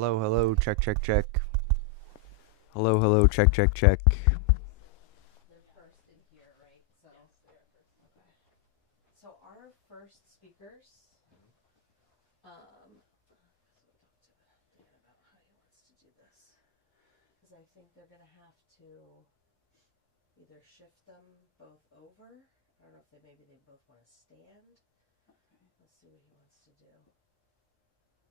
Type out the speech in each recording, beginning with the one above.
Hello, hello, check, check, check. Hello, hello, check, check, check. They're first in here, right? So, yes, they are first. Okay. So our first speakers, so we'll talk to Dan about how he wants to do this, because I think they're gonna have to either shift them both over. I don't know if maybe they both want to stand. Okay. Let's see what he wants to do.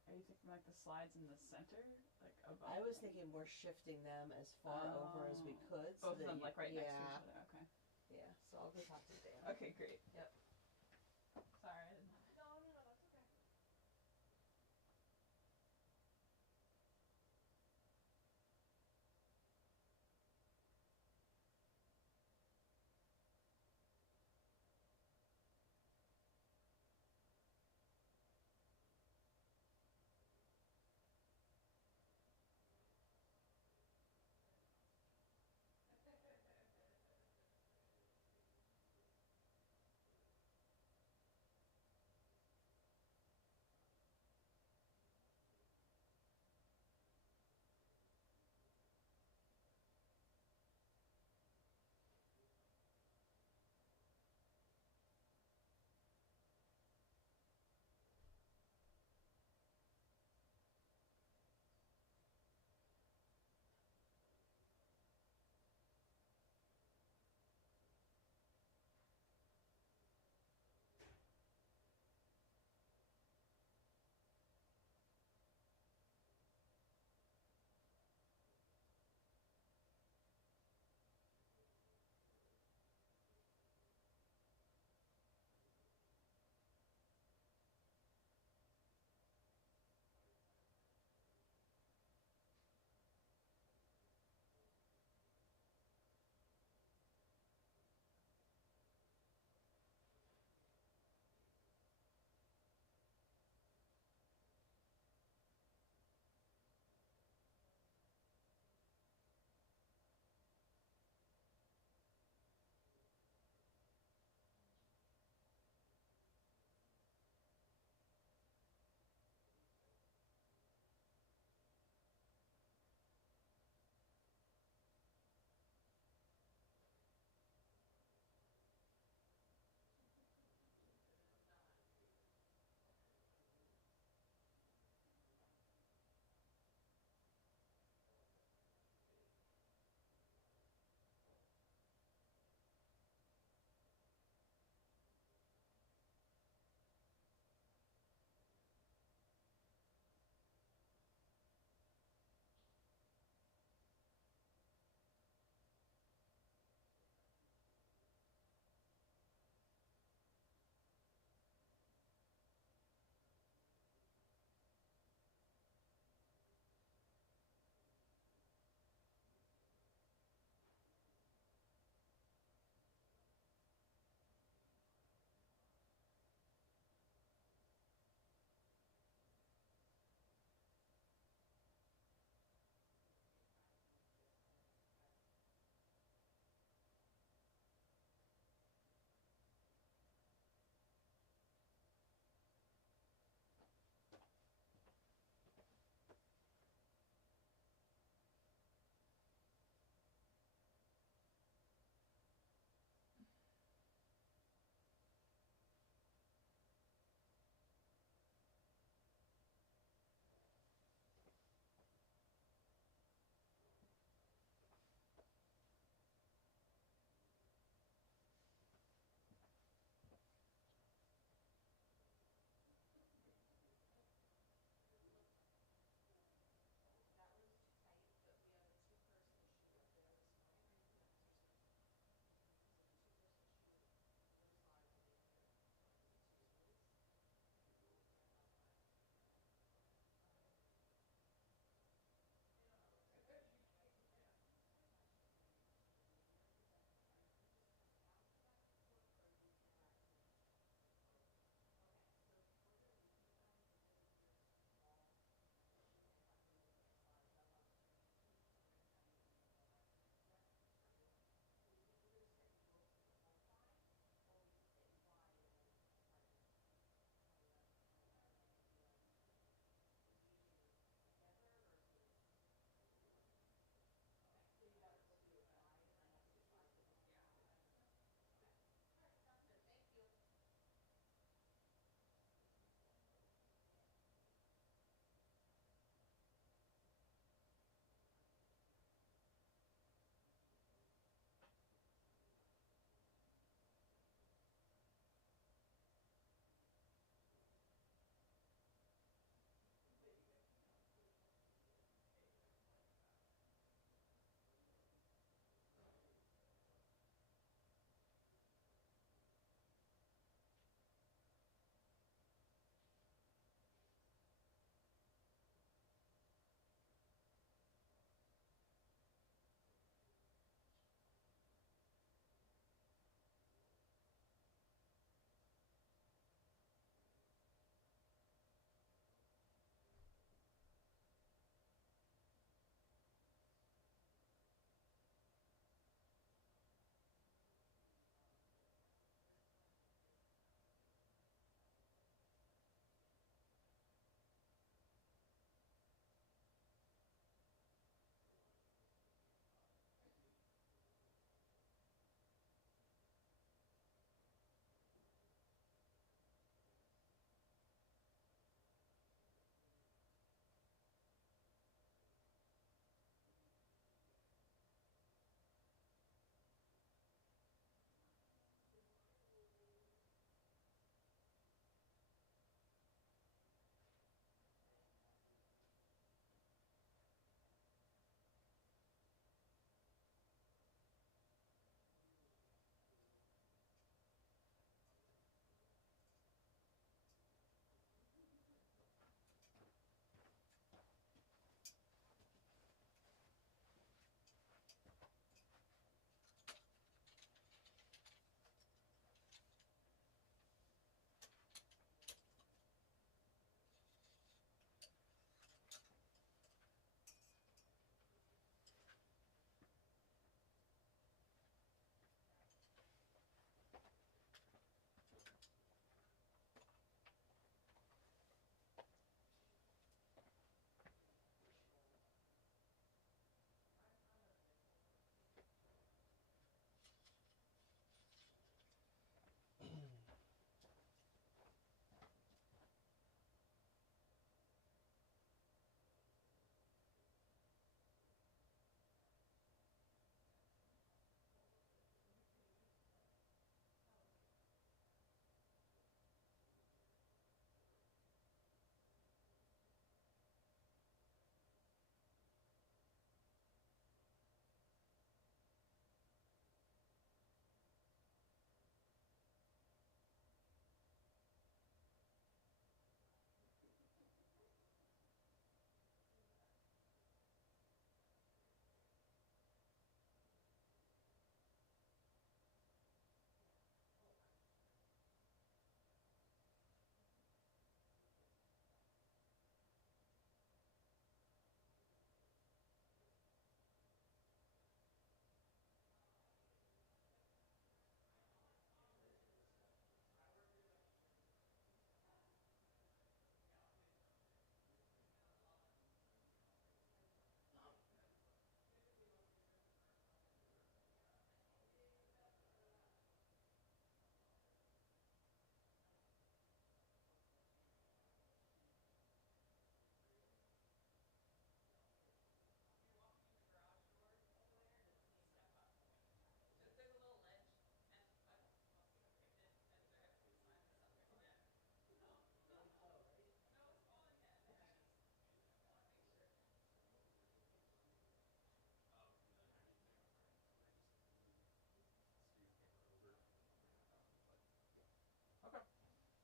Are you thinking like the slides in the center, like above? I was thinking we're shifting them as far over as we could. Both of them like right next to each other. Okay. Yeah. So I'll go talk to Dan. Okay, great. Yep. Sorry, I didn't. No, that's okay.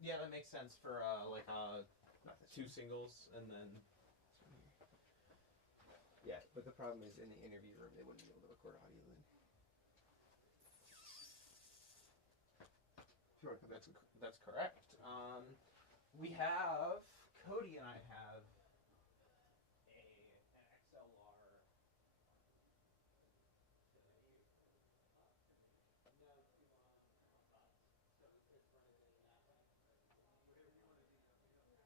Yeah, that makes sense for like two singles and then. Yeah, but the problem is in the interview room they wouldn't be able to record audio in. That's correct. We have Cody and I have an XLR. No, to us. So we could run it in that way. Whatever you want to do, let me know.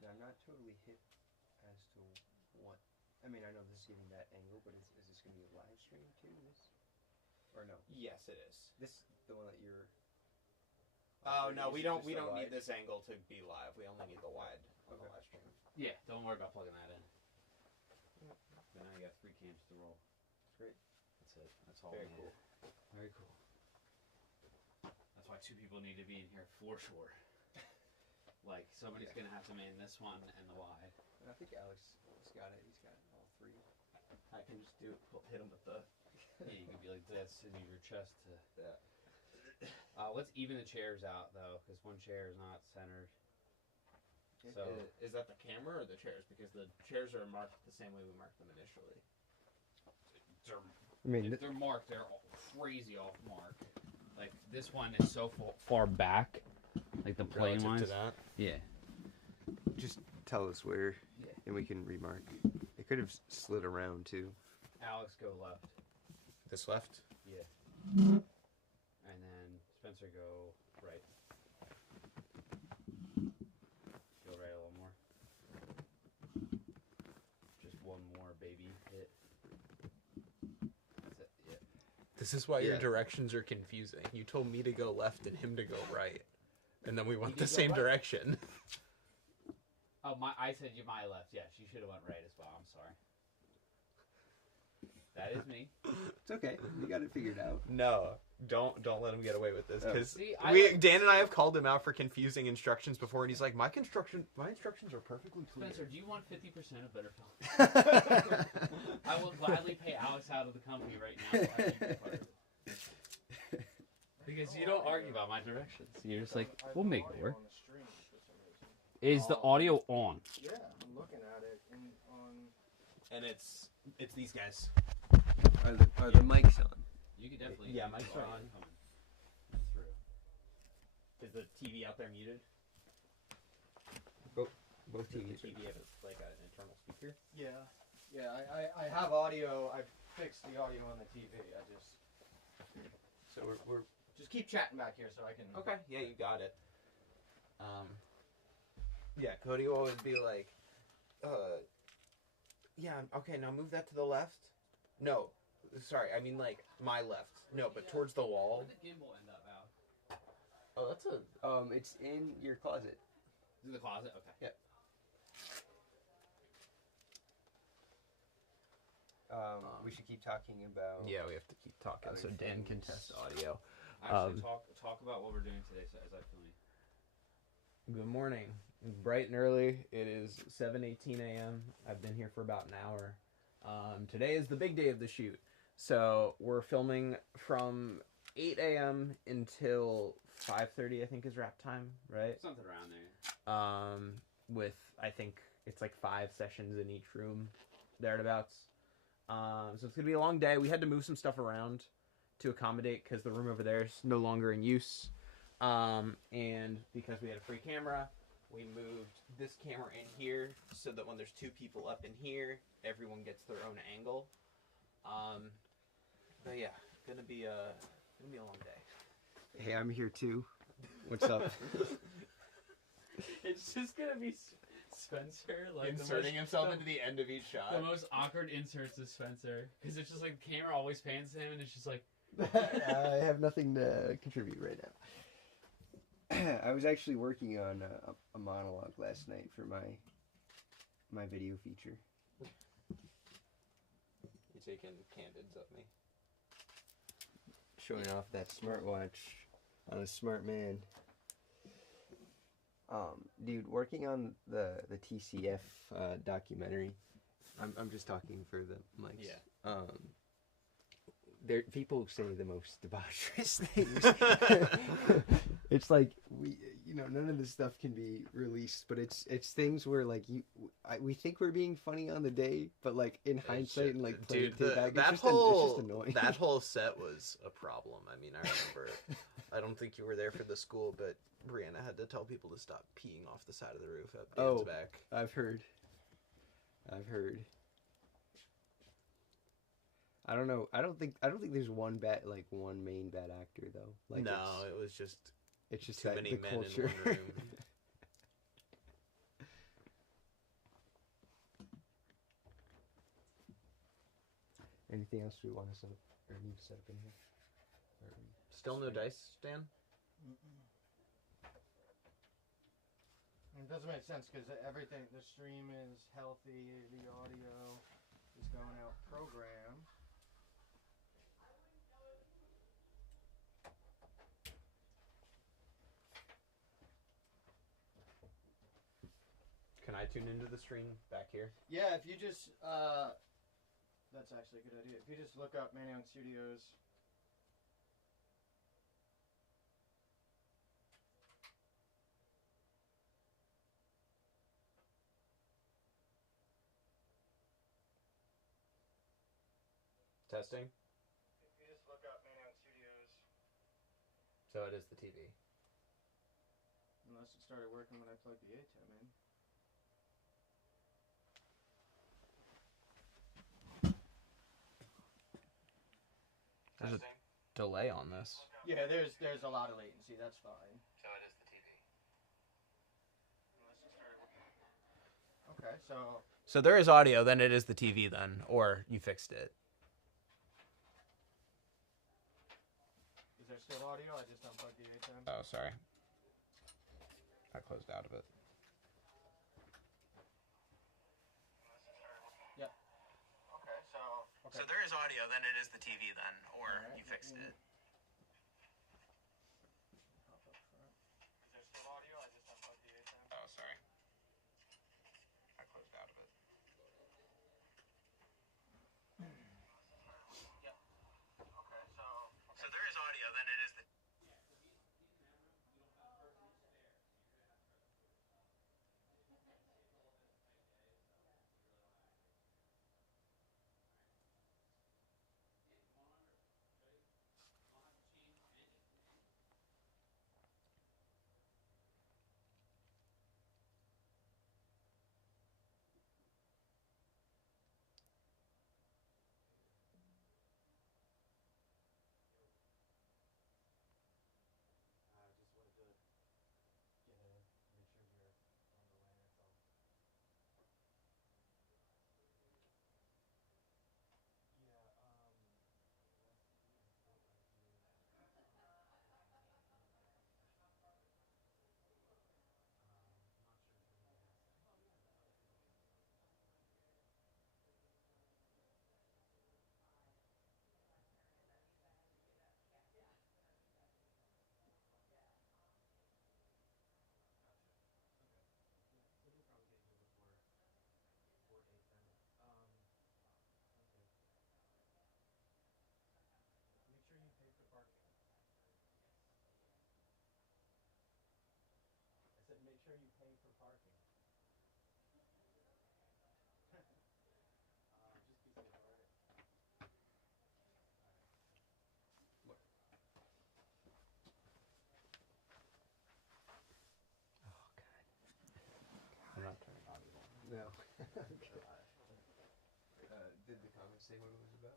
Now, I'm not totally hip as to what. I mean, I know this is getting that angle, but is this going to be a live stream too? This, or no? Yes, it is. This the one that you're. Oh no, we don't wide? need this angle to be live. We only need the wide on the Okay. live stream. Yeah, don't worry about plugging that in. But now you got 3 cams to roll. Great. That's it. That's all Very we cool. need. Very cool. That's why 2 people need to be in here for sure. Like, somebody's gonna have to man this one and the wide. I think Alex has got it. He's got all 3. I can just hit him with the Yeah, you could be like this and your chest to. Yeah. Let's even the chairs out though, because one chair is not centered. So Is that the camera or the chairs? Because the chairs are marked the same way we marked them initially. I mean, if they're marked, they're all crazy off mark. Like this one is so far back, like the plane Relative ones. to that. Yeah. Just tell us where, Yeah. and we can remark. It could have slid around too. Alex, go left. This left. Yeah. And then Spencer, go right. Go right a little more. Just one more baby hit. That's it. Yeah. This is why your Yeah. directions are confusing. You told me to go left and him to go right, and then we went did the go same right. direction. Oh, I said you my left. Yes, you should have went right as well. I'm sorry. That is me. It's okay. We got it figured out. No, don't let him get away with this, because See, Dan and I have called him out for confusing instructions before, and he's like, my instructions are perfectly clear. Spencer, do you want 50% of Better Film? I will gladly pay Alex out of the company right now. So I can be part of it. Because you don't argue about my directions. You're just like, we'll make it work. Is the audio on? Yeah, I'm looking at it on. And it's these guys. Are the mics on? You could definitely. Yeah, hear the mics are audio on. coming through. Is the TV out there muted? Both Does the TVs. TV have like an internal speaker? Yeah, I have audio. I fixed the audio on the TV. I just. So we're just keep chatting back here so I can. Okay, yeah, you got it. Yeah, Cody will always be like, yeah, okay, now move that to the left. No, sorry, I mean like my left. No, but towards the wall. Where'd the gimbal end up, Al? Oh, that's a. It's in your closet. Is it in the closet? Okay. Yep. We should keep talking about. Yeah, we have to keep talking Other so Dan can things. test audio. Actually, talk about what we're doing today so as I film you. Good morning. Bright and early. It is 7:18 a.m. I've been here for about an hour. Today is the big day of the shoot. So we're filming from 8 a.m. until 5:30, I think is wrap time, right? Something around there. With, I think it's like 5 sessions in each room, thereabouts. So it's going to be a long day. We had to move some stuff around to accommodate because the room over there is no longer in use. And because we had a free camera, we moved this camera in here so that when there's 2 people up in here, everyone gets their own angle. But yeah, gonna be a long day. Hey, I'm here too. What's up? It's just gonna be Spencer, like Inserting himself into the end of each shot. the most awkward inserts of Spencer, because it's just like the camera always pans to him, and it's just like. I have nothing to contribute right now. I was actually working on a monologue last night for my video feature. You taking candids of me? Showing off that smartwatch on a smart man. Dude, working on the TCF documentary. I'm just talking for the mics. Yeah. There, people say the most debaucherous things. It's like none of this stuff can be released, but it's things where like we think we're being funny on the day, but like in hindsight and like playing dude, it back, it's just annoying. that whole set was a problem. I mean, I remember. I don't think you were there for the school, but Brianna had to tell people to stop peeing off the side of the roof at Dan's back. I've heard. I don't know. I don't think there's one main bad actor though. Like No, it was just it's just too that many the men culture. in one room. Anything else we want to set up or need to set up in here? Still no dice, Dan? It doesn't make sense because everything, the stream is healthy, the audio is going out programmed. Can I tune into the stream back here? Yeah, if you just That's actually a good idea. If you just look up MNYK Studios. Testing. If you just look up MNYK Studios. So it is the TV. Unless it started working when I plugged the ATEM in. There's a delay on this. Yeah, there's a lot of latency. That's fine. So it is the TV. Unless it started working. Okay, so So there is audio, then it is the TV then, or you fixed it. is there still audio? I just unplugged the ATEM. Oh, sorry. I closed out of it. Yep. Okay, so So there is audio, then it is the TV then, or Alright, you fixed it. Hop up front. Is there still audio? I just unplugged the ATEM. Oh, sorry. I closed out of it. Yep. Okay, so So there is audio, then it is the. just wanted to make sure you're on the line. That's all. Yeah. So you'll probably get here before 8 then. Okay. Make sure you pay for parking. I said make sure you pay for parking. Just be safe, alright? I'm not turning audio on. No. Did the comments say what it was about?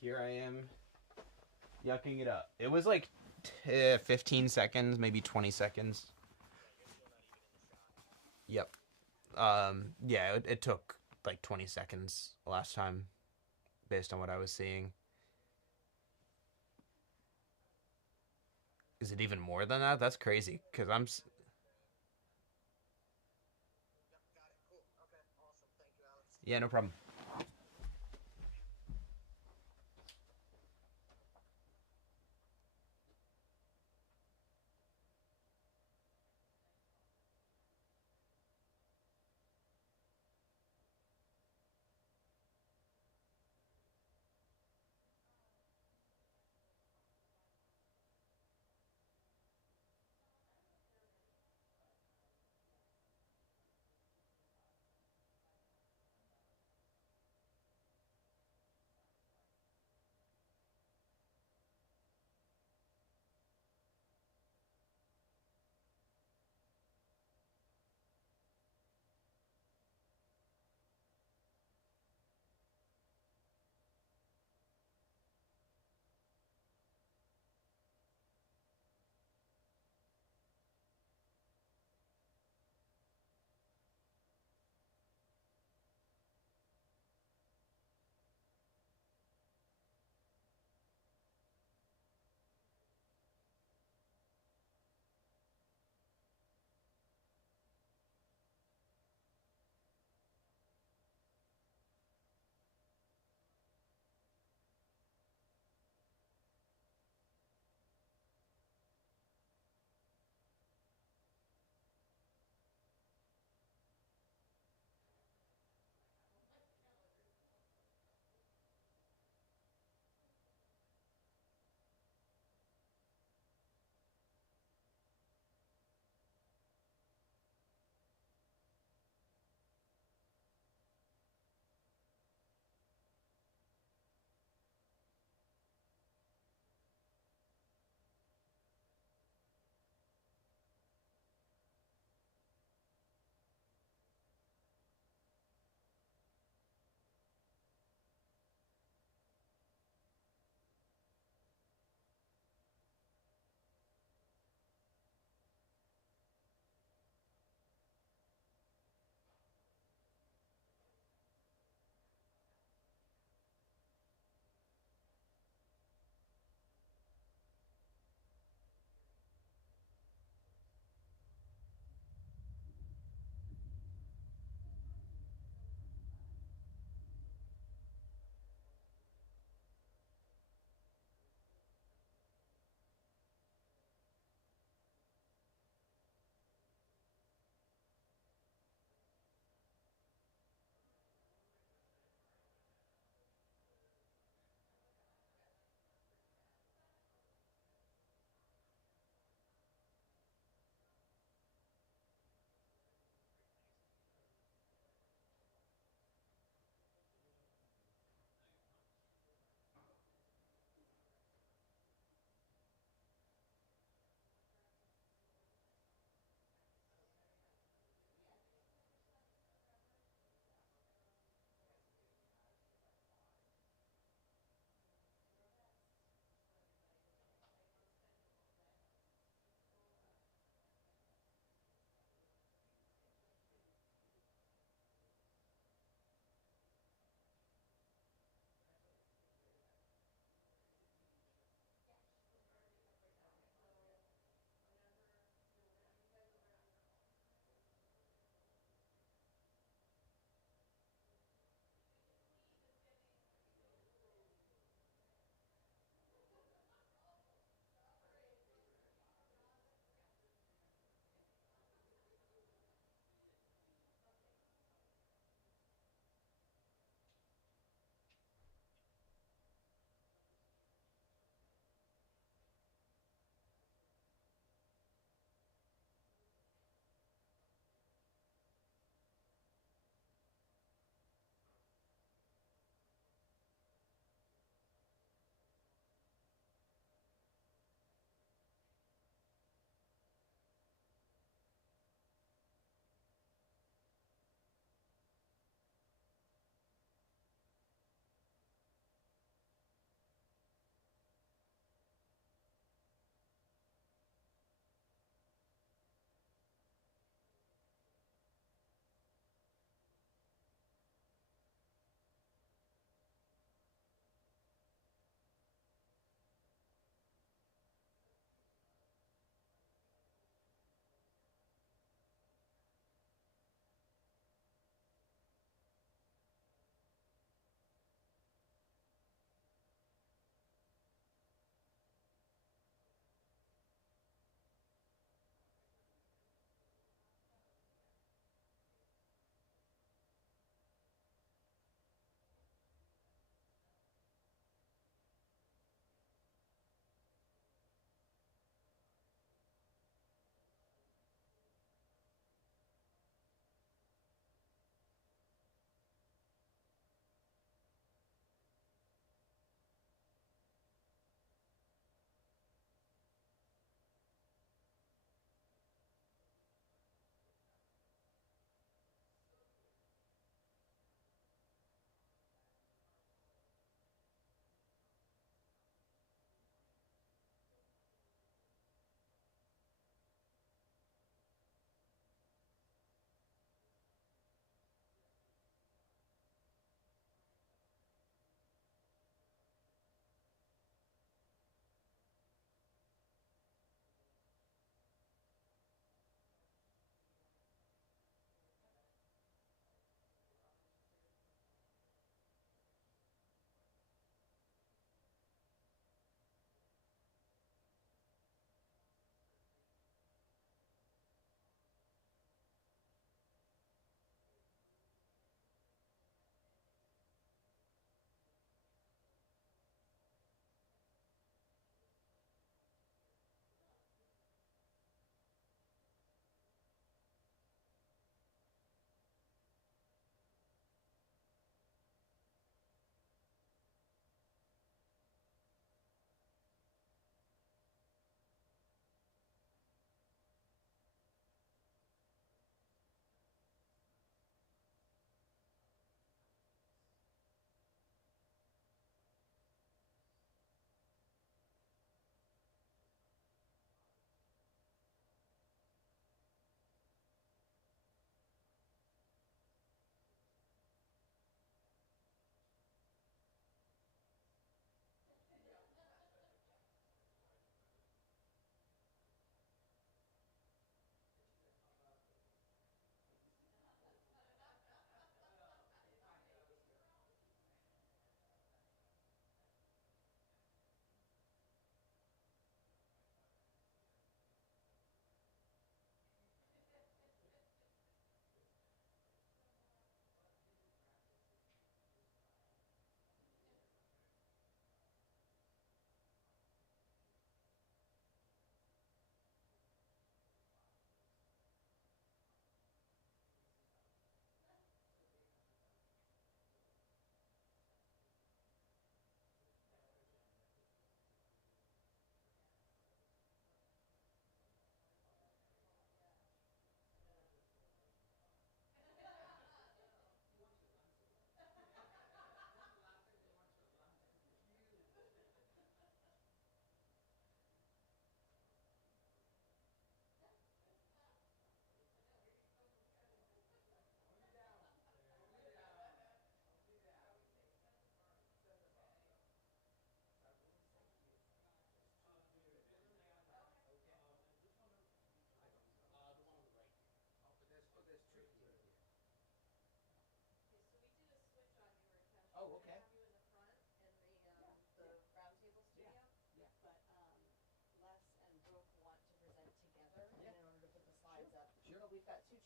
Here I am yucking it up. It was like 15 seconds, maybe 20 seconds. Yep. Yeah, it took like 20 seconds last time, based on what I was seeing. Is it even more than that? That's crazy, because I'm... Yeah, no problem.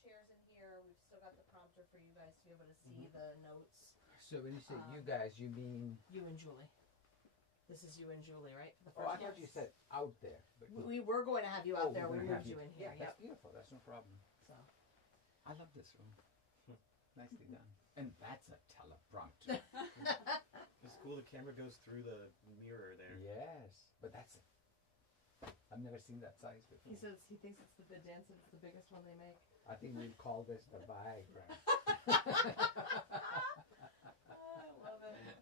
chairs in here. We've still got the prompter for you guys to be able to see the notes. So when you say you Um, guys, you mean? You and Julie. This is you and Julie, right? For the Oh, I first thought you said out there. But We were going to have you Oh, out there. we're We gonna have moved you in here. Yeah, that's Yep. beautiful. That's no problem. So I love this room. Nicely done. And that's a teleprompter. It's cool. The camera goes through the mirror there. Yes, but that's. I've never seen that size before. he says he thinks it's the big dance and it's the biggest one they make. I think we'd call this the Viagra. I love it.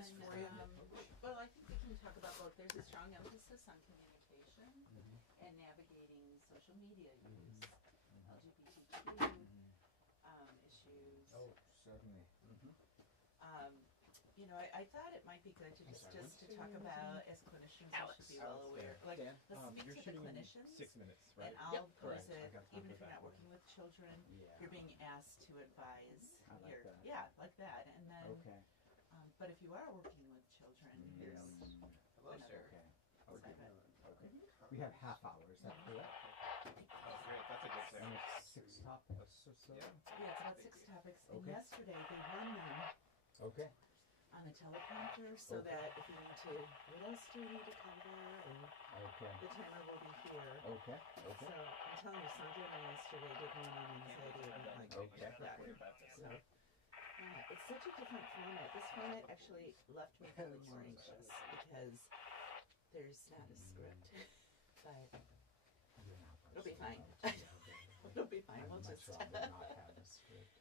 this then, for you? well, I think we can talk about both. There's a strong emphasis on communication and navigating social media use, LGBTQ issues. Oh, certainly. You know, I thought it might be good to just to talk about, as clinicians, we should be well aware. Like, Dan, let's speak you're to the shooting in clinicians. 6 minutes, right? And I'll Correct. pose it, I got time even for if you're that not one. working with children, Yeah. you're being asked to advise I like your, that. yeah, like that. And then, Okay. but if you are working with children, here's Hello, sir. Okay. Okay. side. Okay. We have half hour. Is that correct? Oh, great. That's a good thing. And it's 6 topics or so. Yeah. Yeah, it's about 6 topics. And Okay. yesterday they run them Okay. on the teleprompter so Okay. that if you need to, what else do you need to cover? Or Okay. the timer will be here. Okay. So Okay. I'm telling you, Sandra and I yesterday did one on anxiety about like Okay. that. So it's such a different format. This format actually left me feeling more anxious because there's not a script. But it'll be fine. It'll be fine. I'd We'll much just rather not have a script.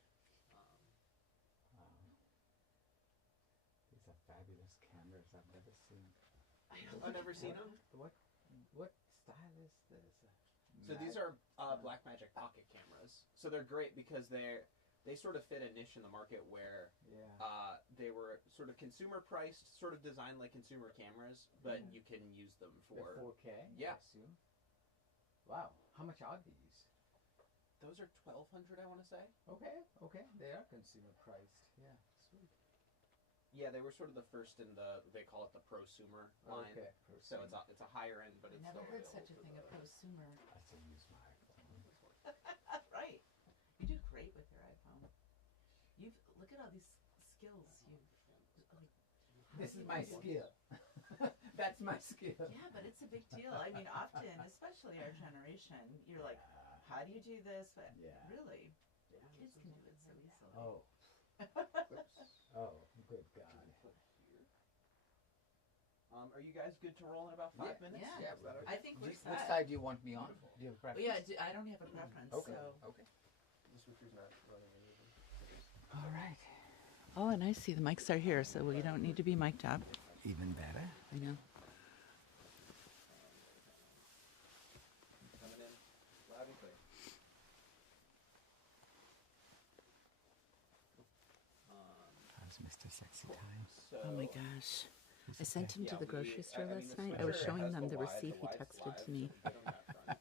These are fabulous cameras I've never seen. I've never seen them. What style is this? So these are Blackmagic pocket cameras. So they're great because they sort of fit a niche in the market where Yeah. they were sort of consumer priced, sort of designed like consumer cameras, but you can use them They're for. 4K. Yeah. I assume. Wow. How much are these? Those are $1,200, I want to say. Okay. Okay. They are consumer priced. Yeah. Sweet. Yeah, they were sort of the first in they call it the prosumer line. Okay. So it's a higher end, but I it's never still heard available such a for thing, a the- prosumer. I still use my iPhone. Right. You do great with your iPhone. Look at all these skills you've like. This is my skill. That's my skill. Yeah, but it's a big deal. I mean, often, especially our generation, you're like, how do you do this? But Yeah. really, kids can do it so easily. Oh. Oh, good God. Are you guys good to roll in about 5 minutes? Yeah. Is that okay? I think we're What set. side do you want me on? Do you have a But preference? yeah, I don't have a preference. Okay. So. Okay. The switcher's not running anything. All right. Oh, and I see the mics are here, so we don't need to be mic'd up. Even better. I know. Coming in loud and clear. How's Mr. Sexy Time? So, Oh my gosh. I sent him to the we- grocery store I mean, last the night. I was switcher showing has them the wide, receipt he wide's texted live, to me. so they don't have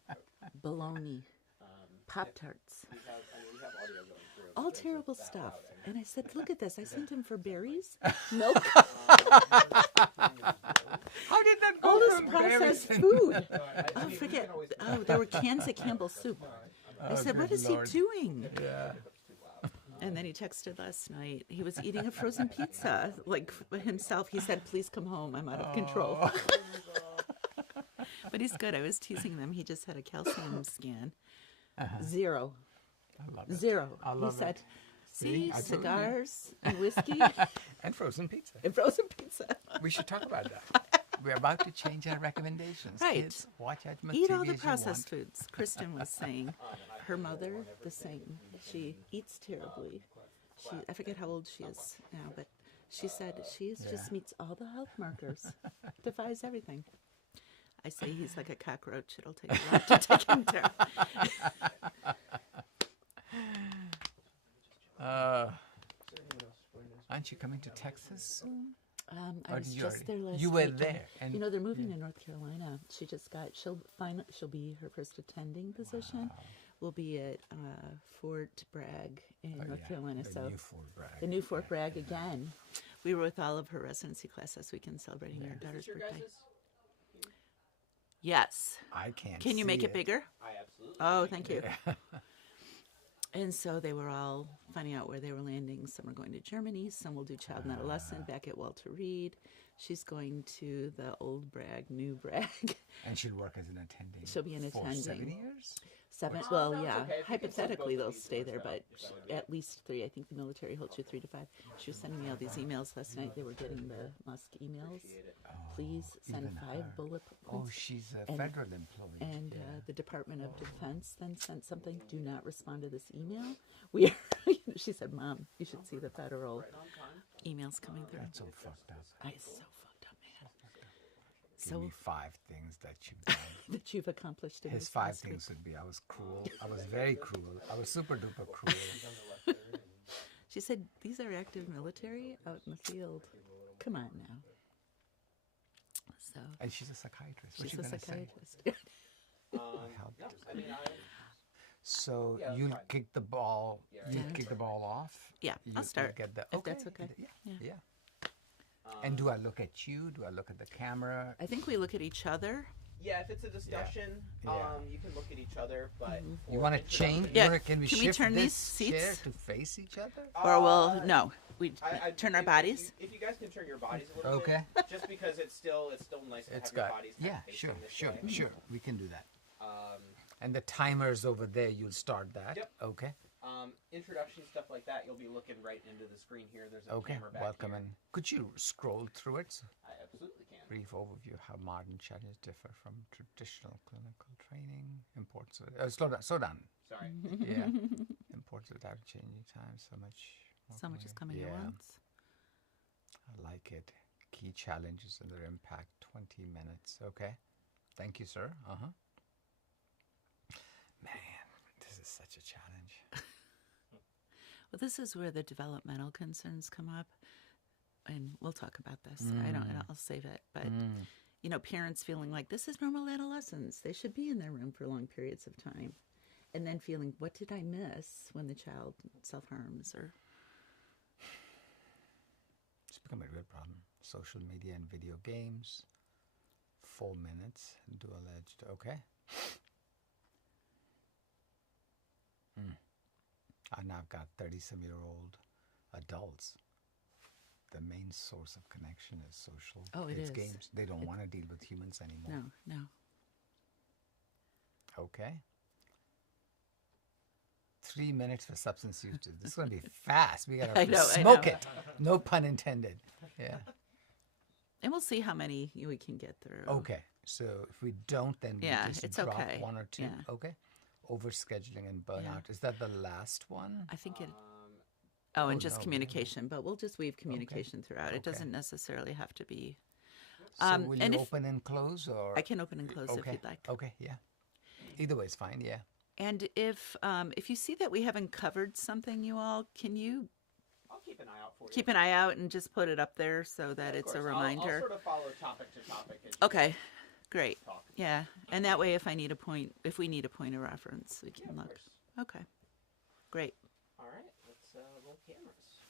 front. Bologna, Pop Tarts, We have audio going through. all so it's terrible that stuff. loud. And I said, look at this. I sent him for berries, milk, How did that go all this from processed berries? food. Oh, forget. Oh, there were cans of Campbell's soup. I said, what is he doing? Yeah. And then he texted last night. He was eating a frozen pizza, like himself. He said, please come home. I'm out of control. But he's good. I was teasing them. He just had a calcium scan. 0. I love it. 0. I love He said, it. see, I told you." cigars and whiskey And frozen pizza. and frozen pizza. We should talk about that. We're about to change our recommendations. Right. Kids, watch as much Eat TV all the as you processed want. foods. Kristen was saying. Her mother, the same. She eats terribly. I forget how old she is now, but she said she just meets all the health markers, defies everything. I say he's like a cockroach. It'll take a lot to take him down. Aren't you coming to Texas soon? I Or was did you just there last You were week, and, there. And you know, they're moving to North Carolina. She just got. She'll be her first attending position. Will be at Fort Bragg in North Carolina. the So new Fort Bragg. the new Fort Bragg again. We were with all of her residency class this weekend celebrating her daughter's Your birthday. guys' Yes. I can't Can you make see it bigger? I absolutely. Oh, thank you. And so they were all finding out where they were landing. Some are going to Germany. Some will do child and adolescent back at Walter Reed. She's going to the old Bragg, new Bragg. And she'll work as an attending. She'll be an for attending. 7 years? Seven. Oh, Well, no, it's yeah. okay. If you can Hypothetically, send both they'll of these stay to there, us, but that would be at least 3. I think the military holds you 3 to 5. She was sending me all these emails last night. They were getting the Musk emails. Oh, Please send even 5 her. bullet Oh, points. she's a And- federal employee. And yeah. the Department of Defense then sent something. Do not respond to this email. We are. She said, "Mom, you should see the federal emails coming through." That's so fucked up. It's so fucked up, man. Give So me 5 things that you've done. that you've accomplished in His this 5 last week. things would be: I was cruel. I was very cruel. I was super duper cruel. She said, "These are active military out in the field. Come on now." So And she's a psychiatrist. What she's you a gonna say? psychiatrist. Help. No, I mean, So Yeah, that's you'll fine. kick the ball. Yeah, You right. kick the ball off. Yeah, You, I'll start. Get the, if that's okay. Yeah. Yeah. Yeah. And do I look at you? Do I look at the camera? I think we look at each other. Yeah, if it's a discussion, Yeah. You can look at each other, but Mhm. You for want to introduction- change? Yeah, Can we can we shift turn this these chair seats? to face each other? Or we'll no, we I turn our if bodies. If you guys can turn your bodies a little Okay. bit, just because it's still nice to It's have your got. bodies kind Yeah, of facing sure, this sure, way. sure. We can do that. Um, And the timer's over there. You'll start that. Yep. Okay. Introduction stuff like that, you'll be looking right into the screen here. There's a Okay. camera back Welcome here. in. Could you scroll through it? I absolutely can. Brief overview: how modern challenges differ from traditional clinical training. Importance of slow down. Slow down. Sorry. Yeah. Importance of adapting changing times. So much. more So much is coming yeah. at once. I like it. Key challenges and their impact. 20 minutes. Okay. Thank you, sir. Man, this is such a challenge. Well, this is where the developmental concerns come up, and we'll talk about this. I don't. I'll save it. But you know, parents feeling like this is normal adolescence; they should be in their room for long periods of time, and then feeling, what did I miss when the child self-harms or? It's become a real problem. Social media and video games. 4 minutes. Dual-edged. Okay. And now I've got 30-some-year-old adults. The main source of connection is social. Oh, it it's is. games. They don't want to deal with humans anymore. No. Okay. 3 minutes for substance use. This is going to be fast. We got I to know, smoke it. No pun intended. Yeah. And we'll see how many we can get through. Okay. So if we don't, then we Yeah, just it's drop okay. 1 or 2. Yeah. Okay. Overscheduling and burnout. Is that the last one? I think it. Um, Oh, and Oh, just no. communication, but we'll just weave communication throughout. It Okay. doesn't necessarily have to be. So will and you if- open and close, or I can open and close if okay? you'd like. Okay. Yeah. Either way is fine. Yeah. And if you see that we haven't covered something, you all, can you I'll keep an eye out for you. keep an eye out and just put it up there so that Of it's a course. reminder? I'll sort of follow topic to topic. As you Okay, great. talk. Yeah, and that way, if we need a point of reference, we Yeah, can of look. course. Okay, great. All right, let's roll cameras.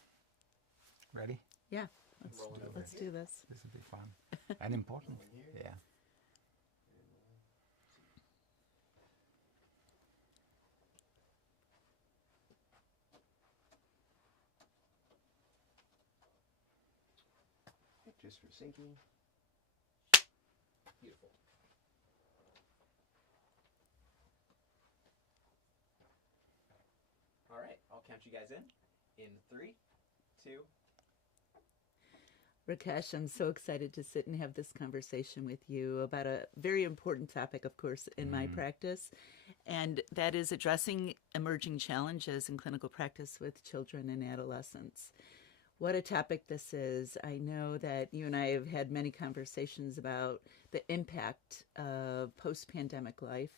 Ready? Yeah, Rolling over let's here. do this. This will be fun and important. Yeah. Just for syncing. Beautiful. All right, I'll count you guys in 3, 2. Rakesh, I'm so excited to sit and have this conversation with you about a very important topic, of course, in my practice, and that is addressing emerging challenges in clinical practice with children and adolescents. What a topic this is. I know that you and I have had many conversations about the impact of post-pandemic life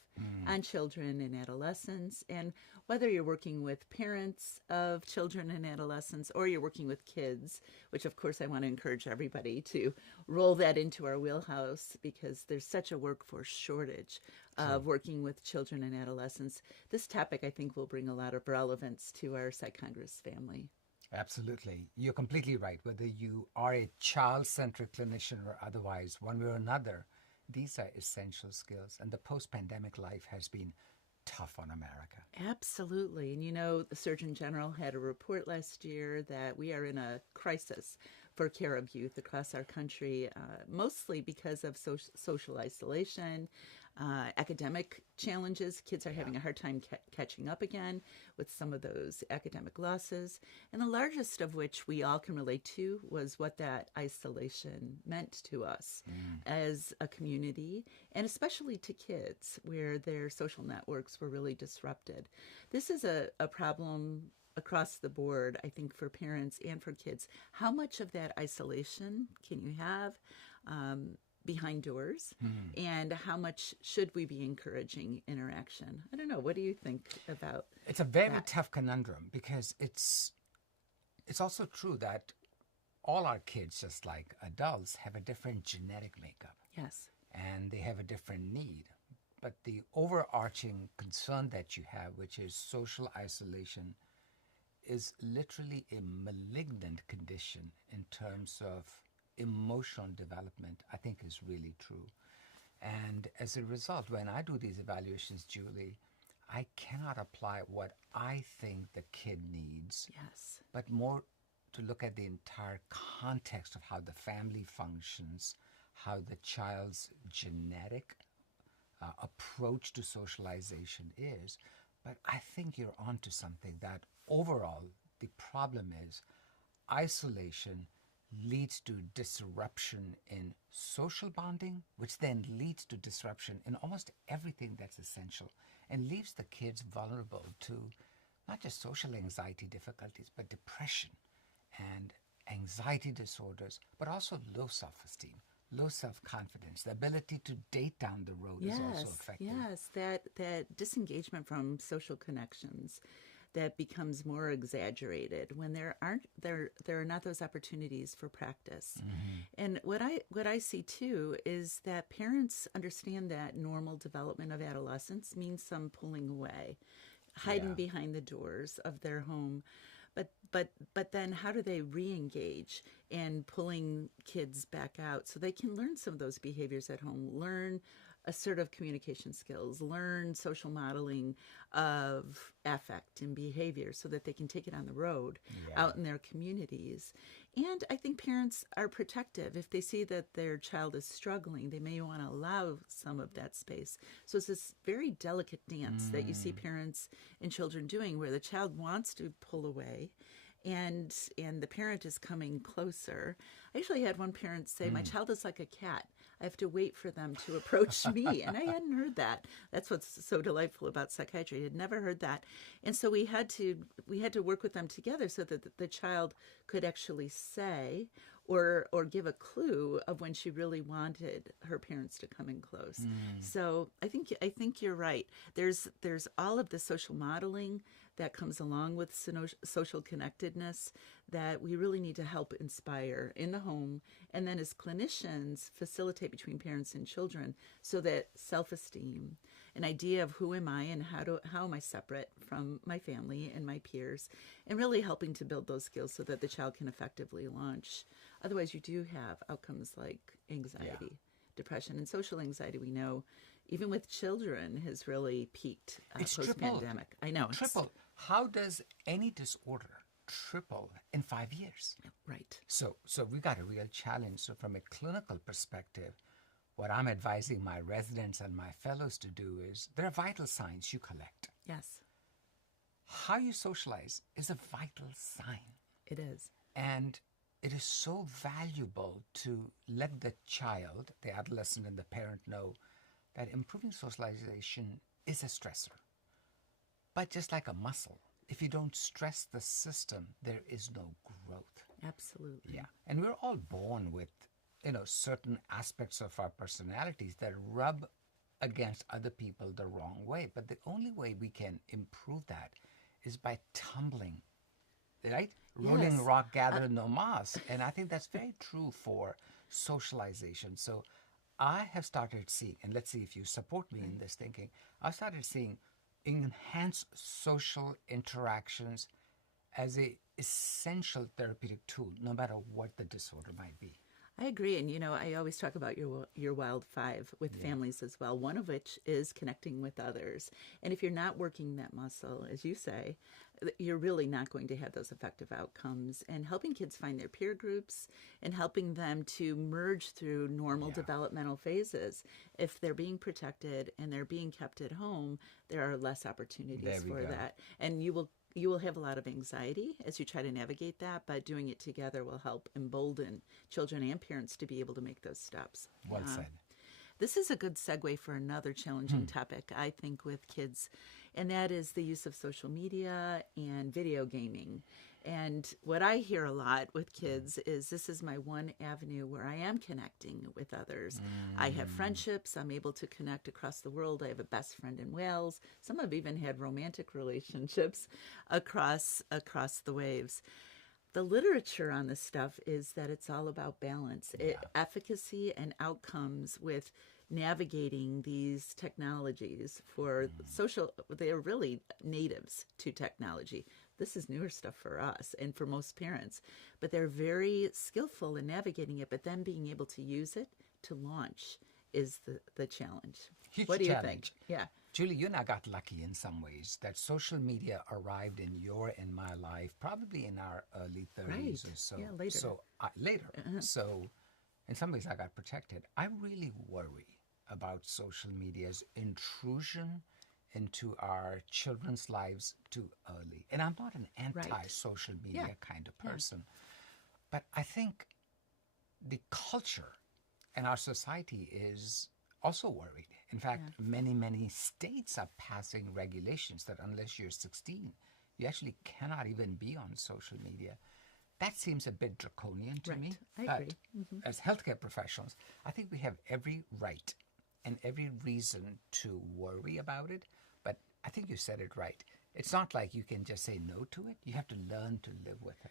on children and adolescents, and whether you're working with parents of children and adolescents or you're working with kids, which of course I want to encourage everybody to roll that into our wheelhouse because there's such a workforce shortage of working with children and adolescents. This topic, I think, will bring a lot of relevance to our Psych Congress family. Absolutely. You're completely right. Whether you are a child-centric clinician or otherwise, one way or another, these are essential skills. And the post-pandemic life has been tough on America. Absolutely. And you know, the Surgeon General had a report last year that we are in a crisis for care of youth across our country, mostly because of social isolation, academic challenges. Kids are having a hard time catching up again with some of those academic losses. And the largest of which we all can relate to was what that isolation meant to us as a community, and especially to kids, where their social networks were really disrupted. This is a problem across the board, I think, for parents and for kids. How much of that isolation can you have behind doors, and how much should we be encouraging interaction? I don't know. What do you think about It's a very that? tough conundrum, because it's also true that all our kids, just like adults, have a different genetic makeup, Yes. and they have a different need. But the overarching concern that you have, which is social isolation, is literally a malignant condition in terms of emotional development, I think is really true. And as a result, when I do these evaluations, Julie, I cannot apply what I think the kid needs, Yes. but more to look at the entire context of how the family functions, how the child's genetic approach to socialization is. But I think you're onto something, that overall the problem is isolation leads to disruption in social bonding, which then leads to disruption in almost everything that's essential, and leaves the kids vulnerable to not just social anxiety difficulties, but depression and anxiety disorders, but also low self-esteem, low self-confidence. The ability to date down the road is also affected. Yes, that disengagement from social connections that becomes more exaggerated when there are not those opportunities for practice. And what I see too is that parents understand that normal development of adolescence means some pulling away, hiding behind the doors of their home. But then how do they re-engage in pulling kids back out so they can learn some of those behaviors at home, learn assertive communication skills, learn social modeling of affect and behavior so that they can take it on the road out in their communities. And I think parents are protective. If they see that their child is struggling, they may want to allow some of that space. So it's this very delicate dance that you see parents and children doing, where the child wants to pull away and the parent is coming closer. I actually had one parent say, my child is like a cat. I have to wait for them to approach me. And I hadn't heard that. That's what's so delightful about psychiatry. I had never heard that. And so we had to work with them together so that the child could actually say or give a clue of when she really wanted her parents to come in close. So I think you're right. There's all of the social modeling that comes along with social connectedness that we really need to help inspire in the home, and then as clinicians facilitate between parents and children so that self-esteem, an idea of who am I and how am I separate from my family and my peers, and really helping to build those skills so that the child can effectively launch. Otherwise, you do have outcomes like anxiety, depression, and social anxiety. We know, even with children, has really peaked post-pandemic. I know. Triple. How does any disorder triple in 5 years? Right. So we got a real challenge. So from a clinical perspective, what I'm advising my residents and my fellows to do is, there are vital signs you collect. Yes. How you socialize is a vital sign. It is. And it is so valuable to let the child, the adolescent, and the parent know that improving socialization is a stressor. But just like a muscle, if you don't stress the system, there is no growth. Absolutely. Yeah. And we're all born with, certain aspects of our personalities that rub against other people the wrong way. But the only way we can improve that is by tumbling, right? Rolling Yes. rock, gather no moss. And I think that's very true for socialization. So I have started seeing, and let's see if you support me in this thinking, I started seeing enhanced social interactions as a essential therapeutic tool, no matter what the disorder might be. I agree, and I always talk about your wild five with families as well. One of which is connecting with others, and if you're not working that muscle, as you say, you're really not going to have those effective outcomes. And helping kids find their peer groups and helping them to merge through normal developmental phases. If they're being protected and they're being kept at home, there are less opportunities for that, and you will have a lot of anxiety as you try to navigate that, but doing it together will help embolden children and parents to be able to make those steps. Well said. This is a good segue for another challenging topic, I think, with kids, and that is the use of social media and video gaming. And what I hear a lot with kids is this is my one avenue where I am connecting with others. I have friendships. I'm able to connect across the world. I have a best friend in Wales. Some have even had romantic relationships across the waves. The literature on this stuff is that it's all about balance, efficacy and outcomes with navigating these technologies for social. They're really natives to technology. This is newer stuff for us and for most parents, but they're very skillful in navigating it, but then being able to use it to launch is the challenge. Huge what do you challenge. think? Yeah. Julie, you and I got lucky in some ways that social media arrived in your and my life probably in our early 30s or so. Yeah, later. So, later. So, in some ways, I got protected. I really worry about social media's intrusion into our children's lives too early. And I'm not an anti-social media kind of person. But I think the culture and our society is also worried. In fact, many states are passing regulations that unless you're 16, you actually cannot even be on social media. That seems a bit draconian to me. I agree. As healthcare professionals, I think we have every right and every reason to worry about it. But I think you said it right. It's not like you can just say no to it. You have to learn to live with it.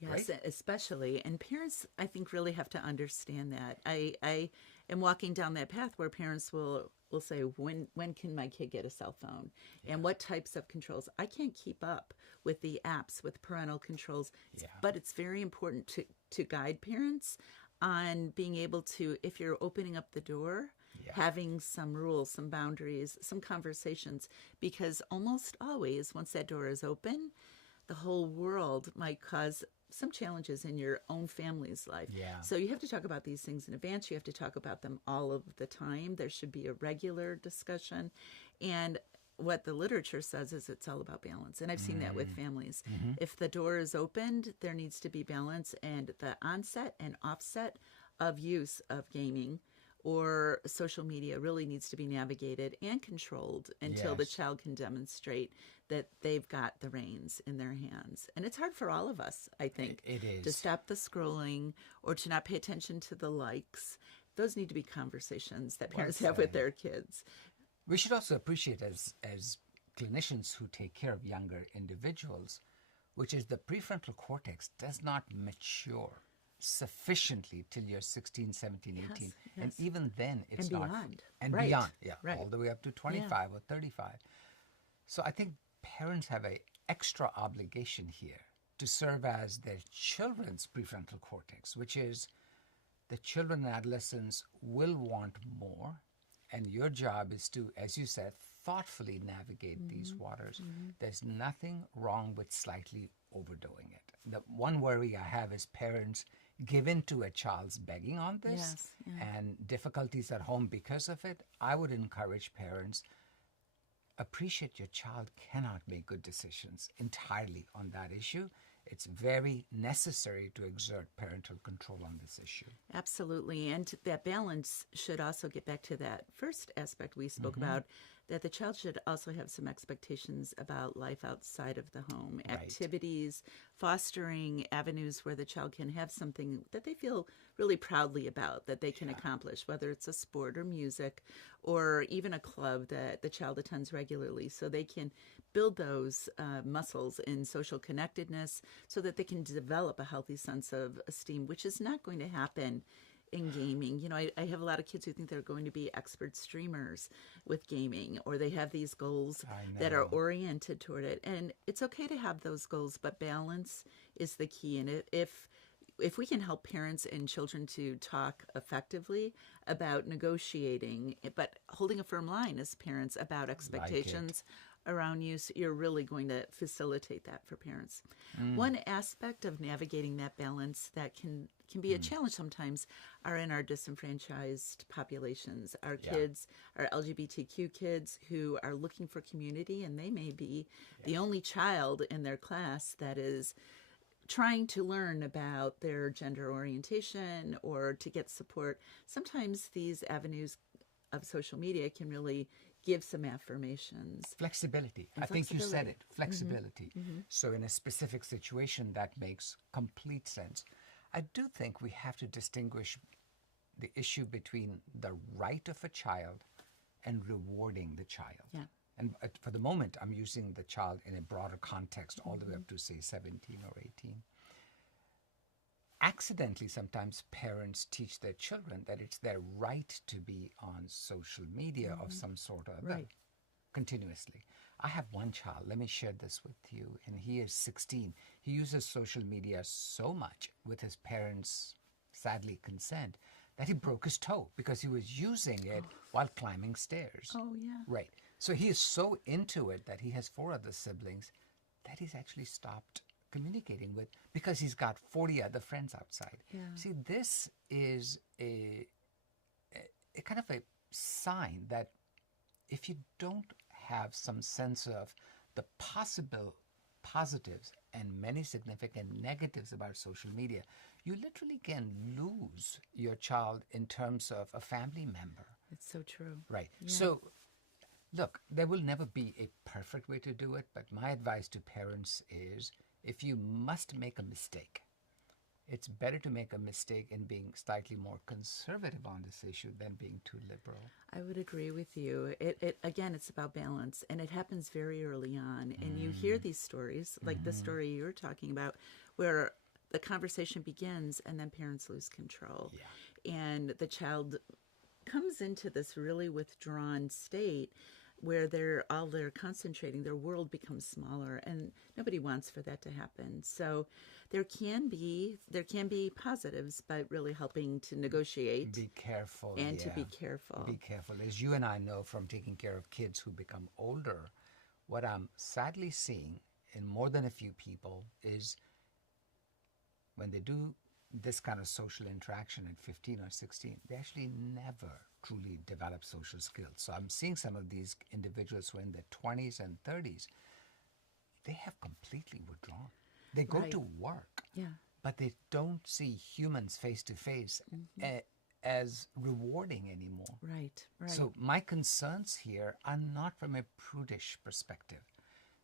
Yes, right? Especially. And parents, I think, really have to understand that. I am walking down that path where parents will say, when can my kid get a cell phone? And what types of controls? I can't keep up with the apps, with parental controls. But it's very important to guide parents on being able to, if you're opening up the door, having some rules, some boundaries, some conversations. Because almost always, once that door is open, the whole world might cause some challenges in your own family's life. So you have to talk about these things in advance. You have to talk about them all of the time. There should be a regular discussion. And what the literature says is it's all about balance. And I've seen that with families. If the door is opened, there needs to be balance, and the onset and offset of use of gaming or social media really needs to be navigated and controlled until the child can demonstrate that they've got the reins in their hands. And it's hard for all of us, I think, it is. to stop the scrolling or to not pay attention to the likes. Those need to be conversations that parents have with their kids. We should also appreciate as clinicians who take care of younger individuals, which is the prefrontal cortex does not mature sufficiently till you're 16, 17, 18. And even then, it's and not. Beyond. And beyond. All the way up to 25 or 35. So I think parents have an extra obligation here to serve as their children's prefrontal cortex, which is the children and adolescents will want more. And your job is to, as you said, thoughtfully navigate these waters. There's nothing wrong with slightly overdoing it. The one worry I have is parents give in to a child's begging on this and difficulties at home because of it. I would encourage parents, appreciate your child cannot make good decisions entirely on that issue. It's very necessary to exert parental control on this issue. Absolutely. And that balance should also get back to that first aspect we spoke about, that the child should also have some expectations about life outside of the home, activities, fostering avenues where the child can have something that they feel really proudly about, that they can accomplish, whether it's a sport or music or even a club that the child attends regularly, so they can build those muscles in social connectedness so that they can develop a healthy sense of esteem, which is not going to happen in gaming. You know, I have a lot of kids who think they're going to be expert streamers with gaming, or they have these goals that are oriented toward it. And it's okay to have those goals, but balance is the key. And if if we can help parents and children to talk effectively about negotiating, but holding a firm line as parents about expectations around use, you're really going to facilitate that for parents. One aspect of navigating that balance that can be a challenge sometimes are in our disenfranchised populations, our kids, our LGBTQ kids who are looking for community, and they may be the only child in their class that is trying to learn about their gender orientation or to get support. Sometimes these avenues of social media can really give some affirmations. Flexibility. I think you said it. Flexibility. So in a specific situation, that makes complete sense. I do think we have to distinguish the issue between the right of a child and rewarding the child. Yeah. And for the moment, I'm using the child in a broader context, all the way up to, say, 17 or 18. Accidentally, sometimes parents teach their children that it's their right to be on social media of some sort or other, continuously. I have one child, let me share this with you, and he is 16. He uses social media so much with his parents' sadly consent that he broke his toe because he was using it while climbing stairs. Oh, yeah. Right. So he is so into it that he has 4 other siblings that he's actually stopped communicating with because he's got 40 other friends outside. Yeah. See, this is a kind of a sign that if you don't have some sense of the possible positives and many significant negatives about social media, you literally can lose your child in terms of a family member. It's so true. Right. Yeah. So, look, there will never be a perfect way to do it, but my advice to parents is if you must make a mistake, it's better to make a mistake in being slightly more conservative on this issue than being too liberal. I would agree with you. It again, it's about balance, and it happens very early on. And you hear these stories, like the story you're talking about, where the conversation begins and then parents lose control. Yeah. And the child comes into this really withdrawn state where they're concentrating, their world becomes smaller, and nobody wants for that to happen. So there can be positives, but really helping to negotiate. Be careful. And to be careful. Be careful. As you and I know from taking care of kids who become older, what I'm sadly seeing in more than a few people is when they do this kind of social interaction at 15 or 16, they actually never truly develop social skills. So I'm seeing some of these individuals who are in their 20s and 30s, they have completely withdrawn. They go to work, but they don't see humans face to face as rewarding anymore. Right. So my concerns here are not from a prudish perspective.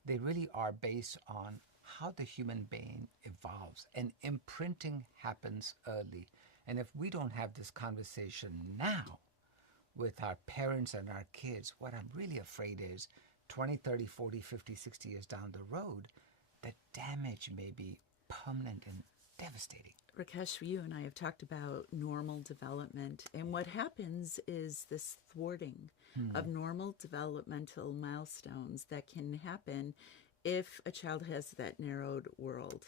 They really are based on how the human being evolves, and imprinting happens early. And if we don't have this conversation now with our parents and our kids, what I'm really afraid is 20, 30, 40, 50, 60 years down the road, the damage may be permanent and devastating. Rakesh, you and I have talked about normal development, and what happens is this thwarting of normal developmental milestones that can happen if a child has that narrowed world.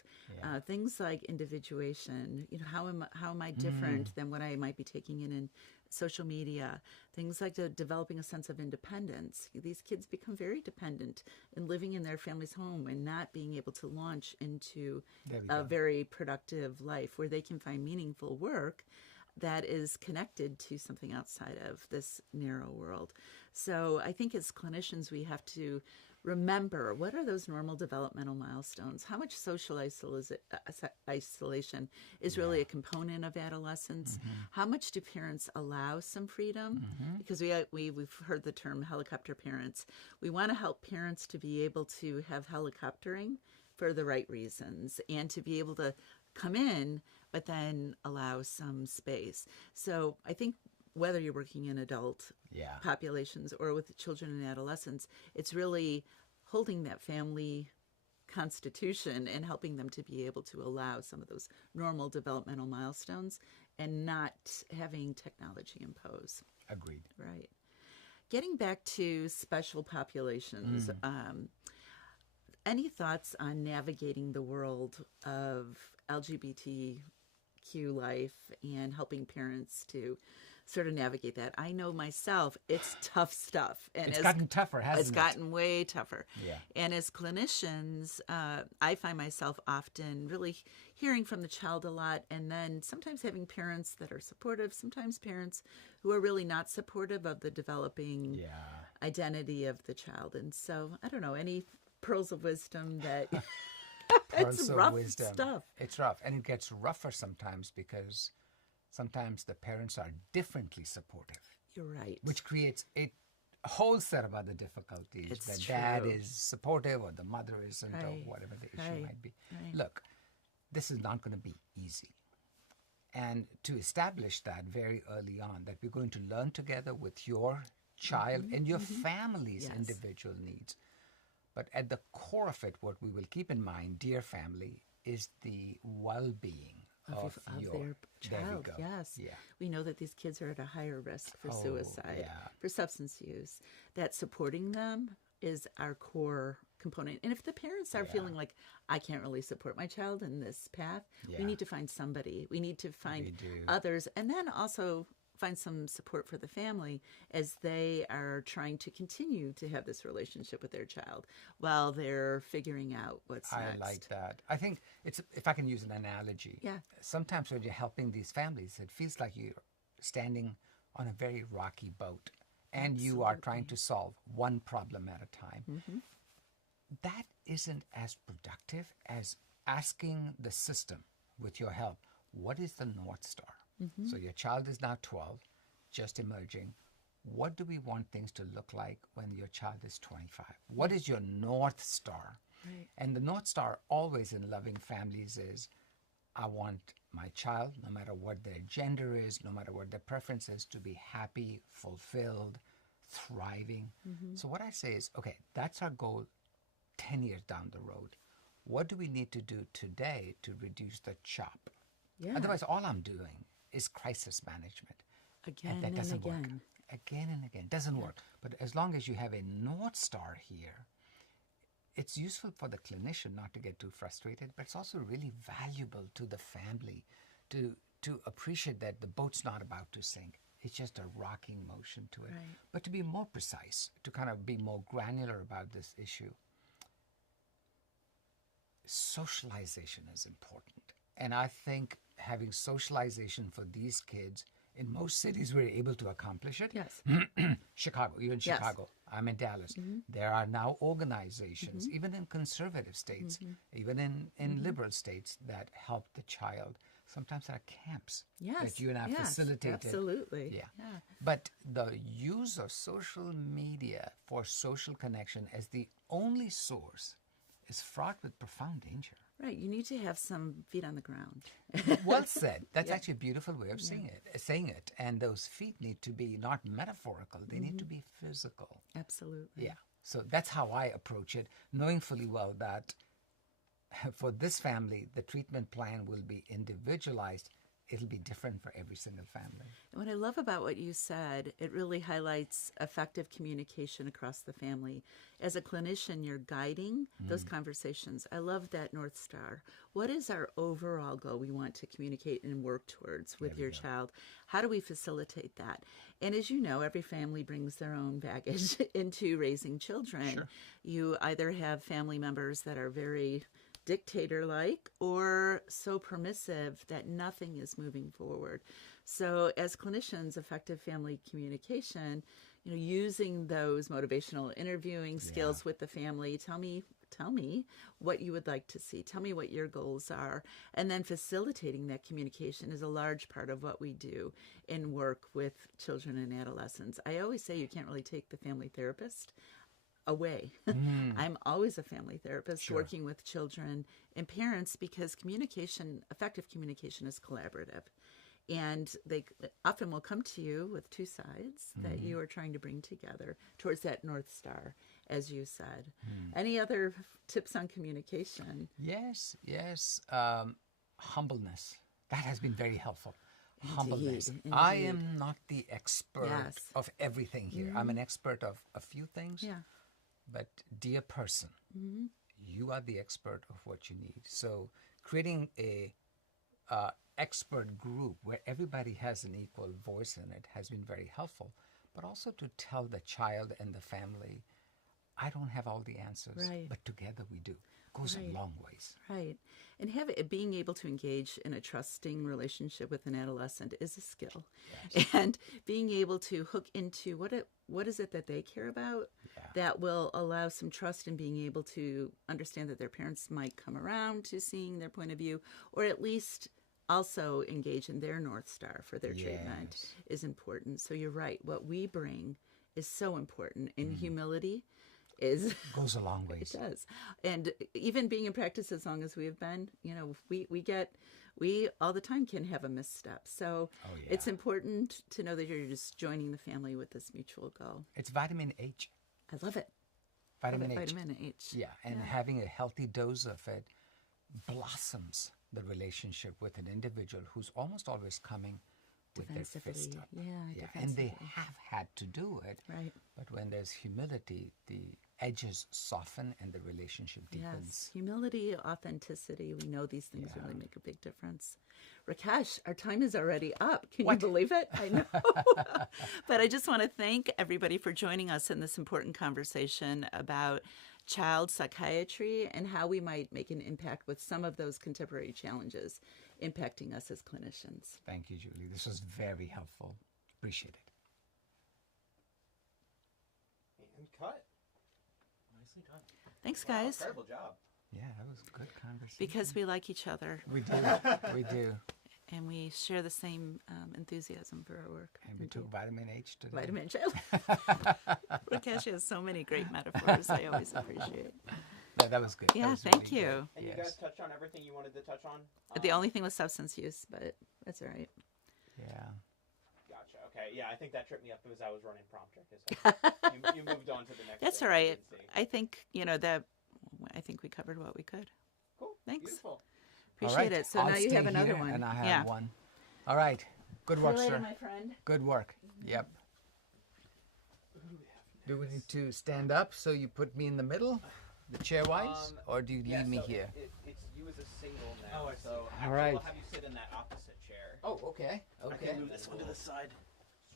Things like individuation, how am I different than what I might be taking in social media? Things like developing a sense of independence. These kids become very dependent in living in their family's home and not being able to launch into a very productive life where they can find meaningful work that is connected to something outside of this narrow world. So I think as clinicians, we have to remember, what are those normal developmental milestones? How much social isolation is really a component of adolescence? How much do parents allow some freedom? Because we've heard the term helicopter parents. We want to help parents to be able to have helicoptering for the right reasons and to be able to come in, but then allow some space. So I think whether you're working in adult populations or with children and adolescents, it's really holding that family constitution and helping them to be able to allow some of those normal developmental milestones and not having technology impose. Agreed. Right. Getting back to special populations, any thoughts on navigating the world of LGBT NICU life and helping parents to sort of navigate that. I know myself, it's tough stuff. And It's gotten tougher, hasn't it's it? gotten way tougher. Yeah. And as clinicians, I find myself often really hearing from the child a lot, and then sometimes having parents that are supportive, sometimes parents who are really not supportive of the developing identity of the child. And so, I don't know, any pearls of wisdom that Pearls it's of rough wisdom. stuff. It's rough, and it gets rougher sometimes because sometimes the parents are differently supportive, You're right. which creates a whole set of other difficulties. It's The dad true. is supportive or the mother isn't, or Right. whatever the issue Right. might be. Right. Look, this is not going to be easy. And to establish that very early on, that we're going to learn together with your child and your family's Yes. individual needs. But at the core of it, what we will keep in mind, dear family, is the well-being of your their There we child. go. Yes. Yeah. We know that these kids are at a higher risk for Oh, suicide, yeah. for substance use. That supporting them is our core component. And if the parents are feeling like, I can't really support my child in this path, Yeah. we need to find somebody. We need to We find do. others, and then also find some support for the family as they are trying to continue to have this relationship with their child while they're figuring out what's I next. like that. I think it's, if I can use an analogy, Yeah. sometimes when you're helping these families, it feels like you're standing on a very rocky boat and you are trying to solve one problem at a time. Mm-hmm. That isn't as productive as asking the system, with your help, what is the North Star? Mm-hmm. So your child is now 12, just emerging. What do we want things to look like when your child is 25? What is your North Star? Right. And the North Star always in loving families is, I want my child, no matter what their gender is, no matter what their preference is, to be happy, fulfilled, thriving. So what I say is, okay, that's our goal 10 years down the road. What do we need to do today to reduce the chop? Yeah. Otherwise, all I'm doing is crisis management. Again that and doesn't work. again. Again and again. Doesn't work. But as long as you have a North Star here, it's useful for the clinician not to get too frustrated, but it's also really valuable to the family to appreciate that the boat's not about to sink. It's just a rocking motion to it. Right. But to be more precise, to kind of be more granular about this issue, socialization is important. And I think having socialization for these kids, in most cities we're able to accomplish it. Yes. Chicago, you're in Yes. Chicago. I'm in Dallas. There are now organizations, even in conservative states, even in liberal states, that help the child. Sometimes there are camps Yes. that you and I yes, facilitated. Absolutely. Yeah. But the use of social media for social connection as the only source is fraught with profound danger. Right. You need to have some feet on the ground. Well said. That's actually a beautiful way of saying it. And those feet need to be not metaphorical, they need to be physical. Absolutely. Yeah. So that's how I approach it, knowing fully well that for this family, the treatment plan will be individualized. It'll be different for every single family. And what I love about what you said, it really highlights effective communication across the family. As a clinician, you're guiding those conversations. I love that North Star. What is our overall goal we want to communicate and work towards with your child? How do we facilitate that? And as you know, every family brings their own baggage into raising children. Sure. You either have family members that are very dictator-like or so permissive that nothing is moving forward. So as clinicians, effective family communication, using those motivational interviewing skills with the family, tell me what you would like to see. Tell me what your goals are. And then facilitating that communication is a large part of what we do in work with children and adolescents. I always say you can't really take the family therapist away. I'm always a family therapist working with children and parents because effective communication is collaborative. And they often will come to you with two sides that you are trying to bring together towards that North Star, as you said. Any other tips on communication? Yes. Humbleness. That has been very helpful. Humbleness. Indeed. I am not the expert Yes. of everything here. I'm an expert of a few things. Yeah. But dear person, you are the expert of what you need. So creating a expert group where everybody has an equal voice in it has been very helpful, but also to tell the child and the family, I don't have all the answers, Right. but together we do. Goes Right. a long ways. Right. And being able to engage in a trusting relationship with an adolescent is a skill. Yes. And being able to hook into what is it that they care about that will allow some trust in being able to understand that their parents might come around to seeing their point of view, or at least also engage in their North Star for their treatment Yes. is important. So you're right. What we bring is so important. In humility is Goes a long it ways. does. And even being in practice as long as we have been, we all the time can have a misstep. So Oh, yeah. it's important to know that you're just joining the family with this mutual goal. It's vitamin H. I love it. Vitamin H. Vitamin H. Yeah, and having a healthy dose of it blossoms the relationship with an individual who's almost always coming with their fist Defensively. up. Yeah, And they defensively. have had to do it. Right. But when there's humility, the edges soften and the relationship Yes. deepens. Humility, authenticity. We know these things really make a big difference. Rakesh, our time is already up. Can you believe it? I know. But I just want to thank everybody for joining us in this important conversation about child psychiatry and how we might make an impact with some of those contemporary challenges impacting us as clinicians. Thank you, Julie. This was very helpful. Appreciate it. And cut. Nicely done. Thanks, guys. Incredible job. Yeah, that was a good conversation. Because we like each other we do. We do. and we share the same enthusiasm for our work. And we took vitamin H today. Vitamin J. Rakesh has so many great metaphors I always appreciate. No, that was good. That Yeah, was thank really you. good. And you Yes. guys touched on everything you wanted to touch on? The only thing was substance use, but that's all right. Yeah. Gotcha. Okay. Yeah, I think that tripped me up because I was running prompter. Because you moved on to the next. That's thing all I right. didn't see. I think, I think we covered what we could. Cool. Thanks. Beautiful. Appreciate All right. it. So I'll now you stay have another here, one. And I have yeah. one. All right. Good work, See you later, sir. my friend. Good work. Yep. Do we need to stand up so you put me in the middle, the chair-wise, or do you Yeah, leave me so here? It's you as a single now. Oh, I see. So All actually right. we'll have you sit in that opposite chair. Oh, okay. I Okay. can move this one to the side.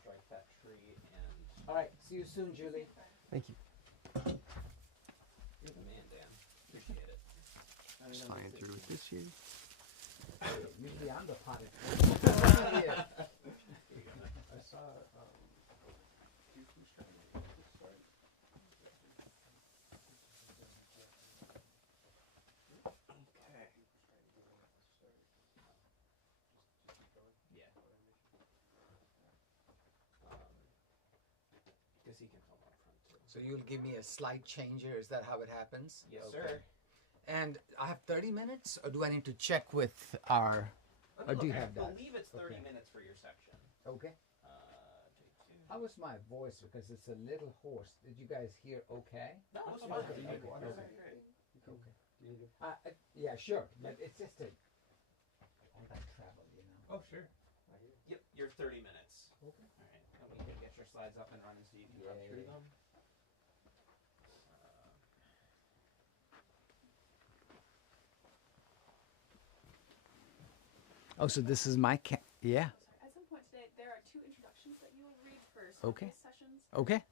Strike that tree and. All right. See you soon, Julie. Thank you. You're the man, Dan. Appreciate it. Flying through with this here. Usually I'm the potted. I saw. Yeah. Because he can film up front too. So you'll give me a slide changer. Is that how it happens? Yes, Okay. sir. And I have 30 minutes, or do I need to check with our? Or do you have I that? believe it's 30 Okay. minutes for your section. Okay. Take two. How was my voice? Because it's a little hoarse. Did you guys hear okay? No, it's Okay. fine. Okay. Okay. Okay. Okay. Yeah, sure. But it's just all that travel, Oh, sure. Yep, you're 30 minutes. Okay. All right. And we can get your slides up and running so you can run through them. Oh, so this is my yeah. At some point today, there are 2 introductions that you will read for Okay. Saturday's sessions. Okay.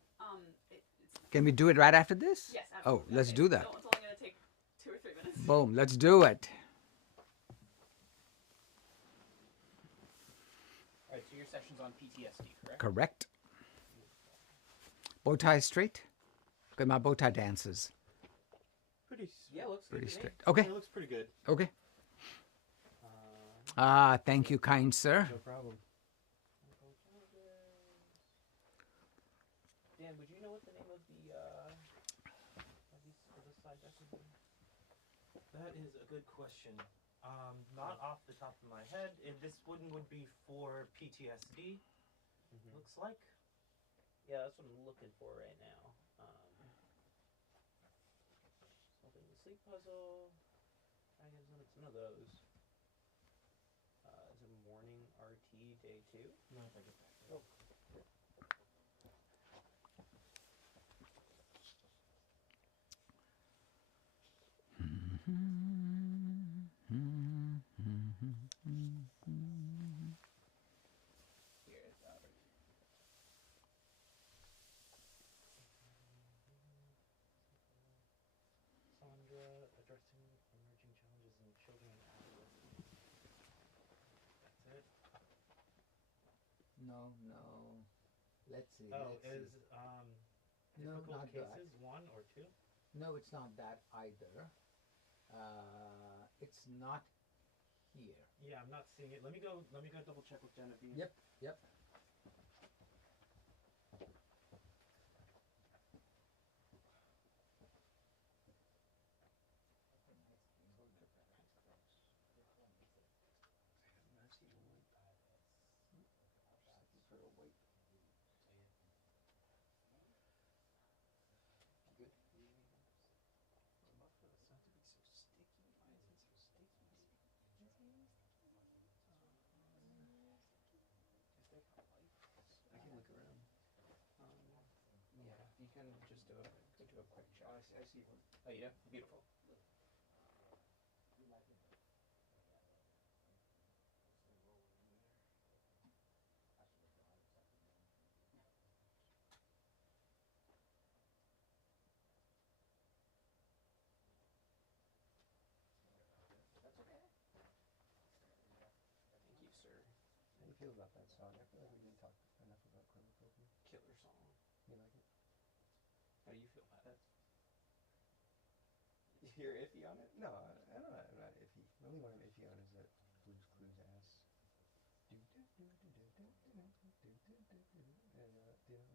It's, Can we do it right after this? yes, Oh, absolutely. let's Okay, do that. So it's only going to take 2 or 3 minutes. Boom. Let's do it. All right, so your section's on PTSD, correct? Correct. Bow tie straight. Because my bow tie dances. Pretty. Yeah, looks Pretty good to me. straight. Okay. It looks pretty good. Okay. Uh, Thank you, kind sir. No problem. Dan, would you know what the name of the slide deck is? That is a good question. Not off the top of my head. And this one would be for PTSD. Looks like. Yeah, that's what I'm looking for right now. Solving the sleep puzzle. It's one of those. Is it morning RT day 2? No, if I get back. Oh. No, no. Let's see. Oh, let's see. is No, difficult not that. cases 1 or 2? No, it's not that either. It's not here. Yeah, I'm not seeing it. Let me go double check with Genevieve. Yep, yep. I can look around. Yeah, you can just do a quick check. I see one. Oh, you do? Beautiful. That's okay. Thank you, sir. How do you feel about that song? I feel like we didn't talk enough about cornucopia. Killer song. You like it? How do you feel about it? You're iffy on it? No, I'm not iffy. The only one I'm iffy on is that Blue's Clues ass.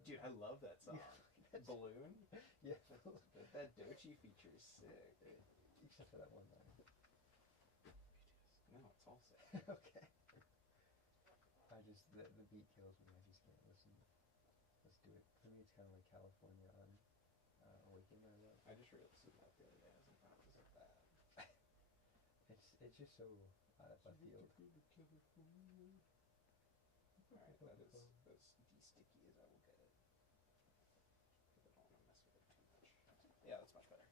Dude, I love that song. That's- Balloon? Yeah, That Dochi feature is sick. except for that one line. No, it's all sick. Okay. The beat kills me. I just can't listen. Let's do it. For me, it's kind of like California on Awaken My Love. I just re-listened to that the other day. I was like, wow, this is bad. It's just so out of left field. Alright, that is as de-sticky as I will get it. I don't want to mess with it too much. Yeah, that's much better.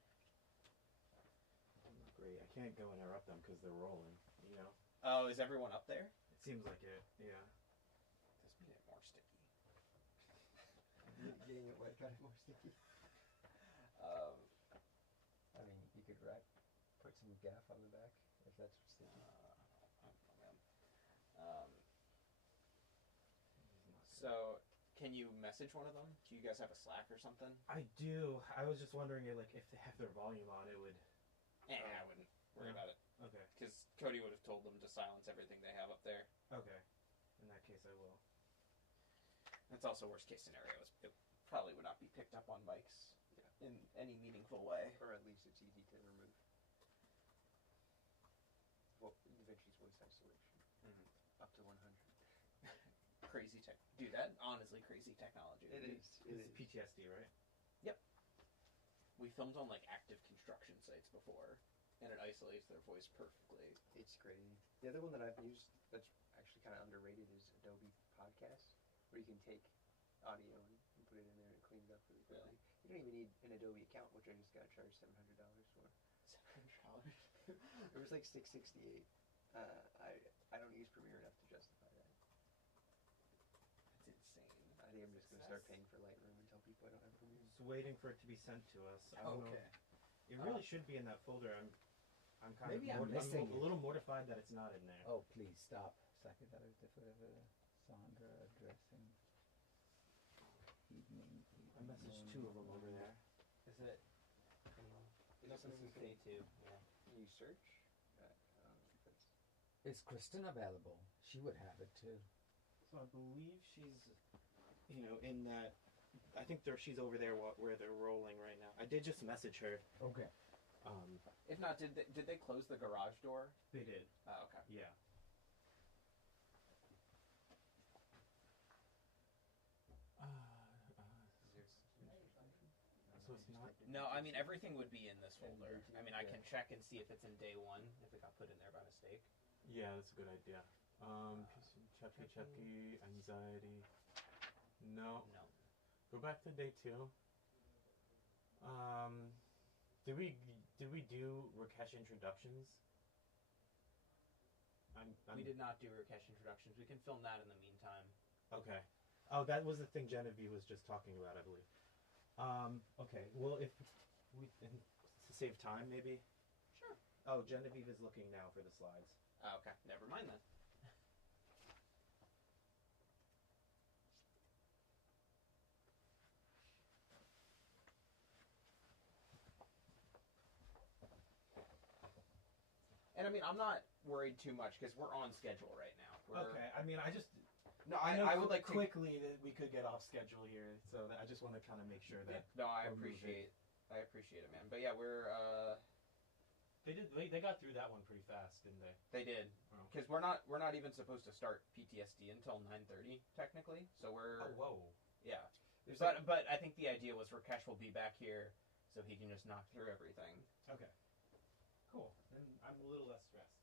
Great. I can't go interrupt them because they're rolling, you know? Oh, is everyone up there? It seems like it, yeah. This made it more sticky. Getting it wet got it more sticky. I mean, you could put some gaff on the back if that's what's sticky. I don't know, man. So, can you message one of them? Do you guys have a Slack or something? I do. I was just wondering, like, if they have their volume on, it would... I wouldn't worry about it. Okay. Because Cody would have told them to silence everything they have up there. Okay. In that case, I will. That's also worst case scenario. It probably would not be picked up on mics in any meaningful way. Or at least it's easy to remove. Well, DaVinci's voice isolation. Up to 100. Crazy tech. Dude, that honestly crazy technology. It is. It's PTSD, right? Yep. We filmed on like active construction sites before, and it isolates their voice perfectly. It's crazy. The other one that I've used that's actually kind of underrated is Adobe Podcast, where you can take audio and put it in there and it cleans it up really quickly. Really? You don't even need an Adobe account, which I just got charged $700 for. $700. It was like $668. I don't use Premiere enough to justify that. That's insane. I think I'm just gonna start paying for Lightroom and tell people I don't have Premiere. Just waiting for it to be sent to us. I don't know. It really should be in that folder. I'm kind Maybe of I'm missing a little mortified that it's not in there. Oh, please stop. Psychedelic Sandra addressing evening. I messaged 2 of them over there. Is it? This is day 2. Yeah. Can you search? That's Is Kristen available? She would have it too. So I believe she's, in that. I think she's over there where they're rolling right now. I did just message her. Okay. If not, did they close the garage door? They did. Oh, okay. Yeah. So it's not. No, I mean everything would be in this folder. I mean I can check and see if it's in day 1 if it got put in there by mistake. Yeah, that's a good idea. Chapky, anxiety. No. No. Go back to day 2. Did we do Rakesh introductions? We did not do Rakesh introductions. We can film that in the meantime. Okay. Oh, that was the thing Genevieve was just talking about, I believe. Okay. Well, if we to save time, maybe. Sure. Oh, Genevieve is looking now for the slides. Oh, okay. Never mind then. And I mean, I'm not worried too much because we're on schedule right now. Okay, I mean, I just No, I know I would like to. quickly that we could get off schedule here, so that I just want to kind of make sure that No, I we're moving. appreciate it, man. But yeah, we're they got through that one pretty fast, didn't they? they did Oh. because we're not even supposed to start PTSD until 9:30 technically. So we're Oh, whoa. yeah. There's But I think the idea was Rakesh will be back here so he can just knock through everything. okay. Cool. Then I'm a little less stressed.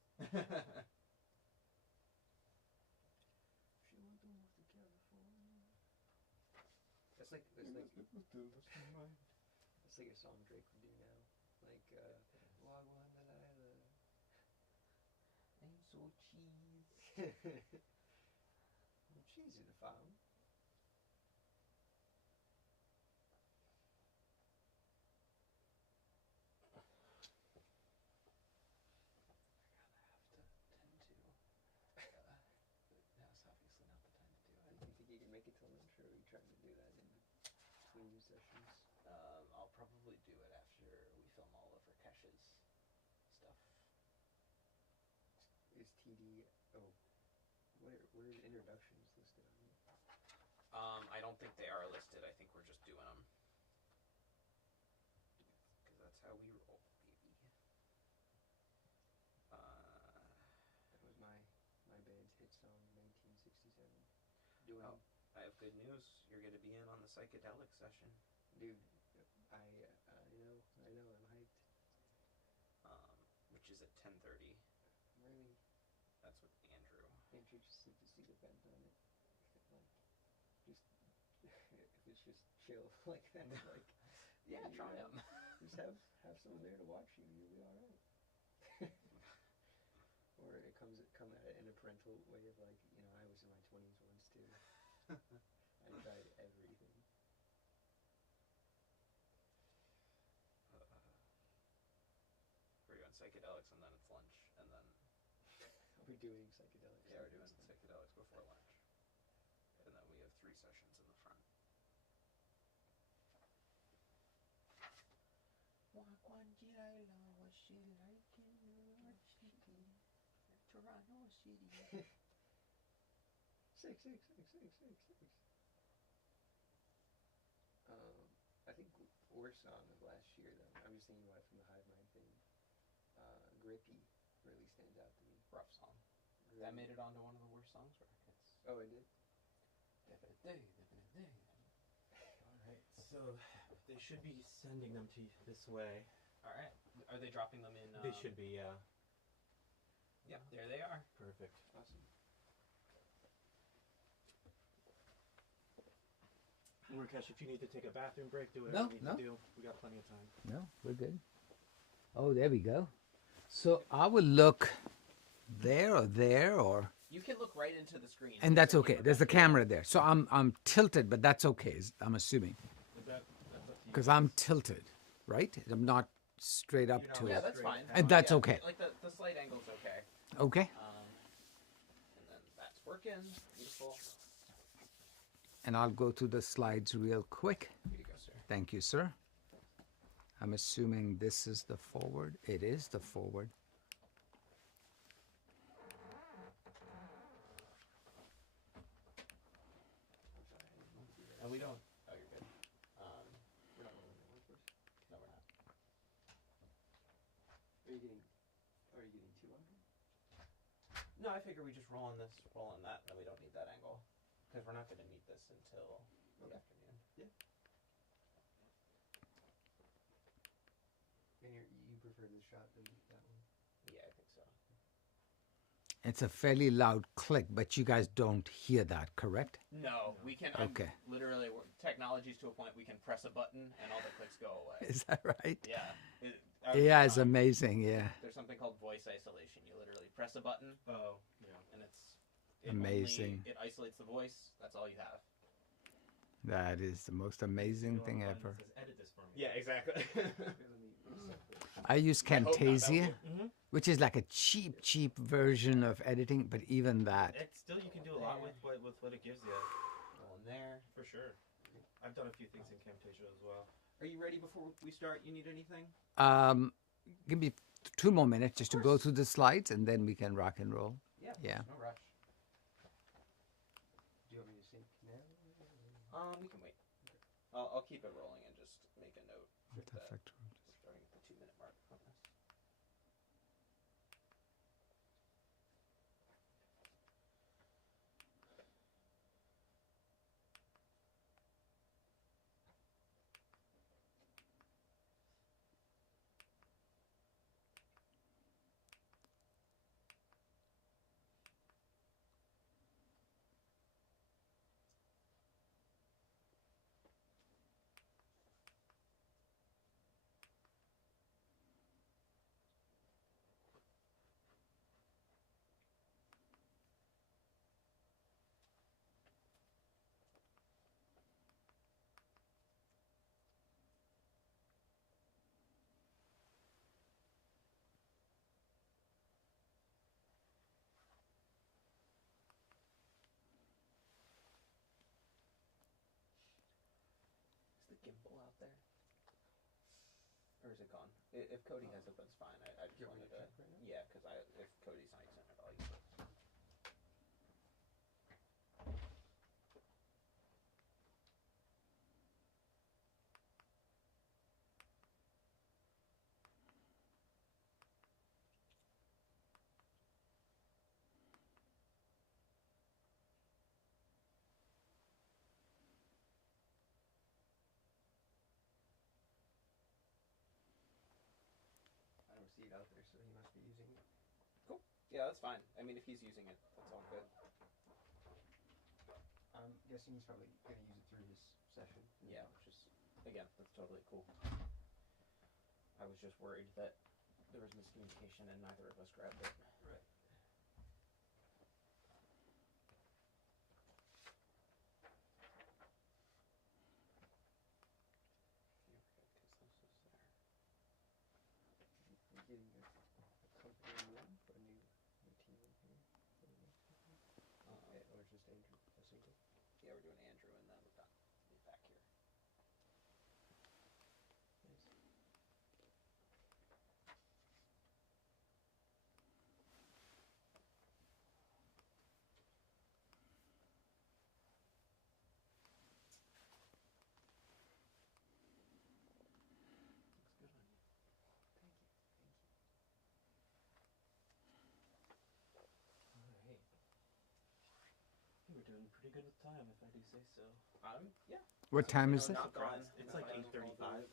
It's like a song Drake would do now. Like, Wagwan Delilah. I'm so cheese. Cheese in the farm. Do you think you can make it till lunch, or are you trying to do that in between your sessions? I'll probably do it after we film all of Rakesh's stuff. Is TD? Oh, where are introductions listed on here? I don't think they are listed. I think we're just doing them because that's how we roll, baby. That was my band's hit song, 1967. Doing, Oh, I have good news. You're going to be in on the psychedelic session. dude, I know, I'm hyped. Which is at 10:30. Really That's with Andrew. interested to see the bent on it. Like, just if it's just chill like that, like Yeah, you try know, them. just have someone there to watch you. You'll be all right. Or it come at it in a parental way of like, I was in my 20s once too. I tried everything. We're doing psychedelics and then it's lunch and then We're doing psychedelics. yeah, we're doing psychedelics before lunch. And then we have 3 sessions in the front. What's she like in New York City? Toronto City. 6. I think worst song of last year though. I'm just thinking about it from the Hive Mind thing. Grippy really stands out to me. Rough song. That made it onto one of the worst songs brackets. Oh, it did. Alright, so they should be sending them to you this way. All right. Are they dropping them in? They should be, yeah. Yeah, there they are. Perfect. Awesome. Rakesh, if you need to take a bathroom break, do whatever you need to do. We got plenty of time. No, we're good. Oh, there we go. So I will look there, or You can look right into the screen. and that's okay. There's the camera there, so I'm tilted, but that's okay. I'm assuming That's up to you. because I'm tilted, right? I'm not straight up You're to not it. Yeah, that's fine. And that's Yeah, okay. Like the slight angle's okay. Okay. And then that's working. Beautiful. And I'll go through the slides real quick. Here you go, sir. Thank you, sir. I'm assuming this is the forward. It is the forward. And we don't. Oh, you're good. We're not rolling that one first. No, we're not. Are you getting too on here? No, I figure we just roll on this, roll on that, and we don't need that angle. Because we're not going to need this until the afternoon. And you prefer this shot than that one? Yeah, I think so. It's a fairly loud click, but you guys don't hear that, correct? No, we can. Okay. Literally, technology's to a point we can press a button and all the clicks go away. Is that right? Yeah. Yeah, it's amazing. Yeah. There's something called voice isolation. You literally press a button Oh, yeah. and Amazing. It isolates the voice. That's all you have. That is the most amazing thing ever. Says, edit this for me. Yeah, exactly. I use I hope not, that Camtasia, Mm-hmm. which is like a cheap version of editing, but even that. Still, you can do a lot with what it gives you. Roll in there. For sure. I've done a few things in Camtasia as well. Are you ready before we start? You need anything? Give me 2 more minutes just to go through the slides, and then we can rock and roll. Yeah. Yeah. No rush. Do you want me to sync now? We can wait. I'll keep it rolling and just make a note that Perfect. we're starting at the 2-minute mark on this. Is the gimbal out there? Or is it gone? If Cody has it, that's fine. I just Do you want me wanted to to. check right now? Yeah, because if Cody's not using it, I'll use it. I don't see it out there, so he must be using it. Cool. Yeah, that's fine. I mean, if he's using it, that's all good. I'm guessing he's probably gonna use it through his session. Yeah, which is, again, that's totally cool. I was just worried that there was miscommunication and neither of us grabbed it. Right. We're getting a company one, a new team in here for the next one. Or just Andrew, a single. Yeah, we're doing Andrew and then we've got me back here. Nice. Looks good on you. Thank you. Alright. I think we're doing pretty good with time, if I do say so. Yeah. What time You is know, it? not gone. It's like 8:35.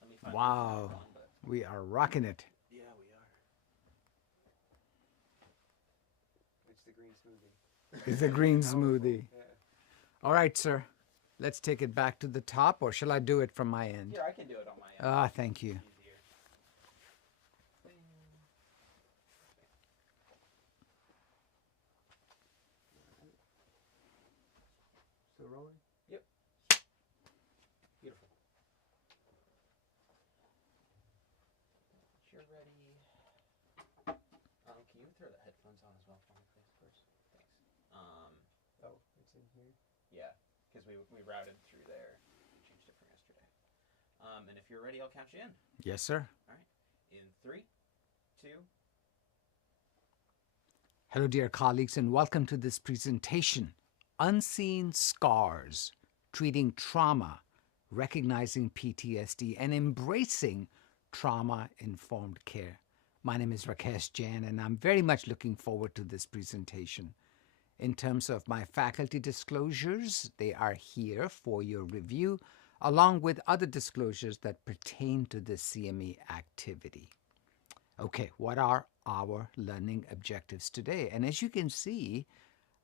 Let me find Wow. out. But We are rocking it. Yeah, we are. It's the green smoothie. It's a green smoothie. Yeah. All right, sir. Let's take it back to the top, or shall I do it from my end? here, I can do it on my end. Ah, thank you. Easier. Still rolling? Beautiful. Once you're ready. Can you throw the headphones on as well for me, please, first? Thanks. Oh, it's in here. Yeah, because we routed through there. We changed it from yesterday. And if you're ready, I'll count you in. Yes, sir. All right. In 3, 2. Hello, dear colleagues, and welcome to this presentation, Unseen Scars, Treating Trauma, Recognizing PTSD, and Embracing Trauma-Informed Care. My name is Rakesh Jain, and I'm very much looking forward to this presentation. In terms of my faculty disclosures, they are here for your review, along with other disclosures that pertain to the CME activity. Okay, what are our learning objectives today? And as you can see,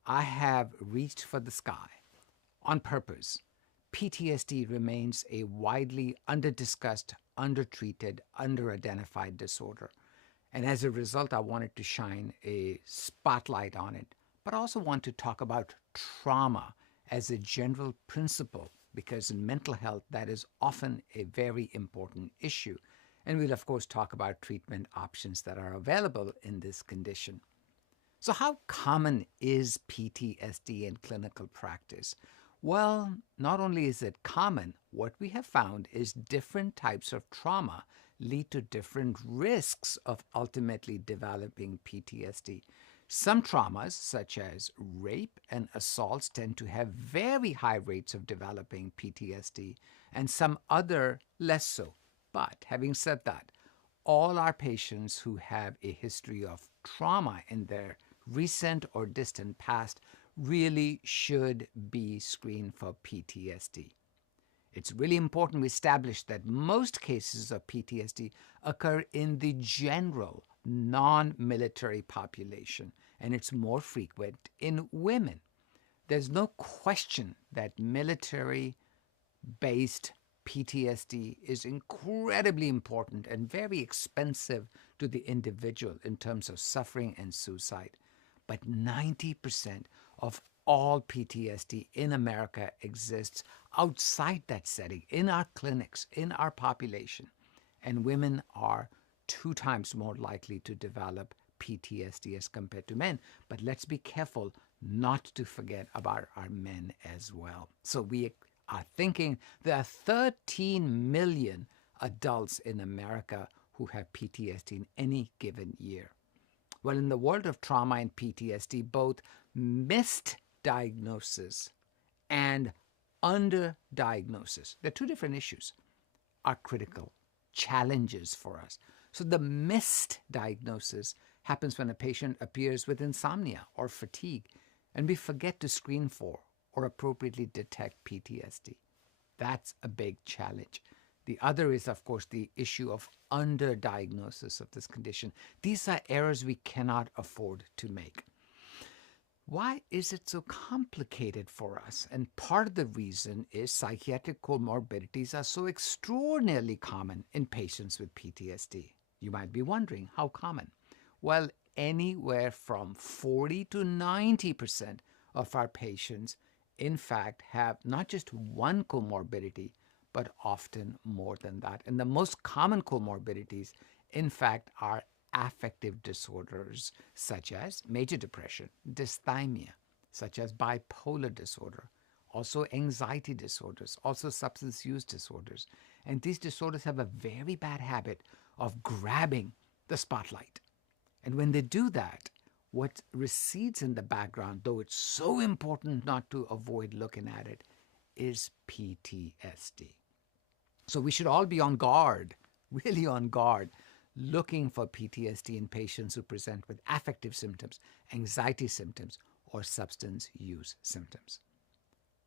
I have reached for the sky on purpose. PTSD remains a widely under-discussed, under-treated, under-identified disorder. And as a result, I wanted to shine a spotlight on it, but I also want to talk about trauma as a general principle, because in mental health, that is often a very important issue. And we'll, of course, talk about treatment options that are available in this condition. So how common is PTSD in clinical practice? Well, not only is it common, what we have found is different types of trauma lead to different risks of ultimately developing PTSD. Some traumas, such as rape and assaults, tend to have very high rates of developing PTSD, and some other less so. But having said that, all our patients who have a history of trauma in their recent or distant past really should be screened for PTSD. It's really important we establish that most cases of PTSD occur in the general non-military population, and it's more frequent in women. There's no question that military-based PTSD is incredibly important and very expensive to the individual in terms of suffering and suicide. But 90% of all PTSD in America exists outside that setting, in our clinics, in our population. And women are 2 times more likely to develop PTSD as compared to men. But let's be careful not to forget about our men as well. So we are thinking there are 13 million adults in America who have PTSD in any given year. Well, in the world of trauma and PTSD, both missed diagnosis and underdiagnosis, they're 2 different issues, are critical challenges for us. So the missed diagnosis happens when a patient appears with insomnia or fatigue, and we forget to screen for or appropriately detect PTSD. That's a big challenge. The other is, of course, the issue of underdiagnosis of this condition. These are errors we cannot afford to make. Why is it so complicated for us? And part of the reason is psychiatric comorbidities are so extraordinarily common in patients with PTSD. You might be wondering, how common? Well, anywhere from 40 to 90% of our patients, in fact, have not just one comorbidity, but often more than that. And the most common comorbidities, in fact, are affective disorders such as major depression, dysthymia, such as bipolar disorder, also anxiety disorders, also substance use disorders. And these disorders have a very bad habit of grabbing the spotlight. And when they do that, what recedes in the background, though it's so important not to avoid looking at it, is PTSD. So we should all be on guard, really on guard, looking for PTSD in patients who present with affective symptoms, anxiety symptoms, or substance use symptoms.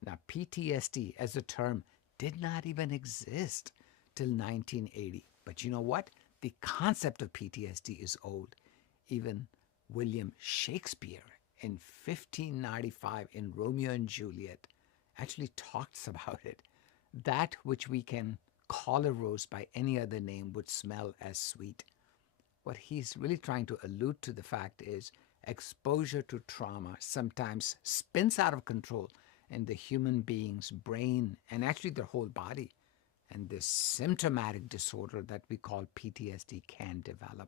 Now, PTSD as a term did not even exist till 1980. But you know what? The concept of PTSD is old. Even William Shakespeare in 1595 in Romeo and Juliet actually talks about it. That which we can call a rose by any other name would smell as sweet. What he's really trying to allude to the fact is exposure to trauma sometimes spins out of control in the human being's brain and actually their whole body. And this symptomatic disorder that we call PTSD can develop.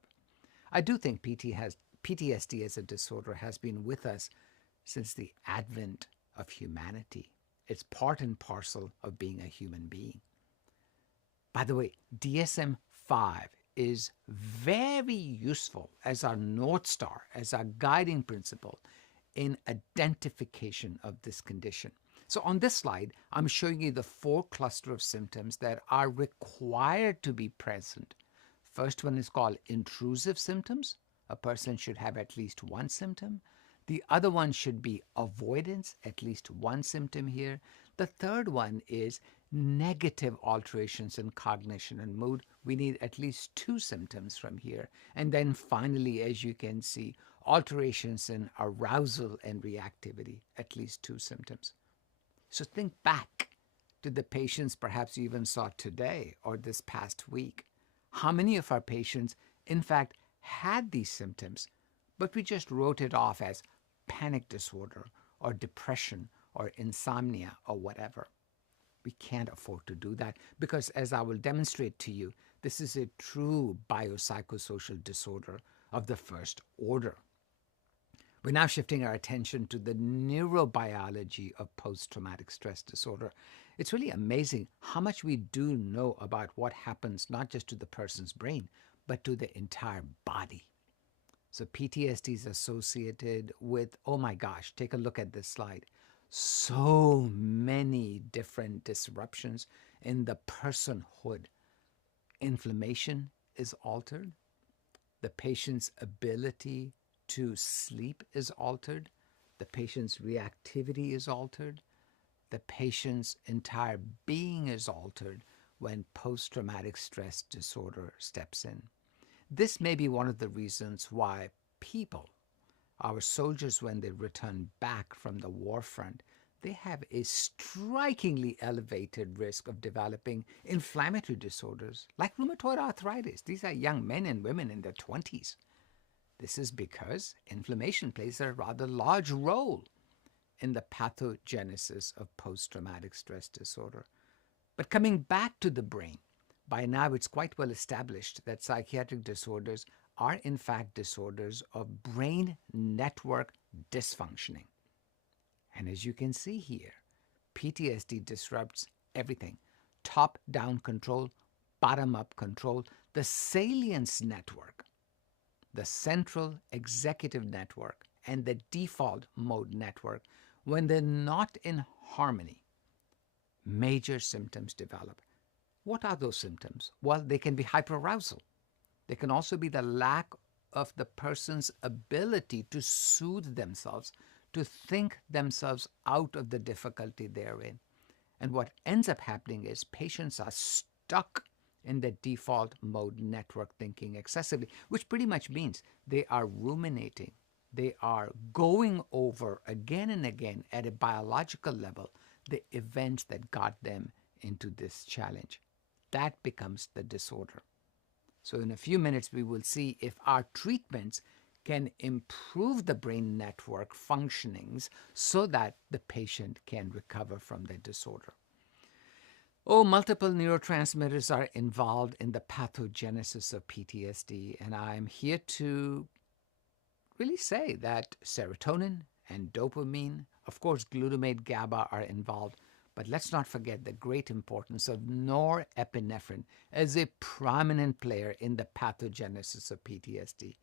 I do think PTSD as a disorder has been with us since the advent of humanity. It's part and parcel of being a human being. By the way, DSM-5 is very useful as our North Star, as our guiding principle in identification of this condition. So on this slide, I'm showing you the 4 cluster of symptoms that are required to be present. First one is called intrusive symptoms. A person should have at least 1 symptom. The other one should be avoidance, at least 1 symptom here. The third one is negative alterations in cognition and mood. We need at least 2 symptoms from here. And then finally, as you can see, alterations in arousal and reactivity, at least 2 symptoms. So think back to the patients perhaps you even saw today or this past week. How many of our patients, in fact, had these symptoms, but we just wrote it off as panic disorder or depression or insomnia or whatever? We can't afford to do that because, as I will demonstrate to you, this is a true biopsychosocial disorder of the first order. We're now shifting our attention to the neurobiology of post-traumatic stress disorder. It's really amazing how much we do know about what happens not just to the person's brain, but to the entire body. So PTSD is associated with, oh my gosh, take a look at this slide. So many different disruptions in the personhood. Inflammation is altered. The patient's ability to sleep is altered. The patient's reactivity is altered. The patient's entire being is altered when post-traumatic stress disorder steps in. This may be one of the reasons why people, our soldiers, when they return back from the war front, they have a strikingly elevated risk of developing inflammatory disorders like rheumatoid arthritis. These are young men and women in their 20s. This is because inflammation plays a rather large role in the pathogenesis of post-traumatic stress disorder. But coming back to the brain, by now it's quite well established that psychiatric disorders are in fact disorders of brain network dysfunctioning. And as you can see here, PTSD disrupts everything. Top-down control, bottom-up control, the salience network, the central executive network, and the default mode network. When they're not in harmony, major symptoms develop. What are those symptoms? Well, they can be hyperarousal. They can also be the lack of the person's ability to soothe themselves, to think themselves out of the difficulty they're in. And what ends up happening is patients are stuck in the default mode network thinking excessively, which pretty much means they are ruminating. They are going over again and again at a biological level the events that got them into this challenge. That becomes the disorder. So in a few minutes, we will see if our treatments can improve the brain network functionings so that the patient can recover from their disorder. Oh, multiple neurotransmitters are involved in the pathogenesis of PTSD, and I'm here to really say that serotonin and dopamine, of course, glutamate, GABA are involved, but let's not forget the great importance of norepinephrine as a prominent player in the pathogenesis of PTSD.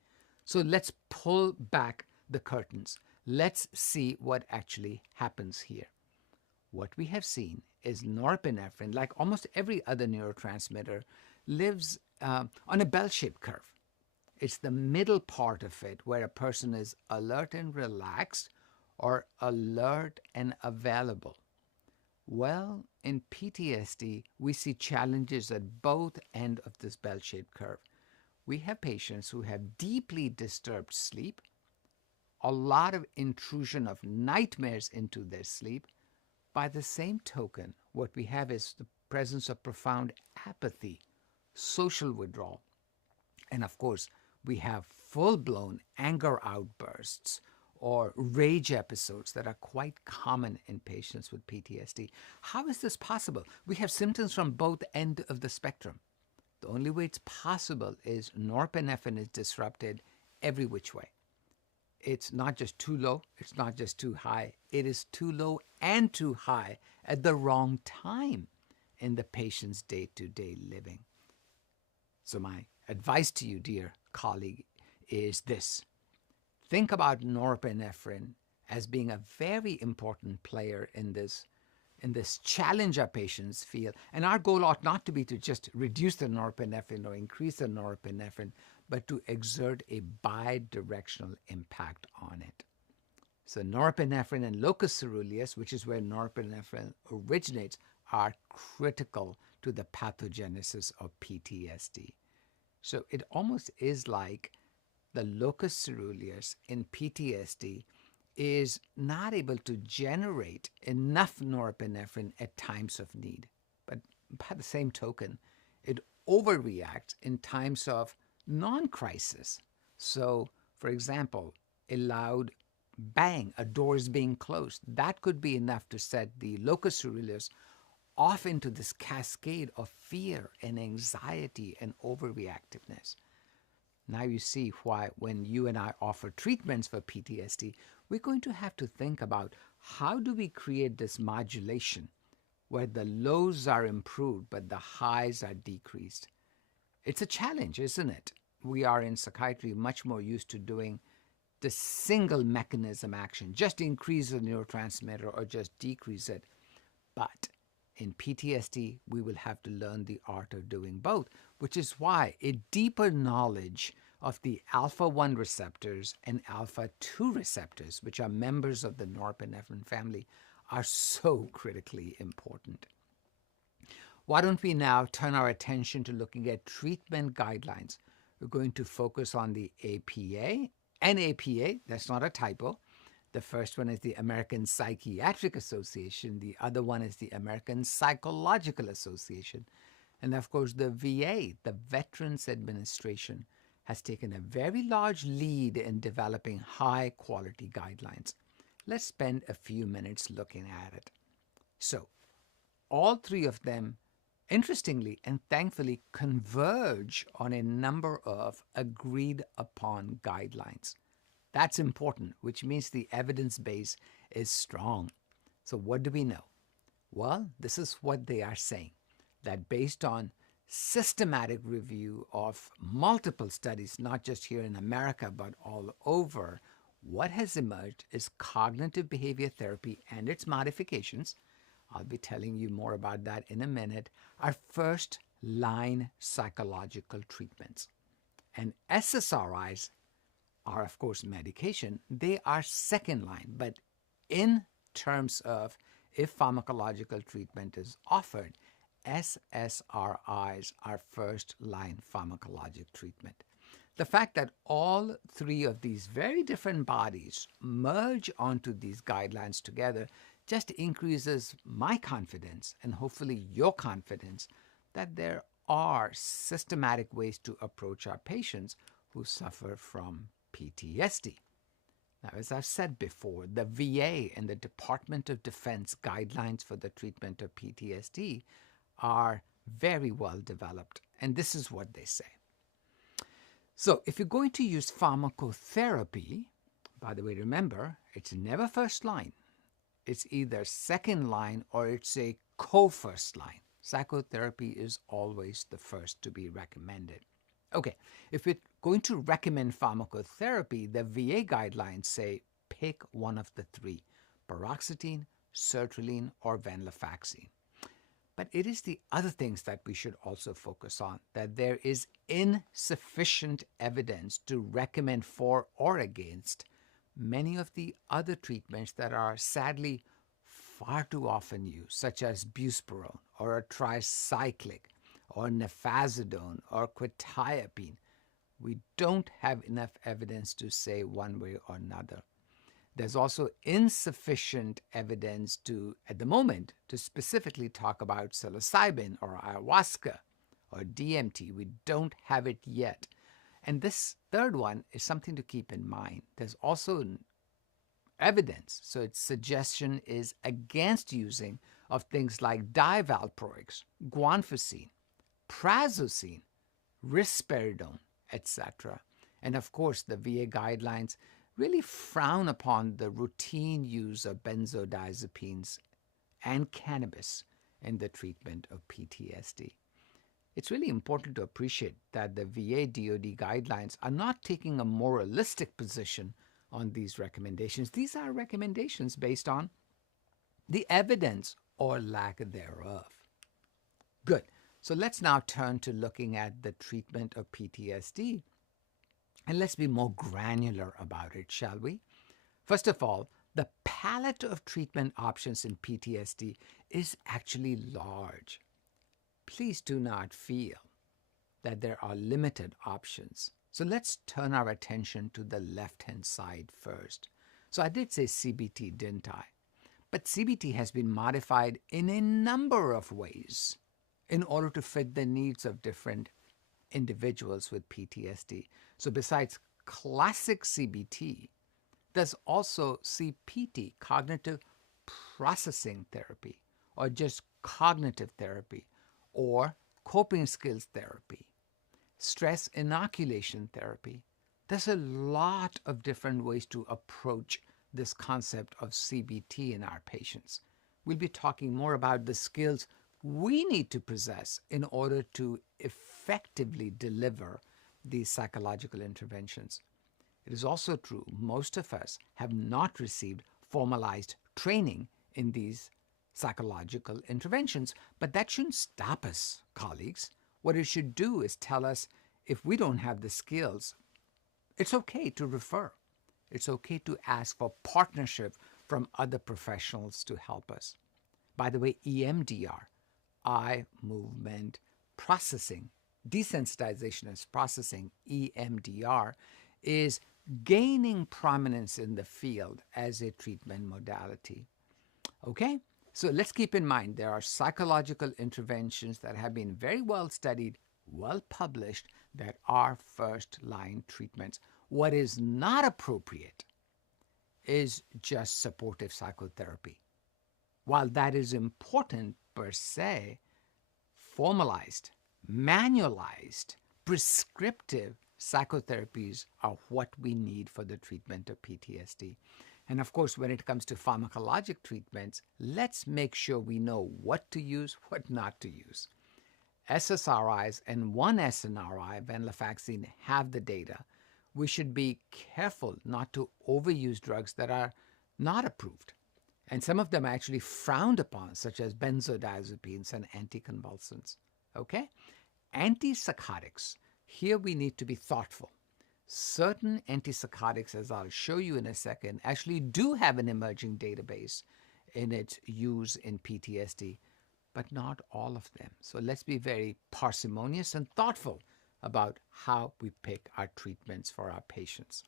So let's pull back the curtains. Let's see what actually happens here. What we have seen is norepinephrine, like almost every other neurotransmitter, lives on a bell-shaped curve. It's the middle part of it where a person is alert and relaxed or alert and available. Well, in PTSD, we see challenges at both ends of this bell-shaped curve. We have patients who have deeply disturbed sleep, a lot of intrusion of nightmares into their sleep. By the same token, what we have is the presence of profound apathy, social withdrawal, and of course, we have full-blown anger outbursts or rage episodes that are quite common in patients with PTSD. How is this possible? We have symptoms from both ends of the spectrum. The only way it's possible is norepinephrine is disrupted every which way. It's not just too low, it's not just too high, it is too low and too high at the wrong time in the patient's day-to-day living. So my advice to you, dear colleague, is this. Think about norepinephrine as being a very important player in this challenge our patients feel. And our goal ought not to be to just reduce the norepinephrine or increase the norepinephrine, but to exert a bidirectional impact on it. So norepinephrine and locus coeruleus, which is where norepinephrine originates, are critical to the pathogenesis of PTSD. So it almost is like the locus coeruleus in PTSD is not able to generate enough norepinephrine at times of need. But by the same token, it overreacts in times of non-crisis. So, for example, a loud bang, a door is being closed, that could be enough to set the locus coeruleus off into this cascade of fear and anxiety and overreactiveness. Now you see why when you and I offer treatments for PTSD, we're going to have to think about how do we create this modulation where the lows are improved but the highs are decreased. It's a challenge, isn't it? We are in psychiatry much more used to doing the single mechanism action, just increase the neurotransmitter or just decrease it. But in PTSD, we will have to learn the art of doing both, which is why a deeper knowledge of the alpha 1 receptors and alpha 2 receptors, which are members of the norepinephrine family, are so critically important. Why don't we now turn our attention to looking at treatment guidelines? We're going to focus on the APA and APA, that's not a typo. The first one is the American Psychiatric Association. The other one is the American Psychological Association. And of course, the VA, the Veterans Administration, has taken a very large lead in developing high quality guidelines. Let's spend a few minutes looking at it. So, all three of them, interestingly and thankfully, converge on a number of agreed upon guidelines. That's important, which means the evidence base is strong. So what do we know? Well, this is what they are saying, that based on systematic review of multiple studies, not just here in America, but all over, what has emerged is cognitive behavior therapy and its modifications. I'll be telling you more about that in a minute. Are first line psychological treatments. And SSRIs are, of course, medication. They are second line, but in terms of if pharmacological treatment is offered, SSRIs are first line pharmacologic treatment. The fact that all three of these very different bodies merge onto these guidelines together just increases my confidence and hopefully your confidence that there are systematic ways to approach our patients who suffer from PTSD. Now, as I've said before, the VA and the Department of Defense guidelines for the treatment of PTSD are very well developed, and this is what they say. So, if you're going to use pharmacotherapy, by the way, remember, it's never first line. It's either second line or it's a co-first line. Psychotherapy is always the first to be recommended. Okay, if we're going to recommend pharmacotherapy, the VA guidelines say pick one of the three, paroxetine, sertraline, or venlafaxine. But it is the other things that we should also focus on, that there is insufficient evidence to recommend for or against many of the other treatments that are sadly far too often used, such as buspirone or a tricyclic or nefazodone or quetiapine. We don't have enough evidence to say one way or another. There's also insufficient evidence at the moment, to specifically talk about psilocybin or ayahuasca or DMT. We don't have it yet. And this third one is something to keep in mind. There's also evidence, so its suggestion is against using of things like divalproex, guanfacine, prazosin, risperidone, etc. And of course, the VA guidelines really frown upon the routine use of benzodiazepines and cannabis in the treatment of PTSD. It's really important to appreciate that the VA DoD guidelines are not taking a moralistic position on these recommendations. These are recommendations based on the evidence or lack thereof. Good. So let's now turn to looking at the treatment of PTSD. And let's be more granular about it, shall we? First of all, the palette of treatment options in PTSD is actually large. Please do not feel that there are limited options. So let's turn our attention to the left-hand side first. So I did say CBT, didn't I? But CBT has been modified in a number of ways in order to fit the needs of different individuals with PTSD. So besides classic CBT, there's also CPT, cognitive processing therapy, or just cognitive therapy, or coping skills therapy. stress inoculation therapy. There's a lot of different ways to approach this concept of CBT in our patients. We'll be talking more about the skills we need to possess in order to effectively deliver these psychological interventions. It is also true most of us have not received formalized training in these psychological interventions, but that shouldn't stop us, colleagues. What it should do is tell us if we don't have the skills, it's okay to refer. It's okay to ask for partnership from other professionals to help us. By the way, EMDR, eye movement processing, desensitization as processing, EMDR, is gaining prominence in the field as a treatment modality. Okay? So let's keep in mind there are psychological interventions that have been very well studied, well published, that are first-line treatments. What is not appropriate is just supportive psychotherapy. While that is important per se, formalized, manualized, prescriptive psychotherapies are what we need for the treatment of PTSD. And of course, when it comes to pharmacologic treatments, let's make sure we know what to use, what not to use. SSRIs and one SNRI, venlafaxine, have the data. We should be careful not to overuse drugs that are not approved. And some of them are actually frowned upon, such as benzodiazepines and anticonvulsants. Okay? Antipsychotics. Here we need to be thoughtful. Certain antipsychotics, as I'll show you in a second, actually do have an emerging database in its use in PTSD, but not all of them. So let's be very parsimonious and thoughtful about how we pick our treatments for our patients.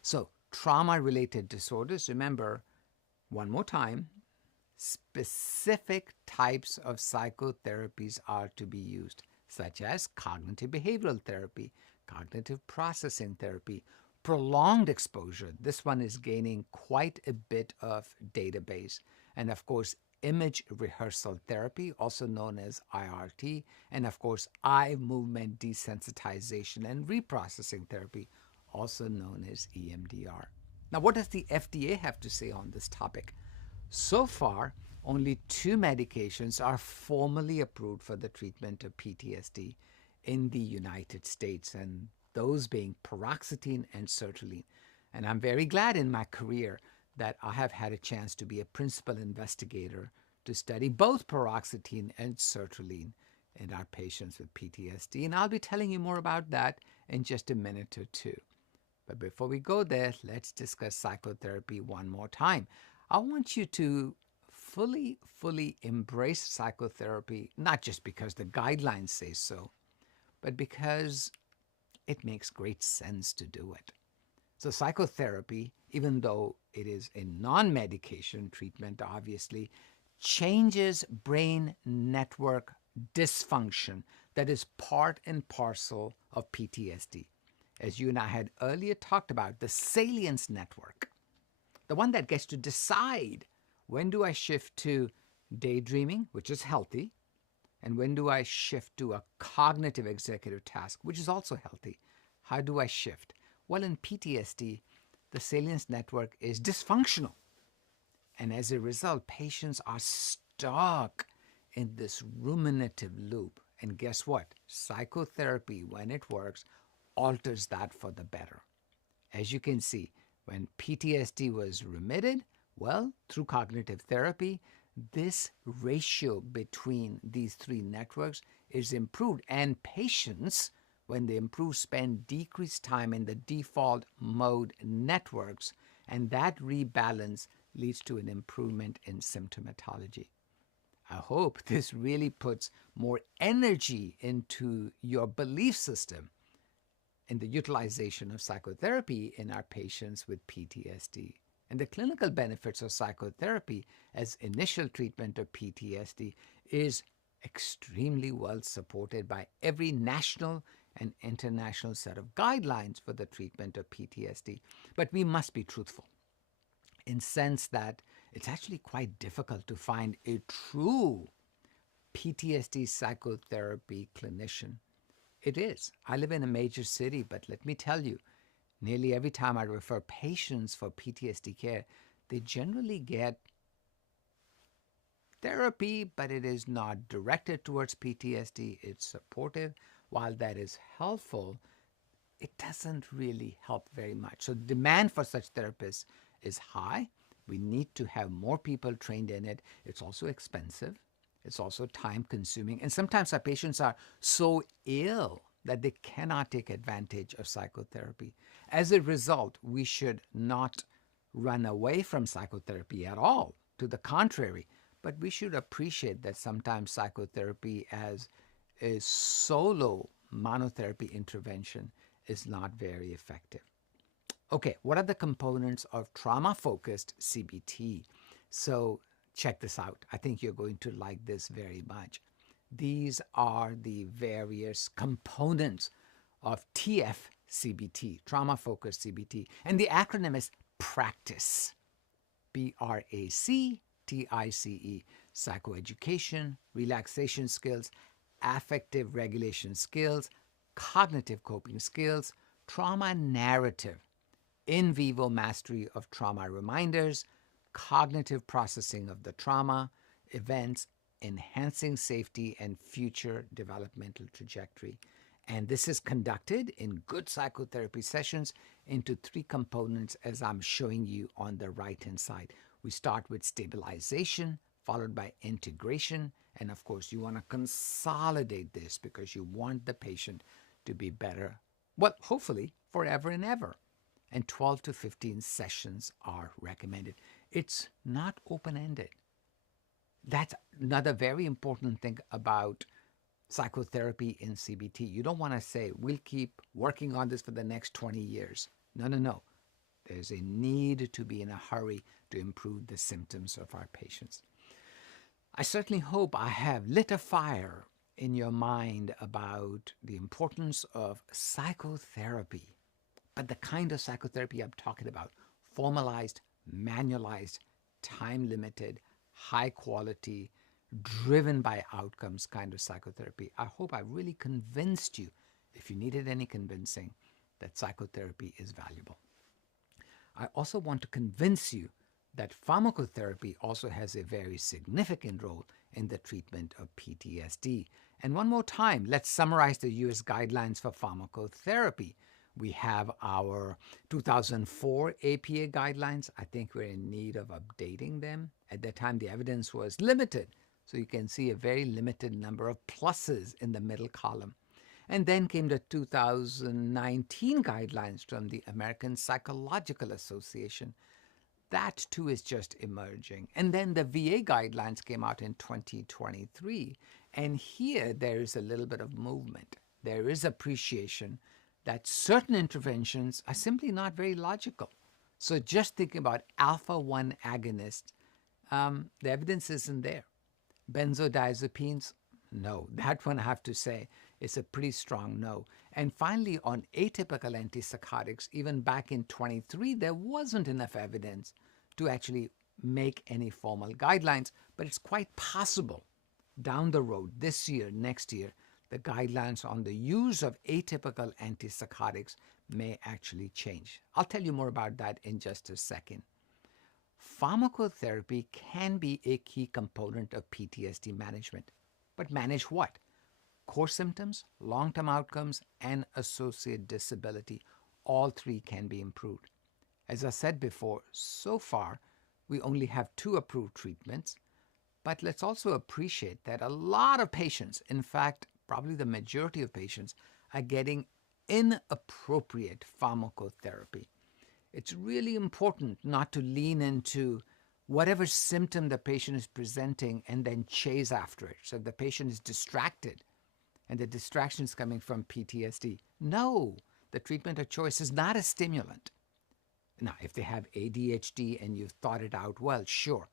So trauma-related disorders, remember, one more time, specific types of psychotherapies are to be used, such as cognitive behavioral therapy, cognitive processing therapy, prolonged exposure. This one is gaining quite a bit of database. And of course, image rehearsal therapy, also known as IRT, and of course, eye movement desensitization and reprocessing therapy, also known as EMDR. Now, what does the FDA have to say on this topic? So far, only 2 medications are formally approved for the treatment of PTSD in the United States, and those being paroxetine and sertraline. And I'm very glad in my career that I have had a chance to be a principal investigator to study both paroxetine and sertraline in our patients with PTSD. And I'll be telling you more about that in just a minute or two. But before we go there, let's discuss psychotherapy one more time. I want you to fully embrace psychotherapy, not just because the guidelines say so, but because it makes great sense to do it. So psychotherapy, even though it is a non-medication treatment, obviously, changes brain network dysfunction that is part and parcel of PTSD. As you and I had earlier talked about, the salience network, the one that gets to decide when do I shift to daydreaming, which is healthy, and when do I shift to a cognitive executive task, which is also healthy. How do I shift? Well, in PTSD, the salience network is dysfunctional. And as a result, patients are stuck in this ruminative loop. And guess what? Psychotherapy, when it works, alters that for the better. As you can see, when PTSD was remitted, well, through cognitive therapy, this ratio between these 3 networks is improved. And patients, when they improve, spend decreased time in the default mode networks, and that rebalance leads to an improvement in symptomatology. I hope this really puts more energy into your belief system in the utilization of psychotherapy in our patients with PTSD. And the clinical benefits of psychotherapy as initial treatment of PTSD is extremely well supported by every national and international set of guidelines for the treatment of PTSD. But we must be truthful in sense that it's actually quite difficult to find a true PTSD psychotherapy clinician It is. I live in a major city, but let me tell you, nearly every time I refer patients for PTSD care, they generally get therapy, but it is not directed towards PTSD. It's supportive. While that is helpful, it doesn't really help very much. So demand for such therapists is high. We need to have more people trained in it. It's also expensive. It's also time consuming. And sometimes our patients are so ill that they cannot take advantage of psychotherapy. As a result, we should not run away from psychotherapy at all. To the contrary, but we should appreciate that sometimes psychotherapy as a solo monotherapy intervention is not very effective. Okay, what are the components of trauma-focused CBT? So check this out. I think you're going to like this very much. These are the various components of TF-CBT, trauma-focused CBT. And the acronym is PRACTICE, PRACTICE, psychoeducation, relaxation skills, affective regulation skills, cognitive coping skills, trauma narrative, in vivo mastery of trauma reminders, cognitive processing of the trauma events, enhancing safety and future developmental trajectory. And this is conducted in good psychotherapy sessions into three components as I'm showing you on the right-hand side. We start with stabilization, followed by integration. And of course, you want to consolidate this because you want the patient to be better, well, hopefully forever and ever. And 12 to 15 sessions are recommended. It's not open-ended. That's another very important thing about psychotherapy in CBT. You don't want to say, we'll keep working on this for the next 20 years. No, no, no. There's a need to be in a hurry to improve the symptoms of our patients. I certainly hope I have lit a fire in your mind about the importance of psychotherapy, but the kind of psychotherapy I'm talking about, formalized, manualized, time-limited, high quality, driven by outcomes kind of psychotherapy. I hope I really convinced you, if you needed any convincing, that psychotherapy is valuable. I also want to convince you that pharmacotherapy also has a very significant role in the treatment of PTSD. And one more time, let's summarize the US guidelines for pharmacotherapy. We have our 2004 APA guidelines. I think we're in need of updating them. At that time, the evidence was limited. So you can see a very limited number of pluses in the middle column. And then came the 2019 guidelines from the American Psychological Association. That too is just emerging. And then the VA guidelines came out in 2023. And here there is a little bit of movement. There is appreciation that certain interventions are simply not very logical. So just thinking about alpha-1 agonists, the evidence isn't there. Benzodiazepines, no. That one I have to say is a pretty strong no. And finally, on atypical antipsychotics, even back in 23, there wasn't enough evidence to actually make any formal guidelines, but it's quite possible down the road, this year, next year, the guidelines on the use of atypical antipsychotics may actually change. I'll tell you more about that in just a second. Pharmacotherapy can be a key component of PTSD management. But manage what? Core symptoms, long-term outcomes, and associated disability. All three can be improved. As I said before, so far, we only have 2 approved treatments. But let's also appreciate that a lot of patients, in fact, probably the majority of patients, are getting inappropriate pharmacotherapy. It's really important not to lean into whatever symptom the patient is presenting and then chase after it. So if the patient is distracted and the distraction is coming from PTSD, no, the treatment of choice is not a stimulant. Now, if they have ADHD and you've thought it out well, sure.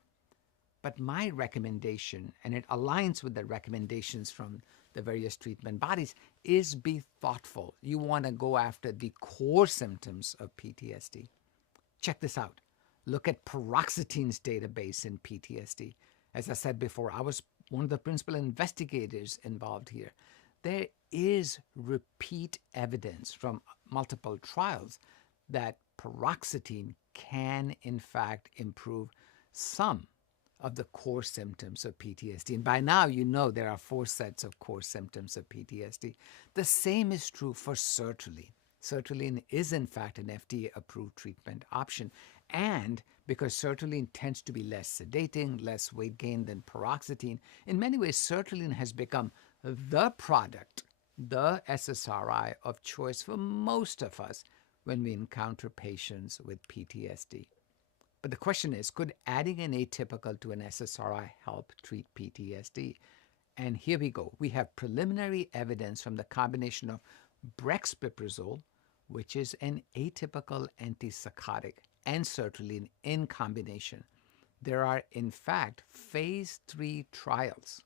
But my recommendation, and it aligns with the recommendations from the various treatment bodies, is be thoughtful. You want to go after the core symptoms of PTSD. Check this out. Look at paroxetine's database in PTSD. As I said before, I was one of the principal investigators involved here. there is repeat evidence from multiple trials that paroxetine can in fact improve some of the core symptoms of PTSD. And by now, you know there are 4 sets of core symptoms of PTSD. The same is true for sertraline. Sertraline is, in fact, an FDA-approved treatment option. And because sertraline tends to be less sedating, less weight gain than paroxetine, in many ways, sertraline has become the product, the SSRI of choice for most of us when we encounter patients with PTSD. But the question is, could adding an atypical to an SSRI help treat PTSD? And here we go. We have preliminary evidence from the combination of brexpiprazole, which is an atypical antipsychotic, and sertraline in combination. There are, in fact, phase 3 trials.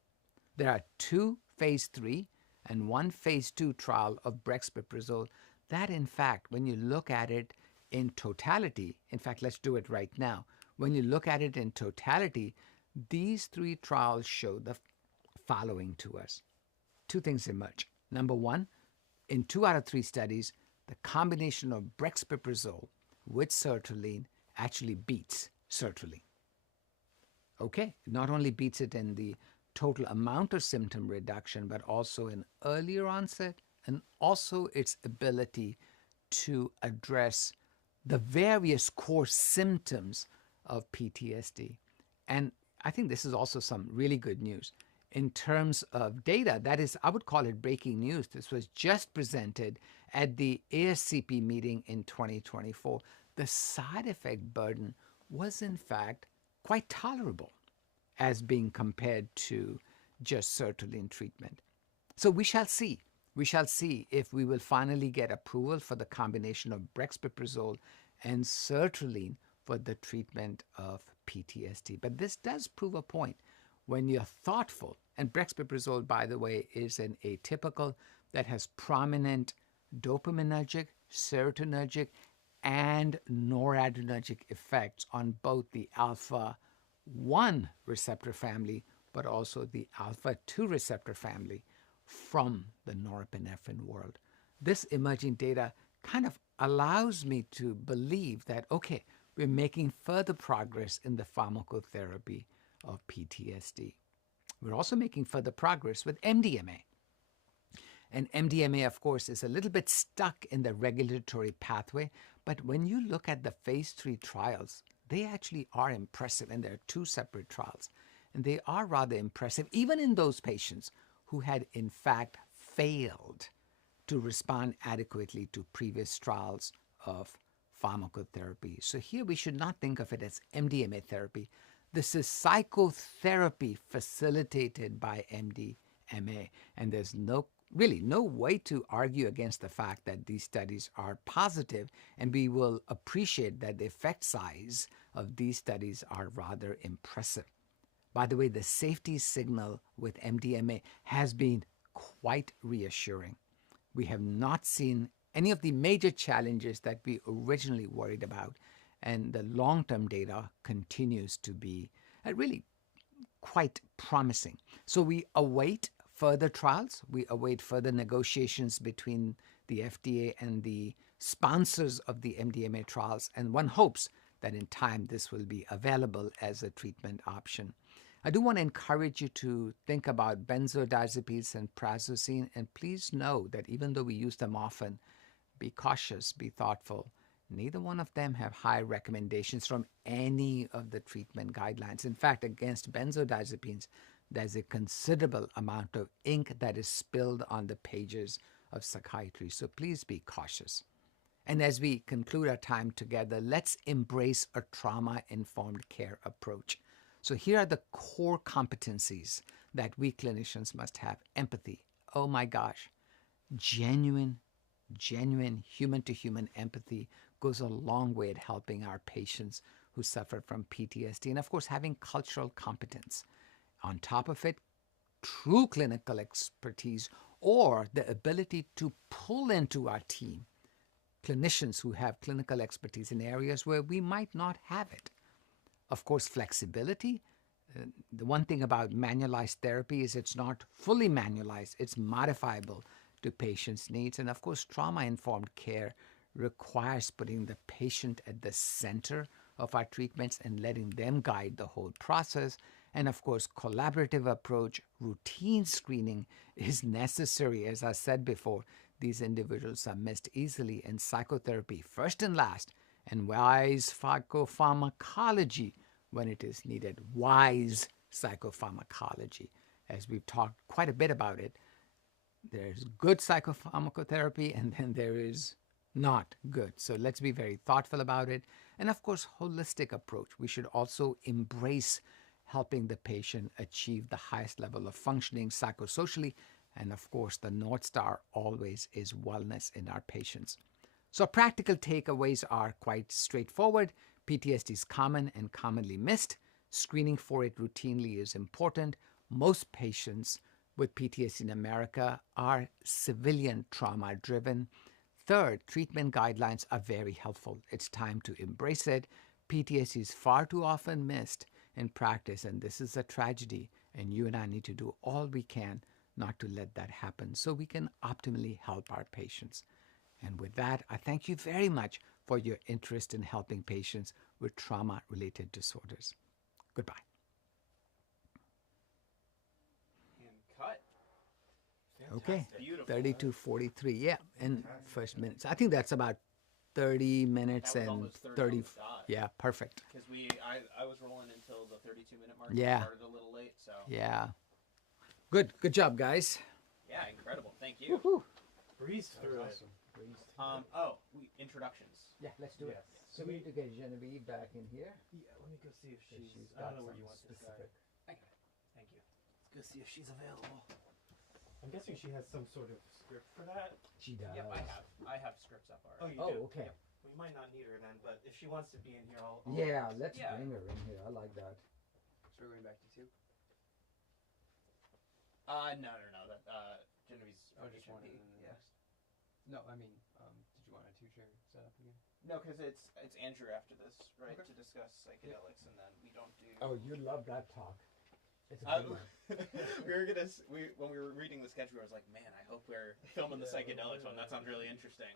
There are 2 phase 3 and 1 phase 2 trial of brexpiprazole that, in fact, when you look at it in totality, in fact, let's do it right now. When you look at it in totality, these 3 trials show the following to us. 2 things emerge. Number 1, in 2 out of 3 studies, the combination of brexpiprazole with sertraline actually beats sertraline. Okay, not only beats it in the total amount of symptom reduction, but also in earlier onset and also its ability to address the various core symptoms of PTSD. And I think this is also some really good news. In terms of data, that is, I would call it breaking news. This was just presented at the ASCP meeting in 2024. The side effect burden was, in fact, quite tolerable as being compared to just sertraline treatment. So we shall see. We shall see if we will finally get approval for the combination of brexpiprazole and sertraline for the treatment of PTSD. But this does prove a point. When you're thoughtful, and brexpiprazole, by the way, is an atypical that has prominent dopaminergic, serotonergic, and noradrenergic effects on both the alpha-1 receptor family, but also the alpha-2 receptor family from the norepinephrine world. This emerging data kind of allows me to believe that, okay, we're making further progress in the pharmacotherapy of PTSD. We're also making further progress with MDMA. And MDMA, of course, is a little bit stuck in the regulatory pathway, but when you look at the phase 3 trials, they actually are impressive, and there are 2 separate trials. And they are rather impressive, even in those patients who had, in fact, failed to respond adequately to previous trials of pharmacotherapy. So here we should not think of it as MDMA therapy. This is psychotherapy facilitated by MDMA. And there's really no way to argue against the fact that these studies are positive, and we will appreciate that the effect size of these studies are rather impressive. By the way, the safety signal with MDMA has been quite reassuring. We have not seen any of the major challenges that we originally worried about, and the long-term data continues to be really quite promising. So we await further trials. We await further negotiations between the FDA and the sponsors of the MDMA trials, and one hopes that in time this will be available as a treatment option. I do want to encourage you to think about benzodiazepines and prazosin, and please know that even though we use them often, be cautious, be thoughtful. Neither one of them have high recommendations from any of the treatment guidelines. In fact, against benzodiazepines, there's a considerable amount of ink that is spilled on the pages of psychiatry, so please be cautious. And as we conclude our time together, let's embrace a trauma-informed care approach. So here are the core competencies that we clinicians must have. Empathy. Oh my gosh. Genuine human-to-human empathy goes a long way at helping our patients who suffer from PTSD. And of course, having cultural competence. On top of it, true clinical expertise, or the ability to pull into our team clinicians who have clinical expertise in areas where we might not have it. Of course, flexibility, The one thing about manualized therapy is it's not fully manualized, it's modifiable to patients' needs. And of course, trauma-informed care requires putting the patient at the center of our treatments and letting them guide the whole process. And of course, collaborative approach, routine screening is necessary. As I said before, these individuals are missed easily, and psychotherapy first and last, and wise psychopharmacology when it is needed. Wise psychopharmacology. As we've talked quite a bit about it, there's good psychopharmacotherapy and then there is not good. So let's be very thoughtful about it. And of course, holistic approach. We should also embrace helping the patient achieve the highest level of functioning psychosocially. And of course, the North Star always is wellness in our patients. So practical takeaways are quite straightforward. PTSD is common and commonly missed. Screening for it routinely is important. Most patients with PTSD in America are civilian trauma driven. Third, treatment guidelines are very helpful. It's time to embrace it. PTSD is far too often missed in practice, and this is a tragedy. And you and I need to do all we can not to let that happen so we can optimally help our patients. And with that, I thank you very much for your interest in helping patients with trauma-related disorders. Goodbye. And cut. Okay, Beautiful. 32:43. Yeah, and first minutes. I think that's about 30 minutes That was and almost 30 30. on the dot. Yeah, perfect. Because I was rolling until the 32-minute mark. Yeah. Started a little late, so. Yeah. Good job, guys. Yeah, incredible. Thank you. Woohoo. Breeze through it. Introductions. Yeah, let's do it. Yes. So we need to get Genevieve back in here. Yeah, let me go see if she's. She's I got don't know where you something want this guy. specific. Thank you. Let's go see if she's available. I'm guessing she has some sort of script for that. She does. Yep, I have scripts up already. Oh, you do? okay. Yep. We might not need her then, but if she wants to be in here, I'll Yeah, let's Yeah. bring her in here. I like that. So we're going back to 2? No. That Genevieve's. Oh, just one and then the Yeah. next. No, I mean, did you want a 2-chair setup again? No, because it's Andrew after this, right? Okay. To discuss psychedelics, and then we don't do. Oh, you love that talk. It's a I- good one. when we were reading the schedule, I was like, man, I hope we're filming the psychedelics one. That sounds really interesting.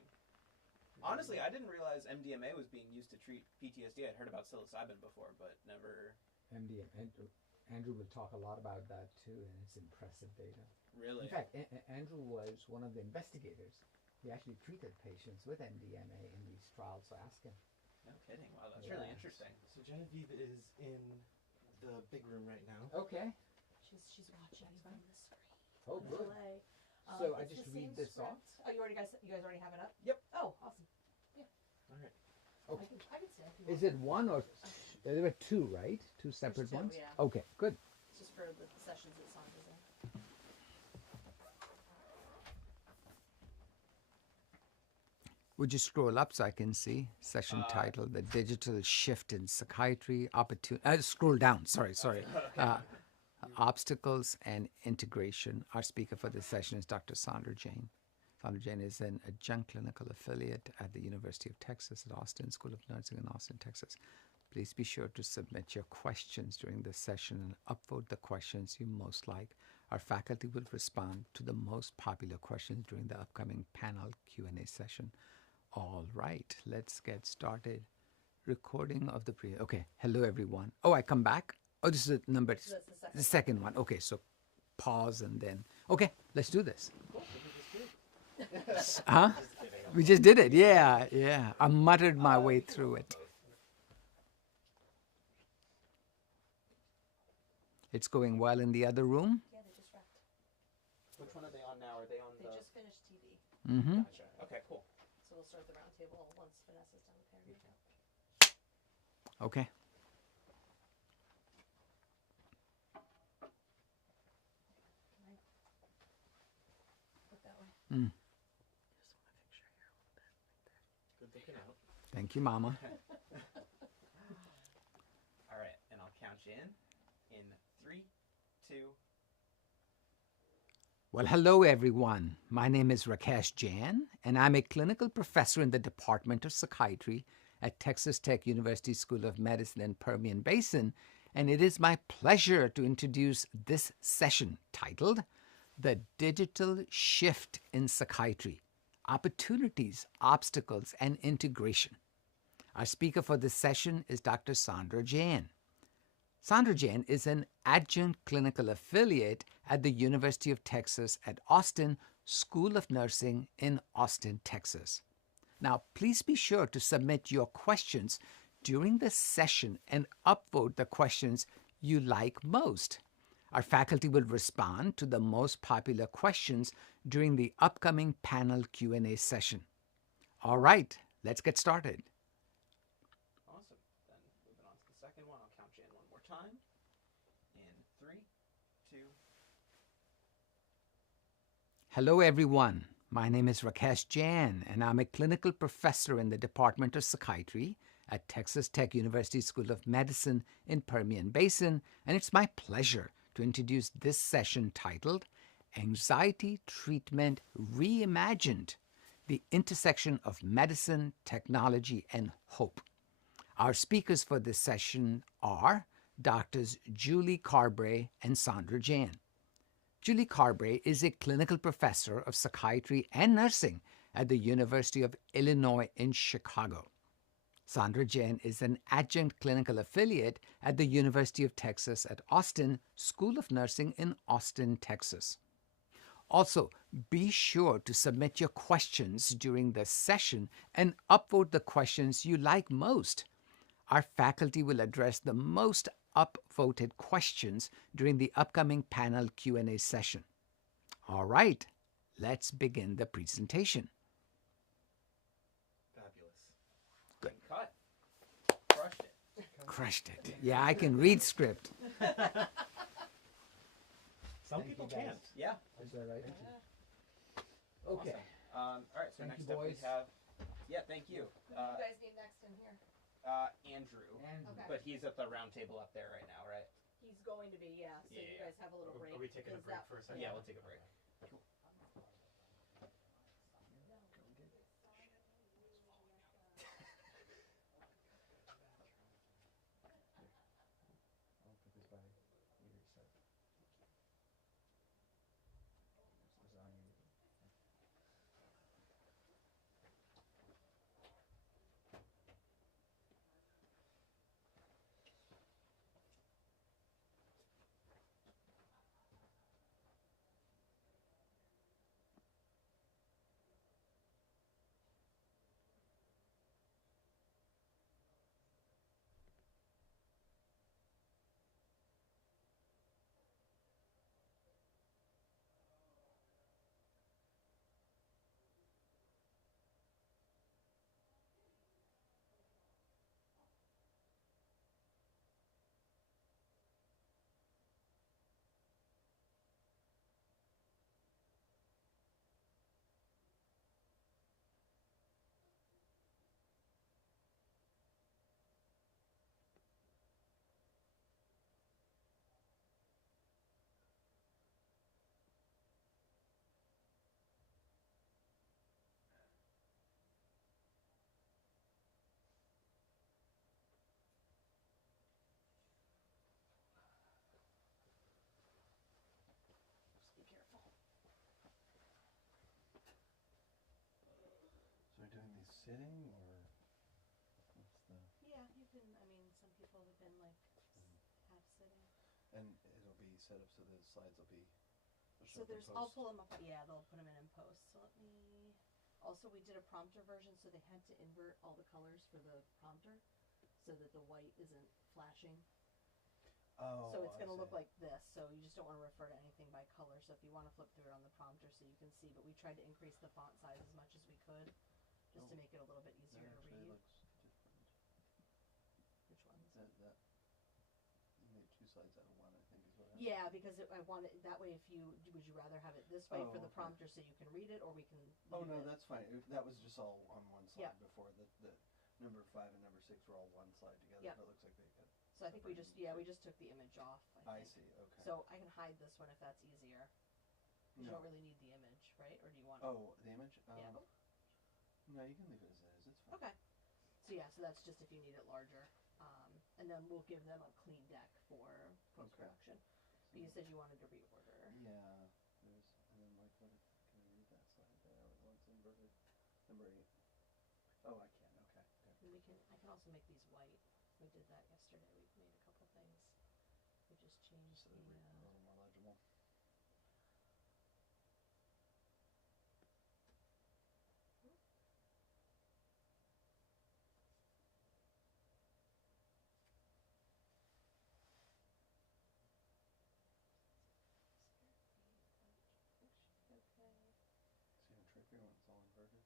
Honestly, I didn't realize MDMA was being used to treat PTSD. I'd heard about psilocybin before, but never MDM. Andrew will talk a lot about that too, and it's impressive data. really. In fact, Andrew was one of the investigators. He actually treated patients with MDMA in these trials, so ask him. No kidding. Wow, that's really Yeah. interesting. So Genevieve is in the big room right now. Okay. She's watching from the screen. Oh, from good. LA. So I It's just the read same this off? script. Oh, you guys already have it up? Yep. Oh, awesome. All right. Okay. I can stand if you Is want. it one or there were two, right? Two separate two, ones? yeah. Okay, good. It's just for the sessions that Sandra's in. Would you scroll up so I can see? Session title, The Digital Shift in Psychiatry, scroll down, sorry. Obstacles and Integration. Our speaker for this session is Dr. Sandra Jain. Sandra Jain is an adjunct clinical affiliate at the University of Texas at Austin School of Nursing in Austin, Texas. Please be sure to submit your questions during this session and upvote the questions you most like. Our faculty will respond to the most popular questions during the upcoming panel Q&A session. All right, let's get started. Recording of the okay, hello everyone. Oh, I come back? Oh, this is number, That's the second. the second one. Okay, so pause and then, okay, let's do this. Huh? We just did it, yeah. I muttered my way through it. It's going well in the other room? Yeah, they just wrapped. Which one are they on now? Are they on They the? just finished TV. Mm-hmm. Gotcha. Okay, cool. So we'll start the round table once Vanessa's done with hair and makeup. Okay. Look that way. Mm. Good looking out. Thank you, Mama. All right, and I'll count you in 3, 2. Well, hello everyone. My name is Rakesh Jain, and I'm a clinical professor in the Department of Psychiatry at Texas Tech University School of Medicine in Permian Basin, and it is my pleasure to introduce this session titled The Digital Shift in Psychiatry: Opportunities, Obstacles, and Integration. Our speaker for this session is Dr. Sandra Jain. Sandra Jain is an adjunct clinical affiliate at the University of Texas at Austin School of Nursing in Austin, Texas. Now, please be sure to submit your questions during the session and upvote the questions you like most. Our faculty will respond to the most popular questions during the upcoming panel Q&A session. All right, let's get started. Awesome. Then moving on to the second one, I'll count Jan one more time. In 3, 2. Hello, everyone. My name is Rakesh Jain, and I'm a clinical professor in the Department of Psychiatry at Texas Tech University School of Medicine in Permian Basin, and it's my pleasure to introduce this session titled Anxiety Treatment Reimagined: The Intersection of Medicine, Technology, and Hope. Our speakers for this session are Doctors Julie Carbray and Sandra Jain. Julie Carbray is a clinical professor of psychiatry and nursing at the University of Illinois in Chicago. Sandra Jain is an adjunct clinical affiliate at the University of Texas at Austin School of Nursing in Austin, Texas. Also, be sure to submit your questions during the session and upvote the questions you like most. Our faculty will address the most upvoted questions during the upcoming panel Q&A session. All right, let's begin the presentation. Fabulous. Good. Cut. Crushed it. Crushed it. Yeah, I can read script. Some Thank people you, guys. can't. Yeah. Is that right? Okay. Awesome. All right, so Thank next you, up we boys. have... Yeah, thank you. Who do you guys need next in here? Andrew. Okay. But he's at the round table up there right now, right? He's going to be, yeah. So you Yeah. guys have a little break. Are we taking a because break that- for a second? Yeah, we'll take a break. I'll put this by your set. Lasagna. Just be careful. So we're doing these sitting, or what's the? Yeah, you can, I mean, some people have been like half sitting. And it'll be set up so the slides will be. So there's, I'll pull them up. Yeah, they'll put them in post. So let me. Also, we did a prompter version, so they had to invert all the colors for the prompter, so that the white isn't flashing. Oh. So it's I going to look see. like this. So you just don't want to refer to anything by color. So if you want to flip through it on the prompter, so you can see. But we tried to increase the font size as much as we could, just to make it a little bit easier That to actually read. looks different. Which ones? That you made 2 slides out of 1, I think, is what happened. Yeah, because I want it that way. If you would you rather have it this way for Oh, the okay. prompter so you can read it, or we can. Oh leave no, it- that's fine. That was just all on one slide Yeah. before. The number 5 and number 6 were all one slide together. Yeah. But it looks like they got. So I think we just we just took the image off. I think. see. Okay. So I can hide this one if that's easier. 'Cause you no. don't really need the image, right? Or do you want? Oh, the image. Yeah. No, you can leave it as is. It's fine. Okay. So yeah, so that's just if you need it larger. and then we'll give them a clean deck for post-production. But you said you wanted to reorder. Yeah. There's and then like what? Can I read that slide there? Once inverted. Number 8. Oh, I can. Okay. There. And I can also make these white. We did that yesterday. We made a couple things. We just changed So the. they're a little more legible. See how tricky when it's all inverted?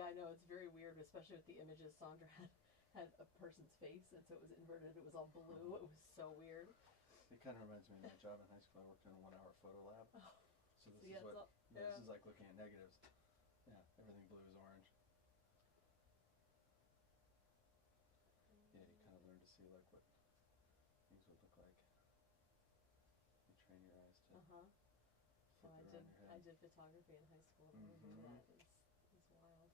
I know it's very weird, especially with the images. Sandra had a person's face, and so it was inverted. It was all blue. It was so weird. It kind of reminds me of my job in high school. I worked in a 1-hour photo lab. Oh, So this yeah, is what it's all- this yeah. is like looking at negatives. Yeah, everything blue is orange. Yeah, you kind of learn to see like what things would look like. You train your eyes to So flip I it did. around your I head. did photography in high school. And Mhm. that is wild.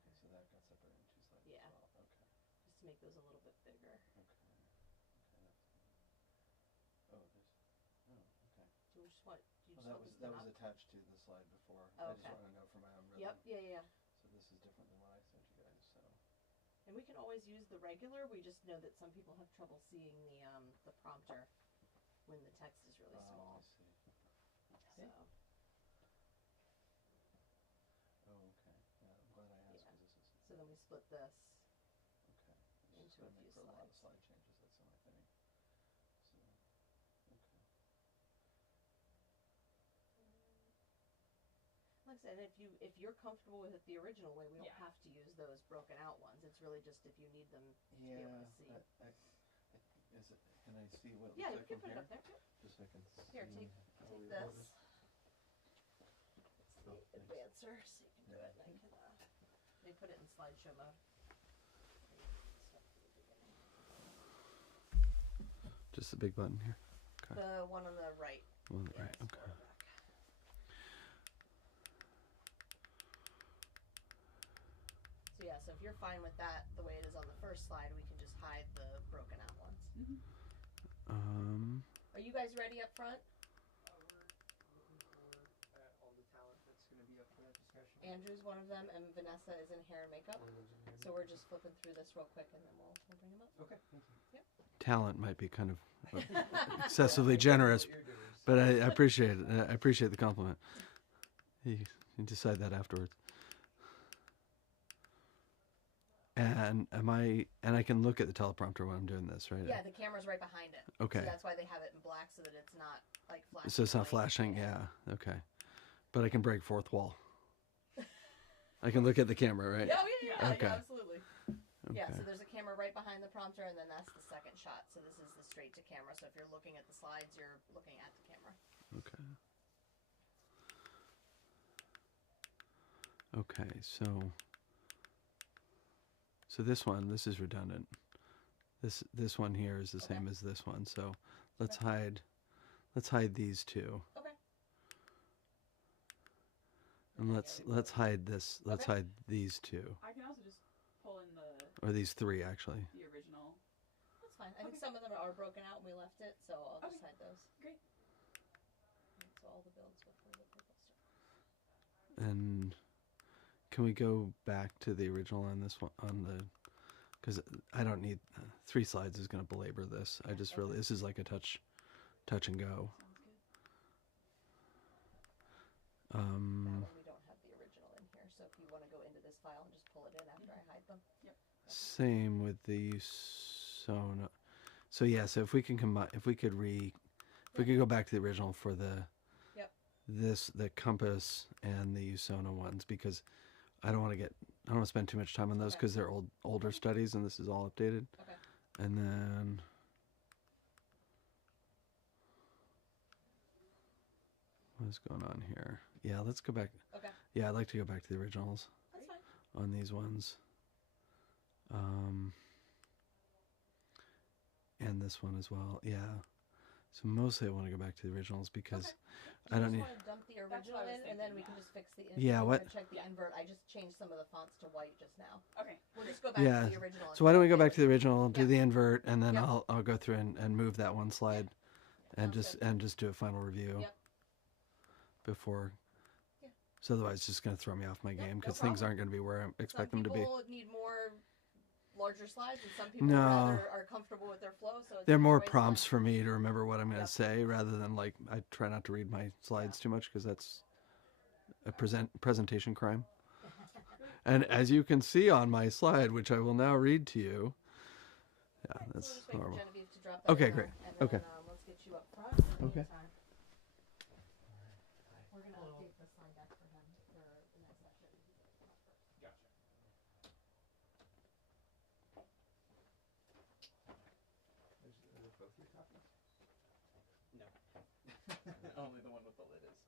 Okay, so that got separated in 2 slides Yeah. as well. Okay. Just to make those a little bit bigger. Okay. Okay, that's oh, there's okay. Do you just want? Do you Oh, just want this that one was up? attached to the slide before. Oh, I just okay. want to know for my own rhythm. Yep. Yeah. So this is different than what I sent you guys. So And we can always use the regular. We just know that some people have trouble seeing the prompter when the text is really small. I see. So Oh, okay. Yeah, I'm glad I asked Yeah. because this is so then we split this. okay. It's Into just gonna a make few for a lot of slides. slide changes. That's the only thing. So okay. Like I said, if you're comfortable with it the original way, we don't Yeah. have to use those broken out ones. It's really just if you need them to be able to see. Is it? Can I see what it Yeah, you looks can like put from it up here? there. Just so I can see. Here, how we take record this. Oh, It's the advancer, so you can do it. And I can. They put it in slideshow mode. Start from the beginning. Just the big button here. The one on the right. One Yeah, right. it's Okay. further back. So yeah, so if you're fine with that, the way it is on the first slide, we can just hide the broken out ones. Are you guys ready up front? We're looking for all the talent that's going to be up for that discussion. Andrew's one of them, and Vanessa is in hair and makeup. So we're just flipping through this real quick, and then we'll bring them up. Okay. Thank you. Yep. Talent might be kind of excessively generous, but I appreciate it. I appreciate the compliment. You decide that afterwards. And I can look at the teleprompter when I'm doing this, right? Yeah, the camera's right behind it. Okay. So that's why they have it in black, so that it's not like flashing. So it's not white. flashing, yeah. Okay. But I can break fourth wall. I can look at the camera, right? Yeah, yeah, Okay. absolutely. Okay. Yeah, so there's a camera right behind the prompter, and then that's the second shot. So this is the straight to camera. So if you're looking at the slides, you're looking at the camera. Okay. Okay, so this is redundant. This one here is the Okay. same as this one. So let's hide these two. Okay. And let's hide this. Let's Okay. hide these two. I can also just pull in Or these three actually. the original. That's fine. I think some of them are broken out and we left it, so I'll just Okay. hide those. Great. And so all the builds before the purple stuff. And can we go back to the original on this one because I don't need 3 slides is going to belabor this. I just really this is like a touch and go. Sounds good. That one we don't have the original in here, so if you want to go into this file and just pull it in after I hide them. Same with the Usona. So yeah, so if we can combine, if we could go back to the original for the the compass and the Usona ones, because I don't want to spend too much time on those because they're older studies and this is all updated. Okay. And then what is going on here? Yeah, let's go back. Okay. Yeah, I'd like to go back to the originals That's fine. on these ones. And this one as well. Yeah. So mostly I want to go back to the originals because Okay. I don't need. want to dump the That's what original I was in, and then thinking, we can yeah. just fix the. Yeah, if you what- wanna check the invert? I just changed some of the fonts to white just now. Okay. We'll just go back Yeah. to the original. So why don't we go back to the original, do Yeah. the invert, and then Yep. I'll go through and move that one slide, and Sounds just do a final review. Yep. Before. Yeah. So otherwise, it's just going to throw me off my game no because things problem. aren't going to be where I expect Some them to be. people need more larger slides, and some people No. rather are comfortable with their flow. So it's They're more ways of prompts life. for me to remember what I'm going to Yep. say rather than like I try not to read my slides too much because that's a presentation crime. And as you can see on my slide, which I will now read to you, yeah, Right, so that's we'll just wait for normal. Genevieve to drop that Okay, in now, great. and then, Okay. Let's get you up front. In the Okay. meantime. We're gonna update the slide deck for him for the next session. Gotcha. Both your copies? No. Only the one with the lid is.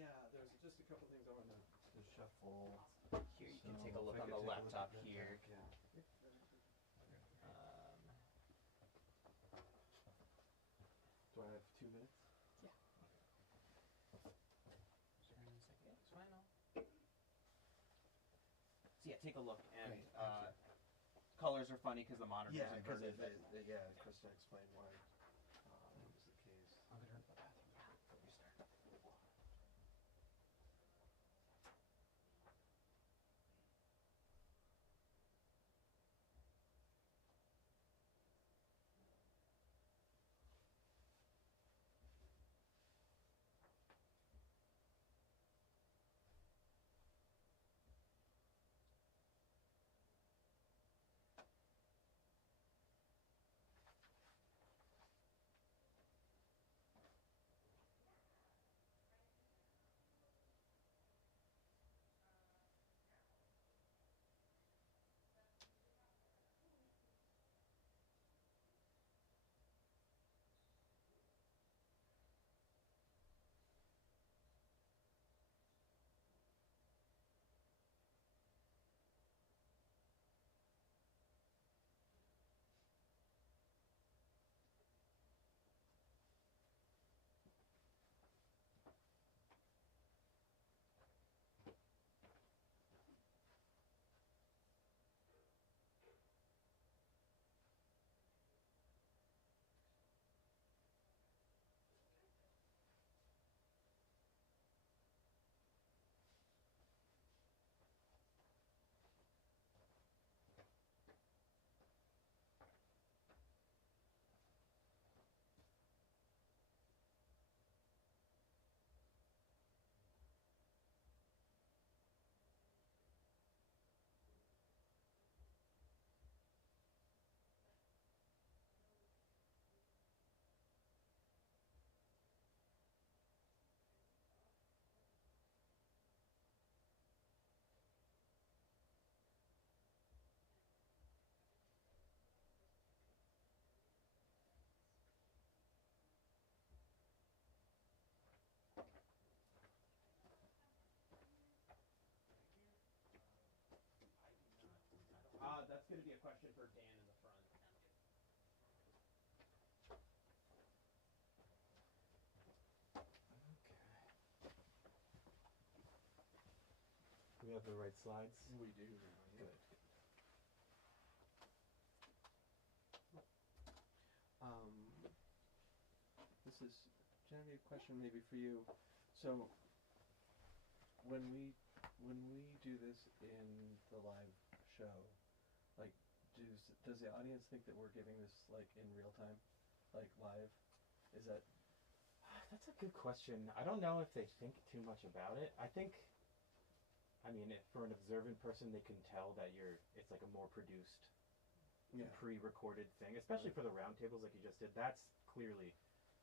Yeah, there's just a couple things I want to shuffle. Here you can take a look on the laptop here. Yeah. Do I have 2 minutes? Yeah. Sorry, 1 second. It's fine. So yeah, take a look, and Great, thank colors are funny because the monitors Yeah, because inverted. Krista explained why that was the case. I'm gonna run to the bathroom before we start. That's going to be a question for Dan in the front. We have the right slides? We do. Good. This is Genevieve, question maybe for you. So when we do this in the live show, like does the audience think that we're giving this like in real time, like live? Is that That's a good question. I don't know if they think too much about it. I think, I mean, if for an observant person, they can tell that it's like a more produced, pre-recorded thing, especially for the roundtables like you just did. That's clearly,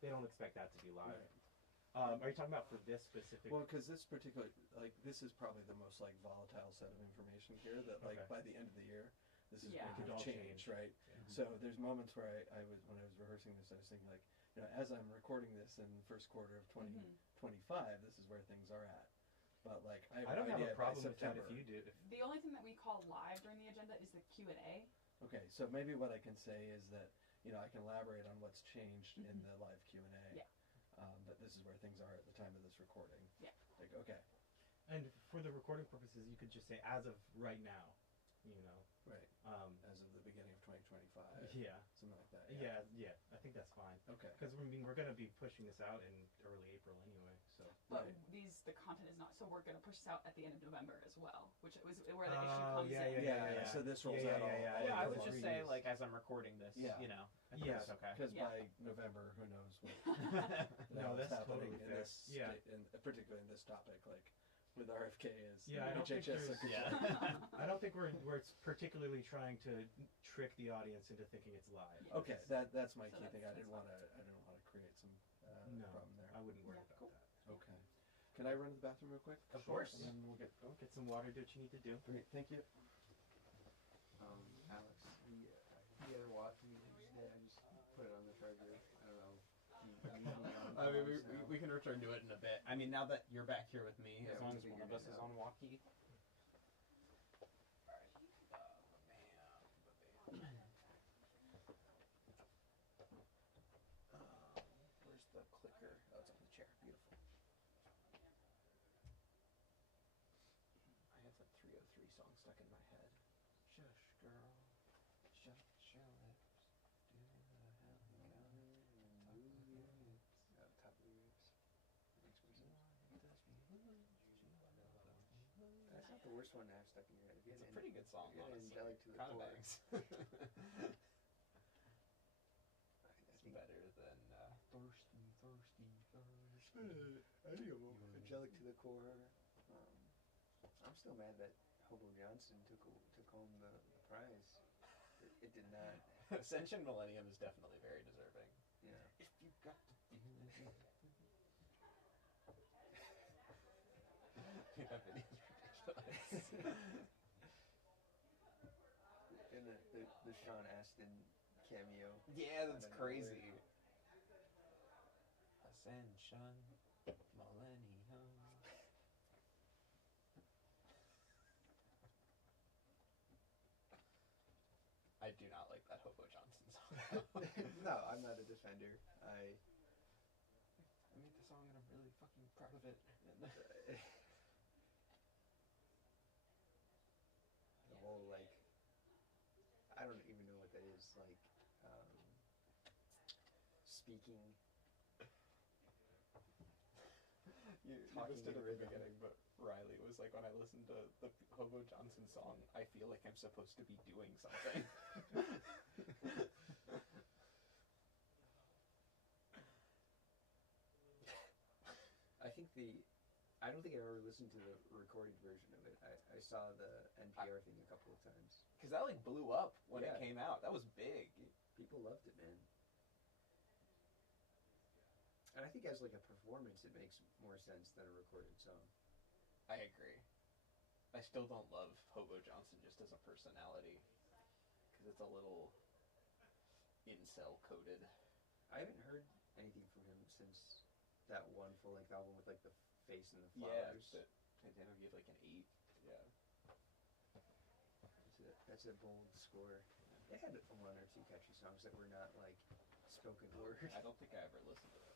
they don't expect that to be live. Right. Are you talking about for this specific? Well, because this particular, like, this is probably the most like volatile set of information here that like by the end of the year, this is Yeah. going to change, right? So there's moments where I was, when I was rehearsing this, I was thinking like, you know, as I'm recording this in the first quarter of 2025, this is where things are at. But like, I don't have a problem by with that September. if you do. The only thing that we call live during the agenda is the Q&A. Okay, so maybe what I can say is that, you know, I can elaborate on what's changed in the live Q&A. Yeah. But this is where things are at the time of this recording. Yeah. Like, okay. And for the recording purposes, you could just say as of right now, you know. Right. As of the beginning of 2025. Yeah. Something like that. Yeah. I think that's fine. Okay. Because I mean, we're going to be pushing this out in early April anyway, so. But the content is not, so we're going to push this out at the end of November as well, which was where the issue comes in. Yeah. So this rolls out all. Yeah, I would just say like as I'm recording this, you know. Yes. Okay. Because by November, who knows what No, that's happening totally in fair. this, particularly in this topic, like with RFK is. Yeah, I don't think HHS I don't think we're particularly trying to trick the audience into thinking it's live. Yeah. Okay, that's my So key thing. I that's didn't want to create some problem there. I wouldn't worry Yeah, about cool. that. Okay. Can I run to the bathroom real quick? Of course. And then we'll get going. Get some water, do what you need to do. Great, thank you. Alex, the other watch you just did, I just put it on the charger. I don't know. I mean, songs now. we can return to it in a bit. I mean, now that you're back here with me, Yeah, as long we as can one of figure us it is out. on walkie. Where's the clicker? Oh, it's on the chair. Beautiful. I have that 303 song stuck in my head. Shush, girl. Shut your lips. Do the hell you got. Top of your lips. Top of your lips. That's not the worst one to have stuck in your head. It's a pretty good song, honestly. Angelic to the Kind of core. bangs. It's better than thirsty, thirsty, thirsty. Any of them. Angelic to the core. I'm still mad that Hobo Johnson took home the prize. It did not. Ascension Millennium is definitely very deserving. Yeah. If you got the feeling. Dude, that video's ridiculous. And the Sean Astin cameo. Yeah, that's Out of crazy. Ascension Millennium. I do not like that Hobo Johnson song. No, I'm not a defender. I made the song and I'm really fucking proud of it. The whole like, I don't even know what that is. Like, speaking. You Talking missed it in at the rhythm. beginning, but Riley was like, when I listen to the Hobo Johnson song, I feel like I'm supposed to be doing something. I don't think I've ever listened to the recorded version of it. I saw the NPR thing a couple of times. Because that like blew up when Yeah. it came out. That was big. People loved it, man. And I think as like a performance, it makes more sense than a recorded song. I agree. I still don't love Hobo Johnson just as a personality. Because it's a little incel coded. I haven't heard anything from him since that one full length album with like the face and the Yeah, flowers. I think I'll give like an 8. Yeah. That's a bold score. It had one or two catchy songs that were not like spoken word. I don't think I ever listened to it.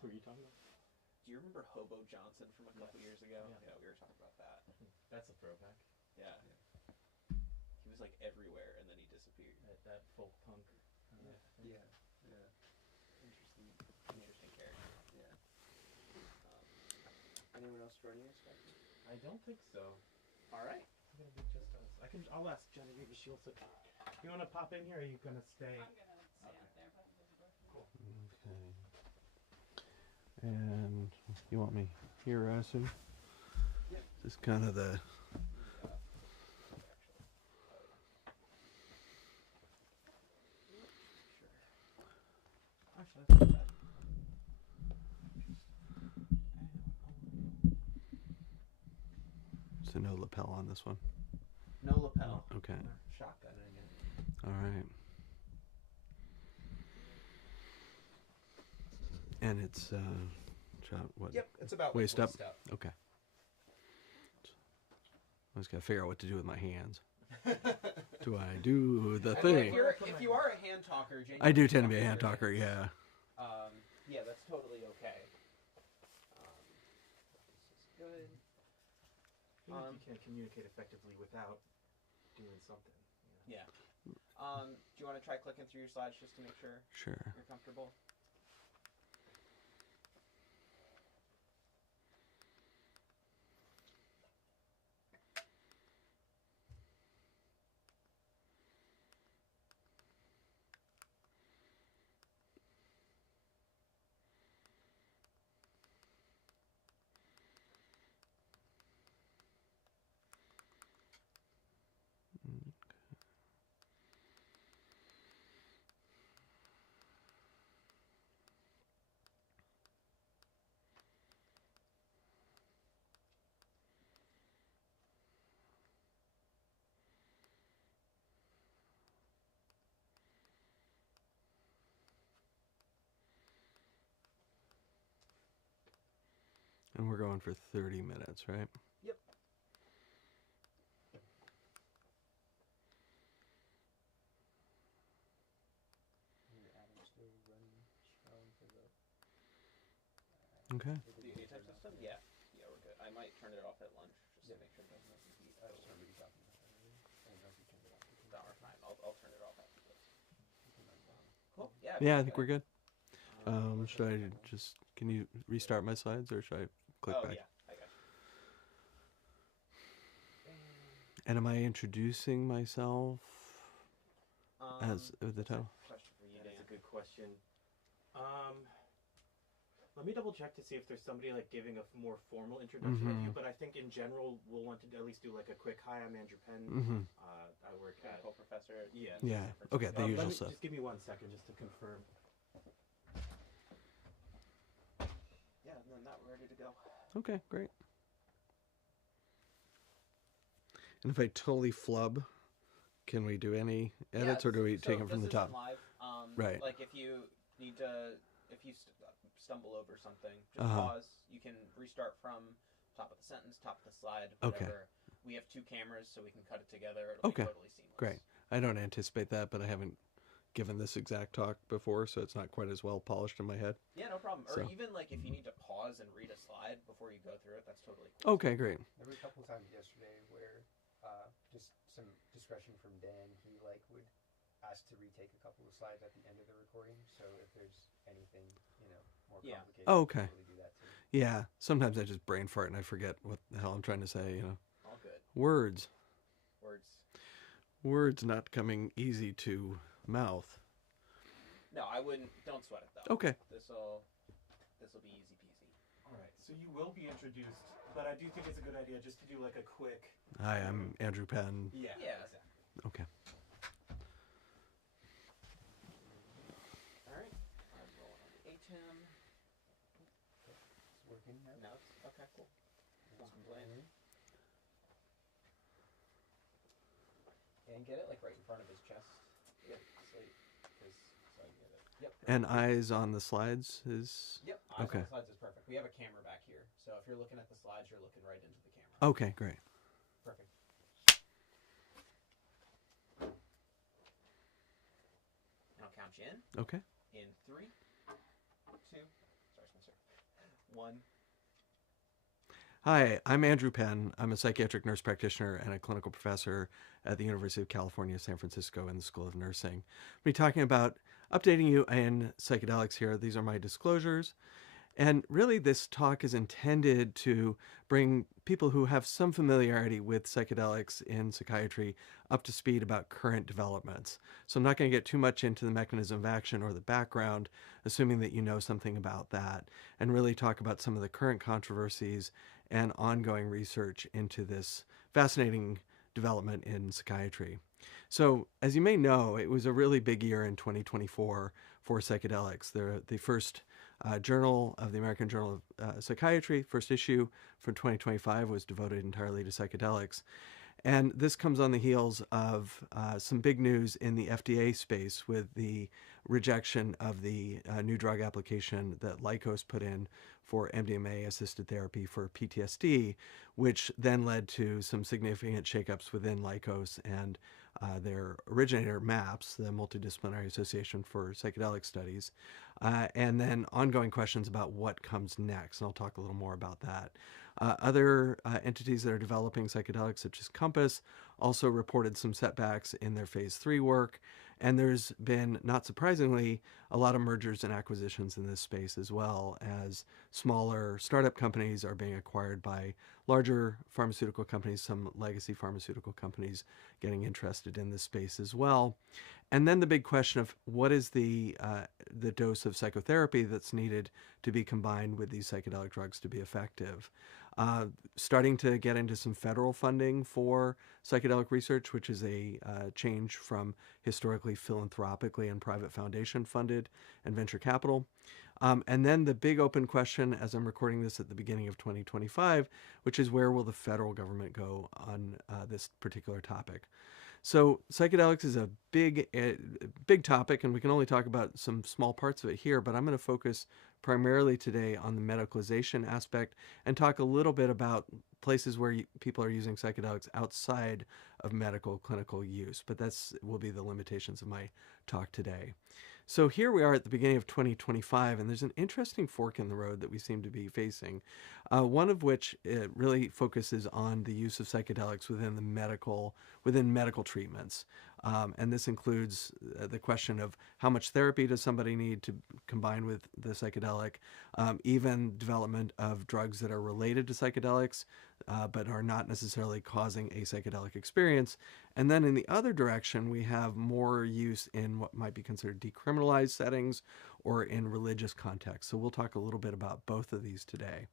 Who are you talking about? Do you remember Hobo Johnson from a couple years ago? Yeah. Yeah, we were talking about that. That's a throwback. Yeah. He was like everywhere and then he disappeared. That folk punk. Yeah, yeah. Interesting. Interesting character. Yeah. Anyone else joining us back there? I don't think so. All right. It's gonna be just us. I'll ask Genevieve if she'll sit. You wanna pop in here, or are you gonna stay? I'm gonna stay up there if I can go to the grocery. Okay. And you want me here, Asu? Yep. Just kind of the. Actually, that's not bad. So no lapel on this one. No lapel. Okay. Shotgunning it. All right. And it's what? Yep, it's about Waist up. Okay. I just gotta figure out what to do with my hands. Do I do the I mean, thing? if you are a hand talker, Jane, I do tend to be a hand talker. Yeah. Yeah, that's totally okay. This is good. I think you can communicate effectively without doing something. You know? Yeah. Do you want to try clicking through your slides just to make sure Sure. you're comfortable? And we're going for 30 minutes, right? Yep. Okay. The ATEM system? Yeah. Yeah, we're good. I might turn it off at lunch just to make sure it doesn't overheat. I just remember you talking about that earlier. I don't know if you turned it off. No, we're fine. I'll turn it off after this. Cool. Yeah. Yeah, I think we're good. Should I just, can you restart my slides or should I click back? Yeah, I got you. And am I introducing myself as the title? Question for you, That is Dan. a good question. Let me double check to see if there's somebody like giving a more formal introduction of you, but I think in general we'll want to at least do like a quick hi, I'm Andrew Penn. I work at Clinical professor. Yeah. Yeah. Okay, the usual stuff. Just give me 1 second just to confirm. Yeah, no, not ready to go. Okay, great. And if I totally flub, can we do any edits or do we take them from the top? Live. Right. Like if you need to, if you stumble over something, just pause. You can restart from top of the sentence, top of the slide, whatever. Okay. We have 2 cameras, so we can cut it together. It'll be totally seamless. Great. I don't anticipate that, but I haven't given this exact talk before, so it's not quite as well polished in my head. Yeah, no problem. So. Or even like if you need to pause and read a slide before you go through it, that's totally cool. Okay, great. There were a couple times yesterday where just some discretion from Dan, he like would ask to retake a couple of slides at the end of the recording. So if there's anything, more complicated, Oh, okay. really do that too. Yeah, sometimes I just brain fart and I forget what the hell I'm trying to say, All good. Words. Words. Not coming easy to mouth. No, I wouldn't. Don't sweat it though. Okay. This'll be easy peasy. All right, so you will be introduced, but I do think it's a good idea just to do like a quick. Hi, I'm Andrew Penn. Yeah. Yeah. Okay. All right. I'm rolling on the ATEM. It's working now. No, okay, cool. Just playing. And get it like right in front of his chest. Yeah. So I can get it. Yep. And eyes on the slides is... Yep. Eyes Okay. on the slides is perfect. We have a camera back here, so if you're looking at the slides, you're looking right into the camera. Okay, great. Perfect. And I'll count you in. Okay. In 3, 2, sorry, Spencer. 1. Hi, I'm Andrew Penn. I'm a psychiatric nurse practitioner and a clinical professor at the University of California, San Francisco in the School of Nursing. I'll be talking about updating you in psychedelics here. These are my disclosures. And really, this talk is intended to bring people who have some familiarity with psychedelics in psychiatry up to speed about current developments. So I'm not going to get too much into the mechanism of action or the background, assuming that you know something about that, and really talk about some of the current controversies and ongoing research into this fascinating development in psychiatry. So, as you may know, it was a really big year in 2024 for psychedelics. The first journal of the American Journal of Psychiatry, first issue from 2025, was devoted entirely to psychedelics. And this comes on the heels of some big news in the FDA space with the rejection of the new drug application that Lykos put in for MDMA-assisted therapy for PTSD, which then led to some significant shakeups within Lykos and their originator, MAPS, the Multidisciplinary Association for Psychedelic Studies, and then ongoing questions about what comes next. And I'll talk a little more about that. Other entities that are developing psychedelics, such as Compass, also reported some setbacks in their phase 3 work. And there's been, not surprisingly, a lot of mergers and acquisitions in this space as well, as smaller startup companies are being acquired by larger pharmaceutical companies, some legacy pharmaceutical companies getting interested in this space as well. And then the big question of what is the dose of psychotherapy that's needed to be combined with these psychedelic drugs to be effective. Starting to get into some federal funding for psychedelic research, which is a change from historically philanthropically and private foundation funded and venture capital. And then the big open question, as I'm recording this at the beginning of 2025, which is where will the federal government go on this particular topic? So psychedelics is a big topic, and we can only talk about some small parts of it here, but I'm going to focus primarily today on the medicalization aspect and talk a little bit about places where people are using psychedelics outside of medical clinical use, but that's will be the limitations of my talk today. So here we are at the beginning of 2025, and there's an interesting fork in the road that we seem to be facing, one of which really focuses on the use of psychedelics within medical treatments. And this includes the question of how much therapy does somebody need to combine with the psychedelic, even development of drugs that are related to psychedelics, but are not necessarily causing a psychedelic experience. And then in the other direction, we have more use in what might be considered decriminalized settings or in religious contexts. So we'll talk a little bit about both of these today.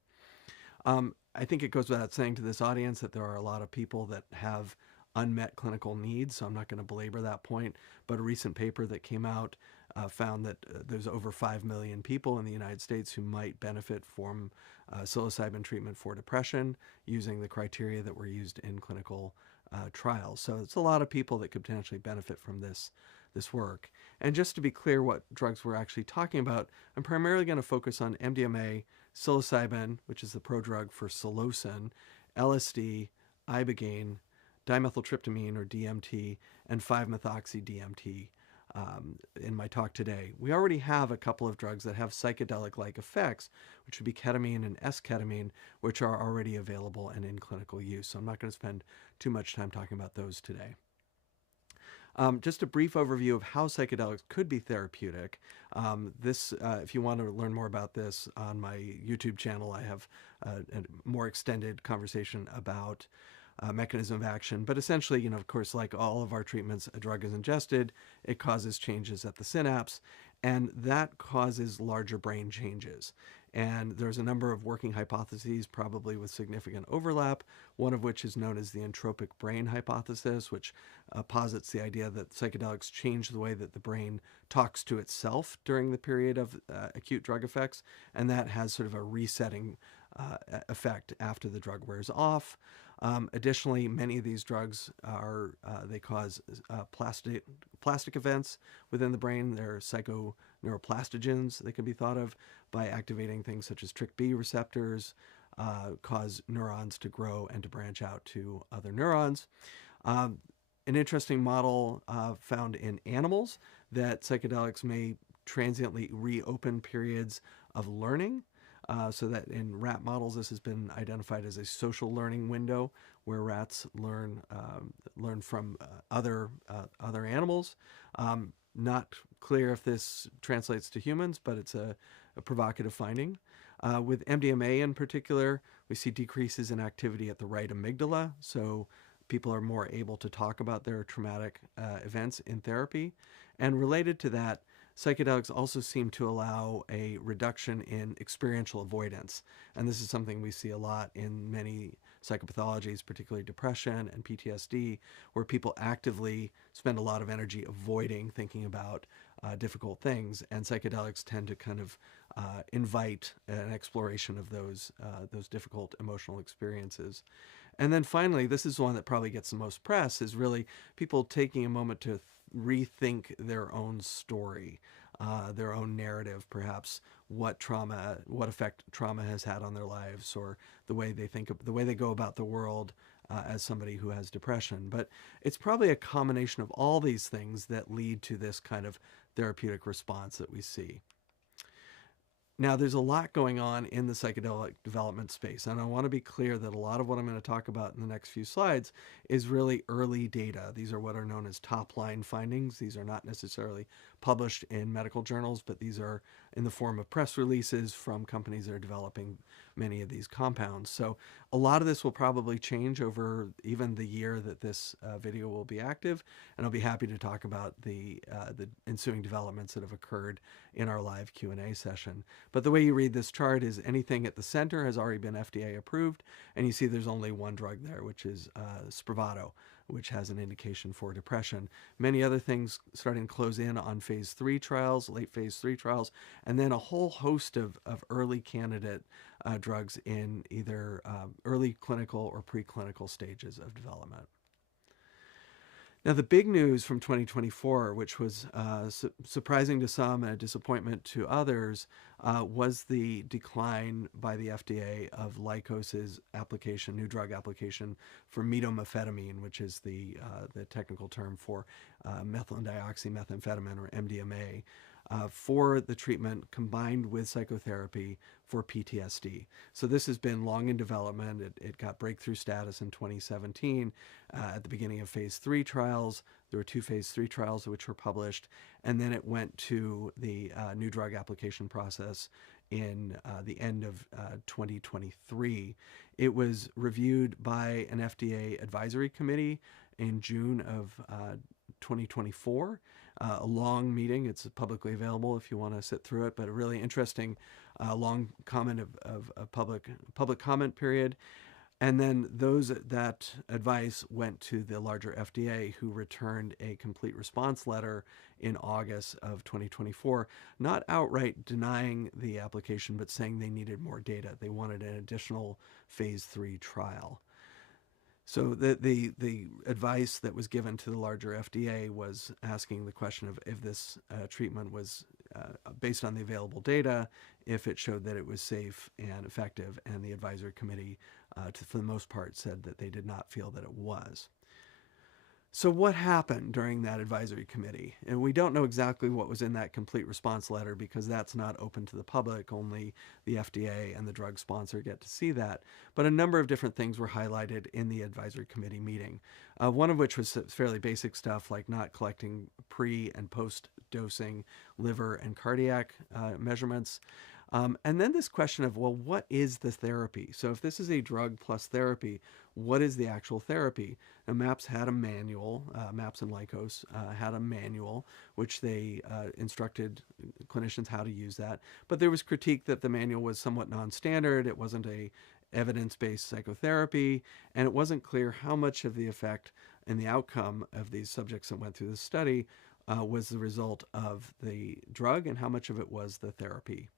I think it goes without saying to this audience that there are a lot of people that have unmet clinical needs, so I'm not going to belabor that point. But a recent paper that came out found that there's over 5 million people in the United States who might benefit from psilocybin treatment for depression using the criteria that were used in clinical trials. So it's a lot of people that could potentially benefit from this work. And just to be clear what drugs we're actually talking about, I'm primarily going to focus on MDMA, psilocybin, which is the prodrug for psilocin, LSD, ibogaine, dimethyltryptamine or DMT, and 5-methoxy-DMT in my talk today. We already have a couple of drugs that have psychedelic-like effects, which would be ketamine and S-ketamine, which are already available and in clinical use. So I'm not going to spend too much time talking about those today. Just a brief overview of how psychedelics could be therapeutic. If you want to learn more about this, on my YouTube channel, I have a more extended conversation about mechanism of action. But essentially, of course, like all of our treatments, a drug is ingested, it causes changes at the synapse, and that causes larger brain changes. And there's a number of working hypotheses, probably with significant overlap, one of which is known as the entropic brain hypothesis, which posits the idea that psychedelics change the way that the brain talks to itself during the period of acute drug effects, and that has sort of a resetting effect after the drug wears off. Additionally, many of these drugs they cause plastic events within the brain. They're psychoneuroplastogens. They can be thought of by activating things such as TRPB receptors, cause neurons to grow and to branch out to other neurons. An interesting model found in animals that psychedelics may transiently reopen periods of learning. So that in rat models, this has been identified as a social learning window where rats learn from other animals. Not clear if this translates to humans, but it's a provocative finding. With MDMA in particular, we see decreases in activity at the right amygdala, so people are more able to talk about their traumatic events in therapy. And related to that, psychedelics also seem to allow a reduction in experiential avoidance. And this is something we see a lot in many psychopathologies, particularly depression and PTSD, where people actively spend a lot of energy avoiding thinking about difficult things. And psychedelics tend to kind of invite an exploration of those difficult emotional experiences. And then finally, this is one that probably gets the most press, is really people taking a moment to rethink their own story, their own narrative, perhaps what effect trauma has had on their lives, or the way they go about the world as somebody who has depression. But it's probably a combination of all these things that lead to this kind of therapeutic response that we see. Now, there's a lot going on in the psychedelic development space, and I want to be clear that a lot of what I'm going to talk about in the next few slides is really early data. These are what are known as top-line findings. These are not necessarily published in medical journals, but these are in the form of press releases from companies that are developing many of these compounds. So a lot of this will probably change over even the year that this video will be active, and I'll be happy to talk about the ensuing developments that have occurred in our live Q&A session. But the way you read this chart is anything at the center has already been FDA approved, and you see there's only one drug there, which is Spravato, which has an indication for depression. Many other things starting to close in on phase 3 trials, late phase 3 trials, and then a whole host of early candidate drugs in either early clinical or preclinical stages of development. Now, the big news from 2024, which was surprising to some and a disappointment to others, was the decline by the FDA of Lykos's application, new drug application for methamphetamine, which is the technical term for methylendioxymethamphetamine, or MDMA, for the treatment combined with psychotherapy for PTSD. So this has been long in development. It got breakthrough status in 2017 at the beginning of phase 3 trials. There were 2 phase 3 trials which were published, and then it went to the new drug application process in the end of 2023. It was reviewed by an FDA advisory committee in June of 2024. A long meeting. It's publicly available if you want to sit through it, but a really interesting long comment of public comment period. And then that advice went to the larger FDA, who returned a complete response letter in August of 2024, not outright denying the application, but saying they needed more data. They wanted an additional phase 3 trial. So the advice that was given to the larger FDA was asking the question of if this treatment was based on the available data, if it showed that it was safe and effective, and the advisory committee, for the most part, said that they did not feel that it was. So what happened during that advisory committee? And we don't know exactly what was in that complete response letter, because that's not open to the public. Only the FDA and the drug sponsor get to see that. But a number of different things were highlighted in the advisory committee meeting, one of which was fairly basic stuff like not collecting pre and post dosing liver and cardiac measurements. And then this question of, well, what is the therapy? So if this is a drug plus therapy, what is the actual therapy? Now, MAPS had a manual, MAPS and Lykos had a manual, which they instructed clinicians how to use that. But there was critique that the manual was somewhat non-standard. It wasn't a evidence-based psychotherapy, and it wasn't clear how much of the effect and the outcome of these subjects that went through the study was the result of the drug, and how much of it was the therapy.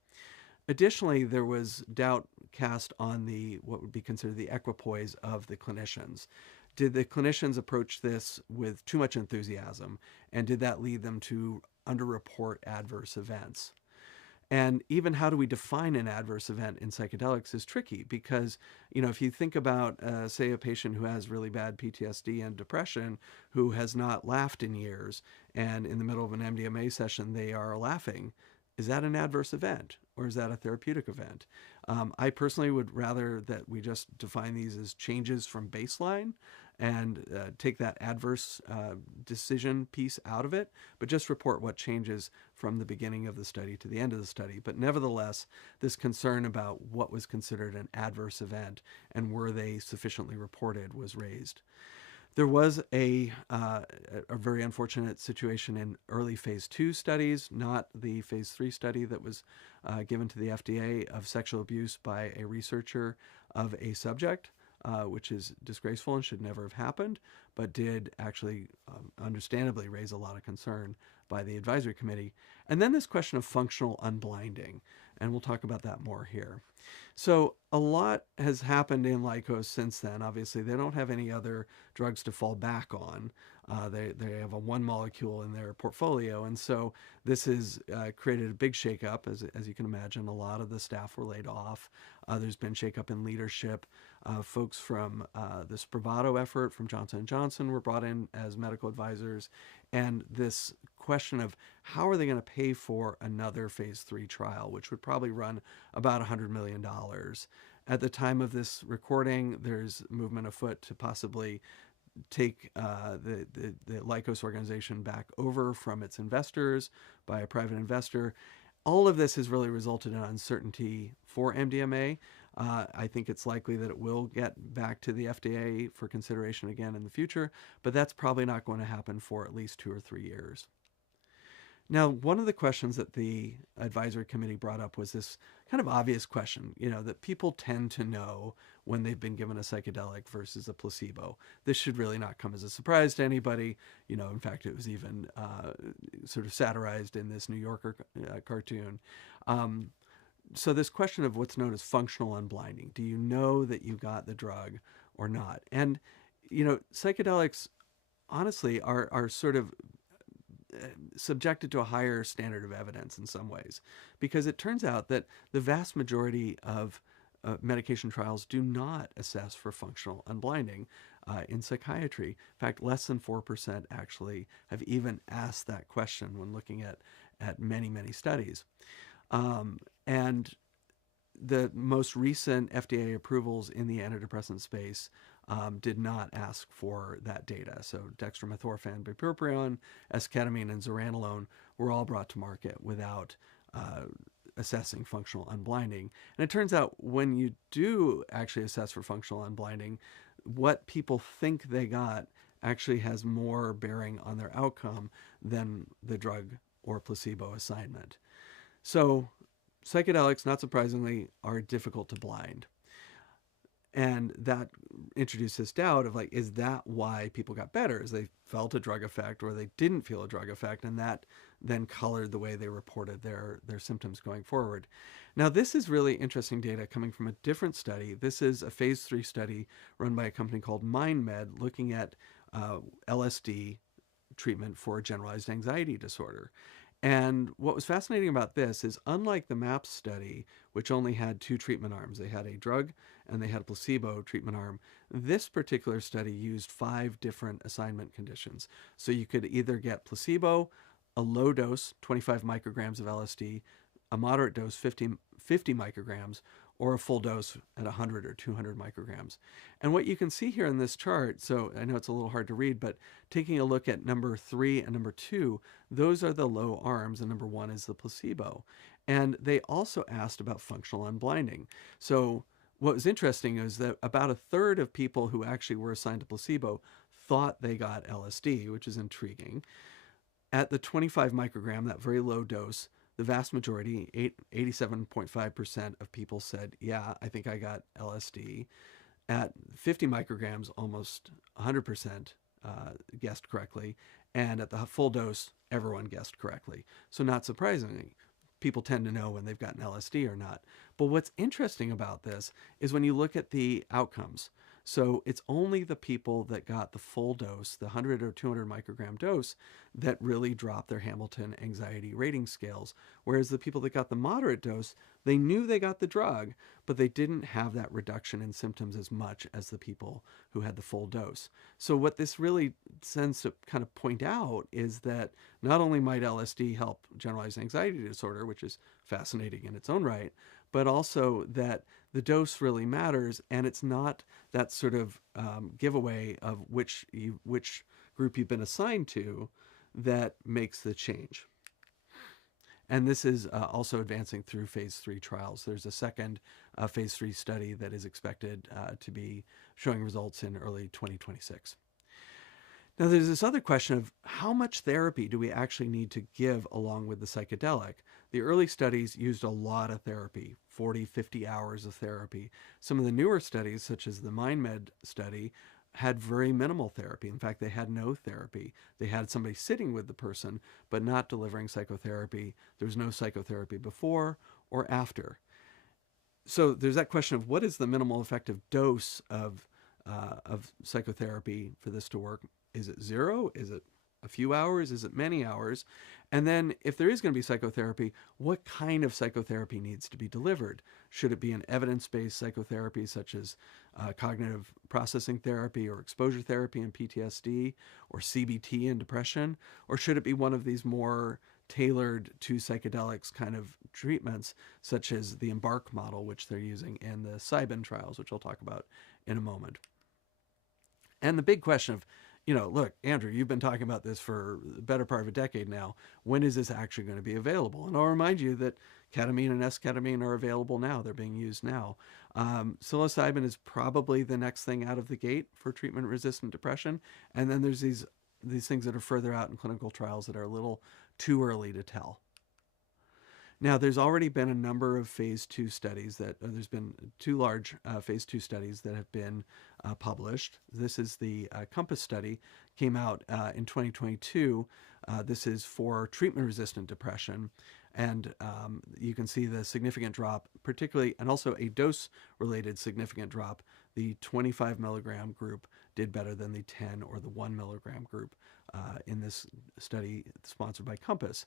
Additionally, there was doubt cast on what would be considered the equipoise of the clinicians. Did the clinicians approach this with too much enthusiasm, and did that lead them to underreport adverse events? And even how do we define an adverse event in psychedelics is tricky, because, if you think about, say, a patient who has really bad PTSD and depression, who has not laughed in years, and in the middle of an MDMA session they are laughing, is that an adverse event, or is that a therapeutic event? I personally would rather that we just define these as changes from baseline and take that adverse decision piece out of it, but just report what changes from the beginning of the study to the end of the study. But nevertheless, this concern about what was considered an adverse event and were they sufficiently reported was raised. There was a very unfortunate situation in early phase 2 studies, not the phase 3 study that was given to the FDA, of sexual abuse by a researcher of a subject, which is disgraceful and should never have happened, but did actually understandably raise a lot of concern by the advisory committee. And then this question of functional unblinding, and we'll talk about that more here. So a lot has happened in Lykos since then. Obviously, they don't have any other drugs to fall back on. They have a one molecule in their portfolio, and so this has created a big shakeup. As you can imagine, a lot of the staff were laid off. There's been shakeup in leadership. Folks from the Spravato effort from Johnson & Johnson were brought in as medical advisors, and this question of how are they going to pay for another phase 3 trial, which would probably run about $100 million. At the time of this recording, there's movement afoot to possibly take the Lykos organization back over from its investors by a private investor. All of this has really resulted in uncertainty for MDMA. I think it's likely that it will get back to the FDA for consideration again in the future, but that's probably not going to happen for at least 2 or 3 years. Now, one of the questions that the advisory committee brought up was this kind of obvious question, that people tend to know when they've been given a psychedelic versus a placebo. This should really not come as a surprise to anybody. In fact, it was even sort of satirized in this New Yorker cartoon. So this question of what's known as functional unblinding, do you know that you got the drug or not? And, psychedelics honestly are sort of subjected to a higher standard of evidence in some ways, because it turns out that the vast majority of medication trials do not assess for functional unblinding in psychiatry. In fact, less than 4% actually have even asked that question when looking at many studies. And the most recent FDA approvals in the antidepressant space did not ask for that data. So dextromethorphan, bupropion, esketamine, and zuranolone were all brought to market without assessing functional unblinding. And it turns out when you do actually assess for functional unblinding, what people think they got actually has more bearing on their outcome than the drug or placebo assignment. So psychedelics, not surprisingly, are difficult to blind. And that introduced this doubt of, like, is that why people got better? Is they felt a drug effect or they didn't feel a drug effect, and that then colored the way they reported their symptoms going forward. Now, this is really interesting data coming from a different study. This is a phase 3 study run by a company called MNYK, looking at LSD treatment for generalized anxiety disorder. And what was fascinating about this is, unlike the MAPS study, which only had 2 treatment arms, they had a drug and they had a placebo treatment arm, this particular study used 5 different assignment conditions. So you could either get placebo, a low dose, 25 micrograms of LSD, a moderate dose, 50 micrograms, or a full dose at 100 or 200 micrograms. And what you can see here in this chart, so I know it's a little hard to read, but taking a look at number 3 and number 2, those are the low arms, and number 1 is the placebo. And they also asked about functional unblinding. So what was interesting is that about a third of people who actually were assigned to placebo thought they got LSD, which is intriguing. At the 25 microgram, that very low dose, the vast majority, 87.5% of people said, yeah, I think I got LSD. At 50 micrograms, almost 100% guessed correctly. And at the full dose, everyone guessed correctly. So not surprisingly, people tend to know when they've gotten LSD or not. But what's interesting about this is when you look at the outcomes. So it's only the people that got the full dose, the 100 or 200 microgram dose, that really dropped their Hamilton anxiety rating scales. Whereas the people that got the moderate dose, they knew they got the drug, but they didn't have that reduction in symptoms as much as the people who had the full dose. So what this really tends to kind of point out is that not only might LSD help generalized anxiety disorder, which is fascinating in its own right, but also that the dose really matters, and it's not that sort of giveaway of which group you've been assigned to that makes the change. And this is also advancing through phase 3 trials. There's a second phase 3 study that is expected to be showing results in early 2026. Now, there's this other question of how much therapy do we actually need to give along with the psychedelic? The early studies used a lot of therapy, 40, 50 hours of therapy. Some of the newer studies, such as the MindMed study, had very minimal therapy. In fact, they had no therapy. They had somebody sitting with the person, but not delivering psychotherapy. There was no psychotherapy before or after. So there's that question of what is the minimal effective dose of psychotherapy for this to work? Is it 0? Is it a few hours? Is it many hours? And then if there is going to be psychotherapy, what kind of psychotherapy needs to be delivered? Should it be an evidence-based psychotherapy such as cognitive processing therapy or exposure therapy in PTSD or CBT in depression? Or should it be one of these more tailored to psychedelics kind of treatments, such as the Embark model, which they're using in the Cybin trials, which I'll talk about in a moment. And the big question of, look, Andrew, you've been talking about this for the better part of a decade now. When is this actually going to be available? And I'll remind you that ketamine and esketamine are available now. They're being used now. Psilocybin is probably the next thing out of the gate for treatment-resistant depression. And then there's these things that are further out in clinical trials that are a little too early to tell. Now, there's already been a number of phase 2 studies there's been 2 large phase 2 studies that have been published. This is the COMPASS study, came out in 2022. This is for treatment-resistant depression. And you can see the significant drop, particularly, and also a dose-related significant drop. The 25 milligram group did better than the 10 or the 1 milligram group in this study sponsored by Compass.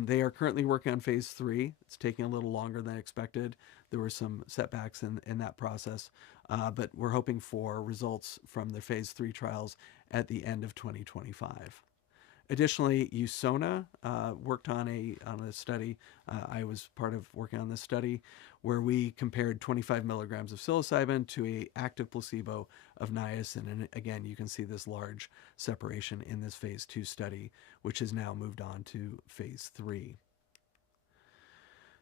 They are currently working on phase 3. It's taking a little longer than expected. There were some setbacks in that process, but we're hoping for results from the phase 3 trials at the end of 2025. Additionally, USONA worked on a study. I was part of working on this study where we compared 25 milligrams of psilocybin to a active placebo of niacin. And again, you can see this large separation in this phase 2 study, which has now moved on to phase 3.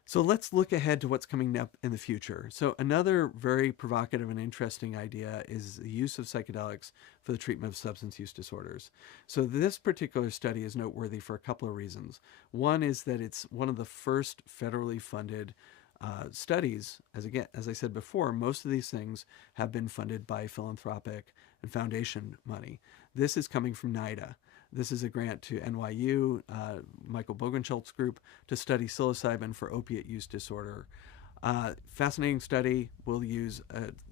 So let's look ahead to what's coming up in the future. So another very provocative and interesting idea is the use of psychedelics for the treatment of substance use disorders. So this particular study is noteworthy for a couple of reasons. One is that it's one of the first federally funded studies. As I said before, most of these things have been funded by philanthropic and foundation money. This is coming from NIDA. This is a grant to NYU, Michael Bogenschult's group, to study psilocybin for opiate use disorder. Fascinating study. We'll use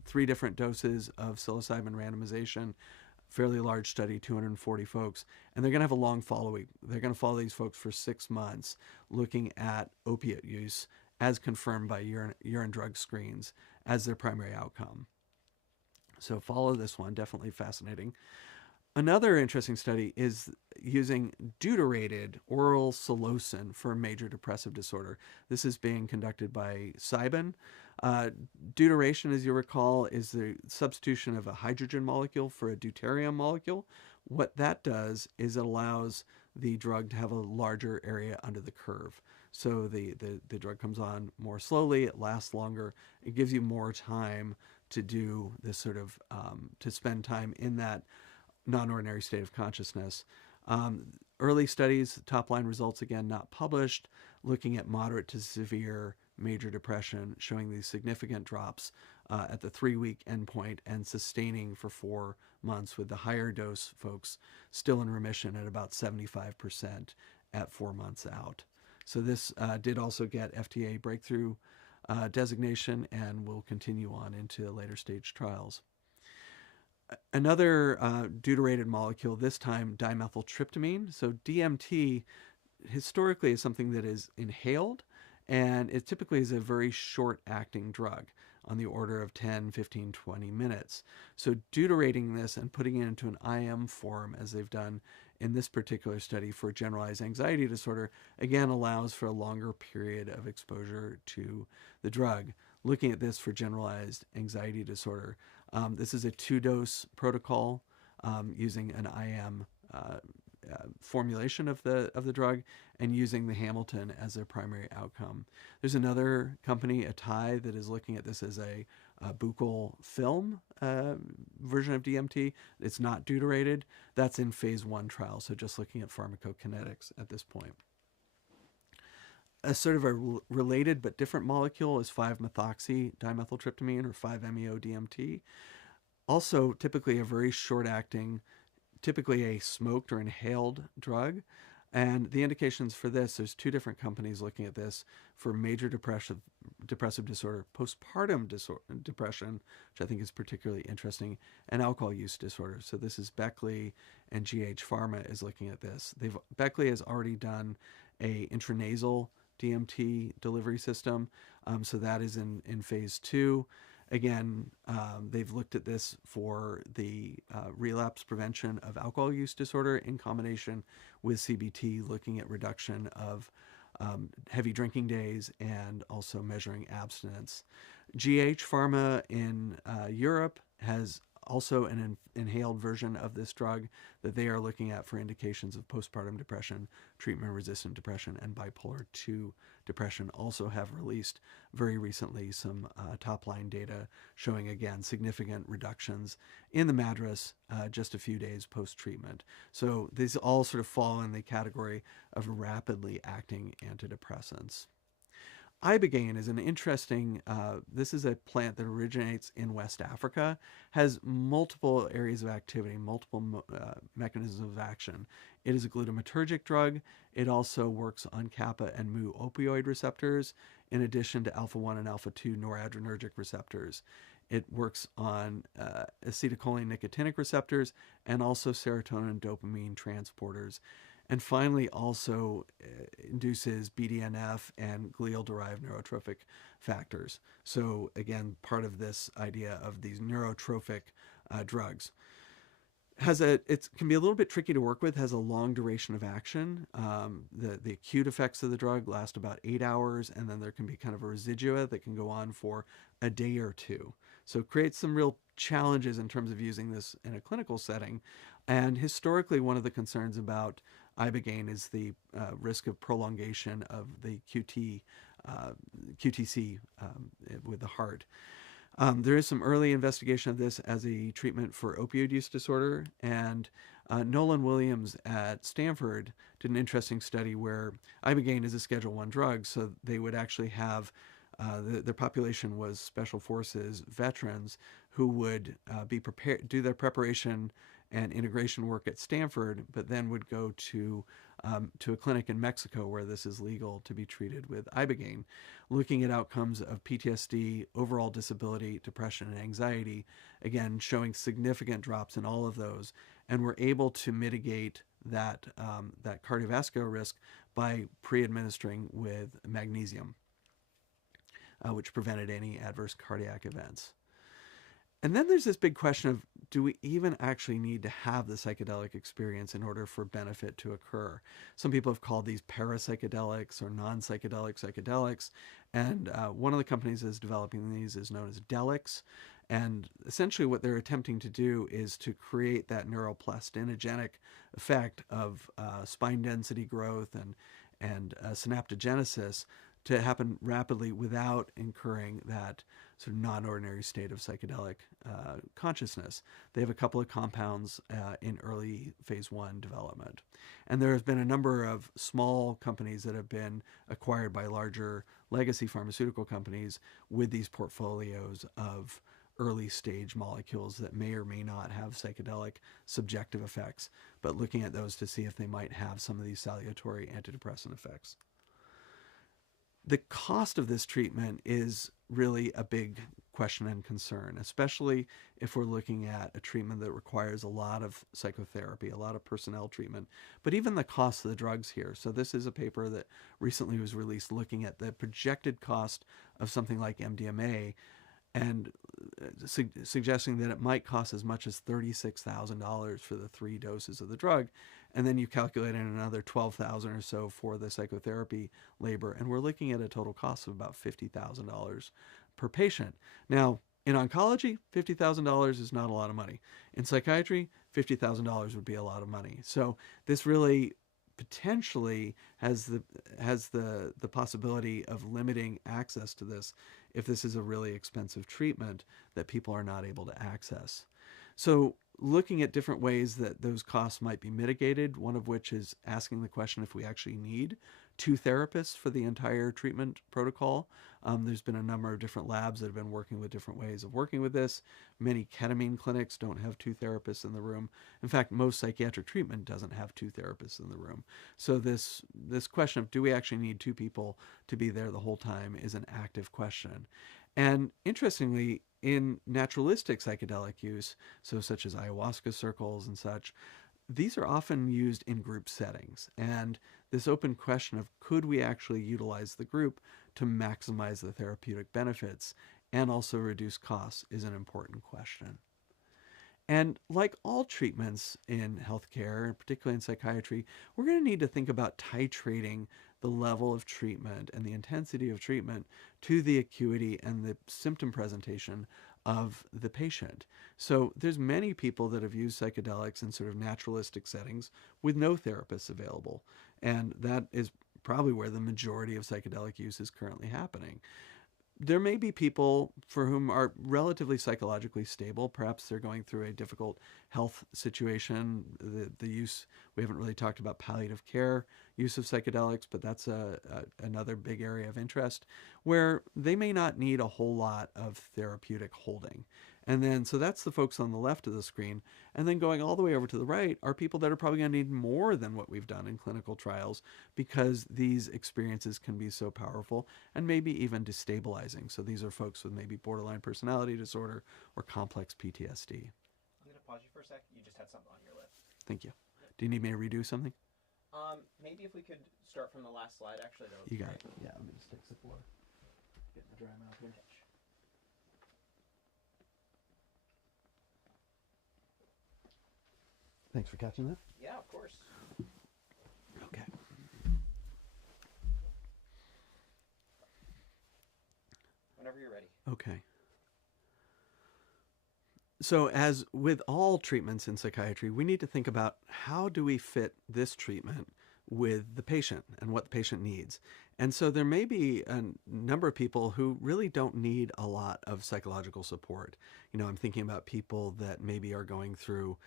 3 different doses of psilocybin randomization, fairly large study, 240 folks, and they're going to have a long follow-up. They're going to follow these folks for 6 months, looking at opiate use as confirmed by urine drug screens as their primary outcome. So follow this one, definitely fascinating. Another interesting study is using deuterated oral psilocin for major depressive disorder. This is being conducted by Cybin. Deuteration, as you recall, is the substitution of a hydrogen molecule for a deuterium molecule. What that does is it allows the drug to have a larger area under the curve. So the drug comes on more slowly, it lasts longer, it gives you more time to do this sort of, to spend time in that non-ordinary state of consciousness. Early studies, top-line results, again, not published, looking at moderate to severe major depression, showing these significant drops at the 3-week endpoint and sustaining for 4 months, with the higher dose folks still in remission at about 75% at 4 months out. So this did also get FDA breakthrough designation and will continue on into later stage trials. Another deuterated molecule, this time dimethyltryptamine. So DMT historically is something that is inhaled, and it typically is a very short-acting drug on the order of 10, 15, 20 minutes. So deuterating this and putting it into an IM form, as they've done in this particular study for generalized anxiety disorder, again allows for a longer period of exposure to the drug. Looking at this for generalized anxiety disorder, this is a 2-dose protocol using an IM formulation of the drug and using the Hamilton as their primary outcome. There's another company, Atai, that is looking at this as a buccal film version of DMT. It's not deuterated. That's in phase 1 trial, so just looking at pharmacokinetics at this point. A sort of a related but different molecule is 5-methoxy dimethyltryptamine, or 5-MeO-DMT. Also typically a very short-acting, typically a smoked or inhaled drug. And the indications for this, there's 2 different companies looking at this for major depressive disorder, postpartum depression, which I think is particularly interesting, and alcohol use disorder. So this is Beckley, and GH Pharma is looking at this. Beckley has already done a intranasal DMT delivery system, so that is in phase 2. Again, they've looked at this for the relapse prevention of alcohol use disorder in combination with CBT, looking at reduction of heavy drinking days and also measuring abstinence. GH Pharma in Europe has also an inhaled version of this drug that they are looking at for indications of postpartum depression, treatment-resistant depression, and bipolar II depression. Also have released very recently some top-line data showing, again, significant reductions in the MADRS just a few days post-treatment. So these all sort of fall in the category of rapidly acting antidepressants. Ibogaine is an interesting, this is a plant that originates in West Africa, has multiple areas of activity, multiple mechanisms of action. It is a glutamatergic drug. It also works on kappa and mu opioid receptors, in addition to alpha-1 and alpha-2 noradrenergic receptors. It works on acetylcholine nicotinic receptors and also serotonin and dopamine transporters. And finally, also induces BDNF and glial-derived neurotrophic factors. So again, part of this idea of these neurotrophic drugs. It can be a little bit tricky to work with, has a long duration of action. The acute effects of the drug last about 8 hours, and then there can be kind of a residua that can go on for a day or two. So it creates some real challenges in terms of using this in a clinical setting. And historically, one of the concerns about ibogaine is the risk of prolongation of the QTC with the heart. There is some early investigation of this as a treatment for opioid use disorder, and Nolan Williams at Stanford did an interesting study where ibogaine is a Schedule I drug, so they would actually have their population was special forces veterans who would be prepared, do their preparation and integration work at Stanford, but then would go to a clinic in Mexico where this is legal to be treated with ibogaine, looking at outcomes of PTSD, overall disability, depression, and anxiety, again showing significant drops in all of those, and were able to mitigate that cardiovascular risk by pre-administering with magnesium, which prevented any adverse cardiac events. And then there's this big question of, do we even actually need to have the psychedelic experience in order for benefit to occur? Some people have called these parapsychedelics or non-psychedelic psychedelics. And one of the companies that's developing these is known as Delix. And essentially what they're attempting to do is to create that neuroplastinogenic effect of spine density growth and synaptogenesis to happen rapidly without incurring that sort of non-ordinary state of psychedelic consciousness. They have a couple of compounds in early phase 1 development. And there have been a number of small companies that have been acquired by larger legacy pharmaceutical companies with these portfolios of early stage molecules that may or may not have psychedelic subjective effects, but looking at those to see if they might have some of these salutary antidepressant effects. The cost of this treatment is really a big question and concern, especially if we're looking at a treatment that requires a lot of psychotherapy, a lot of personnel treatment, but even the cost of the drugs here. So this is a paper that recently was released looking at the projected cost of something like MDMA and suggesting that it might cost as much as $36,000 for the 3 doses of the drug. And then you calculate in another $12,000 or so for the psychotherapy labor. And we're looking at a total cost of about $50,000 per patient. Now, in oncology, $50,000 is not a lot of money. In psychiatry, $50,000 would be a lot of money. So this really potentially has the possibility of limiting access to this if this is a really expensive treatment that people are not able to access. So looking at different ways that those costs might be mitigated, one of which is asking the question if we actually need 2 therapists for the entire treatment protocol. There's been a number of different labs that have been working with different ways of working with this. Many ketamine clinics don't have 2 therapists in the room. In fact, most psychiatric treatment doesn't have 2 therapists in the room. So this question of do we actually need 2 people to be there the whole time is an active question. And interestingly, in naturalistic psychedelic use, so such as ayahuasca circles and such, these are often used in group settings. And this open question of could we actually utilize the group to maximize the therapeutic benefits and also reduce costs is an important question. And like all treatments in healthcare, particularly in psychiatry, we're going to need to think about titrating the level of treatment and the intensity of treatment to the acuity and the symptom presentation of the patient. So there's many people that have used psychedelics in sort of naturalistic settings with no therapists available. And that is probably where the majority of psychedelic use is currently happening. There may be people for whom are relatively psychologically stable. Perhaps they're going through a difficult health situation. The use, we haven't really talked about palliative care use of psychedelics, but that's another big area of interest where they may not need a whole lot of therapeutic holding. And then, so that's the folks on the left of the screen. And then going all the way over to the right are people that are probably going to need more than what we've done in clinical trials, because these experiences can be so powerful and maybe even destabilizing. So these are folks with maybe borderline personality disorder or complex PTSD. I'm going to pause you for a sec. You just had something on your lip. Thank you. Do you need me to redo something? Maybe if we could start from the last slide, actually, that would You be got great. it. Yeah, let me just fix the floor. Get the dry mouth here. Thanks for catching that. Yeah, of course. Okay. Whenever you're ready. Okay. So as with all treatments in psychiatry, we need to think about how do we fit this treatment with the patient and what the patient needs. And so there may be a number of people who really don't need a lot of psychological support. You know, I'm thinking about people that maybe are going through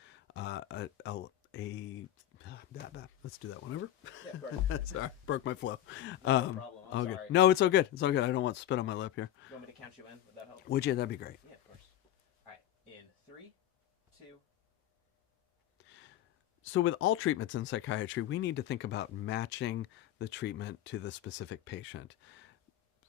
let's do that one over. Yeah, of course. Sorry, broke my flow. No problem. I'm All good. sorry. No, it's all good. It's all good. I don't want spit on my lip here. You want me to count you in? Would that help? Would you? That'd be great. Yeah, of course. All right. In 3, 2. So with all treatments in psychiatry, we need to think about matching the treatment to the specific patient.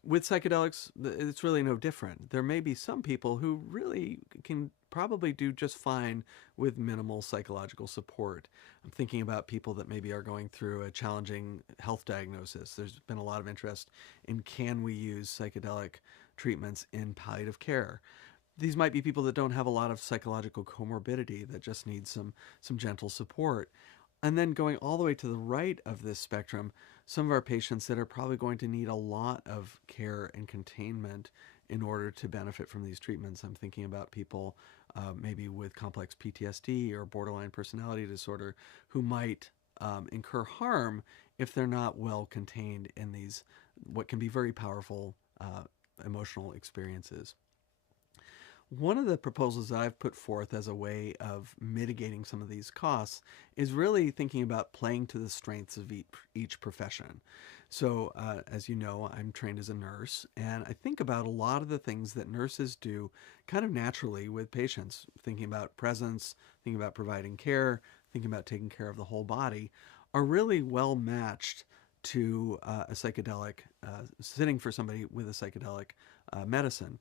With psychedelics, it's really no different. There may be some people who really can probably do just fine with minimal psychological support. I'm thinking about people that maybe are going through a challenging health diagnosis. There's been a lot of interest in, can we use psychedelic treatments in palliative care? These might be people that don't have a lot of psychological comorbidity, that just need some gentle support. And then going all the way to the right of this spectrum, some of our patients that are probably going to need a lot of care and containment in order to benefit from these treatments. I'm thinking about people maybe with complex PTSD or borderline personality disorder who might incur harm if they're not well contained in these, what can be very powerful emotional experiences. One of the proposals that I've put forth as a way of mitigating some of these costs is really thinking about playing to the strengths of each profession. So as you know, I'm trained as a nurse, and I think about a lot of the things that nurses do kind of naturally with patients, thinking about presence, thinking about providing care, thinking about taking care of the whole body, are really well matched to a psychedelic, sitting for somebody with a psychedelic medicine.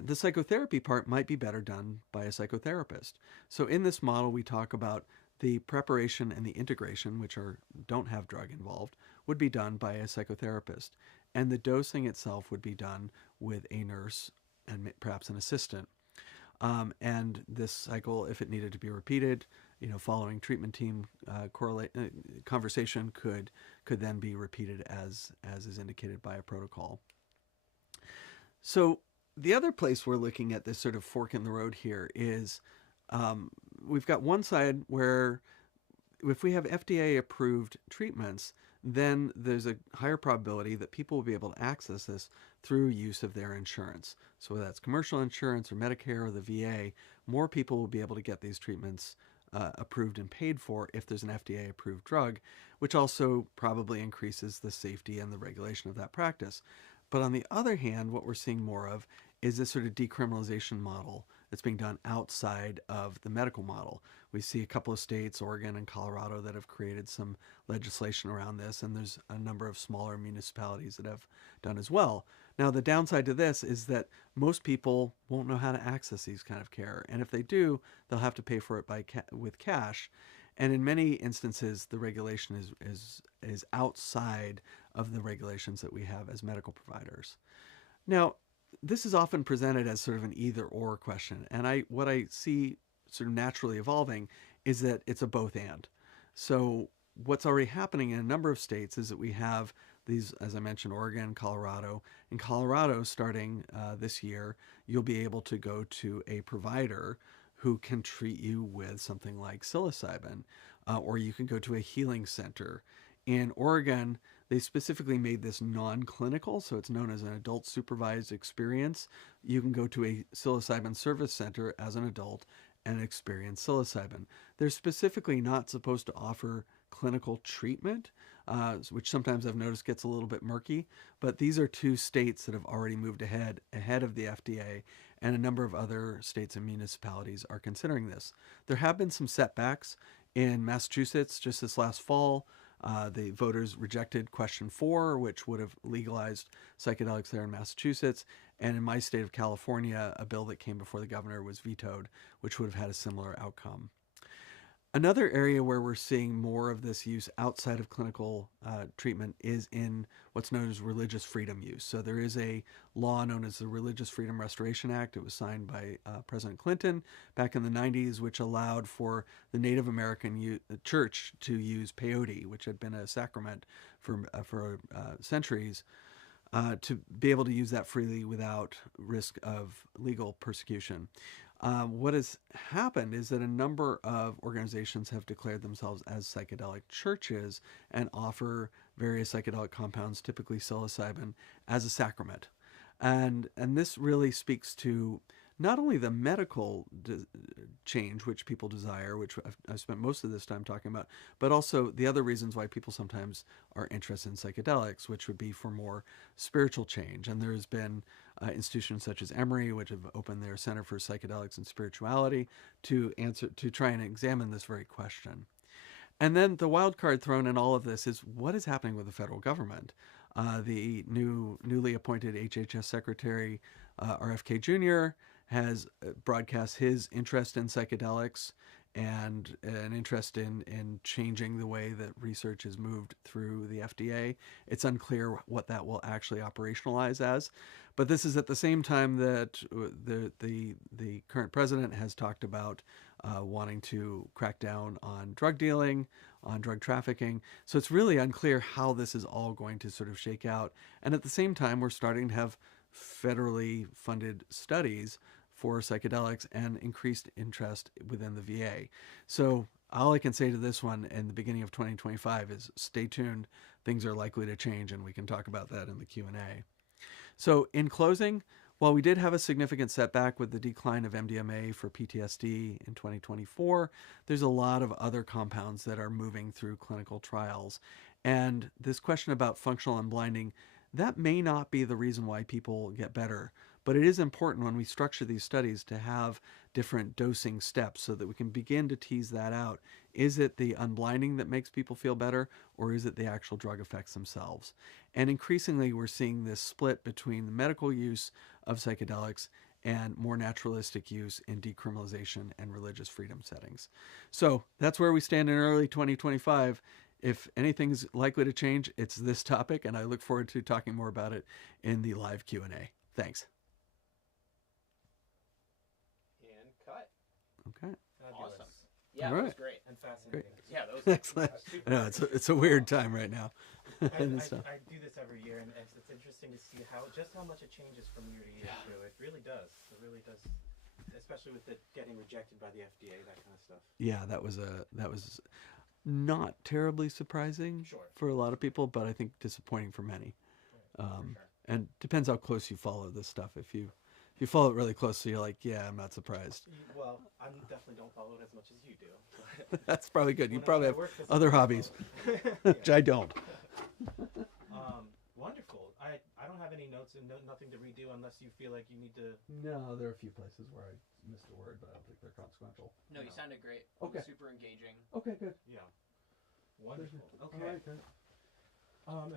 The psychotherapy part might be better done by a psychotherapist. So in this model, we talk about the preparation and the integration, which don't have drug involved, would be done by a psychotherapist. And the dosing itself would be done with a nurse and perhaps an assistant. And this cycle, if it needed to be repeated, following treatment team conversation, could then be repeated as is indicated by a protocol. So the other place we're looking at this sort of fork in the road here is we've got one side where if we have FDA approved treatments, then there's a higher probability that people will be able to access this through use of their insurance. So whether that's commercial insurance or Medicare or the VA, more people will be able to get these treatments approved and paid for if there's an FDA approved drug, which also probably increases the safety and the regulation of that practice. But on the other hand, what we're seeing more of is this sort of decriminalization model that's being done outside of the medical model. We see a couple of states, Oregon and Colorado, that have created some legislation around this, and there's a number of smaller municipalities that have done as well. Now, the downside to this is that most people won't know how to access these kind of care, and if they do, they'll have to pay for it with cash. And in many instances, the regulation is outside of the regulations that we have as medical providers. Now, this is often presented as sort of an either-or question, and what I see sort of naturally evolving is that it's a both-and. So what's already happening in a number of states is that we have these, as I mentioned, Oregon, Colorado. In Colorado, starting this year, you'll be able to go to a provider who can treat you with something like psilocybin, or you can go to a healing center. In Oregon, they specifically made this non-clinical, so it's known as an adult supervised experience. You can go to a psilocybin service center as an adult and experience psilocybin. They're specifically not supposed to offer clinical treatment, which sometimes I've noticed gets a little bit murky. But these are two states that have already moved ahead of the FDA, and a number of other states and municipalities are considering this. There have been some setbacks in Massachusetts just this last fall. The voters rejected question 4, which would have legalized psychedelics there in Massachusetts. And in my state of California, a bill that came before the governor was vetoed, which would have had a similar outcome. Another area where we're seeing more of this use outside of clinical treatment is in what's known as religious freedom use. So there is a law known as the Religious Freedom Restoration Act. It was signed by President Clinton back in the 90s, which allowed for the Native American church to use peyote, which had been a sacrament for centuries, to be able to use that freely without risk of legal persecution. What has happened is that a number of organizations have declared themselves as psychedelic churches and offer various psychedelic compounds, typically psilocybin, as a sacrament. And this really speaks to not only the medical change which people desire, which I've spent most of this time talking about, but also the other reasons why people sometimes are interested in psychedelics, which would be for more spiritual change. And there's been institutions such as Emory, which have opened their Center for Psychedelics and Spirituality to try and examine this very question. And then the wild card thrown in all of this is what is happening with the federal government. The newly appointed HHS Secretary, RFK Jr., has broadcast his interest in psychedelics and an interest in changing the way that research is moved through the FDA. It's unclear what that will actually operationalize as. But this is at the same time that the current president has talked about wanting to crack down on drug dealing, on drug trafficking. So it's really unclear how this is all going to sort of shake out. And at the same time, we're starting to have federally funded studies for psychedelics and increased interest within the VA. So all I can say to this one in the beginning of 2025 is stay tuned. Things are likely to change, and we can talk about that in the Q&A. So in closing, while we did have a significant setback with the decline of MDMA for PTSD in 2024, there's a lot of other compounds that are moving through clinical trials. And this question about functional unblinding, that may not be the reason why people get better. But it is important when we structure these studies to have different dosing steps so that we can begin to tease that out. Is it the unblinding that makes people feel better, or is it the actual drug effects themselves? And increasingly, we're seeing this split between the medical use of psychedelics and more naturalistic use in decriminalization and religious freedom settings. So that's where we stand in early 2025. If anything's likely to change, it's this topic, and I look forward to talking more about it in the live Q&A. Thanks. Okay. Awesome. Yeah, all that right. was great. And fascinating. Yeah, that was Excellent. I know it's a weird time right now. I do this every year, and it's interesting to see how much it changes from year to year too. It really does. It really does, especially with it getting rejected by the FDA, that kind of stuff. Yeah, that was not terribly surprising for a lot of people, but I think disappointing for many. And depends how close you follow this stuff. If you follow it really closely, you're like, yeah, I'm not surprised. Well, I definitely don't follow it as much as you do. That's probably good. You probably have other hobbies, which I don't. Wonderful. I don't have any notes and nothing to redo unless you feel like you need to. No, there are a few places where I missed a word, but I don't think they're consequential. No, you sounded great. Okay. Super engaging. Okay, good. Yeah. Wonderful. Okay. All right, good.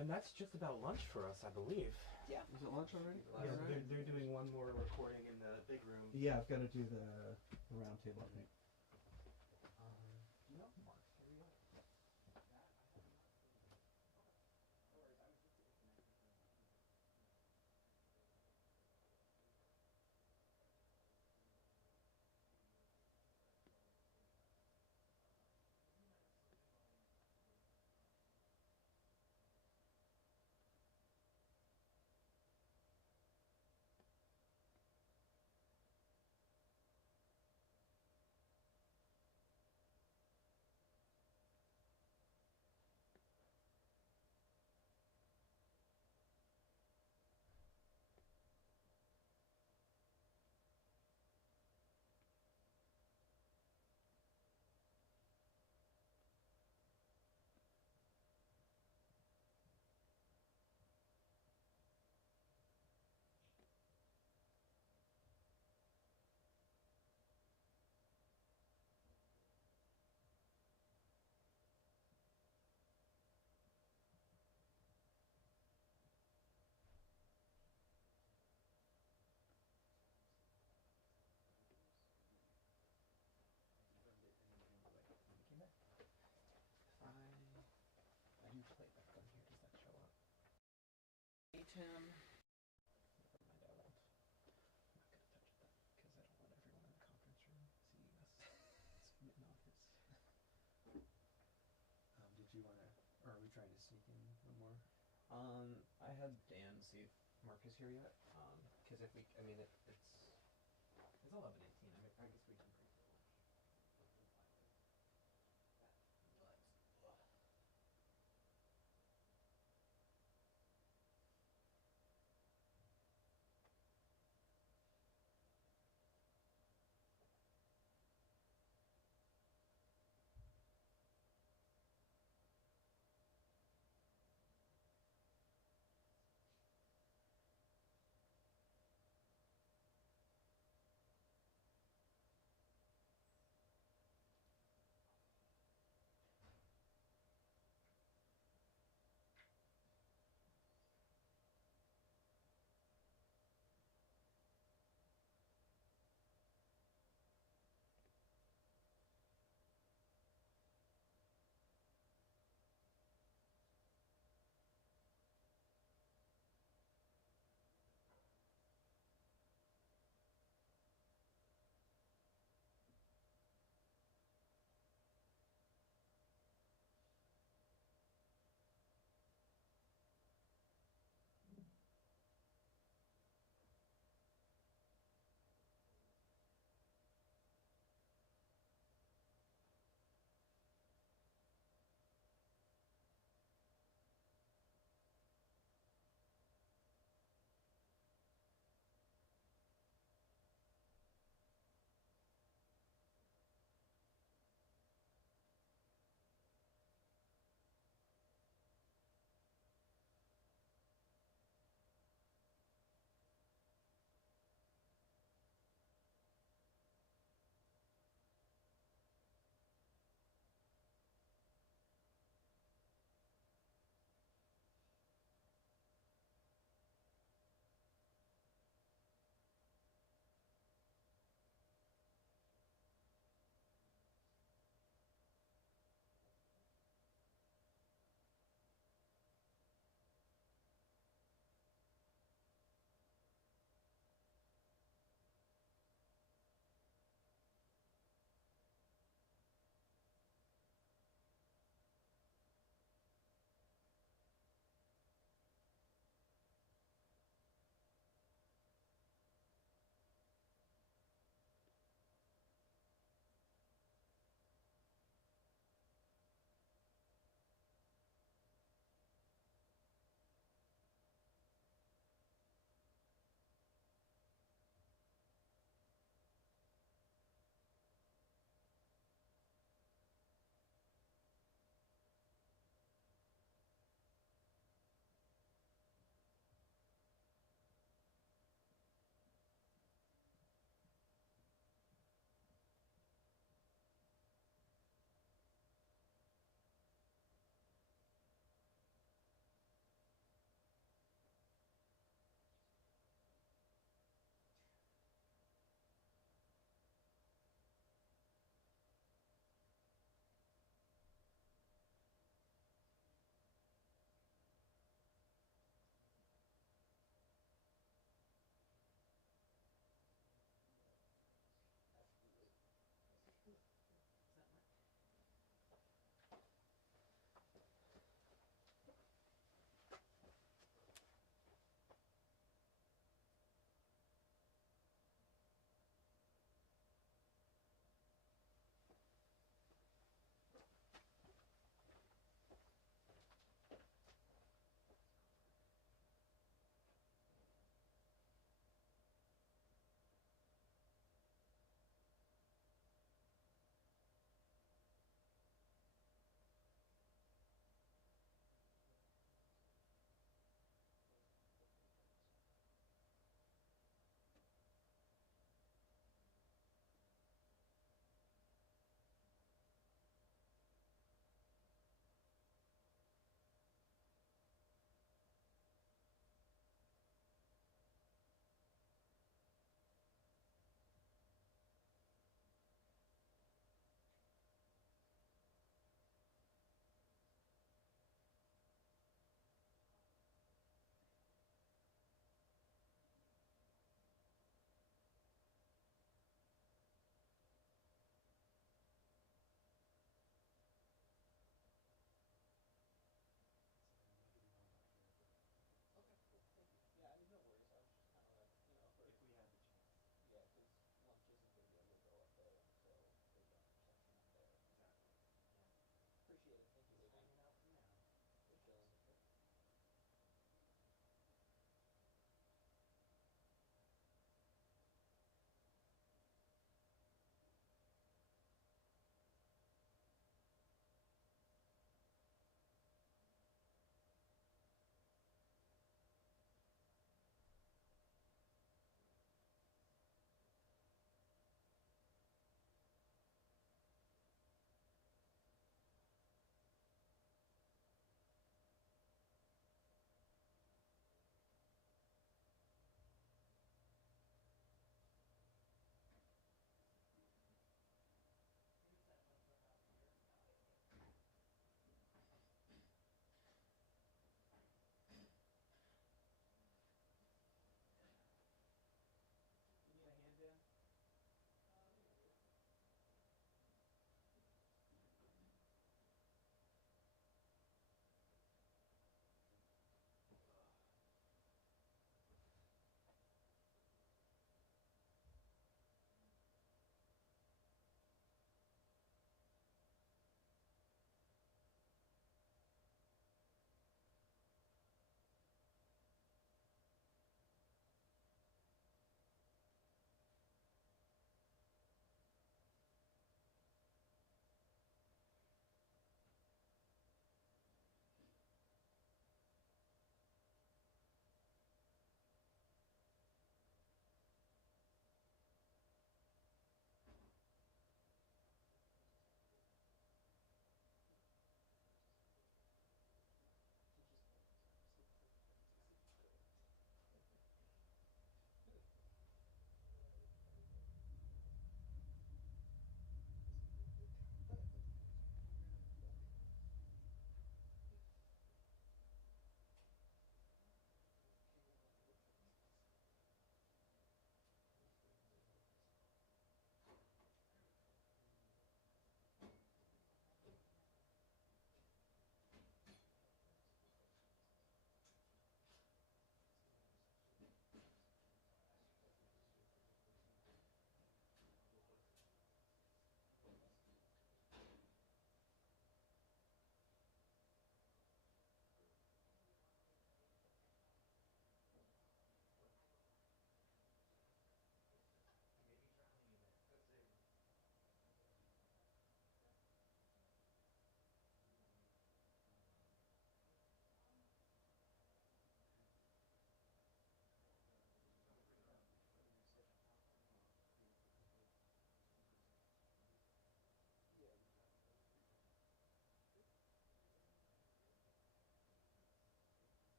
And that's just about lunch for us, I believe. Yeah. Is it lunch already? Yeah, they're doing one more recording in the big room. Yeah, I've got to do the round table, I think. Tim. Did you want to, or are we trying to sneak in one more? I had Dan see if Mark is here yet. Because if we, I mean, it's 11:18. I guess we can break for lunch.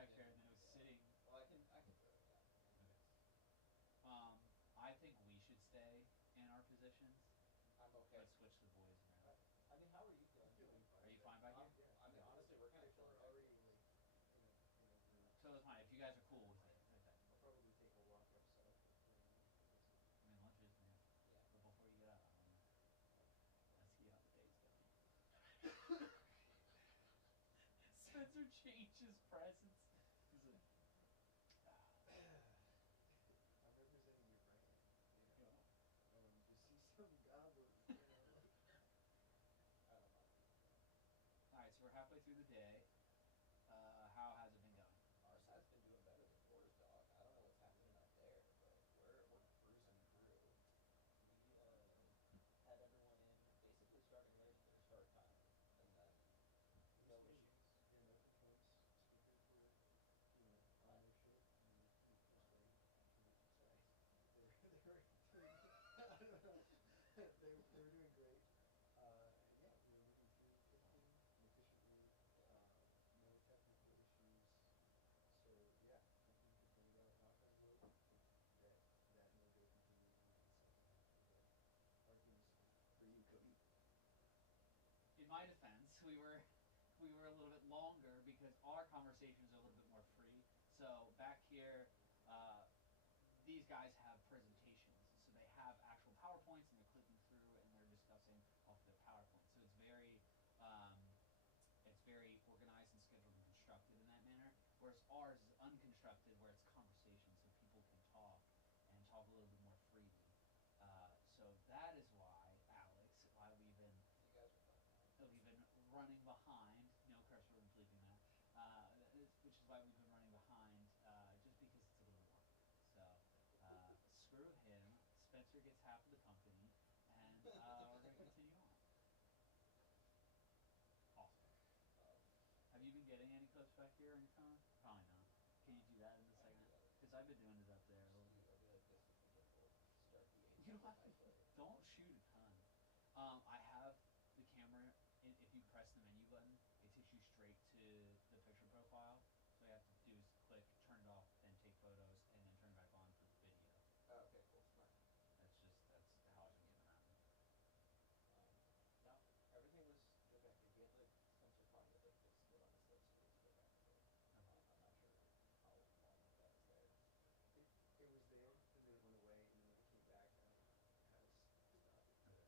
back there, and then it was sitting. Well, I can throw it down. Okay. I think we should stay in our positions, I'm okay. but switch the boys around. I mean, how are you feeling? Are you fine back here? I mean, honestly, we're kind of chilling back here. So that's fine. If you guys are cool with it. Okay. I'll probably take a walk outside. I mean, lunch is near. Yeah. But before you get out, I want to see how the day's going. Spencer changed his presence. He's like, I'm representing your brand. you know. You see some goblins, you know, like... I don't know. Alright, so we're halfway through the day. How has it been going? Our side's been doing better than yours, dog. I don't know what's happening out there, but we're cruising through. We had everyone in basically starting right at their start time, and then no issues. Yeah, no complaints. Speakers were, on their shit. And it was great. Sorry. I don't know. They were doing great. And yeah, we were moving through quickly and efficiently. No technical issues. So yeah, nothing to complain about. Knock on wood. That no day continues into the second half of the day. How are things for you, Cody? In my defense, we were a little bit longer because our conversations are a little bit more free. So back here, these guys have presentations, so they have actual PowerPoints and they're clicking through and they're discussing off their PowerPoint. So it's very organized and scheduled and constructed in that manner. Whereas ours is unconstructed, where it's conversation, so people can talk and talk a little bit more freely. So that is why, Alex, why we've been You guys are fine. running behind. No cursor words leaving that. Which is why we've been running behind, just because it's a little more. So screw him. Spencer gets half of the company, and we're gonna continue on. Awesome. Have you been getting any clips back here on your phone? Probably not. Can you do that in the second? Because I've been doing it up there a little bit. I'll be like this with the gimbal. Start the You don't have to. Don't shoot a ton. I have the camera. If you press the menu button, it takes you straight to the picture profile. So all you have to do is click, turn it off, then take photos, and then turn it back on for the video. Oh, okay, cool, smart. That's how I've been getting around it. No, everything was good back here. We had like Spencer talking about the split on his lips so he has to go back and forth. I'm not sure how long that was there. It was there, and then it went away, and then when it came back, I don't know how to stop it abruptly.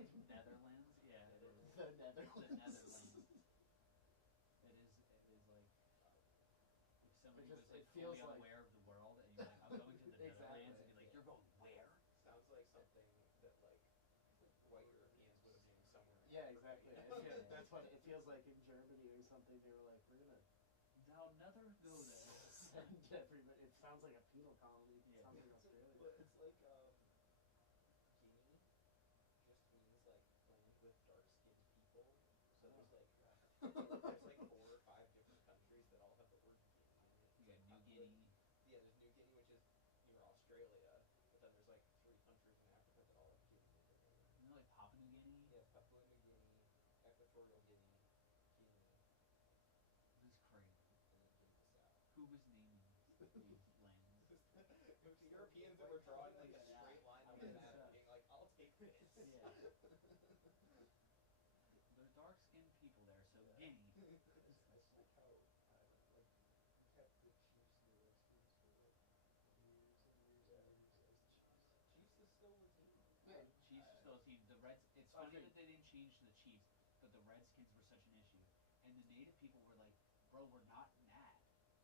Netherlands? Yeah, it is. The The Netherlands. Netherlands. It is like if somebody Because was like it feels fully like- unaware of the world and you're like, I'm going to the Exactly. Netherlands and be like, you're going where? Sounds like something that like white Europeans would have named somewhere. in Yeah, Europe, exactly. you know? That's what it feels like in Germany or something. They were like, we're gonna Thou never go there. send everybody. It sounds like a penal colony. Yeah. Something Australia. Well, it's like Guinea just means like land with dark-skinned people. So there's like there's like 4 or 5 different countries that all have the word Guinea in it. You got Like, New like- Guinea. Yeah, there's New Guinea, which is near Australia, but then there's like 3 countries in Africa that all have Guinea in their name. Isn't it like Papua New Guinea? Yeah, Papua New Guinea, Equatorial Guinea, Guinea, This is crazy. and then Guinea-Bissau. Who was naming these lands? It was the Europeans that were drawing like a straight line on the map and being like, I'll take this. Yeah. There are dark-skinned people there, so Guinea. It's like how like we kept the Chiefs and the Redskins for like years and years and years as Chiefs. Chiefs is still a team. Yeah. Chiefs are still a team. The Reds. It's I funny think- that they didn't change to the Chiefs, but the Redskins were such an issue, and the native people were like, "Bro, we're not mad."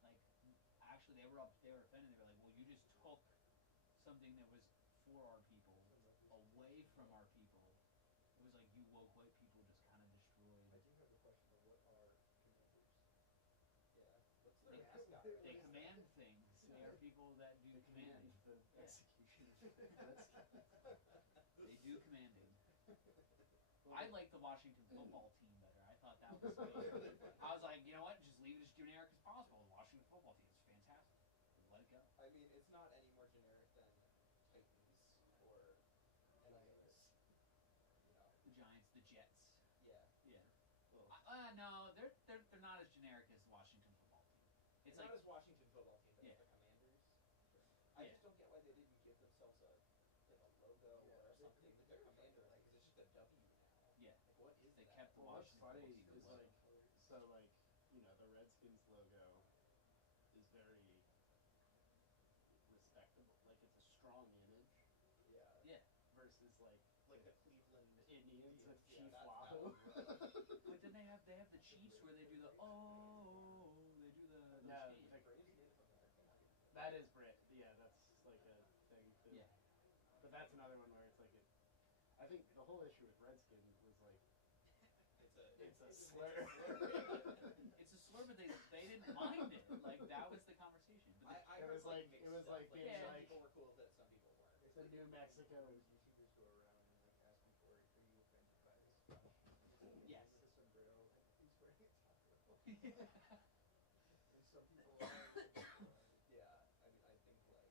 Like, actually, they were offended. They were like, "Well, you just took something that was for our people away from our people." It was like you woke white people just kind of destroyed. I do have a question of what are commanders? Yeah. What's They, their mascot? they command things. They are people that do The commanding. the Yeah. execution of the Redskins. They do commanding. I like the Washington football team better. I thought that was good. I was like, you know what? Just leave it as generic as possible. The Washington football team is fantastic. Let it go. I mean, it's not any more generic than Titans or any other. You know. The Giants, the Jets. Yeah. Yeah. Well, No, they're not as generic as the Washington football team. it's It's like not as Washington football team, but Yeah. it's the Commanders. I Yeah. just don't get why they didn't give themselves a logo or something with their commander, like, 'cause it's just a W now. Yeah. Like, what is They that? kept the Well, what's Washington funny football team. is like, so like, you know, the Redskins logo is very respectable. Like, it's a strong image Yeah. Yeah. versus like Like the Cleveland Indians with yeah, Chief that Wahoo. one, right. But then they have the Chiefs where they do the they do the No, chant. the- Braves Native American. That is Brit. Yeah, that's like a thing too. Yeah. But that's another one where it's like I think the whole issue with Redskin was like It's a slur. It's a slur, but they didn't mind it. Like that was the conversation. But I It heard was like- mixed it was stuff. like being some like- people were cool with it, some people weren't. It's The like New when Mexico. those YouTubers go around and like ask people, are you offended by this Josh? Yes. With a sombrero, and he's wearing a taco. yeah. And some people are. Yeah, I mean, I think like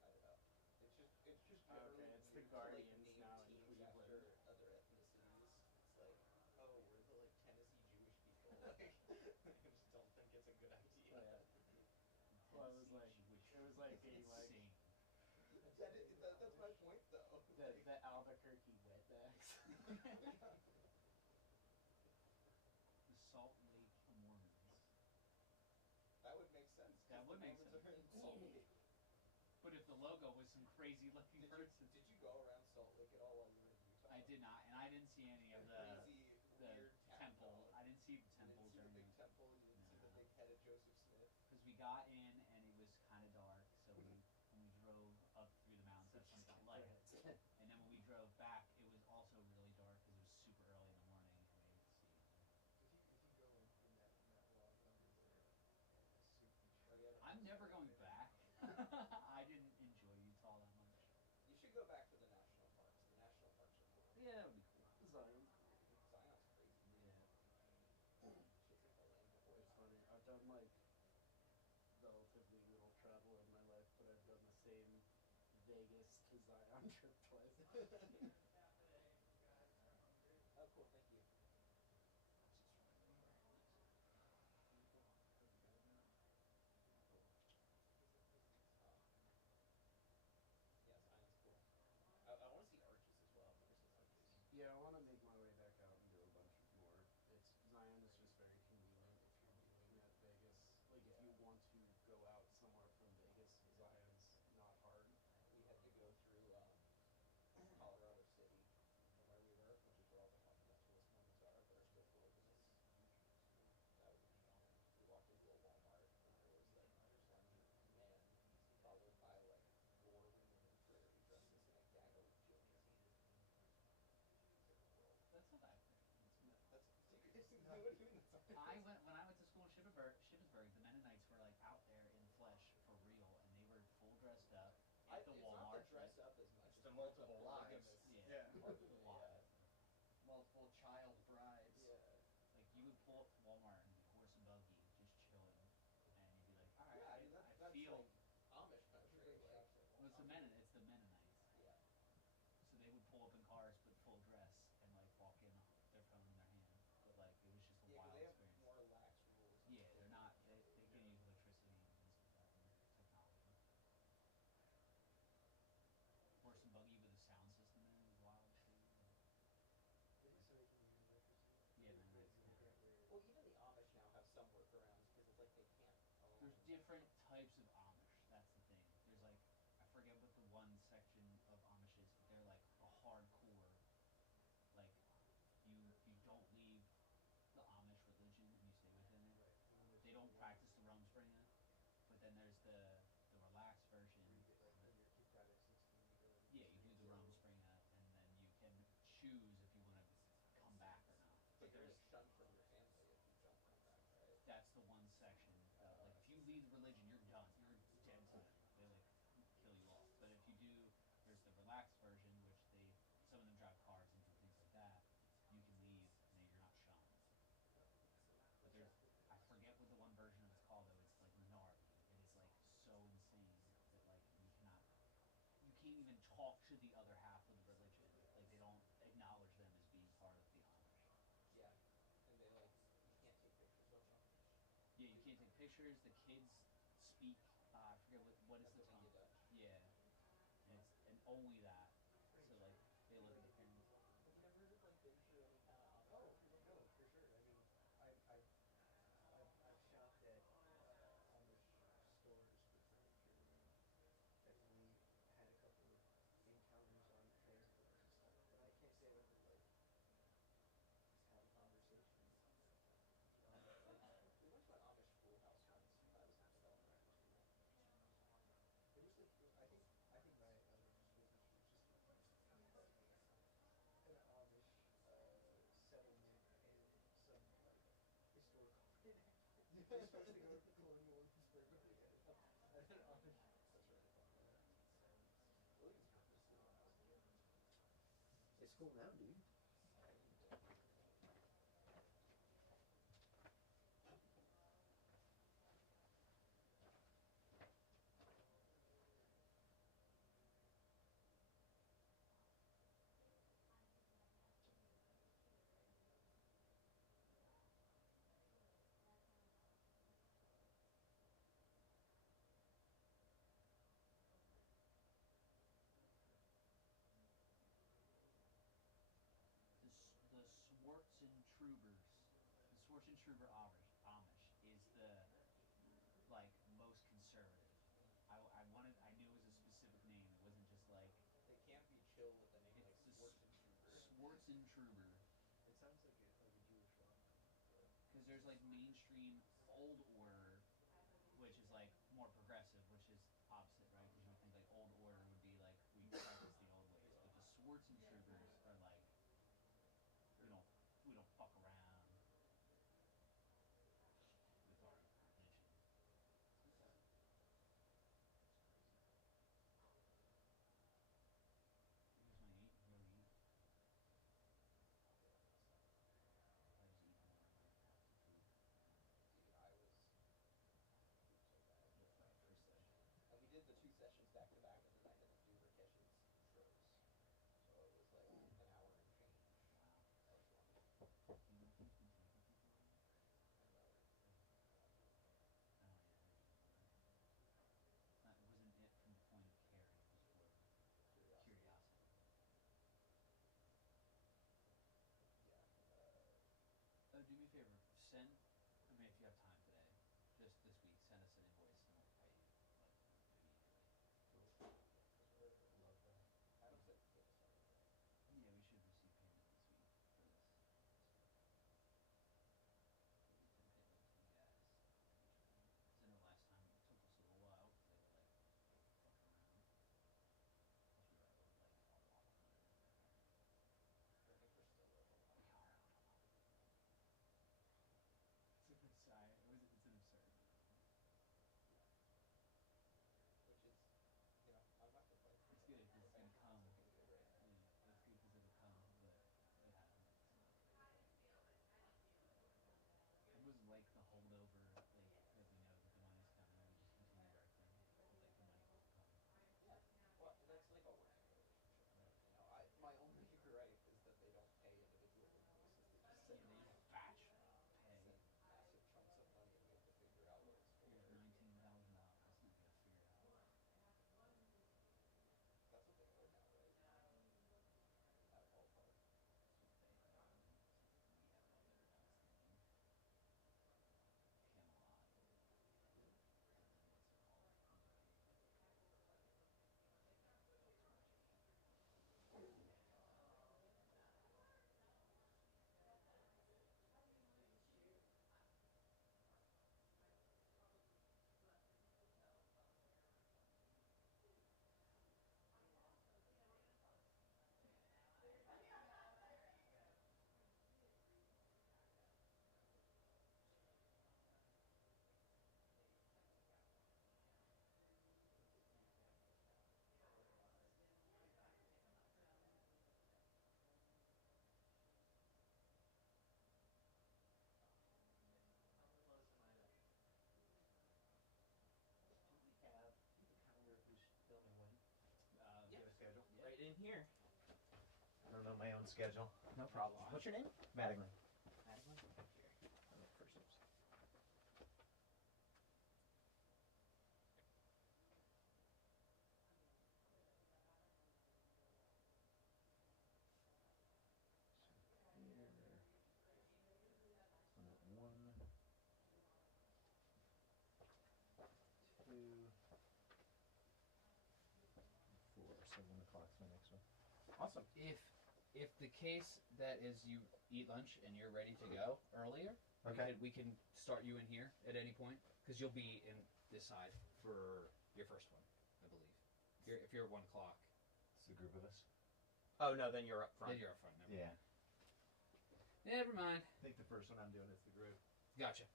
I don't know. It's just generally Okay, it's the weird to, like, Guardians name now in teams Cleveland. after other ethnicities. It's like, oh, we're the like Tennessee Jewish people. Like, I just don't think it's a good idea. Well, it was like being like Insane. That's my point, though. the Albuquerque wetbacks. The Salt Lake Mormons. That would make sense. 'cause That would the make Mormons sense. are in Salt Lake. But if the logo was some crazy looking person, Did you go around Salt Lake at all while you were in Utah? I did not, and I didn't see any of the Crazy, weird town, temple. though. I didn't see the You temple didn't see the during big temple. You didn't see the No. big headed Joseph Smith. because we got in and it was kind of dark, so when we drove up through the mountains, that's when it got light. And then when we drove back, it was also really dark because it was super early in the morning and we didn't see anything. If you go in that log line, is there a soup and Oh, yeah, I'm never going back. I didn't enjoy Utah that much. You should go back to the national parks. The national parks are cool. Yeah, that would be cool. Zion. Zion's crazy. Yeah. Shit's like the land before It's time. funny. I've done like relatively little travel in my life, but I've done the same Vegas to Zion trip twice. Oh, cool. Thank you. Yeah, Zion's cool. I want to see arches as well. I've never seen arches. Yeah, I want to make my way back out and do a bunch of more. Zion is just very convenient if you're doing at Vegas. Like if you want to go out somewhere from Vegas, Zion's not hard. We had to go through Colorado City from where we were. different types of Amish. That's the thing. There's like I forget what the one section of Amish is, but they're like a hardcore. Like you don't leave the Amish religion and you stay within it. Right. And then there's They the don't one practice where the Rumspringa, but then there's the relaxed version. you get like when you're kicked out at 16, you go and Yeah, you do the Rumspringa, and then you can choose if you want to come back or not. But But you're there's like shunned from your family if you don't come back, right? that's the one section. Like if you leave the religion, you're done. You're dead to them. They like kill you off. But if you do, there's the relaxed version, which some of them drive cars and do things like that. You can leave, and then you're not shunned. But there's I forget what the one version of it's called though. It's like gnarly. It is like so insane that like you can't even talk to the other half of the religion. Like they don't acknowledge them as being part of the Amish. Yeah. And they like you can't take pictures of them. Yeah, you can't take pictures. The kids speak. I forget what is the tongue. Dutch. Yeah, and only that. So like they look at the parents. Have you ever like been through any kind of Amish Oh country before? no, for sure. I mean, I've shopped at Amish stores for furniture and definitely had a couple of encounters on the airport and stuff. But I can't say I've ever like just had a conversation. We went to an Amish schoolhouse once. That was fun. It was like I think my business was just like an Amish settlement and some like historical reenactment. We're supposed to go to Colonial Williamsburg, but we ended up at an Amish That's really fun. Williamsburg was cool when I was a kid. It's cool now, dude. The Swartzentruber Amish is the like most conservative. I knew it was a specific name. It wasn't just like They can't be chill with the name like it's the Schwarzenegger. Swartzentruber. It sounds like a Jewish rock band. Because there's like mainstream old order, which is like more progressive, which is opposite, right? Because you would think like old order would be like we practice the old ways, but the Swarzentroopers are like we don't fuck around with our religion. It's crazy. Here's my eat. You already eat. I was eating more of my food. Dude, I was pooped so bad. Yeah, My first session. on my own schedule. No problem. What's your name? Madigan. Madeline? First names. One, two, 4. So 1 o'clock's my next one. Awesome. If the case that is you eat lunch and you're ready to go earlier, Okay. we can start you in here at any point because you'll be in this side for your first one, I believe. If you're at 1 o'clock, It's a group of us. Oh no, then you're up front. then you're up front. Yeah. Never mind. I think the first one I'm doing is the group. Gotcha.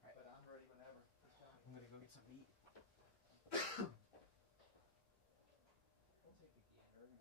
But I'm ready whenever. Just tell me. I'm gonna go get some meat. We'll take a gander.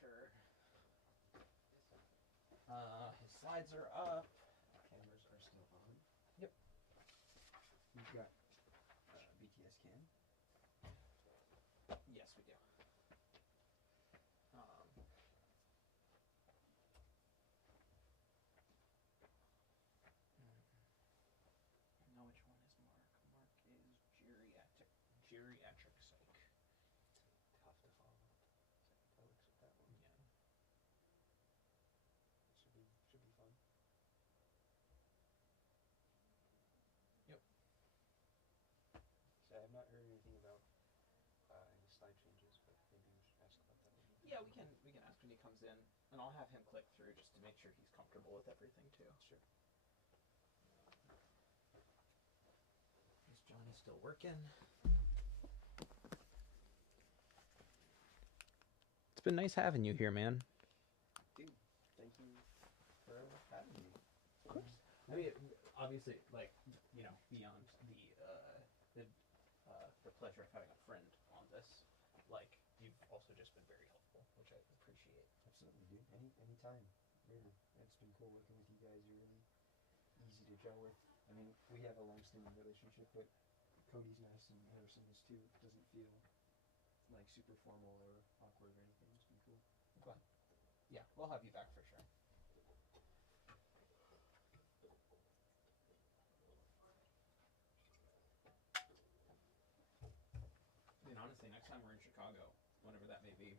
sure. His slides are up. Cameras are still on. Yep. We've got BTS cam. Yes, we do. I know which one is Mark. Mark is geriatric psych. Tough to follow. Psychedelics with that one. Yeah. Should be fun. Yep. So I have not heard anything about any slide changes, but maybe we should ask about that one. Yeah, we can ask when he comes in, and I'll have him click through just to make sure he's comfortable with everything too. Sure. Is Johnny still working? It's been nice having you here, man. Dude, thank you for having me. Of course. I mean, obviously, like, you know, beyond the pleasure of having a friend on this, like, you've also just been very helpful, which I appreciate. Absolutely, dude. Anytime. Really. It's been cool working with you guys. You're really easy to gel with. I mean, we have a long-standing relationship, but Cody's nice and Harrison is too. It doesn't feel like super formal or awkward or anything. It's been cool. Okay. Yeah, we'll have you back for sure. And honestly, next time we're in Chicago, whenever that may be,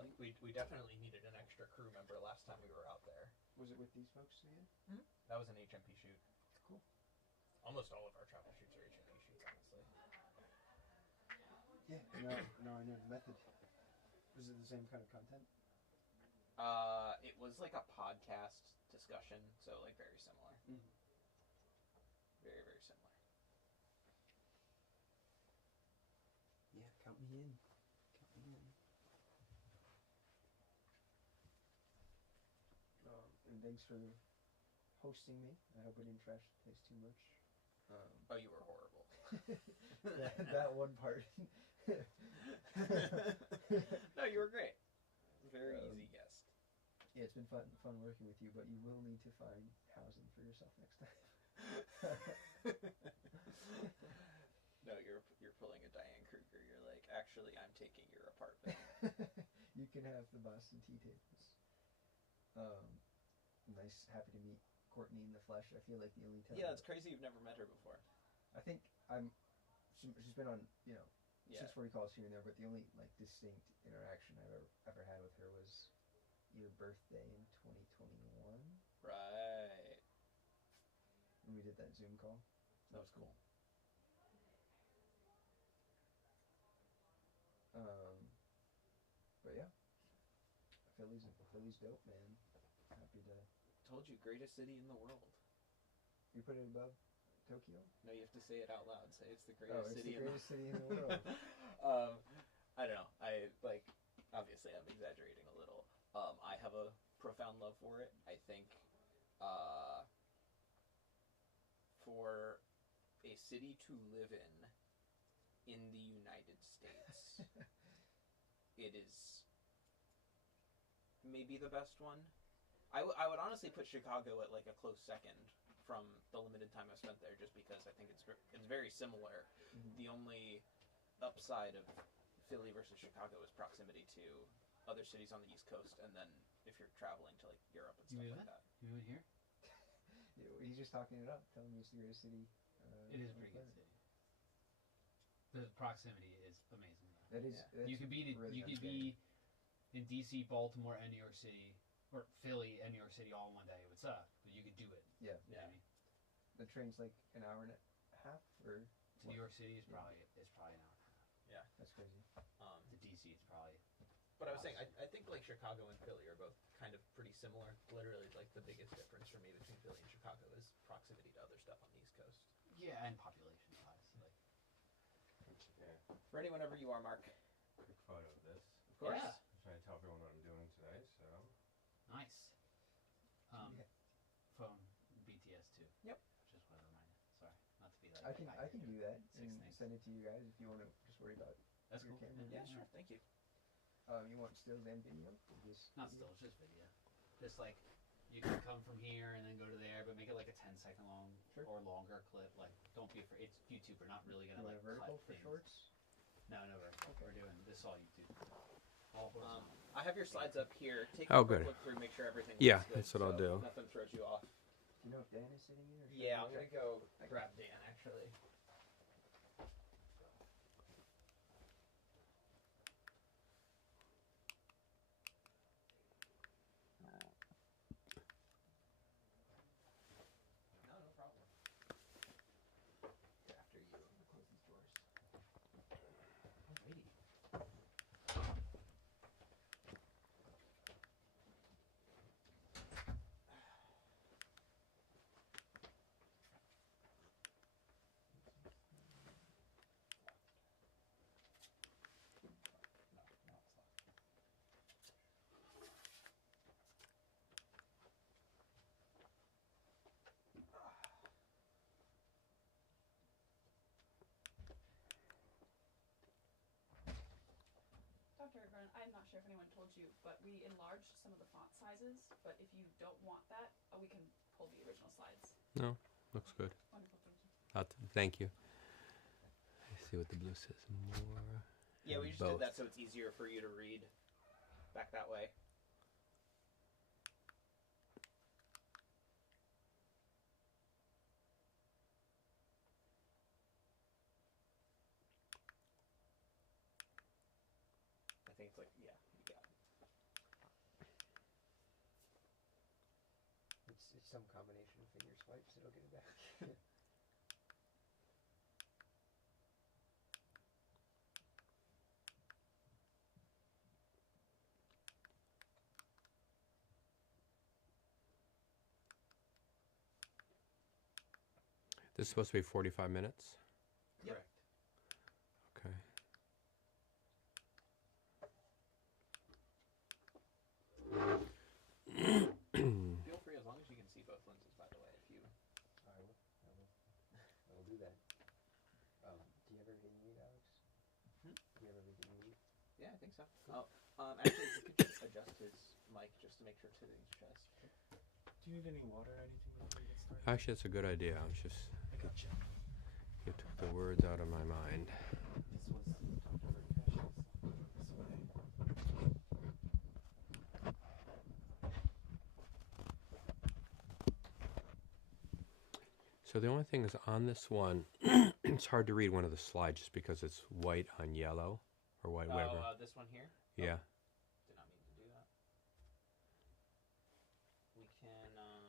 like we definitely needed an extra crew member last time we were out there. Was it with these folks again? Mm-hmm. That was an HMP shoot. Cool. Almost all of our travel shoots are HMP shoots, honestly. Yeah. No, I know the method. Was it the same kind of content? It was like a podcast discussion, so like very similar. Mm-hmm. Very, very similar. Yeah, count me in. Count me in. And thanks for hosting me. I hope I didn't trash the place too much. Oh, you were horrible. that one part. No, you were great. Very easy guest. Yeah, it's been fun working with you, but you will need to find housing for yourself next time. No, you're pulling a Diane Kruger. You're like, actually, I'm taking your apartment. You can have the Boston tea tables. Nice, happy to meet Courtney in the flesh. I feel like the only time. Yeah, it's crazy you've never met her before. I think she's been on, since 40 calls here and there, but the only like distinct interaction I've ever had with her was your birthday in 2021. Right. When we did that Zoom call. That was cool. But yeah, Philly's dope, man. Happy to. Told you, greatest city in the world. You put it above Tokyo? No, you have to say it out loud. Say it's the greatest city. The greatest city in the world. I don't know. I like. Obviously, I'm exaggerating a little. I have a profound love for it. I think, for a city to live in the United States, it is maybe the best one. I would honestly put Chicago at like a close second from the limited time I've spent there, just because I think it's very similar. Mm-hmm. The only upside of Philly versus Chicago is proximity to other cities on the East Coast, and then if you're traveling to like Europe and stuff like that. You moving here? He's just talking it up, telling me it's the greatest city. It is a pretty good city. The proximity is amazing. That is. Yeah. You could be in DC, Baltimore, and New York City, or Philly and New York City all in one day. It would suck, but you could do it. Yeah. You know what I mean? The train's like an hour and a half, or to New York City is probably an hour and a half. Yeah, that's crazy. To DC, it's probably. But I was saying, I think like Chicago and Philly are both kind of pretty similar. Literally, like the biggest difference for me between Philly and Chicago is proximity to other stuff on the East Coast. Yeah, and population wise, like. Yeah. Ready whenever you are, Mark. Quick photo of this. Of course. Yeah. I'm trying to tell everyone what I'm doing today, so. Nice. Phone BTS too. Yep. Just want to remind you. Sorry, not to be like. I can do that and send it to you guys if you want to just worry about That's your cool. camera. Yeah, sure. Thank you. You want stills and video? Not still, it's just video. Just like you can come from here and then go to there, but make it like a 10-second long or longer clip. Like, don't be afraid. It's YouTube. We're not really gonna like vertical cut for things. shorts? No, no vertical. Okay. We're doing this all YouTube. All horizontal. I have your slides up here. Take Oh, a quick good. look through, make sure everything Yeah, looks good. that's what I'll so do. Nothing throws you off. Do you know if Dan is sitting in? Or Yeah, I'm gonna go grab Dan actually. No, no problem. After you, I'm gonna close these doors. Alrighty. Dr. Agron, I'm not sure if anyone told you, but we enlarged some of the font sizes. But if you don't want that, we can pull the original slides. No, looks good. Wonderful, thank you. Thank you. I see what the blue says. More. Yeah, we and just both. did that so it's easier for you to read back that way. I think it's like, yeah, you got it. It's some combination of finger swipes. It'll get it back. This is supposed to be 45 minutes. Correct. Okay. Feel free as long as you can see both lenses, by the way. If you. I will do that. Do you have everything you need, Alex? Do you have everything you need? Yeah, I think so. Actually, if you could just adjust his mic just to make sure it's hitting his chest. Do you need any water or anything before we get started? Actually, that's a good idea. I was just. I gotcha. You took the words out of my mind. This was Dr. Rakesh's. This way. So the only thing is on this one, it's hard to read one of the slides just because it's white on yellow or white, whatever. This one here? Yeah. Did not mean to do that. We can,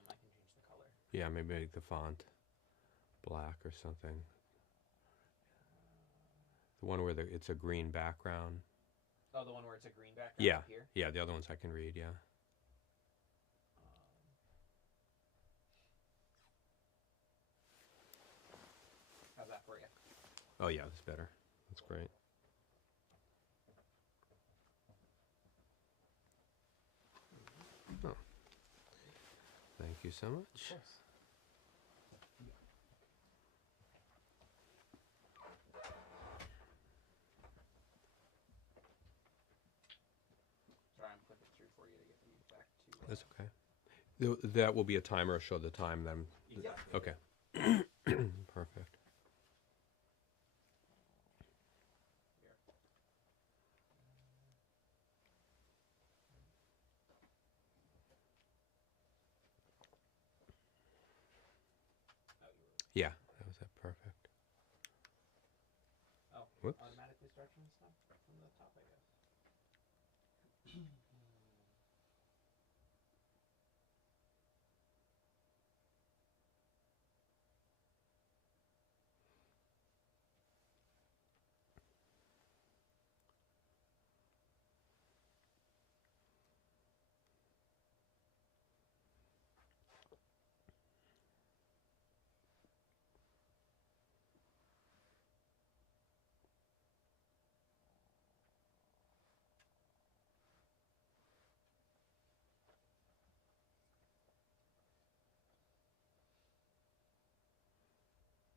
I can change the color. Yeah, maybe make the font black or something. The one where it's a green background. Oh, the one where it's a green background Yeah. up here? Yeah, the other ones I can read, yeah. How's that for you? Oh, yeah, that's better. That's great. Oh. Thank you so much. Of course. Sorry, I'm clicking through for you to get you back to. That's okay. That will be a timer, show the time then. Exactly. Okay. Perfect. Yeah, that was it. Perfect. Oh, Whoops. automatically starts from the top, I guess.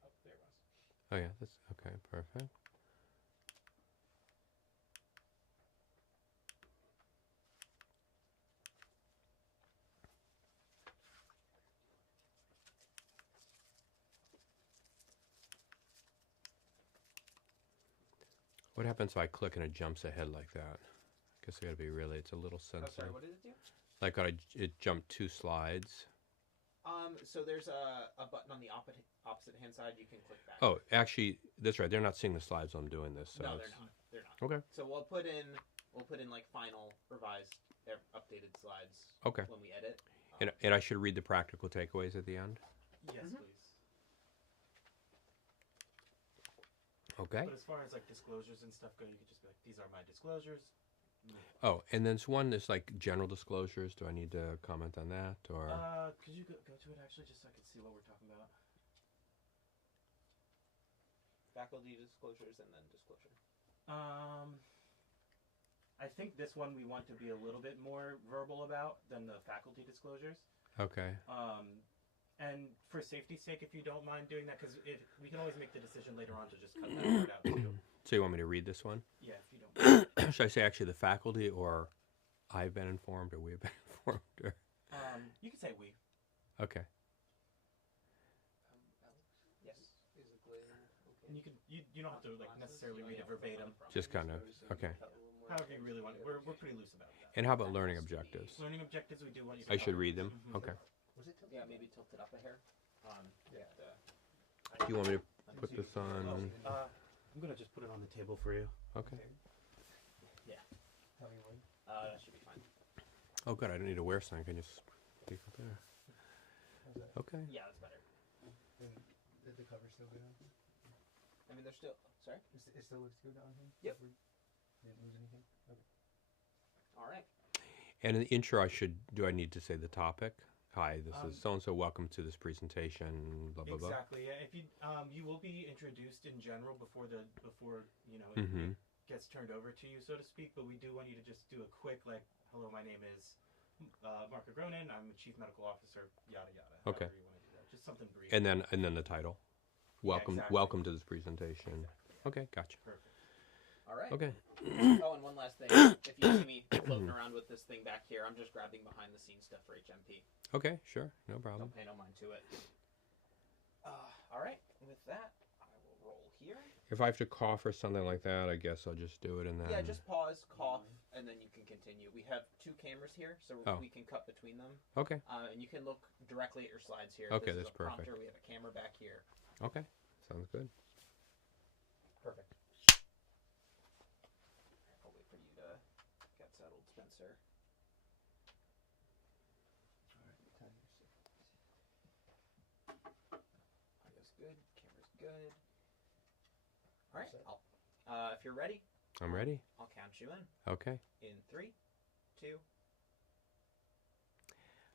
Oh, there it was. Oh, yeah, that's okay. Perfect. What happens if I click and it jumps ahead like that? I guess I gotta be really, it's a little Oh, sensitive. sorry, what did it do? Like it jumped 2 slides. So there's a button on the opposite hand side. You can click back. Oh, actually, that's right. They're not seeing the slides while I'm doing this. So no, it's- they're not. They're not. Okay. So we'll put in like final, revised, updated slides. Okay. When we edit. And I should read the practical takeaways at the end? Yes, Mhm. please. Okay. But as far as like disclosures and stuff go, you could just be like, these are my disclosures. Oh, and then one is like general disclosures. Do I need to comment on that or? Could you go to it actually, just so I could see what we're talking about? Faculty disclosures and then disclosure. I think this one we want to be a little bit more verbal about than the faculty disclosures. Okay. And for safety's sake, if you don't mind doing that, because we can always make the decision later on to just cut that part out too. So you want me to read this one? Yeah, if you don't mind. Should I say actually the faculty or I've been informed or we've been informed? Or... You can say we. Okay. Yes. And you don't have to like necessarily read it verbatim. Just kind of, okay. However you really want it. We're pretty loose about that. And how about learning objectives? Learning objectives, we do want you to. I should read them? Mhm. Okay. Yeah, maybe tilt it up a hair. Yeah. Do you want me to put this on? I'm gonna just put it on the table for you. Okay. Yeah. That should be fine. Oh, good. I don't need to wear something. I can just speak up there. Okay. Yeah, that's better. Did the cover still good on here? I mean, there's still. Sorry. It still looks good on here? Yep. Didn't lose anything? Okay. All right. And in the intro, do I need to say the topic? Hi, this is so-and-so. Welcome to this presentation, blah, blah, blah. Exactly. Yeah. If you will be introduced in general before it gets turned over to you, so to speak. But we do want you to just do a quick hello, my name is Mark Agronin. I'm the chief medical officer. Yada yada. Okay. However you want to do that. Just something brief. And then the title. Welcome, exactly. welcome to this presentation. Okay, gotcha. Perfect. All right. Okay. Oh, and one last thing. If you see me floating around with this thing back here, I'm just grabbing behind the scenes stuff for HMP. Okay, sure, no problem. Don't pay no mind to it. All right. With that, I will roll here. If I have to cough or something like that, I guess I'll just do it and then. Yeah, just pause, cough, and then you can continue. We have 2 cameras here, so we can cut between them. Okay. And you can look directly at your slides here. Okay, this that's is a prompter. perfect. We have a camera back here. Okay, sounds good. Perfect. I'll wait for you to get settled, Spencer. Audio's good. Camera's good. All right. If you're ready, I'm ready. I'll count you in. Okay. In 3, 2.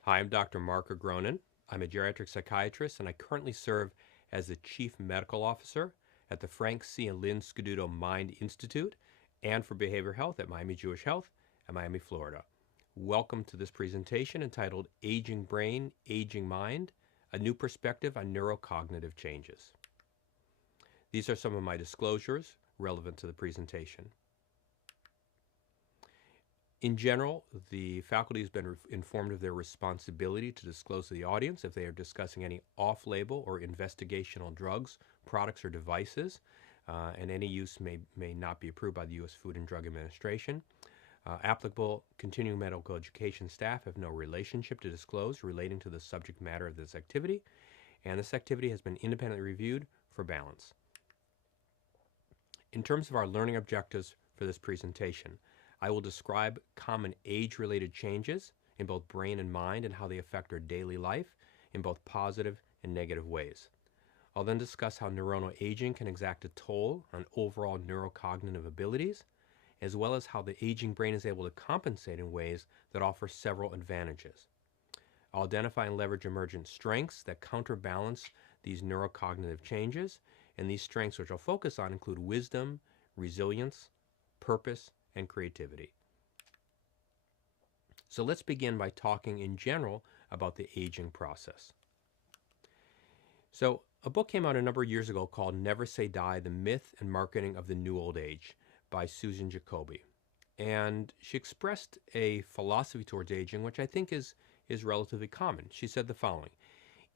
Hi, I'm Dr. Mark Agronin. I'm a geriatric psychiatrist, and I currently serve as the Chief Medical Officer at the Frank C. and Lynn Scuduto Mind Institute and for Behavioral Health at Miami Jewish Health in Miami, Florida. Welcome to this presentation entitled Aging Brain, Aging Mind, a New Perspective on Neurocognitive Changes. These are some of my disclosures relevant to the presentation. In general, the faculty has been informed of their responsibility to disclose to the audience if they are discussing any off-label or investigational drugs, products, or devices, and any use may not be approved by the U.S. Food and Drug Administration. Applicable continuing medical education staff have no relationship to disclose relating to the subject matter of this activity, and this activity has been independently reviewed for balance. In terms of our learning objectives for this presentation, I will describe common age-related changes in both brain and mind and how they affect our daily life in both positive and negative ways. I'll then discuss how neuronal aging can exact a toll on overall neurocognitive abilities, as well as how the aging brain is able to compensate in ways that offer several advantages. I'll identify and leverage emergent strengths that counterbalance these neurocognitive changes, and these strengths which I'll focus on include wisdom, resilience, purpose, and creativity. So let's begin by talking in general about the aging process. So a book came out a number of years ago called Never Say Die, The Myth and Marketing of the New Old Age by Susan Jacoby. And she expressed a philosophy towards aging, which I think is relatively common. She said the following: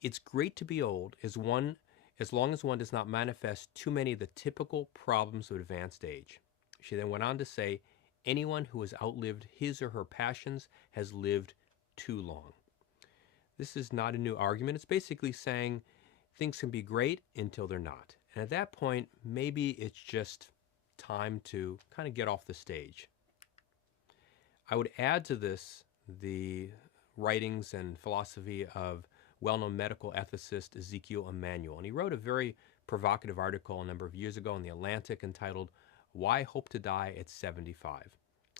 "It's great to be old as long as one does not manifest too many of the typical problems of advanced age. She then went on to say, anyone who has outlived his or her passions has lived too long. This is not a new argument. It's basically saying things can be great until they're not. And at that point, maybe it's just time to kind of get off the stage. I would add to this the writings and philosophy of well-known medical ethicist Ezekiel Emanuel. And he wrote a very provocative article a number of years ago in The Atlantic entitled, Why Hope to Die at 75?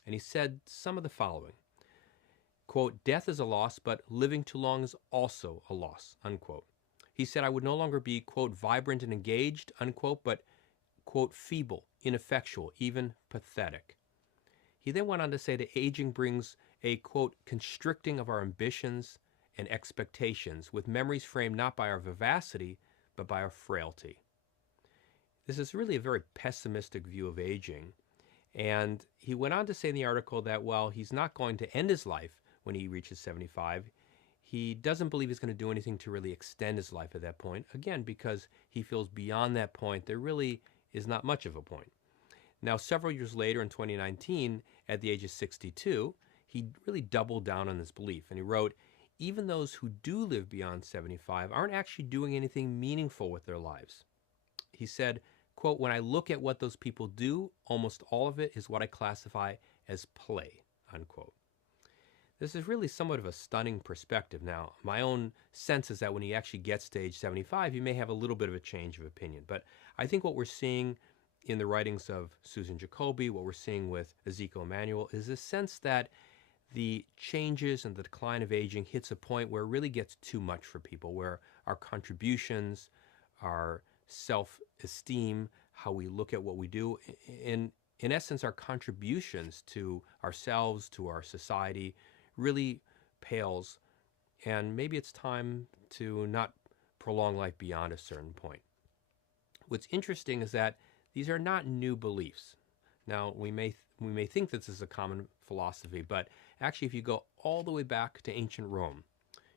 And he said some of the following, quote, death is a loss, but living too long is also a loss, unquote. He said, I would no longer be, quote, vibrant and engaged, unquote, but, quote, feeble, ineffectual, even pathetic. He then went on to say that aging brings a, quote, constricting of our ambitions and expectations, with memories framed not by our vivacity, but by our frailty. This is really a very pessimistic view of aging. And he went on to say in the article that while he's not going to end his life when he reaches 75, he doesn't believe he's going to do anything to really extend his life at that point, again, because he feels beyond that point there really is not much of a point. Now, several years later in 2019, at the age of 62, he really doubled down on this belief. And he wrote, even those who do live beyond 75 aren't actually doing anything meaningful with their lives. He said, quote, when I look at what those people do, almost all of it is what I classify as play, unquote. This is really somewhat of a stunning perspective. Now, my own sense is that when he actually gets to age 75, he may have a little bit of a change of opinion. But I think what we're seeing in the writings of Susan Jacoby, what we're seeing with Ezekiel Emanuel, is a sense that the changes and the decline of aging hits a point where it really gets too much for people, where our contributions, our self-esteem, how we look at what we do, in essence, our contributions to ourselves, to our society, really pales. And maybe it's time to not prolong life beyond a certain point. What's interesting is that these are not new beliefs. Now, we may think this is a common philosophy, but actually, if you go all the way back to ancient Rome,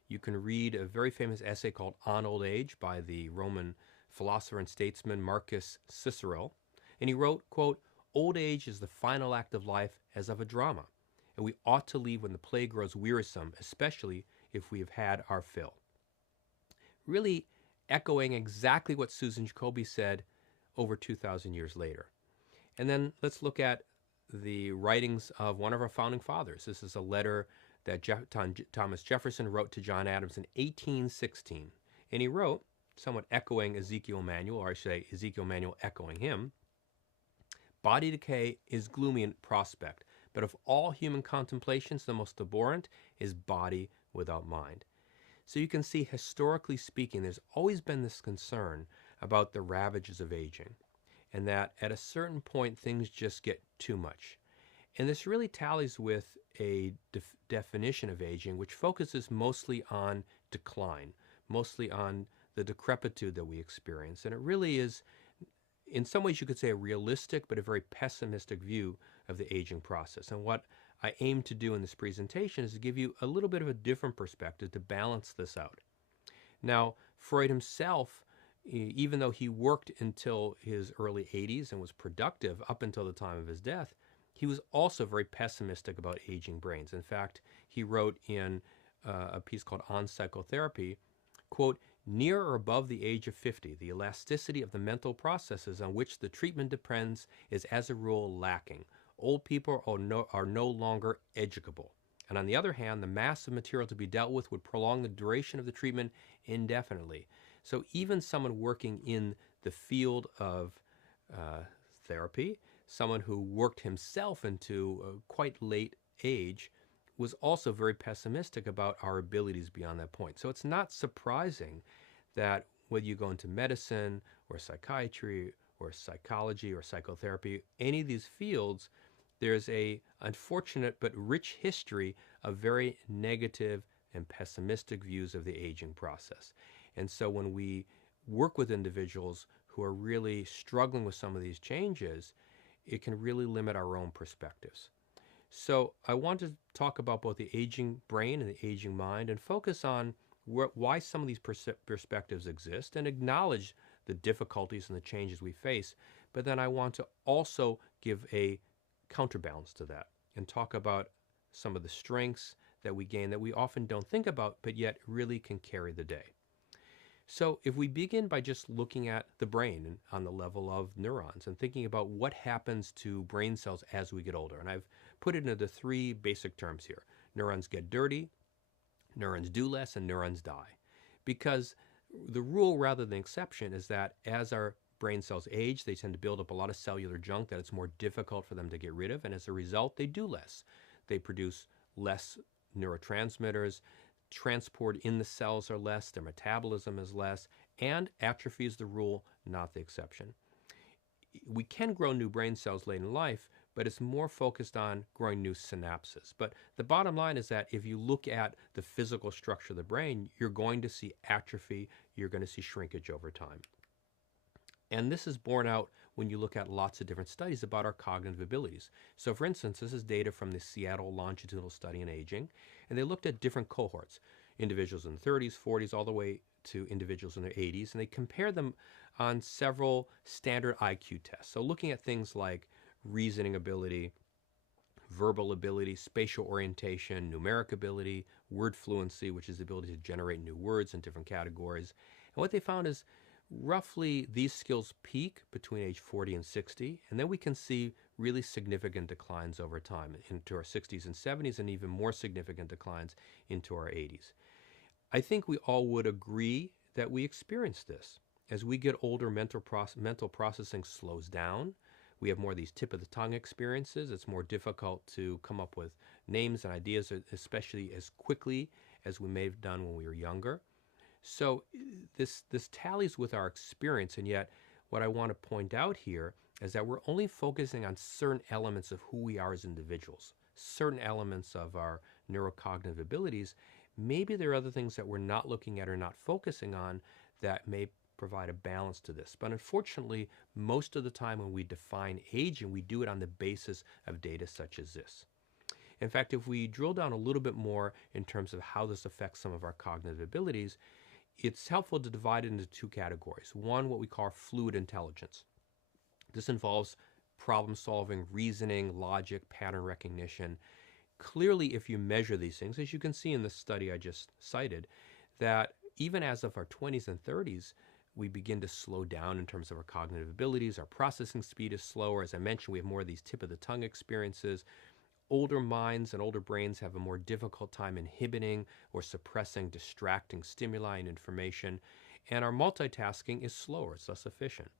you can read a very famous essay called On Old Age by the Roman philosopher and statesman Marcus Cicero. And he wrote, quote, old age is the final act of life as of a drama, and we ought to leave when the play grows wearisome, especially if we have had our fill. Really echoing exactly what Susan Jacoby said over 2,000 years later. And then let's look at the writings of one of our founding fathers. This is a letter that Thomas Jefferson wrote to John Adams in 1816. And he wrote, somewhat echoing Ezekiel Emanuel, or I should say Ezekiel Emanuel echoing him, body decay is gloomy in prospect, but of all human contemplations, the most abhorrent is body without mind. So you can see, historically speaking, there's always been this concern about the ravages of aging, and that at a certain point things just get too much. And this really tallies with a definition of aging which focuses mostly on decline, mostly on the decrepitude that we experience. And it really is, in some ways you could say, a realistic but a very pessimistic view of the aging process. And what I aim to do in this presentation is to give you a little bit of a different perspective to balance this out. Now, Freud himself, even though he worked until his early 80s and was productive up until the time of his death, he was also very pessimistic about aging brains. In fact, he wrote in a piece called On Psychotherapy, quote, near or above the age of 50, the elasticity of the mental processes on which the treatment depends is as a rule lacking. Old people are no longer educable. And on the other hand, the mass of material to be dealt with would prolong the duration of the treatment indefinitely. So even someone working in the field of therapy, someone who worked himself into a quite late age, was also very pessimistic about our abilities beyond that point. So it's not surprising that whether you go into medicine or psychiatry or psychology or psychotherapy, any of these fields, there's a unfortunate but rich history of very negative and pessimistic views of the aging process. And so when we work with individuals who are really struggling with some of these changes, it can really limit our own perspectives. So I want to talk about both the aging brain and the aging mind and focus on why some of these perspectives exist and acknowledge the difficulties and the changes we face. But then I want to also give a counterbalance to that and talk about some of the strengths that we gain that we often don't think about, but yet really can carry the day. So if we begin by just looking at the brain on the level of neurons and thinking about what happens to brain cells as we get older, and I've put it into 3 basic terms here. Neurons get dirty, neurons do less, and neurons die. Because the rule rather than exception is that as our brain cells age, they tend to build up a lot of cellular junk that it's more difficult for them to get rid of, and as a result, they do less. They produce less neurotransmitters, transport in the cells are less, their metabolism is less, and atrophy is the rule, not the exception. We can grow new brain cells late in life, but it's more focused on growing new synapses. But the bottom line is that if you look at the physical structure of the brain, you're going to see atrophy, you're going to see shrinkage over time. And this is borne out when you look at lots of different studies about our cognitive abilities. So for instance, this is data from the Seattle Longitudinal Study in Aging, and they looked at different cohorts, individuals in their 30s, 40s, all the way to individuals in their 80s, and they compared them on several standard IQ tests. So looking at things like reasoning ability, verbal ability, spatial orientation, numeric ability, word fluency, which is the ability to generate new words in different categories. And what they found is roughly these skills peak between age 40 and 60, and then we can see really significant declines over time into our 60s and 70s, and even more significant declines into our 80s. I think we all would agree that we experience this. As we get older, mental processing slows down. We have more of these tip-of-the-tongue experiences. It's more difficult to come up with names and ideas, especially as quickly as we may have done when we were younger. So this tallies with our experience, and yet what I want to point out here is that we're only focusing on certain elements of who we are as individuals, certain elements of our neurocognitive abilities. Maybe there are other things that we're not looking at or not focusing on that may provide a balance to this. But unfortunately, most of the time when we define aging, we do it on the basis of data such as this. In fact, if we drill down a little bit more in terms of how this affects some of our cognitive abilities, it's helpful to divide it into 2 categories. One, what we call fluid intelligence. This involves problem solving, reasoning, logic, pattern recognition. Clearly, if you measure these things, as you can see in the study I just cited, that even as of our 20s and 30s, we begin to slow down in terms of our cognitive abilities. Our processing speed is slower. As I mentioned, we have more of these tip-of-the-tongue experiences. Older minds and older brains have a more difficult time inhibiting or suppressing distracting stimuli and information, and our multitasking is slower, it's less efficient.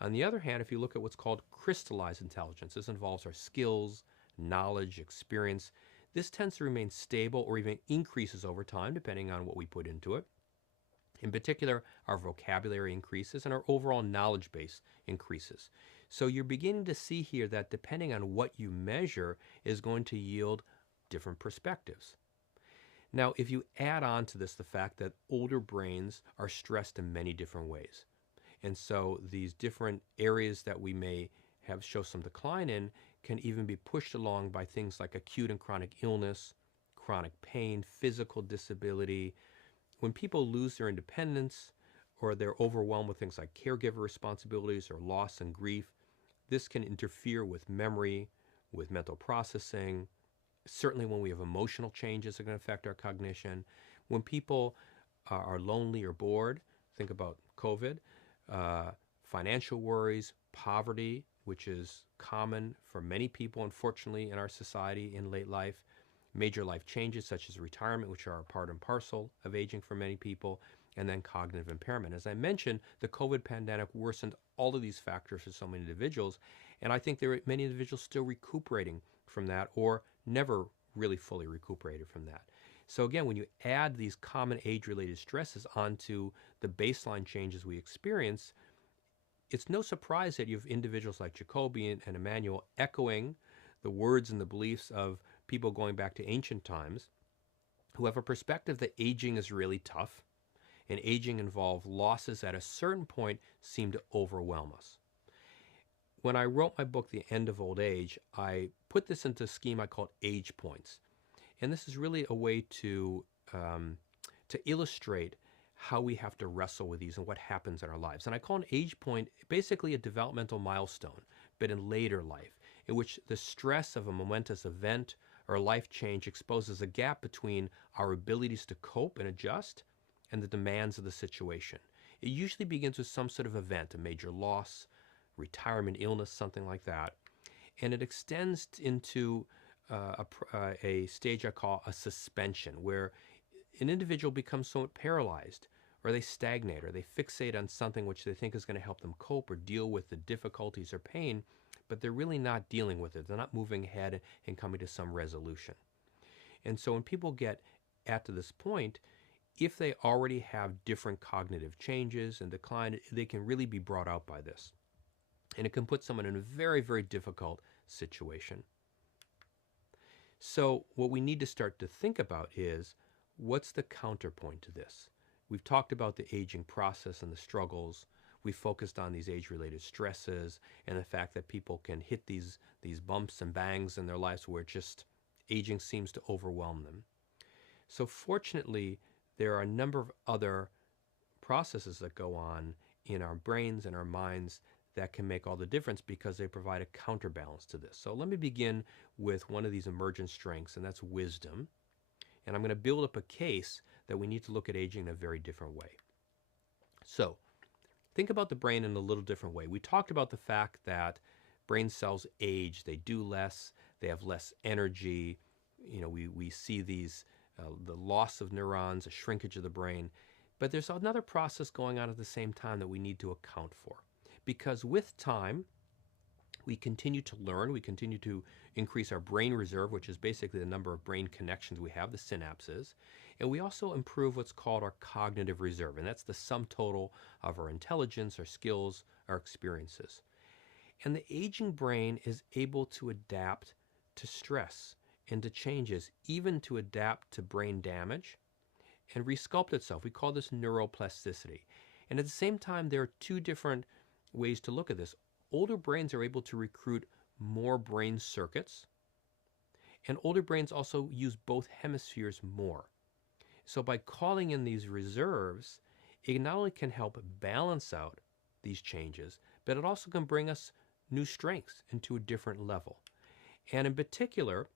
On the other hand, if you look at what's called crystallized intelligence, this involves our skills, knowledge, experience. This tends to remain stable or even increases over time, depending on what we put into it. In particular, our vocabulary increases and our overall knowledge base increases. So you're beginning to see here that depending on what you measure is going to yield different perspectives. Now, if you add on to this the fact that older brains are stressed in many different ways, and so these different areas that we may have show some decline in can even be pushed along by things like acute and chronic illness, chronic pain, physical disability. When people lose their independence or they're overwhelmed with things like caregiver responsibilities or loss and grief, this can interfere with memory, with mental processing. Certainly when we have emotional changes that can affect our cognition. When people are lonely or bored, think about COVID, financial worries, poverty, which is common for many people, unfortunately, in our society in late life, major life changes such as retirement, which are a part and parcel of aging for many people, and then cognitive impairment. As I mentioned, the COVID pandemic worsened all of these factors for so many individuals, and I think there are many individuals still recuperating from that or never really fully recuperated from that. So again, when you add these common age-related stresses onto the baseline changes we experience, it's no surprise that you have individuals like Jacoby and Emmanuel echoing the words and the beliefs of people going back to ancient times who have a perspective that aging is really tough and aging involves losses at a certain point seem to overwhelm us. When I wrote my book, The End of Old Age, I put this into a scheme I called age points. And this is really a way to illustrate how we have to wrestle with these and what happens in our lives. And I call an age point basically a developmental milestone but in later life, in which the stress of a momentous event or life change exposes a gap between our abilities to cope and adjust and the demands of the situation. It usually begins with some sort of event, a major loss, retirement, illness, something like that. And it extends into a stage I call a suspension, where an individual becomes somewhat paralyzed, or they stagnate, or they fixate on something which they think is going to help them cope or deal with the difficulties or pain, but they're really not dealing with it. They're not moving ahead and coming to some resolution. And so when people get to this point, if they already have different cognitive changes and decline, they can really be brought out by this. And it can put someone in a very, very difficult situation. So what we need to start to think about is, what's the counterpoint to this? We've talked about the aging process and the struggles. We focused on these age-related stresses and the fact that people can hit these bumps and bangs in their lives where just aging seems to overwhelm them. So fortunately, there are a number of other processes that go on in our brains and our minds that can make all the difference because they provide a counterbalance to this. So let me begin with one of these emergent strengths, and that's wisdom. And I'm going to build up a case that we need to look at aging in a very different way. So think about the brain in a little different way. We talked about the fact that brain cells age, they do less, they have less energy. You know, we see these, the loss of neurons, a shrinkage of the brain. But there's another process going on at the same time that we need to account for. Because with time, we continue to learn, we continue to increase our brain reserve, which is basically the number of brain connections we have, the synapses. And we also improve what's called our cognitive reserve, and that's the sum total of our intelligence, our skills, our experiences. And the aging brain is able to adapt to stress and to changes, even to adapt to brain damage and resculpt itself. We call this neuroplasticity. And at the same time, there are two different ways to look at this. Older brains are able to recruit more brain circuits, and older brains also use both hemispheres more. So by calling in these reserves, it not only can help balance out these changes, but it also can bring us new strengths into a different level. And in particular,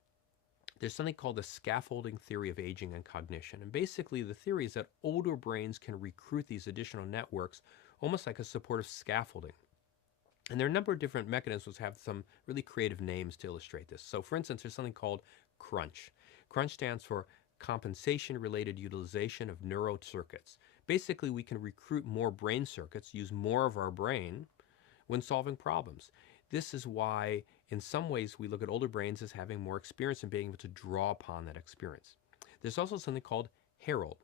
there's something called the scaffolding theory of aging and cognition. And basically the theory is that older brains can recruit these additional networks almost like a supportive scaffolding. And there are a number of different mechanisms that have some really creative names to illustrate this. So for instance, there's something called CRUNCH. CRUNCH stands for compensation-related utilization of neurocircuits. Basically, we can recruit more brain circuits, use more of our brain when solving problems. This is why, in some ways, we look at older brains as having more experience and being able to draw upon that experience. There's also something called HAROLD.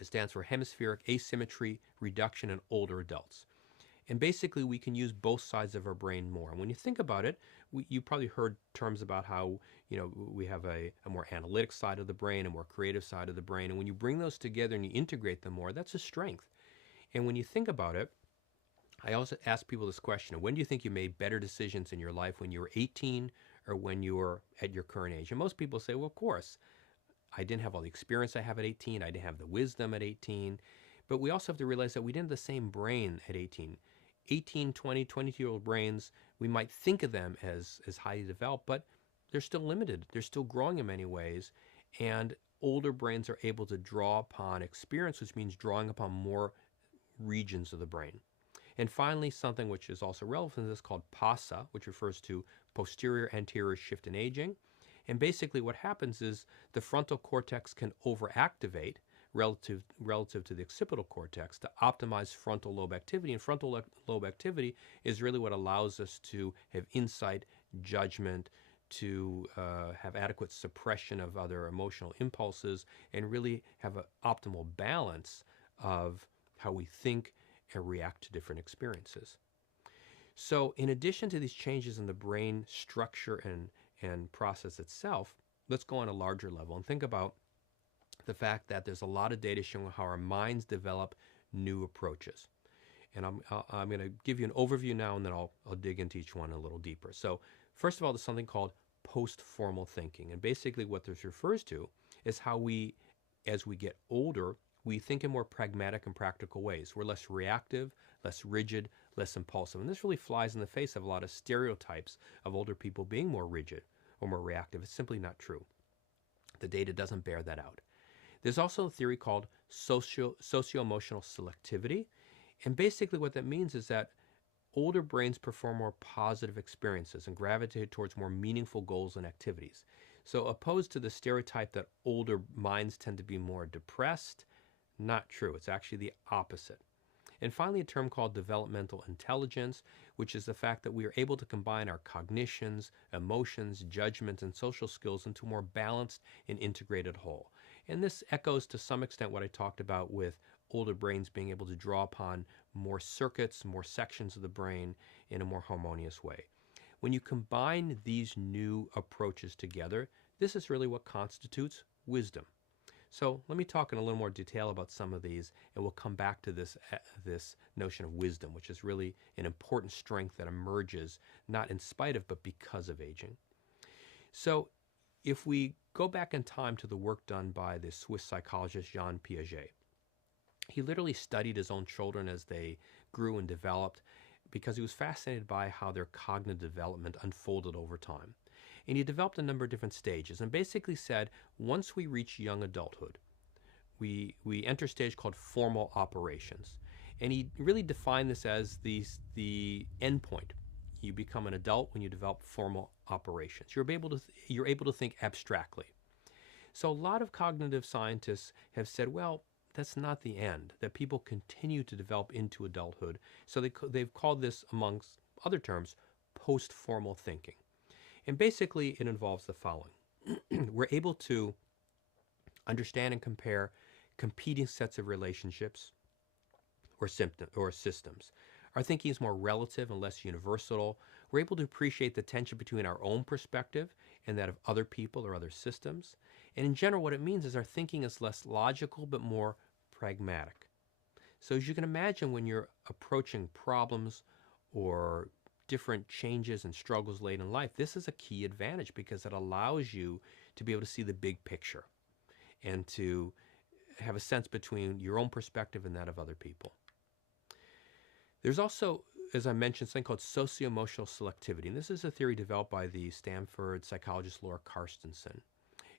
It stands for Hemispheric Asymmetry Reduction in Older Adults. And basically, we can use both sides of our brain more. And when you think about it, you probably heard terms about how, you know, we have a more analytic side of the brain, a more creative side of the brain. And when you bring those together and you integrate them more, that's a strength. And when you think about it, I also ask people this question: when do you think you made better decisions in your life, when you were 18 or when you were at your current age? And most people say, well, of course, I didn't have all the experience I have at 18. I didn't have the wisdom at 18. But we also have to realize that we didn't have the same brain at 18. 18, 20, 22-year-old brains, we might think of them as highly developed, but they're still limited. They're still growing in many ways. And older brains are able to draw upon experience, which means drawing upon more regions of the brain. And finally, something which is also relevant to this called PASA, which refers to posterior anterior shift in aging. And basically what happens is the frontal cortex can overactivate relative to the occipital cortex to optimize frontal lobe activity. And frontal lobe activity is really what allows us to have insight, judgment, to have adequate suppression of other emotional impulses, and really have an optimal balance of how we think and react to different experiences. So in addition to these changes in the brain structure and process itself, let's go on a larger level and think about the fact that there's a lot of data showing how our minds develop new approaches. And I'm going to give you an overview now, and then I'll dig into each one a little deeper. So first of all, there's something called post-formal thinking. And basically what this refers to is how we, as we get older, we think in more pragmatic and practical ways. We're less reactive, less rigid, less impulsive. And this really flies in the face of a lot of stereotypes of older people being more rigid or more reactive. It's simply not true. The data doesn't bear that out. There's also a theory called socio-emotional selectivity. And basically what that means is that older brains perform more positive experiences and gravitate towards more meaningful goals and activities. So opposed to the stereotype that older minds tend to be more depressed, not true. It's actually the opposite. And finally, a term called developmental intelligence, which is the fact that we are able to combine our cognitions, emotions, judgments, and social skills into a more balanced and integrated whole. And this echoes to some extent what I talked about with older brains being able to draw upon more circuits, more sections of the brain in a more harmonious way. When you combine these new approaches together, this is really what constitutes wisdom. So let me talk in a little more detail about some of these, and we'll come back to this notion of wisdom, which is really an important strength that emerges not in spite of, but because of aging. So if we go back in time to the work done by the Swiss psychologist Jean Piaget, he literally studied his own children as they grew and developed because he was fascinated by how their cognitive development unfolded over time. And he developed a number of different stages and basically said, once we reach young adulthood, we enter a stage called formal operations. And he really defined this as the end point. You become an adult when you develop formal operations. You're able to think abstractly. So a lot of cognitive scientists have said, well, that's not the end, that people continue to develop into adulthood. So they've called this, amongst other terms, post-formal thinking. And basically, it involves the following. We're able to understand and compare competing sets of relationships or systems. Our thinking is more relative and less universal. We're able to appreciate the tension between our own perspective and that of other people or other systems. And in general, what it means is our thinking is less logical but more pragmatic. So as you can imagine, when you're approaching problems or different changes and struggles late in life, this is a key advantage because it allows you to be able to see the big picture and to have a sense between your own perspective and that of other people. There's also, as I mentioned, something called socio-emotional selectivity. And this is a theory developed by the Stanford psychologist Laura Carstensen.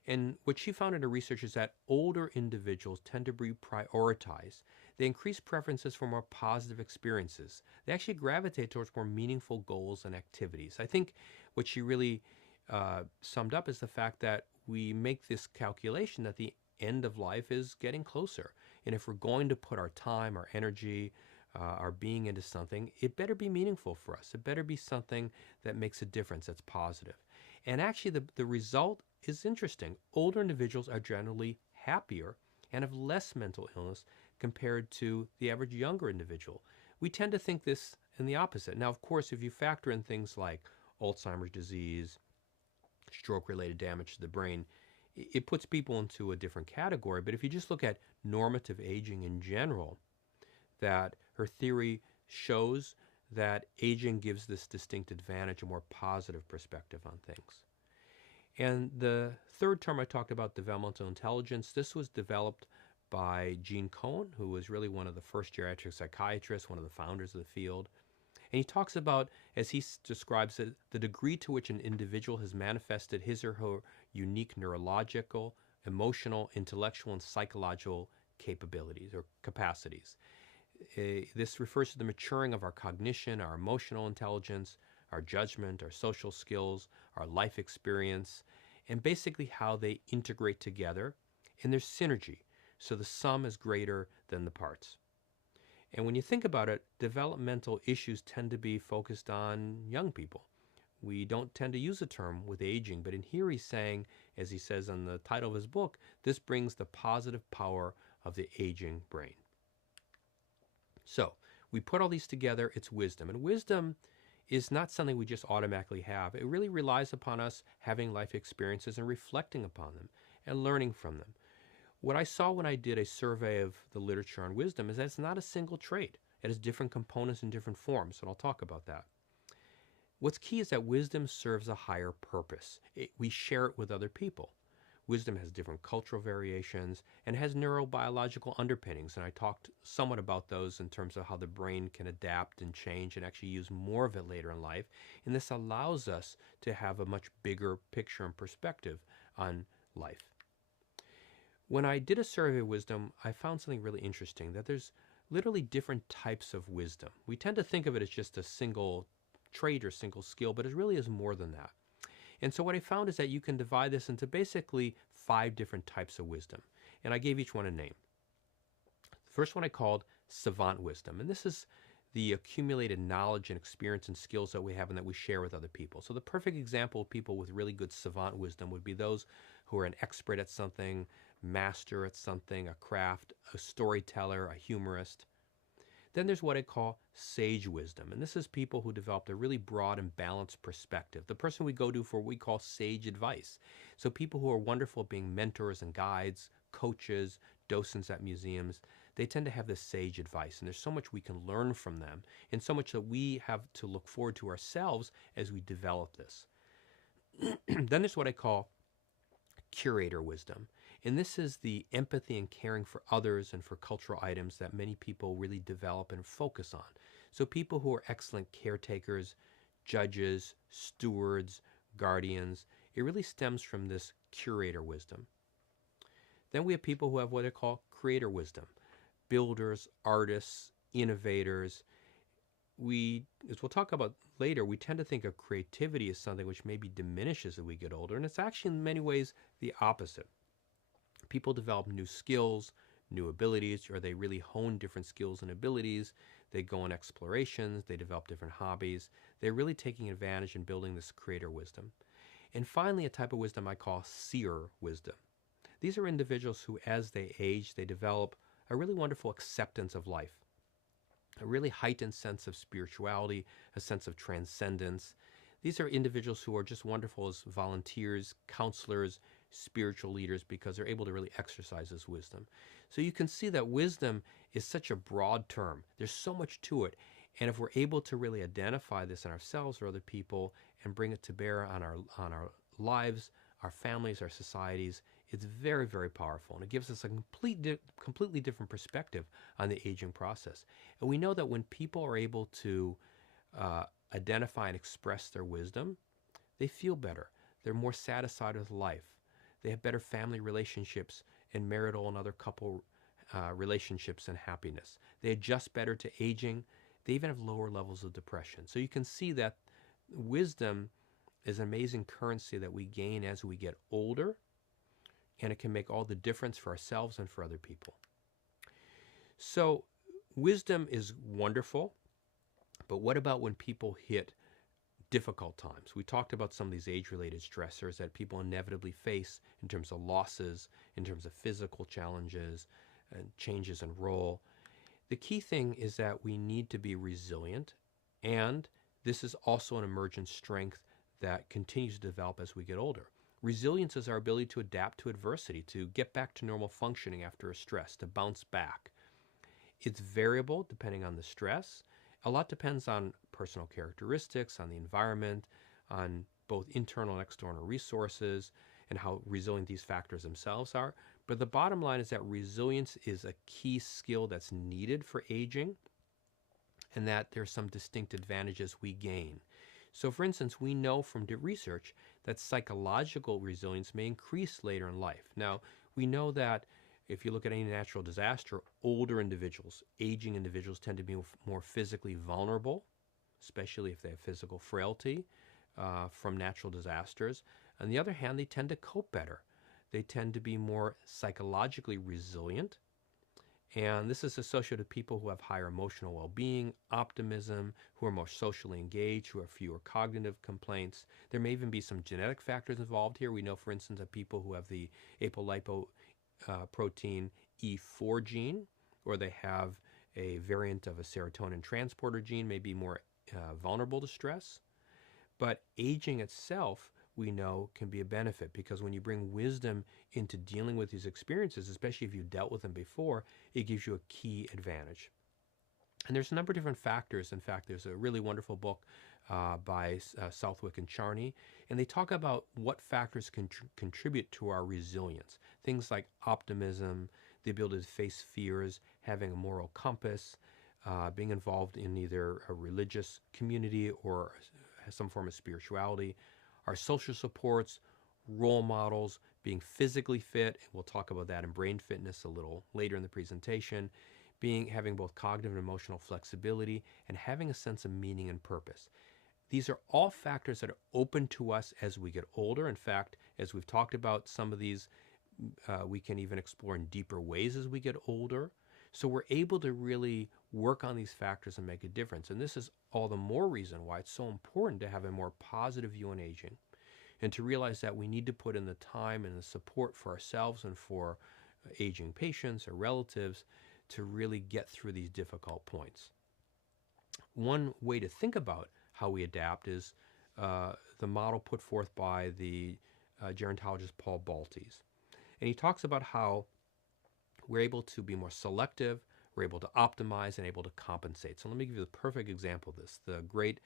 And what she found in her research is that older individuals tend to be prioritized. They increase preferences for more positive experiences. They actually gravitate towards more meaningful goals and activities. I think what she really summed up is the fact that we make this calculation that the end of life is getting closer. And if we're going to put our time, our energy, our being into something, it better be meaningful for us. It better be something that makes a difference, that's positive. And actually, the result is interesting. Older individuals are generally happier and have less mental illness compared to the average younger individual. We tend to think this in the opposite. Now, of course, if you factor in things like Alzheimer's disease, stroke-related damage to the brain, it puts people into a different category. But if you just look at normative aging in general, that her theory shows that aging gives this distinct advantage, a more positive perspective on things. And the third term I talked about, developmental intelligence, this was developed by Gene Cohen, who was really one of the first geriatric psychiatrists, one of the founders of the field. And he talks about, as he describes it, the degree to which an individual has manifested his or her unique neurological, emotional, intellectual, and psychological capabilities or capacities. This refers to the maturing of our cognition, our emotional intelligence, our judgment, our social skills, our life experience, and basically how they integrate together. And there's synergy, so the sum is greater than the parts. And when you think about it, developmental issues tend to be focused on young people. We don't tend to use the term with aging, but in here he's saying, as he says on the title of his book, this brings the positive power of the aging brain. So we put all these together, it's wisdom. And wisdom is not something we just automatically have. It really relies upon us having life experiences and reflecting upon them and learning from them. What I saw when I did a survey of the literature on wisdom is that it's not a single trait. It has different components and different forms, and I'll talk about that. What's key is that wisdom serves a higher purpose. We share it with other people. Wisdom has different cultural variations and has neurobiological underpinnings. And I talked somewhat about those in terms of how the brain can adapt and change and actually use more of it later in life. And this allows us to have a much bigger picture and perspective on life. When I did a survey of wisdom, I found something really interesting, that there's literally different types of wisdom. We tend to think of it as just a single trait or single skill, but it really is more than that. And so what I found is that you can divide this into basically 5 different types of wisdom. And I gave each one a name. The first one I called savant wisdom. And this is the accumulated knowledge and experience and skills that we have and that we share with other people. So the perfect example of people with really good savant wisdom would be those who are an expert at something, master at something, a craft, a storyteller, a humorist. Then there's what I call sage wisdom. And this is people who developed a really broad and balanced perspective. The person we go to for what we call sage advice. So people who are wonderful at being mentors and guides, coaches, docents at museums, they tend to have this sage advice. And there's so much we can learn from them and so much that we have to look forward to ourselves as we develop this. Then there's what I call curator wisdom. And this is the empathy and caring for others and for cultural items that many people really develop and focus on. So people who are excellent caretakers, judges, stewards, guardians, it really stems from this curator wisdom. Then we have people who have what I call creator wisdom. Builders, artists, innovators. As we'll talk about later, we tend to think of creativity as something which maybe diminishes as we get older, and it's actually in many ways the opposite. People develop new skills, new abilities, or they really hone different skills and abilities. They go on explorations, they develop different hobbies. They're really taking advantage and building this creator wisdom. And finally, a type of wisdom I call seer wisdom. These are individuals who, as they age, they develop a really wonderful acceptance of life, a really heightened sense of spirituality, a sense of transcendence. These are individuals who are just wonderful as volunteers, counselors, spiritual leaders, because they're able to really exercise this wisdom. So you can see that wisdom is such a broad term. There's so much to it. And if we're able to really identify this in ourselves or other people and bring it to bear on our lives, our families, our societies, it's very, very powerful. And it gives us a completely different perspective on the aging process. And we know that when people are able to identify and express their wisdom, they feel better. They're more satisfied with life. They have better family relationships and marital and other couple relationships and happiness. They adjust better to aging. They even have lower levels of depression. So you can see that wisdom is an amazing currency that we gain as we get older, and it can make all the difference for ourselves and for other people. So wisdom is wonderful, but what about when people hit difficult times? We talked about some of these age-related stressors that people inevitably face in terms of losses, in terms of physical challenges, and changes in role. The key thing is that we need to be resilient, and this is also an emergent strength that continues to develop as we get older. Resilience is our ability to adapt to adversity, to get back to normal functioning after a stress, to bounce back. It's variable depending on the stress. A lot depends on personal characteristics, on the environment, on both internal and external resources, and how resilient these factors themselves are. But the bottom line is that resilience is a key skill that's needed for aging, and that there's some distinct advantages we gain. So for instance, we know from research that psychological resilience may increase later in life. Now, we know that if you look at any natural disaster, older individuals, aging individuals tend to be more physically vulnerable, especially if they have physical frailty from natural disasters. On the other hand, they tend to cope better. They tend to be more psychologically resilient. And this is associated with people who have higher emotional well-being, optimism, who are more socially engaged, who have fewer cognitive complaints. There may even be some genetic factors involved here. We know, for instance, that people who have the apolipoprotein E4 gene, or they have a variant of a serotonin transporter gene, may be more vulnerable to stress. But aging itself, we know, can be a benefit, because when you bring wisdom into dealing with these experiences, especially if you've dealt with them before, it gives you a key advantage. And there's a number of different factors. In fact, there's a really wonderful book by Southwick and Charney, and they talk about what factors contribute to our resilience. Things like optimism, the ability to face fears, having a moral compass, being involved in either a religious community or some form of spirituality, our social supports, role models, being physically fit, and we'll talk about that in brain fitness a little later in the presentation, having both cognitive and emotional flexibility, and having a sense of meaning and purpose. These are all factors that are open to us as we get older. In fact, as we've talked about, some of these we can even explore in deeper ways as we get older. So we're able to really work on these factors and make a difference. And this is all the more reason why it's so important to have a more positive view on aging, and to realize that we need to put in the time and the support for ourselves and for aging patients or relatives to really get through these difficult points. One way to think about how we adapt is the model put forth by the gerontologist Paul Baltes. And he talks about how we're able to be more selective, we're able to optimize, and able to compensate. So let me give you the perfect example of this. The great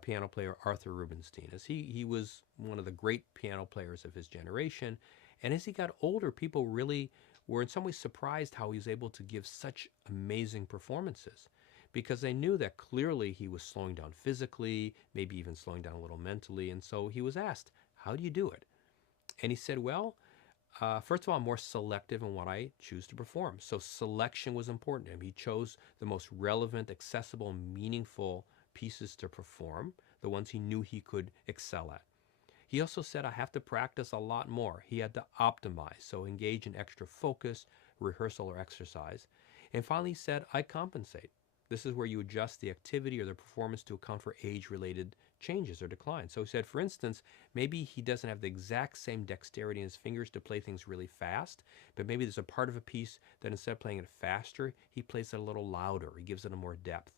piano player Arthur Rubinstein, as he was one of the great piano players of his generation, and as he got older, people really were in some ways surprised how he was able to give such amazing performances, because they knew that clearly he was slowing down physically, maybe even slowing down a little mentally. And so he was asked, how do you do it? And he said, well, first of all, I'm more selective in what I choose to perform. So selection was important to him. He chose the most relevant, accessible, meaningful pieces to perform, the ones he knew he could excel at. He also said, I have to practice a lot more. He had to optimize, so engage in extra focus, rehearsal, or exercise. And finally, he said, I compensate. This is where you adjust the activity or the performance to account for age-related changes or declines. So he said, for instance, maybe he doesn't have the exact same dexterity in his fingers to play things really fast, but maybe there's a part of a piece that instead of playing it faster, he plays it a little louder. He gives it a more depth.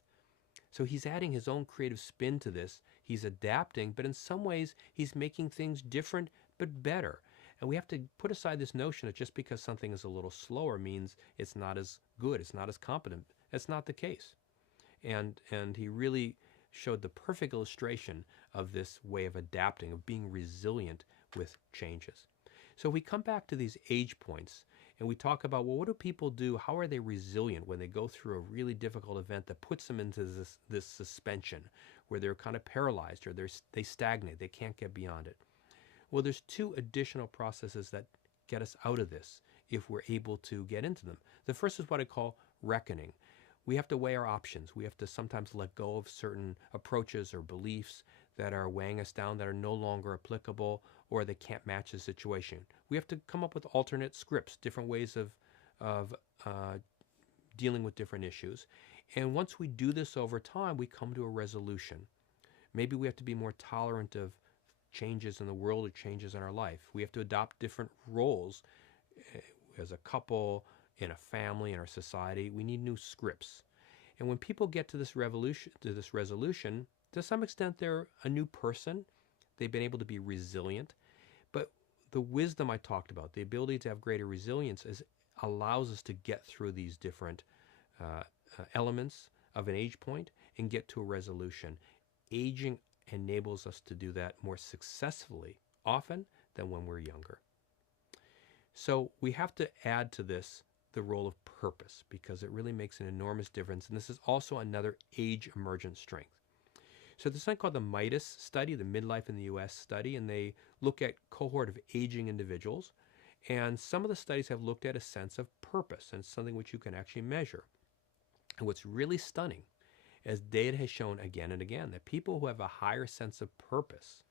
So he's adding his own creative spin to this. He's adapting, but in some ways, he's making things different but better. And we have to put aside this notion that just because something is a little slower means it's not as good, it's not as competent. That's not the case. And he really showed the perfect illustration of this way of adapting, of being resilient with changes. So we come back to these age points and we talk about, well, what do people do? How are they resilient when they go through a really difficult event that puts them into this suspension where they're kind of paralyzed or they stagnate, they can't get beyond it? Well, there's two additional processes that get us out of this if we're able to get into them. The first is what I call reckoning. We have to weigh our options. We have to sometimes let go of certain approaches or beliefs that are weighing us down, that are no longer applicable, or they can't match the situation. We have to come up with alternate scripts, different ways of dealing with different issues. And once we do this over time, we come to a resolution. Maybe we have to be more tolerant of changes in the world or changes in our life. We have to adopt different roles as a couple, in a family, in our society. We need new scripts. And when people get to this resolution, to some extent they're a new person. They've been able to be resilient. But the wisdom I talked about, the ability to have greater resilience, allows us to get through these different elements of an age point and get to a resolution. Aging enables us to do that more successfully often than when we're younger. So we have to add to this the role of purpose, because it really makes an enormous difference. And this is also another age emergent strength. So there's something called the MIDAS study, the Midlife in the U.S. study, and they look at cohort of aging individuals. And some of the studies have looked at a sense of purpose, and something which you can actually measure. And what's really stunning, as data has shown again and again, that people who have a higher sense of purpose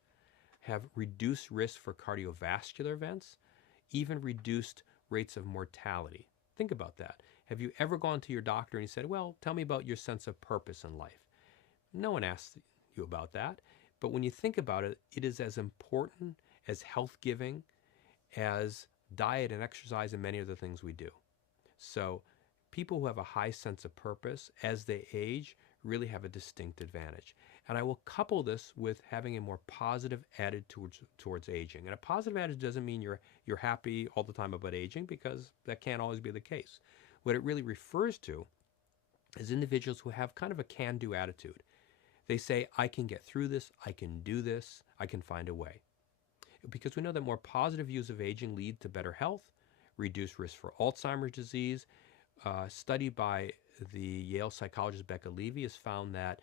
have reduced risk for cardiovascular events, even reduced rates of mortality. Think about that. Have you ever gone to your doctor and he said, well, tell me about your sense of purpose in life? No one asks you about that. But when you think about it, it is as important, as health-giving, as diet and exercise and many other things we do. So people who have a high sense of purpose as they age really have a distinct advantage. And I will couple this with having a more positive attitude towards aging. And a positive attitude doesn't mean you're happy all the time about aging, because that can't always be the case. What it really refers to is individuals who have kind of a can-do attitude. They say, I can get through this, I can do this, I can find a way. Because we know that more positive views of aging lead to better health, reduced risk for Alzheimer's disease. A study by the Yale psychologist Becca Levy has found that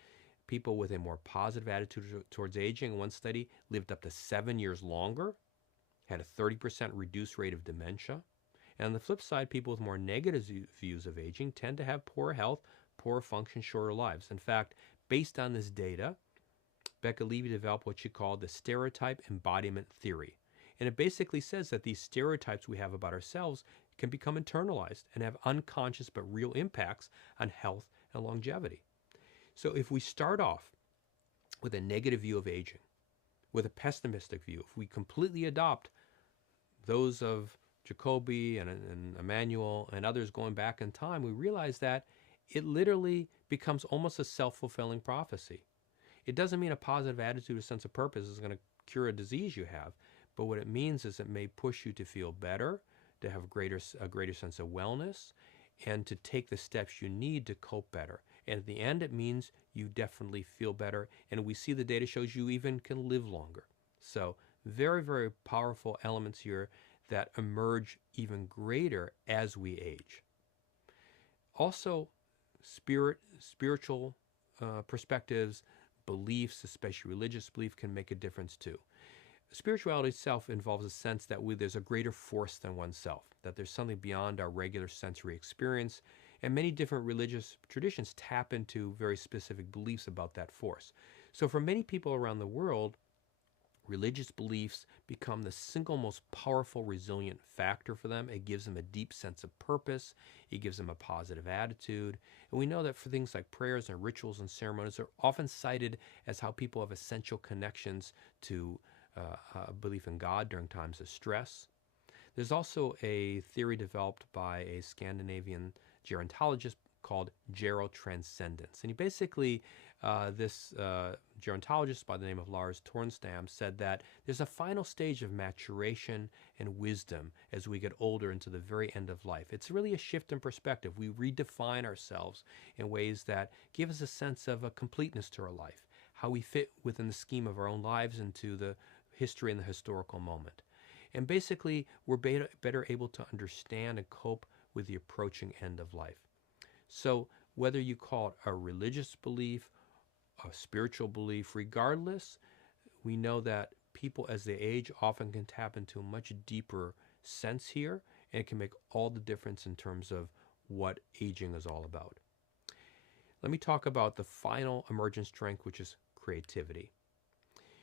people with a more positive attitude towards aging, in one study, lived up to 7 years longer, had a 30% reduced rate of dementia. And on the flip side, people with more negative views of aging tend to have poor health, poor function, shorter lives. In fact, based on this data, Becca Levy developed what she called the stereotype embodiment theory. And it basically says that these stereotypes we have about ourselves can become internalized and have unconscious but real impacts on health and longevity. So if we start off with a negative view of aging, with a pessimistic view, if we completely adopt those of Jacoby and Emmanuel and others going back in time, we realize that it literally becomes almost a self-fulfilling prophecy. It doesn't mean a positive attitude or sense of purpose is going to cure a disease you have, but what it means is it may push you to feel better, to have a greater sense of wellness, and to take the steps you need to cope better. And at the end, it means you definitely feel better, and we see the data shows you even can live longer. So very, very powerful elements here that emerge even greater as we age. Also, spiritual perspectives, beliefs, especially religious belief, can make a difference too. Spirituality itself involves a sense that there's a greater force than oneself, that there's something beyond our regular sensory experience, and many different religious traditions tap into very specific beliefs about that force. So for many people around the world, religious beliefs become the single most powerful, resilient factor for them. It gives them a deep sense of purpose. It gives them a positive attitude. And we know that for things like prayers and rituals and ceremonies are often cited as how people have essential connections to belief in God during times of stress. There's also a theory developed by a Scandinavian gerontologist called gerotranscendence. And he basically, this gerontologist by the name of Lars Tornstam said that there's a final stage of maturation and wisdom as we get older into the very end of life. It's really a shift in perspective. We redefine ourselves in ways that give us a sense of a completeness to our life, how we fit within the scheme of our own lives into the history and the historical moment. And basically, we're better able to understand and cope with the approaching end of life. So whether you call it a religious belief, a spiritual belief, regardless, we know that people as they age often can tap into a much deeper sense here, and it can make all the difference in terms of what aging is all about. Let me talk about the final emergent strength, which is creativity.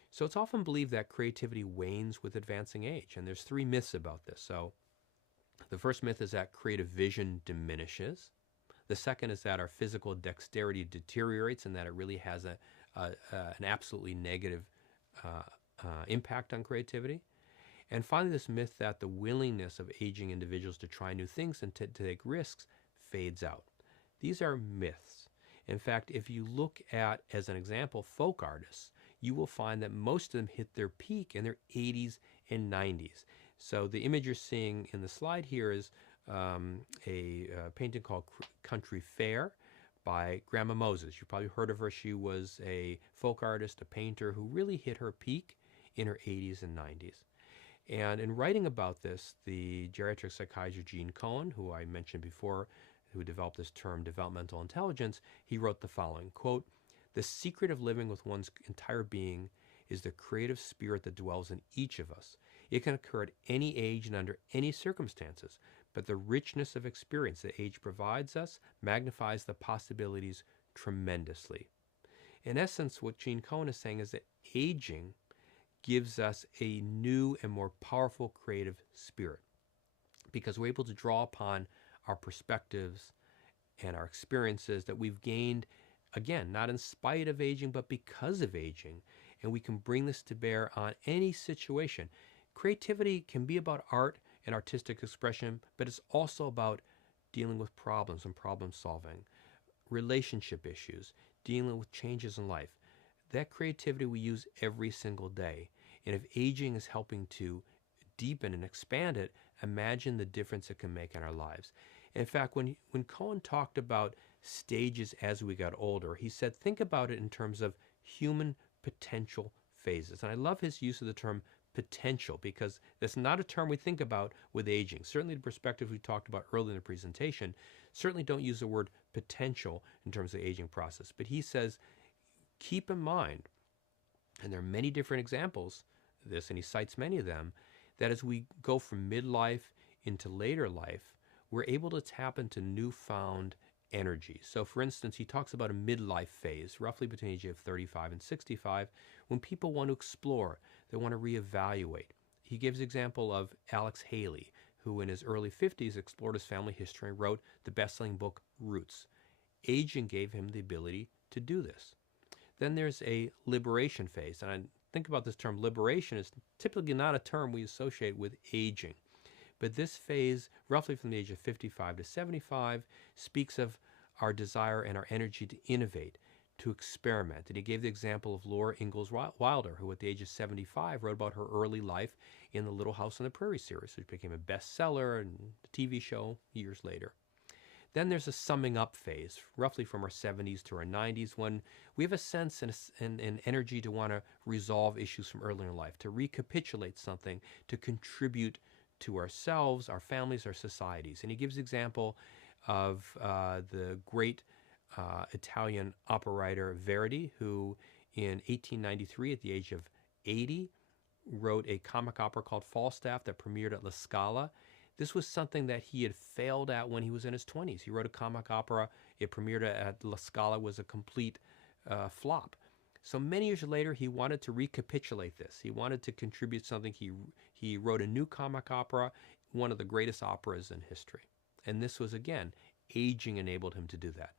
So it's often believed that creativity wanes with advancing age, and there's 3 myths about this. So the first myth is that creative vision diminishes. The second is that our physical dexterity deteriorates and that it really has an absolutely negative impact on creativity. And finally, this myth that the willingness of aging individuals to try new things and to take risks fades out. These are myths. In fact, if you look at, as an example, folk artists, you will find that most of them hit their peak in their 80s and 90s. So the image you're seeing in the slide here is a painting called Country Fair by Grandma Moses. You've probably heard of her. She was a folk artist, a painter who really hit her peak in her 80s and 90s. And in writing about this, the geriatric psychiatrist Gene Cohen, who I mentioned before, who developed this term developmental intelligence, he wrote the following, quote, "The secret of living with one's entire being is the creative spirit that dwells in each of us. It can occur at any age and under any circumstances, but the richness of experience that age provides us magnifies the possibilities tremendously." In essence, what Gene Cohen is saying is that aging gives us a new and more powerful creative spirit because we're able to draw upon our perspectives and our experiences that we've gained, again, not in spite of aging, but because of aging. And we can bring this to bear on any situation. Creativity can be about art and artistic expression, but it's also about dealing with problems and problem solving, relationship issues, dealing with changes in life. That creativity we use every single day. And if aging is helping to deepen and expand it, imagine the difference it can make in our lives. In fact, when Cohen talked about stages as we got older, he said, think about it in terms of human potential phases. And I love his use of the term potential because that's not a term we think about with aging. Certainly the perspective we talked about earlier in the presentation, certainly don't use the word potential in terms of the aging process. But he says, keep in mind, and there are many different examples of this, and he cites many of them, that as we go from midlife into later life, we're able to tap into newfound energy. So for instance, he talks about a midlife phase, roughly between the age of 35 and 65, when people want to explore, they want to reevaluate. He gives the example of Alex Haley, who in his early 50s explored his family history and wrote the best-selling book Roots. Aging gave him the ability to do this. Then there's a liberation phase, and I think about this term liberation is typically not a term we associate with aging. But this phase, roughly from the age of 55 to 75, speaks of our desire and our energy to innovate, to experiment. And he gave the example of Laura Ingalls Wilder, who at the age of 75 wrote about her early life in the Little House on the Prairie series, which became a bestseller and a TV show years later. Then there's a summing up phase, roughly from our 70s to our 90s, when we have a sense and energy to want to resolve issues from earlier in life, to recapitulate something, to contribute to ourselves, our families, our societies. And he gives the example of the great Italian opera writer Verdi, who in 1893, at the age of 80, wrote a comic opera called Falstaff that premiered at La Scala. This was something that he had failed at when he was in his 20s. He wrote a comic opera. It premiered at La Scala, was a complete flop. So many years later, he wanted to recapitulate this. He wanted to contribute something. He wrote a new comic opera, one of the greatest operas in history. And this was, again, aging enabled him to do that.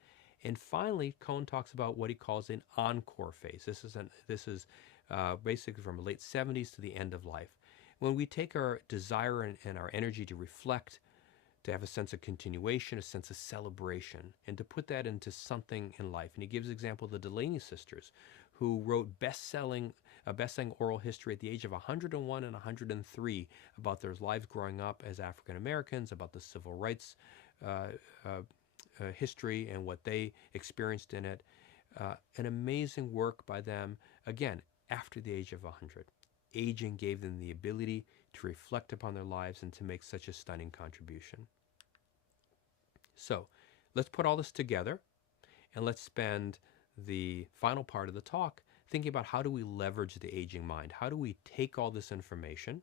And finally, Cohen talks about what he calls an encore phase. This is basically from the late 70s to the end of life, when we take our desire and our energy to reflect, to have a sense of continuation, a sense of celebration, and to put that into something in life. And he gives the example of the Delaney sisters, who wrote best-selling oral history at the age of 101 and 103 about their lives growing up as African Americans, about the civil rights history and what they experienced in it. An amazing work by them, again, after the age of 100. Aging gave them the ability to reflect upon their lives and to make such a stunning contribution. So let's put all this together and let's spend the final part of the talk thinking about how do we leverage the aging mind? How do we take all this information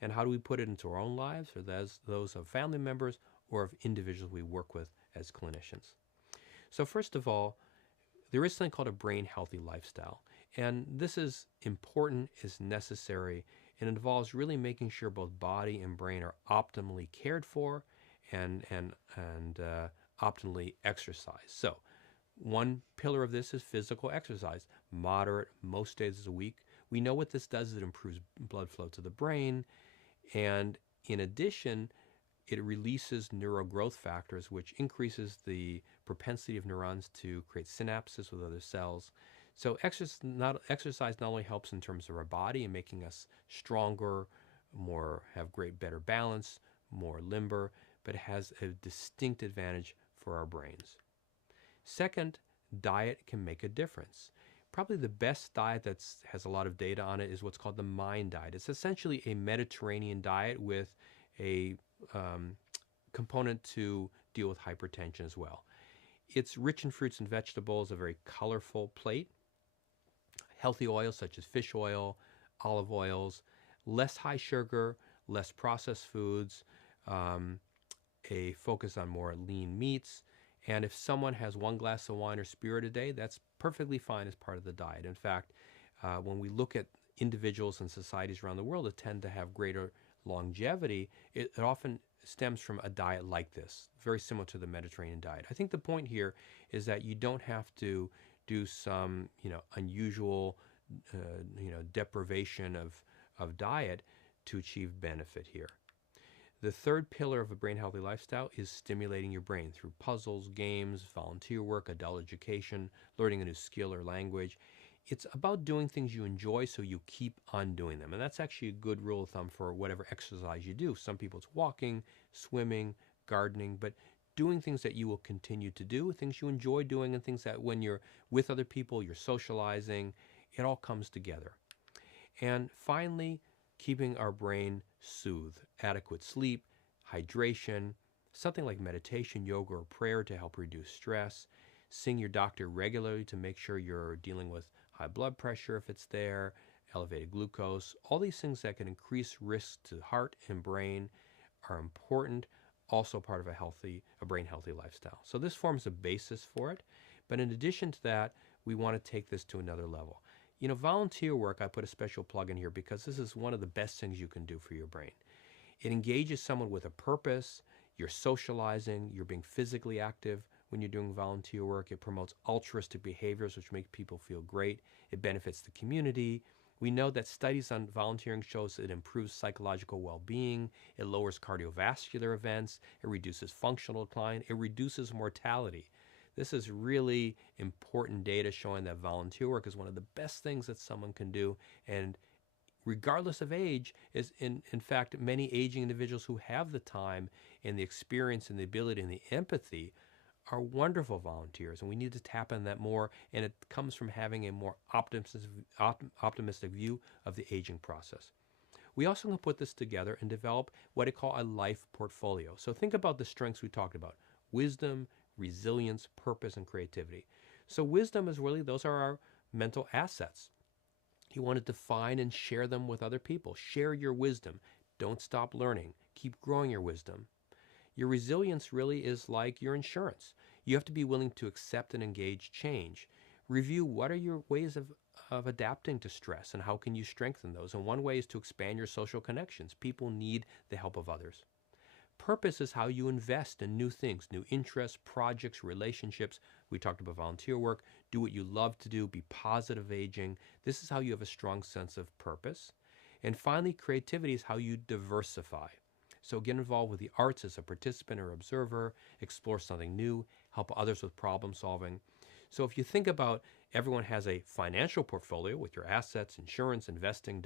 and how do we put it into our own lives or those of family members or of individuals we work with as clinicians? So first of all, there is something called a brain healthy lifestyle. And this is important, is necessary, and involves really making sure both body and brain are optimally cared for and optimally exercised. So one pillar of this is physical exercise, moderate, most days of the week. We know what this does is it improves blood flow to the brain, and in addition, it releases neurogrowth factors, which increases the propensity of neurons to create synapses with other cells. So exercise not only helps in terms of our body and making us stronger, have better balance, more limber, but it has a distinct advantage for our brains. Second, diet can make a difference. Probably the best diet that has a lot of data on it is what's called the MIND diet. It's essentially a Mediterranean diet with a component to deal with hypertension as well. It's rich in fruits and vegetables, a very colorful plate. Healthy oils such as fish oil, olive oils, less high sugar, less processed foods, a focus on more lean meats. And if someone has one glass of wine or spirit a day, that's perfectly fine as part of the diet. In fact, when we look at individuals and societies around the world that tend to have greater longevity, it often stems from a diet like this, very similar to the Mediterranean diet. I think the point here is that you don't have to do some, unusual, deprivation of diet to achieve benefit here. The third pillar of a brain healthy lifestyle is stimulating your brain through puzzles, games, volunteer work, adult education, learning a new skill or language. It's about doing things you enjoy so you keep on doing them. And that's actually a good rule of thumb for whatever exercise you do. Some people it's walking, swimming, gardening, but doing things that you will continue to do, things you enjoy doing, and things that when you're with other people, you're socializing, it all comes together. And finally, keeping our brain soothed, adequate sleep, hydration, something like meditation, yoga, or prayer to help reduce stress, seeing your doctor regularly to make sure you're dealing with high blood pressure if it's there, elevated glucose, all these things that can increase risk to heart and brain are important, also part of a brain healthy lifestyle. So this forms a basis for it. But in addition to that, we want to take this to another level. You know, volunteer work, I put a special plug in here because this is one of the best things you can do for your brain. It engages someone with a purpose. You're socializing. You're being physically active when you're doing volunteer work. It promotes altruistic behaviors, which make people feel great. It benefits the community. We know that studies on volunteering shows it improves psychological well-being. It lowers cardiovascular events. It reduces functional decline. It reduces mortality. This is really important data showing that volunteer work is one of the best things that someone can do. And regardless of age, is in fact, many aging individuals who have the time and the experience and the ability and the empathy are wonderful volunteers. And we need to tap on that more. And it comes from having a more optimistic view of the aging process. We also can put this together and develop what I call a life portfolio. So think about the strengths we talked about: wisdom, resilience, purpose, and creativity. So wisdom is really, those are our mental assets. You want to define and share them with other people. Share your wisdom. Don't stop learning. Keep growing your wisdom. Your resilience really is like your insurance. You have to be willing to accept and engage change. Review what are your ways of adapting to stress and how can you strengthen those. And one way is to expand your social connections. People need the help of others. Purpose is how you invest in new things, new interests, projects, relationships. We talked about volunteer work. Do what you love to do. Be positive aging. This is how you have a strong sense of purpose. And finally, creativity is how you diversify. So get involved with the arts as a participant or observer, explore something new, help others with problem solving. So if you think about, everyone has a financial portfolio with your assets, insurance, investing,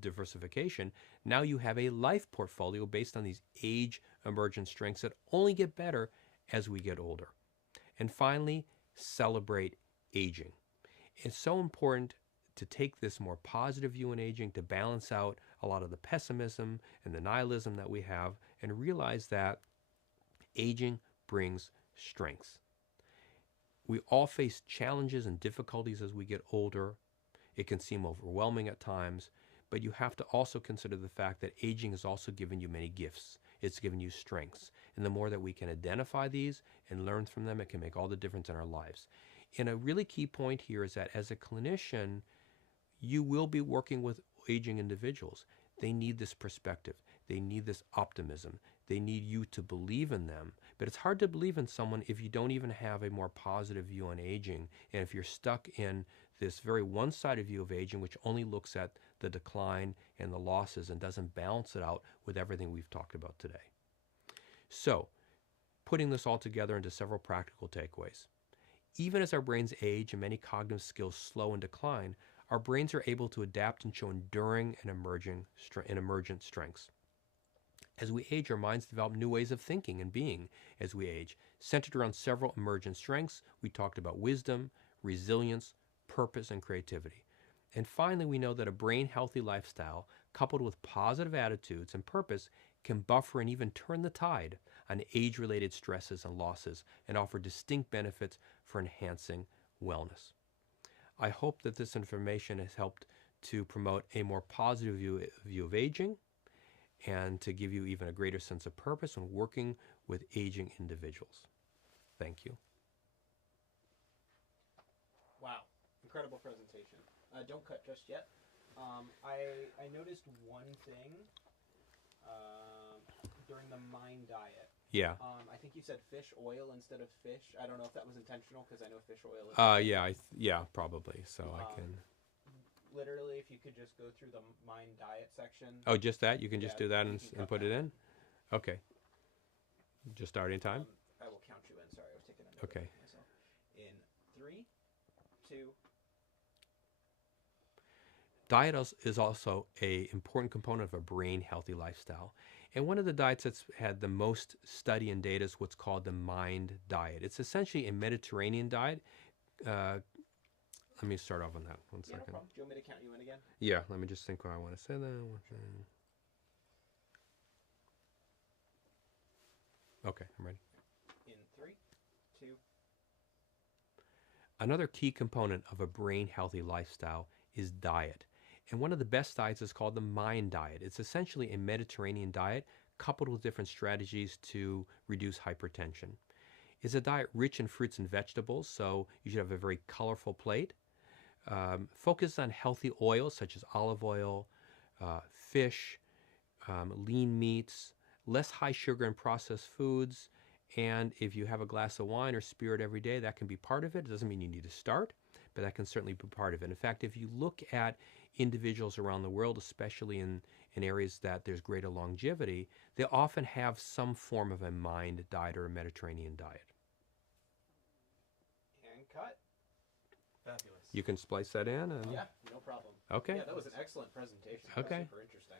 diversification. Now you have a life portfolio based on these age emergent strengths that only get better as we get older. And finally, celebrate aging. It's so important to take this more positive view in aging, to balance out a lot of the pessimism and the nihilism that we have, and realize that aging brings strengths. We all face challenges and difficulties as we get older. It can seem overwhelming at times, but you have to also consider the fact that aging has also given you many gifts. It's given you strengths. And the more that we can identify these and learn from them, it can make all the difference in our lives. And a really key point here is that as a clinician, you will be working with aging individuals. They need this perspective. They need this optimism. They need you to believe in them. But it's hard to believe in someone if you don't even have a more positive view on aging. And if you're stuck in this very one-sided view of aging, which only looks at the decline and the losses and doesn't balance it out with everything we've talked about today. So, putting this all together into several practical takeaways. Even as our brains age and many cognitive skills slow and decline, our brains are able to adapt and show enduring and emergent strengths. As we age, our minds develop new ways of thinking and being as we age, centered around several emergent strengths. We talked about wisdom, resilience, purpose, and creativity. And finally, we know that a brain-healthy lifestyle, coupled with positive attitudes and purpose, can buffer and even turn the tide on age-related stresses and losses and offer distinct benefits for enhancing wellness. I hope that this information has helped to promote a more positive view of aging and to give you even a greater sense of purpose when working with aging individuals. Thank you. Wow, incredible presentation. Don't cut just yet. I noticed one thing during the Mind diet. Yeah. I think you said fish oil instead of fish. I don't know if that was intentional because I know fish oil is... yeah, probably. So I can... Literally, if you could just go through the Mind diet section. Oh, just that? You can just do that and put it in? Okay. Just starting time? I will count you in. Sorry, I was taking a note Okay. myself. In 3, 2... Diet is also a important component of a brain healthy lifestyle. And one of the diets that's had the most study and data is what's called the MIND diet. It's essentially a Mediterranean diet. Let me start off on that one Yeah, no second. problem. Do you want me to count you in again? Yeah, let me just think what I want to say then. Okay, I'm ready. In 3, 2. Another key component of a brain healthy lifestyle is diet. And one of the best diets is called the MIND diet. It's essentially a Mediterranean diet coupled with different strategies to reduce hypertension. It's a diet rich in fruits and vegetables, so you should have a very colorful plate. Focus on healthy oils such as olive oil, fish, lean meats, less high sugar and processed foods. And if you have a glass of wine or spirit every day, that can be part of it. It doesn't mean you need to start, but that can certainly be part of it. In fact, if you look at individuals around the world, especially in areas that there's greater longevity, they often have some form of a MIND diet or a Mediterranean diet. And cut. Fabulous. You can splice that in? And Yeah, no problem. Okay. Yeah, that was an excellent presentation. That was Okay. super interesting.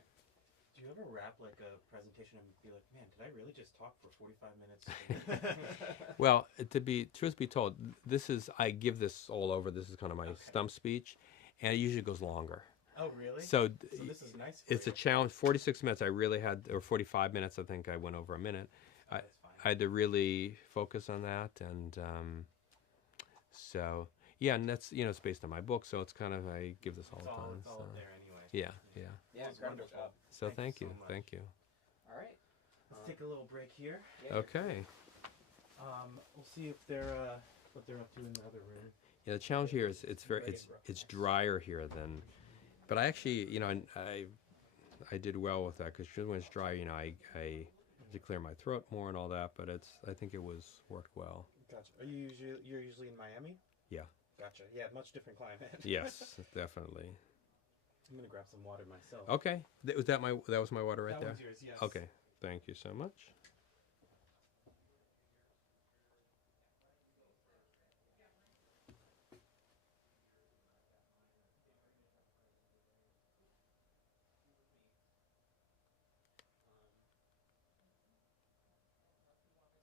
Do you ever wrap like a presentation and be like, man, did I really just talk for 45 minutes? Well, truth be told, I give this all over. This is kind of my stump speech, and it usually goes longer. Oh, really? So this is nice. It's a challenge. 46 minutes. I really had, or 45 minutes. I think I went over a minute. I had to really focus on that, and so yeah, and that's it's based on my book, so it's kind of I give this all the time. It's all there anyway. Yeah. Yeah, incredible job. So thank you. so much. Thank you. All right. Let's take a little break here. Okay. We'll see if they're what they're up to in the other room. Yeah, the challenge here is it's drier here than, but I actually I did well with that because when it's dry, I to clear my throat more and all that. But I think it worked well. Gotcha. You're usually in Miami? Yeah. Gotcha. Yeah, much different climate. Yes, definitely. I'm gonna grab some water myself. Okay, that was my water right that there. One's yours, yes. Okay, thank you so much.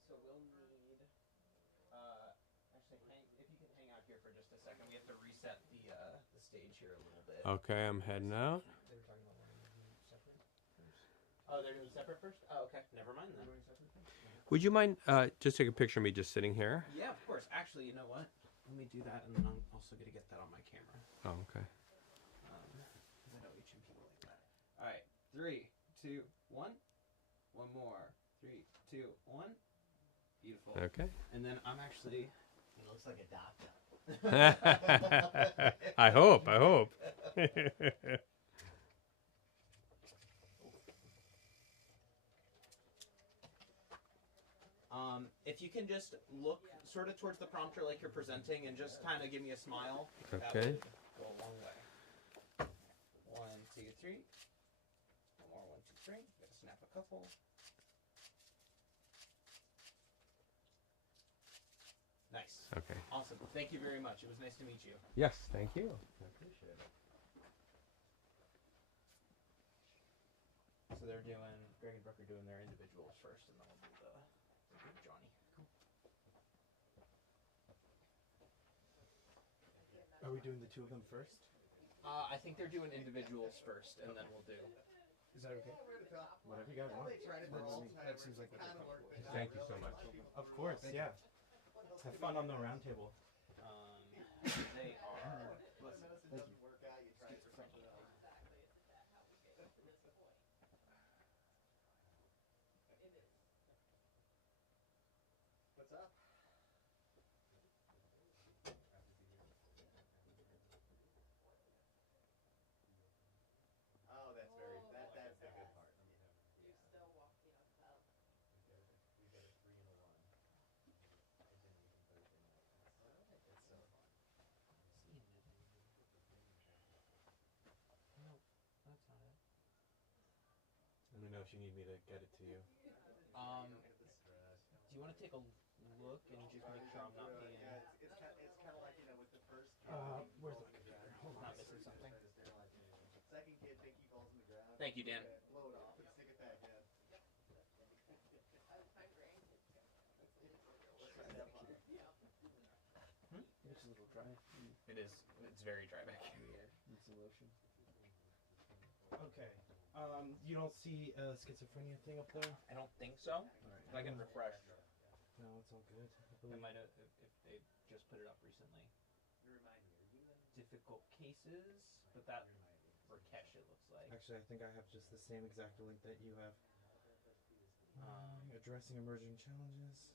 So we'll need, actually, if you can hang out here for just a second, we have to reset the stage here a little bit. Okay, I'm heading out. They were talking about wanting to do separate first. Oh, they're doing separate first? Oh, okay. Never mind then. Would you mind just take a picture of me just sitting here? Yeah, of course. Actually, you know what? Let me do that, and then I'm also going to get that on my camera. Oh, okay. Because I know each people like that. All right. 3, 2, 1. One more. 3, 2, 1. Beautiful. Okay. And then I'm actually... He looks like a doctor. I hope. If you can just look sort of towards the prompter like you're presenting and just kind of give me a smile. That Okay. would go a long way. 1, 2, 3. One more. 1, 2, 3. Gotta snap a couple. Nice. Okay. Awesome. Thank you very much. It was nice to meet you. Yes, thank you. I appreciate it. So they're doing, Greg and Brooke are doing their individuals first, and then we'll do the group Johnny. Are we doing the two of them first? I think they're doing individuals first, and then we'll do. Is that okay? Whatever you guys want. That seems like what they're comfortable with. Thank you so much. Of course, yeah. Have fun on the round table. They are. Doesn't work out, you try for something else. What's up? Oh, that's that's the good part. You're still walking us up. We get a 3 and a 1. Our dinner meeting Thursday night. It's so fun. That's not it. Let me know if you need me to get it to you. Do you want to take a look and just make sure I'm not being... It's kind of like, with the first... Where's the computer? Hold on. Not missing something? Second kid, think he falls in the ground. Thank you, Dan. Blow it off and stick it back in. My grandkids go. It's a little dry. It is. It's very dry back here. Yeah, need some lotion. Okay. You don't see a schizophrenia thing up there? I don't think so. Alright. I can refresh. No, it's all good. I might have if they just put it up recently. You remind me, are you in? Difficult cases, but that Rakesh it looks like. Actually, I think I have just the same exact link that you have. Addressing emerging challenges.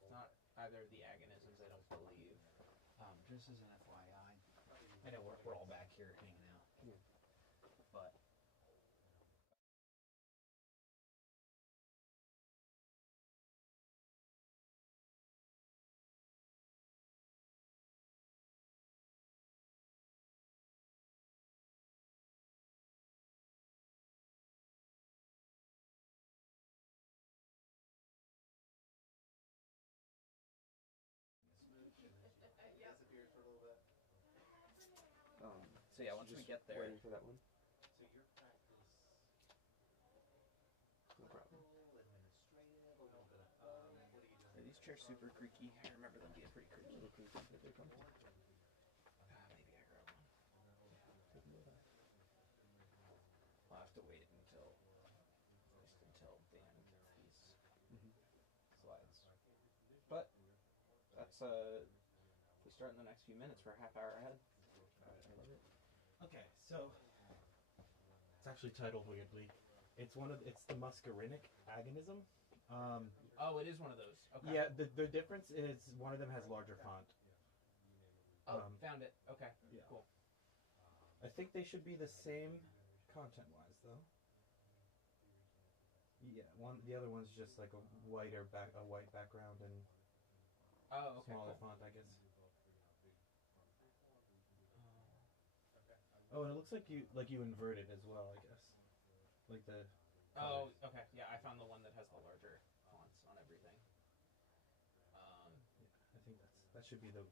It's not either of the agonisms, I don't believe. Just as an FYI, I know we're all back here hanging out. Yeah. But Disappears for a little bit. so yeah, once we get there. Waiting for that one. So your practice, No problem. administrative, Oh, what are you doing? Are these chairs super creaky? I remember them being pretty creaky. Little creepy, but they're comfy. Maybe I grab one. I'll have to wait until Dan gets these slides. But that's we start in the next few minutes for a half hour ahead. I love it. Okay, so it's actually titled weirdly. It's the muscarinic agonism. Oh, it is one of those. Okay. Yeah, the difference is one of them has larger font. Oh, found it. Okay. Yeah. Cool. I think they should be the same content-wise, though. Yeah, the other one's just like a white background and Oh, okay. smaller Cool. font, I guess. Oh, and it looks like you invert it as well, I guess. Like the. Oh, okay. Yeah, I found the one that has the larger fonts on everything. I think that should be fine.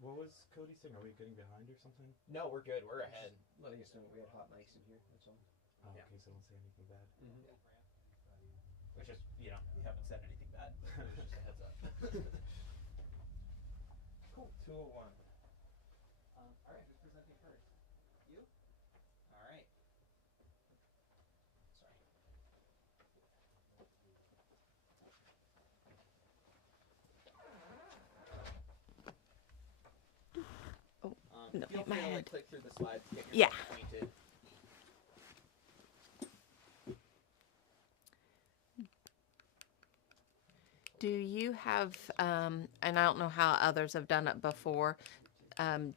What was Cody saying? Are we getting behind or something? No, we're good. We're ahead. Letting us know we had hot mics in here. That's all. Oh, Yeah. okay, so don't say anything bad. Which is, we haven't said anything bad. It was just a heads up. Cool. 201. All right, who's presenting first? You? All right. Sorry. Oh, no, feel my free to head. click through the slides to get Yeah. yourself acquainted. Do you have, and I don't know how others have done it before,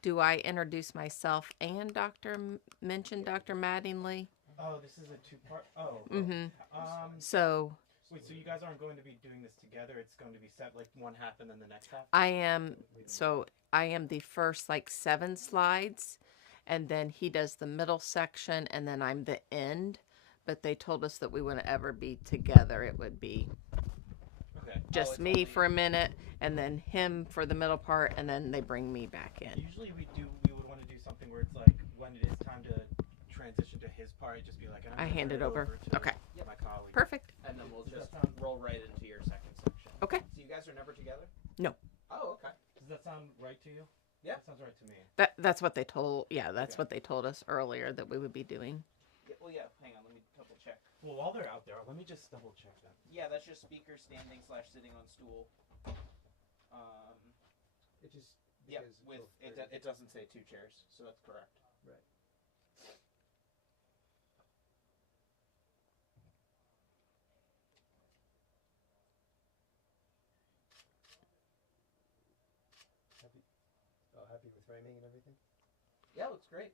do I introduce myself and mention Dr. Mattingly? Oh, this is a two-part. Oh. Mm-hmm. So. So Wait, so you guys aren't going to be doing this together? It's going to be set like one half and then the next half? I am the first 7 slides, and then he does the middle section, and then I'm the end. But they told us that we wouldn't ever be together. It would be Okay. just me for a minute, and then him for the middle part, and then they bring me back in. Usually we would want to do something where it's like when it is time to transition to his part, it'd just be like, and I'm I gonna hand turn it over. to Okay. my colleague. Perfect. And then we'll Does just that sound- roll right into your second section. Okay. So you guys are never together? No. Oh, okay. Does that sound right to you? Yeah. That sounds right to me. That's what they told. Yeah, that's Okay. what they told us earlier that we would be doing. Yeah, well, yeah. Hang on. Let me double check. Well, while they're out there, let me just double check that. Yeah, that's just speaker standing / sitting on stool. It just. Yeah, because with both it, are- it doesn't say 2 chairs, so that's correct. Right. Happy with framing and everything? Yeah, looks great.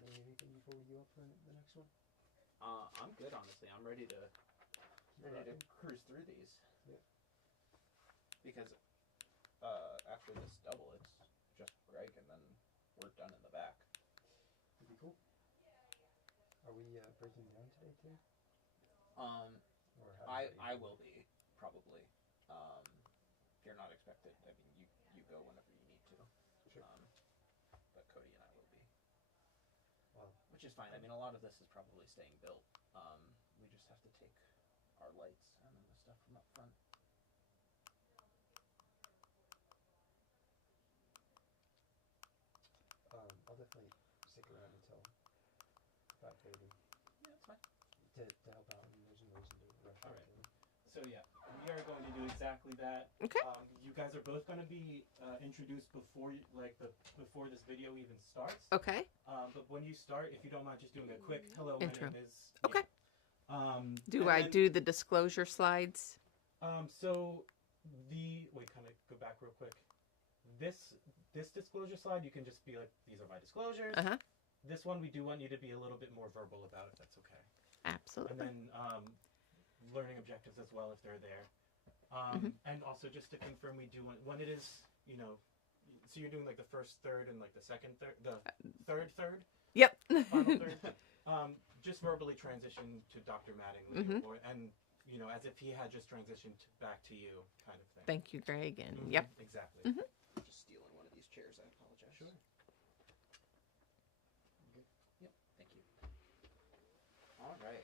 Anything before we go up for the next one? I'm good, honestly. I'm ready to cruise through these. Yeah. Because after this double, it's just Greg, and then we're done in the back. That'd be cool. Are we breaking down today too? Um, Or how does that I usually will be probably. You're not expected. I mean, you go whenever you need to. Sure. But Cody and I will be. Wow. Which is fine. I mean, a lot of this is probably staying built. We just have to take our lights and then the stuff from up front. I'll definitely stick around until 5:30 Yeah, that's fine. to help out, and there's no reason to rush All out. right. So yeah, we are going to do exactly that. Okay. You guys are both going to be introduced before before this video even starts. Okay. But when you start, if you don't mind just doing a quick hello, Intro. my name is. Okay. Do and I then, do the disclosure slides? So kind of go back real quick. This disclosure slide, you can just be like, these are my disclosures. Uh huh. This one, we do want you to be a little bit more verbal about, if that's okay. Absolutely. And then learning objectives as well, if they're there. And also just to confirm, we do want, when it is, so you're doing like the first third and like the second third, the third? Yep. Final third? Just verbally transition to Dr. Mattingly, and as if he had just transitioned back to you, kind of thing. Thank you, Greg. And yep. Exactly. Just stealing one of these chairs. I apologize. Sure. Yep. Thank you. All right.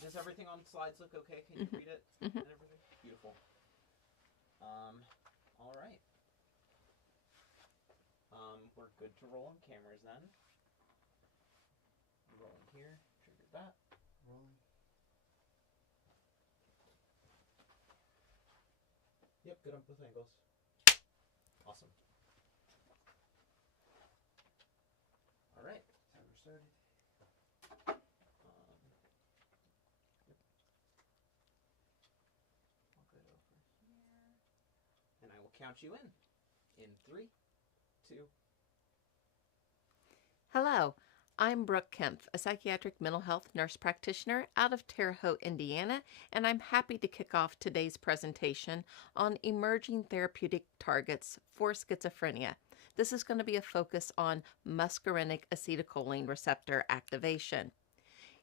Does everything on the slides look okay? Can you read it and everything? Beautiful. All right. We're good to roll on cameras then. Rolling here. Trigger that. Rolling. Yep, good on both angles. Awesome. All right. Timer started. Yep. I'll go over here. And I will count you in. In 3, 2. Hello, I'm Brooke Kempf, a psychiatric mental health nurse practitioner out of Terre Haute, Indiana, and I'm happy to kick off today's presentation on emerging therapeutic targets for schizophrenia. This is going to be a focus on muscarinic acetylcholine receptor activation.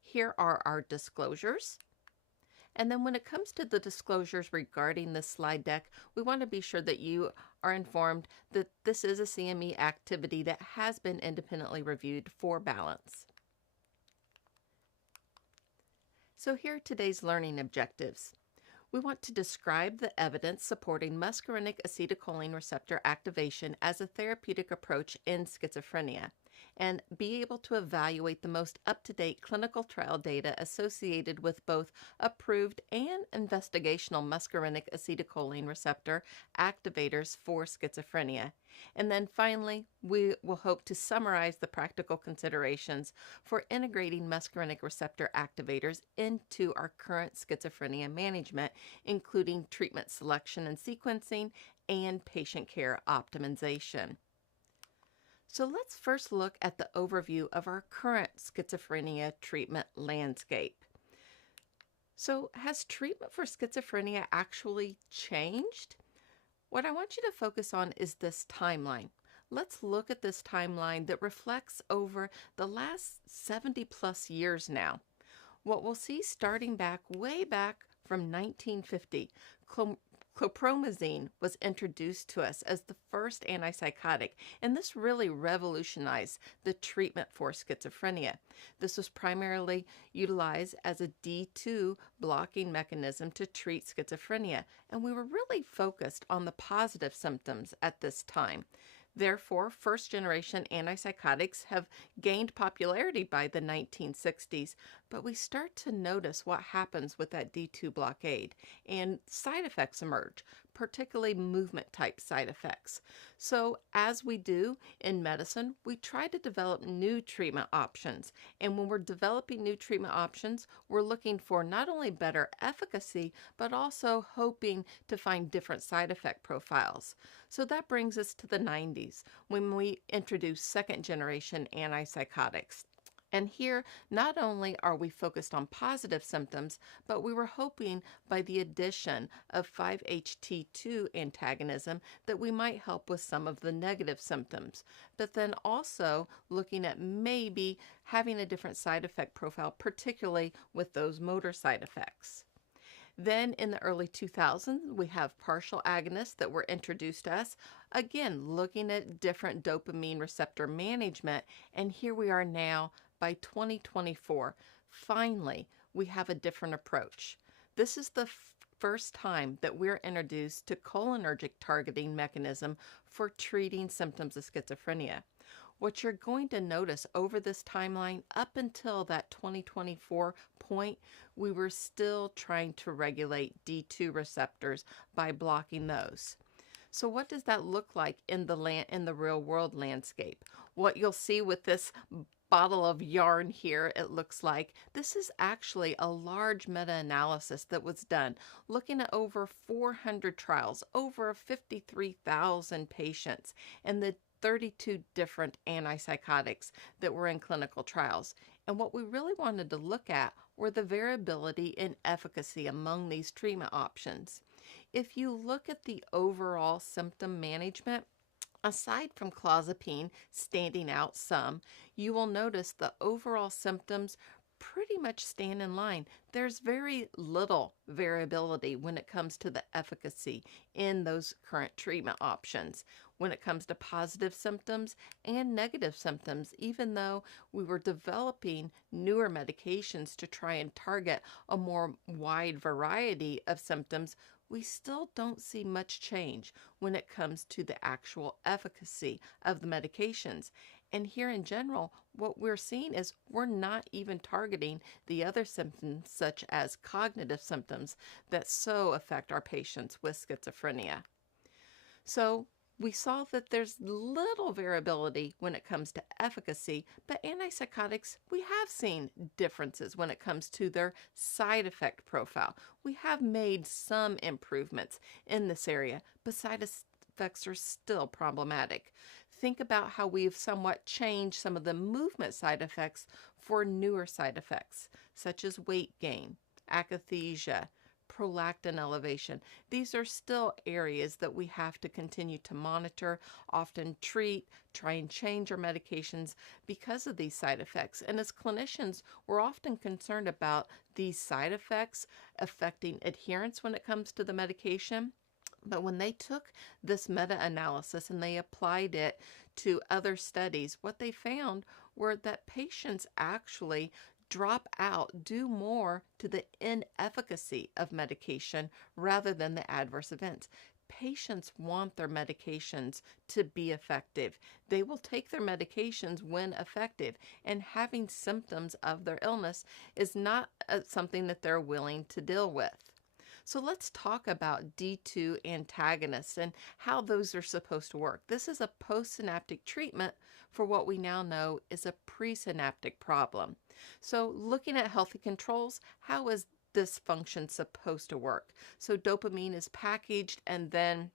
Here are our disclosures. And then when it comes to the disclosures regarding this slide deck, we want to be sure that you are informed that this is a CME activity that has been independently reviewed for balance. So here are today's learning objectives. We want to describe the evidence supporting muscarinic acetylcholine receptor activation as a therapeutic approach in schizophrenia, and be able to evaluate the most up-to-date clinical trial data associated with both approved and investigational muscarinic acetylcholine receptor activators for schizophrenia. And then finally, we will hope to summarize the practical considerations for integrating muscarinic receptor activators into our current schizophrenia management, including treatment selection and sequencing and patient care optimization. So let's first look at the overview of our current schizophrenia treatment landscape. So has treatment for schizophrenia actually changed? What I want you to focus on is this timeline. Let's look at this timeline that reflects over the last 70 plus years now. What we'll see starting way back from 1950, chlorpromazine was introduced to us as the first antipsychotic, and this really revolutionized the treatment for schizophrenia. This was primarily utilized as a D2 blocking mechanism to treat schizophrenia, and we were really focused on the positive symptoms at this time. Therefore, first-generation antipsychotics have gained popularity by the 1960s, but we start to notice what happens with that D2 blockade, and side effects emerge, particularly movement-type side effects. So, as we do in medicine, we try to develop new treatment options, and when we're developing new treatment options, we're looking for not only better efficacy, but also hoping to find different side effect profiles. So that brings us to the 90s, when we introduced second-generation antipsychotics. And here, not only are we focused on positive symptoms, but we were hoping by the addition of 5-HT2 antagonism that we might help with some of the negative symptoms. But then also looking at maybe having a different side effect profile, particularly with those motor side effects. Then in the early 2000s, we have partial agonists that were introduced to us, again, looking at different dopamine receptor management. And here we are now by 2024. Finally, we have a different approach. This is the first time that we're introduced to cholinergic targeting mechanism for treating symptoms of schizophrenia. What you're going to notice over this timeline, up until that 2024 point, we were still trying to regulate D2 receptors by blocking those. So what does that look like in the real world landscape? What you'll see with this bottle of yarn here, it looks like this is actually a large meta-analysis that was done looking at over 400 trials, over 53,000 patients, and the 32 different antipsychotics that were in clinical trials. And what we really wanted to look at were the variability in efficacy among these treatment options. If you look at the overall symptom management, aside from clozapine standing out some, you will notice the overall symptoms pretty much stand in line. There's very little variability when it comes to the efficacy in those current treatment options. When it comes to positive symptoms and negative symptoms, even though we were developing newer medications to try and target a more wide variety of symptoms, we still don't see much change when it comes to the actual efficacy of the medications. And here in general, what we're seeing is we're not even targeting the other symptoms, such as cognitive symptoms, that so affect our patients with schizophrenia. So we saw that there's little variability when it comes to efficacy, but antipsychotics, we have seen differences when it comes to their side effect profile. We have made some improvements in this area, but side effects are still problematic. Think about how we've somewhat changed some of the movement side effects for newer side effects, such as weight gain, akathisia, prolactin elevation. These are still areas that we have to continue to monitor, often treat, try and change our medications because of these side effects. And as clinicians, we're often concerned about these side effects affecting adherence when it comes to the medication. But when they took this meta-analysis and they applied it to other studies, what they found were that patients actually drop out due more to the inefficacy of medication rather than the adverse events. Patients want their medications to be effective. They will take their medications when effective, and having symptoms of their illness is not something that they're willing to deal with. So let's talk about D2 antagonists and how those are supposed to work. This is a postsynaptic treatment for what we now know is a presynaptic problem. So looking at healthy controls, how is this function supposed to work? So dopamine is packaged and then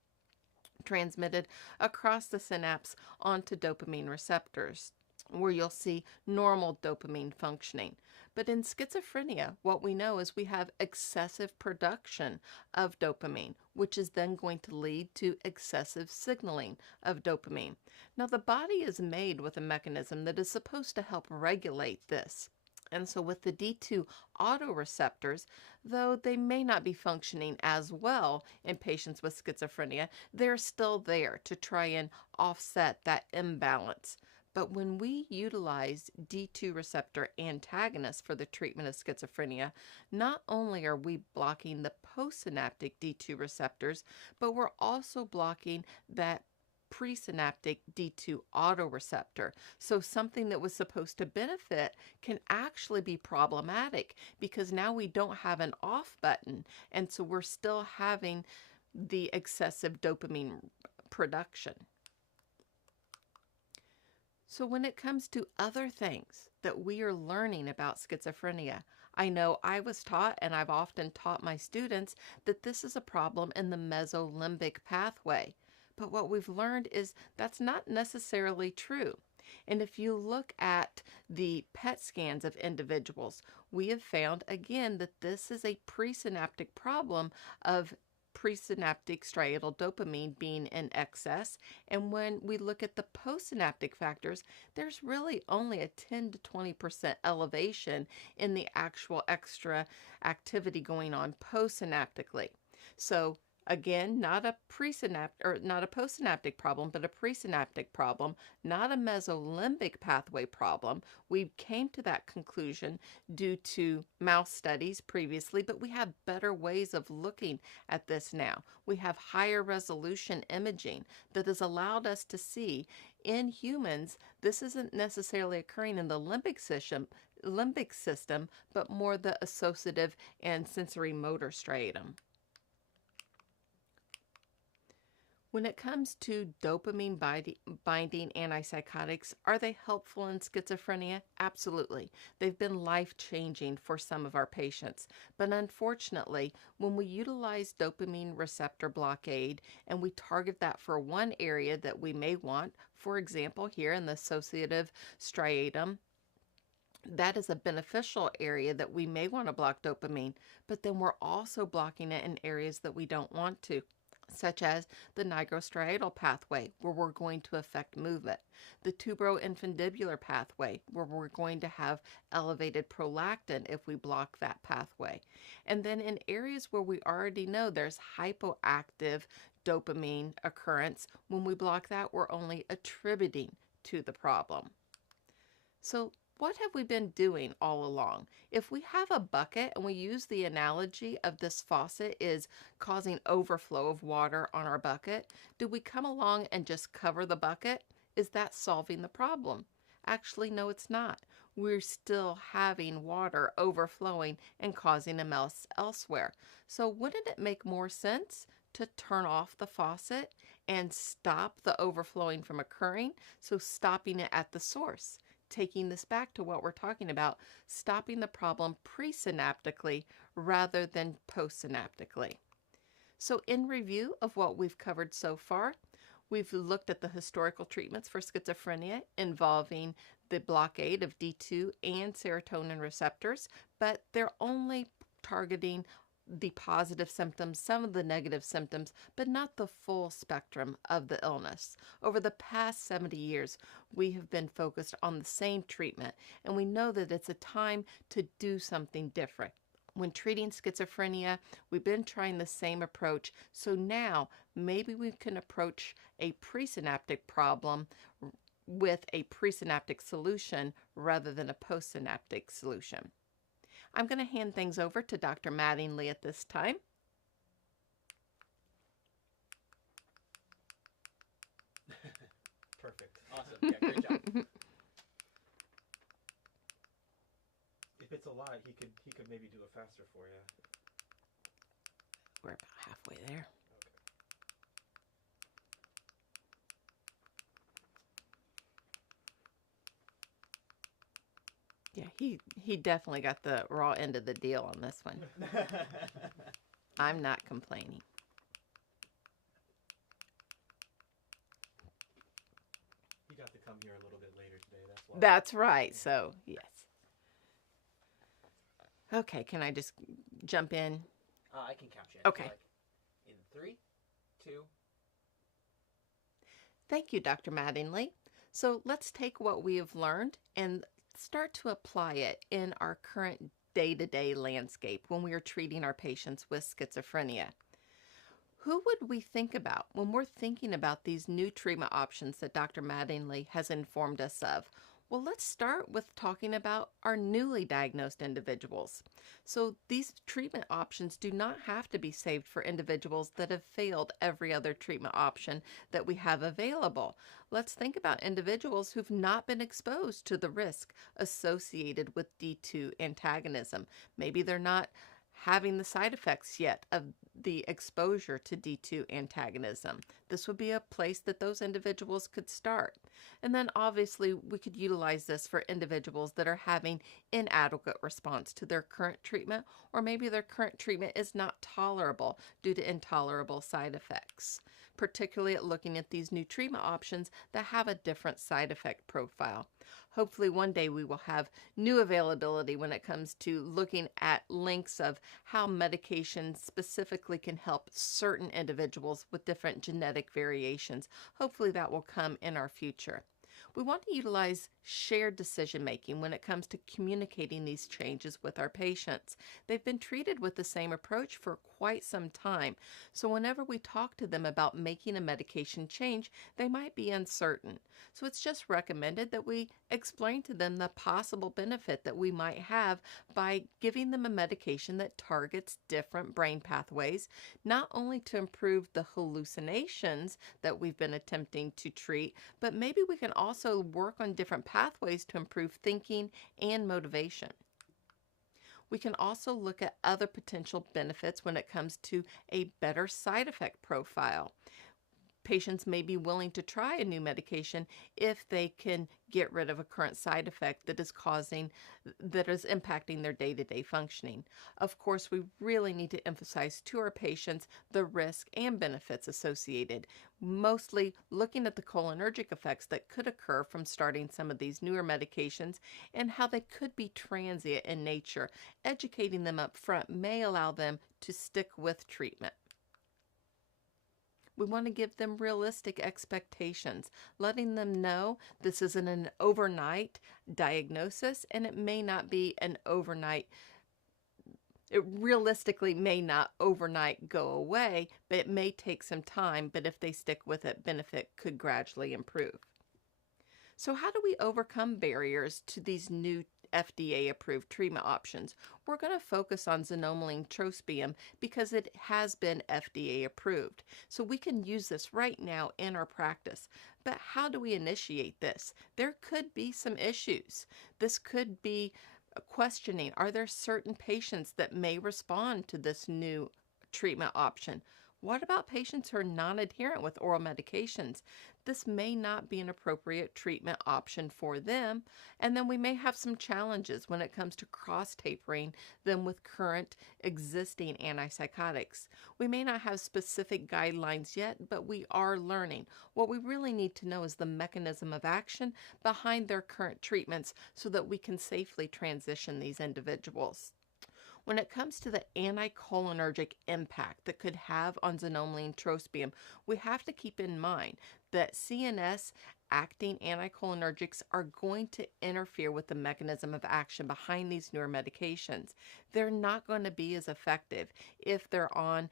transmitted across the synapse onto dopamine receptors, where you'll see normal dopamine functioning. But in schizophrenia, what we know is we have excessive production of dopamine, which is then going to lead to excessive signaling of dopamine. Now, the body is made with a mechanism that is supposed to help regulate this. And so with the D2 autoreceptors, though they may not be functioning as well in patients with schizophrenia, they're still there to try and offset that imbalance. But when we utilize D2 receptor antagonists for the treatment of schizophrenia, not only are we blocking the postsynaptic D2 receptors, but we're also blocking that presynaptic D2 autoreceptor. So something that was supposed to benefit can actually be problematic because now we don't have an off button, and so we're still having the excessive dopamine production. So when it comes to other things that we are learning about schizophrenia, I know I was taught, and I've often taught my students, that this is a problem in the mesolimbic pathway. But what we've learned is that's not necessarily true. And if you look at the PET scans of individuals, we have found again that this is a presynaptic problem of presynaptic striatal dopamine being in excess. And when we look at the postsynaptic factors, there's really only a 10 to 20% elevation in the actual extra activity going on postsynaptically. So again, not a postsynaptic problem, but a presynaptic problem, not a mesolimbic pathway problem. We came to that conclusion due to mouse studies previously, but we have better ways of looking at this now. We have higher resolution imaging that has allowed us to see in humans, this isn't necessarily occurring in the limbic system, but more the associative and sensory motor striatum. When it comes to dopamine binding antipsychotics, are they helpful in schizophrenia? Absolutely. They've been life-changing for some of our patients. But unfortunately, when we utilize dopamine receptor blockade and we target that for one area that we may want, for example, here in the associative striatum, that is a beneficial area that we may want to block dopamine, but then we're also blocking it in areas that we don't want to, such as the nigrostriatal pathway, where we're going to affect movement, the tuberoinfundibular pathway, where we're going to have elevated prolactin if we block that pathway. And then in areas where we already know there's hypoactive dopamine occurrence, when we block that, we're only attributing to the problem. So what have we been doing all along? If we have a bucket and we use the analogy of this faucet is causing overflow of water on our bucket, do we come along and just cover the bucket? Is that solving the problem? Actually, no, it's not. We're still having water overflowing and causing a mess elsewhere. So wouldn't it make more sense to turn off the faucet and stop the overflowing from occurring? So stopping it at the source. Taking this back to what we're talking about, stopping the problem presynaptically rather than postsynaptically. So in review of what we've covered so far, we've looked at the historical treatments for schizophrenia involving the blockade of D2 and serotonin receptors, but they're only targeting the positive symptoms, some of the negative symptoms, but not the full spectrum of the illness. Over the past 70 years, we have been focused on the same treatment, and we know that it's a time to do something different. When treating schizophrenia, we've been trying the same approach, so now maybe we can approach a presynaptic problem with a presynaptic solution rather than a postsynaptic solution. I'm going to hand things over to Dr. Mattingly at this time. Perfect. Awesome. Yeah, great job. If it's a lot, he could maybe do it faster for you. We're about halfway there. Yeah, he definitely got the raw end of the deal on this one. I'm not complaining. He got to come here a little bit later today, that's why. That's right, so yes. Okay, can I just jump in? I can count you. Okay. In 3, 2. Thank you, Dr. Mattingly. So let's take what we have learned and start to apply it in our current day-to-day landscape when we are treating our patients with schizophrenia. Who would we think about when we're thinking about these new treatment options that Dr. Mattingly has informed us of? Well, let's start with talking about our newly diagnosed individuals. So these treatment options do not have to be saved for individuals that have failed every other treatment option that we have available. Let's think about individuals who've not been exposed to the risk associated with D2 antagonism. Maybe they're not having the side effects yet of the exposure to D2 antagonism. This would be a place that those individuals could start. And then obviously we could utilize this for individuals that are having inadequate response to their current treatment, or maybe their current treatment is not tolerable due to intolerable side effects. particularly at looking at these new treatment options that have a different side effect profile. Hopefully one day we will have new availability when it comes to looking at links of how medication specifically can help certain individuals with different genetic variations. Hopefully that will come in our future. We want to utilize shared decision making when it comes to communicating these changes with our patients. They've been treated with the same approach for quite some time, so whenever we talk to them about making a medication change, they might be uncertain. So it's just recommended that we explain to them the possible benefit that we might have by giving them a medication that targets different brain pathways, not only to improve the hallucinations that we've been attempting to treat, but maybe we can also work on different pathways to improve thinking and motivation. We can also look at other potential benefits when it comes to a better side effect profile. Patients may be willing to try a new medication if they can get rid of a current side effect that is impacting their day-to-day functioning. Of course, we really need to emphasize to our patients the risk and benefits associated, mostly looking at the cholinergic effects that could occur from starting some of these newer medications and how they could be transient in nature. Educating them up front may allow them to stick with treatment. We want to give them realistic expectations, letting them know this isn't an overnight diagnosis and it may not be an overnight, it realistically may not overnight go away, but it may take some time, but if they stick with it, benefit could gradually improve. So how do we overcome barriers to these new FDA-approved treatment options? We're going to focus on xanomeline trospium because it has been FDA approved. So we can use this right now in our practice. But how do we initiate this? There could be some issues. This could be questioning, are there certain patients that may respond to this new treatment option? What about patients who are non-adherent with oral medications? This may not be an appropriate treatment option for them, and then we may have some challenges when it comes to cross-tapering them with current existing antipsychotics. We may not have specific guidelines yet, but we are learning. What we really need to know is the mechanism of action behind their current treatments so that we can safely transition these individuals. When it comes to the anticholinergic impact that could have on xanomeline trospium, we have to keep in mind that CNS acting anticholinergics are going to interfere with the mechanism of action behind these newer medications. They're not going to be as effective if they're on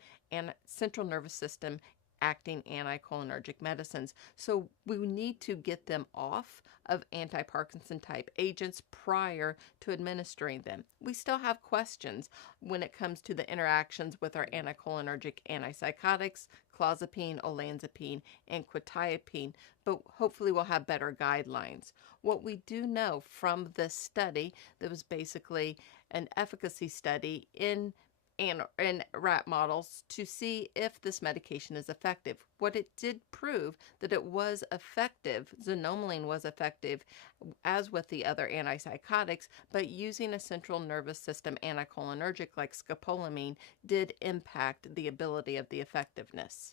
central nervous system acting anticholinergic medicines. So we need to get them off of anti-Parkinson type agents prior to administering them. We still have questions when it comes to the interactions with our anticholinergic antipsychotics, clozapine, olanzapine, and quetiapine, but hopefully we'll have better guidelines. What we do know from this study, that was basically an efficacy study in rat models to see if this medication is effective. What it did prove that it was effective, xanomeline was effective, as with the other antipsychotics, but using a central nervous system anticholinergic like scopolamine did impact the ability of the effectiveness.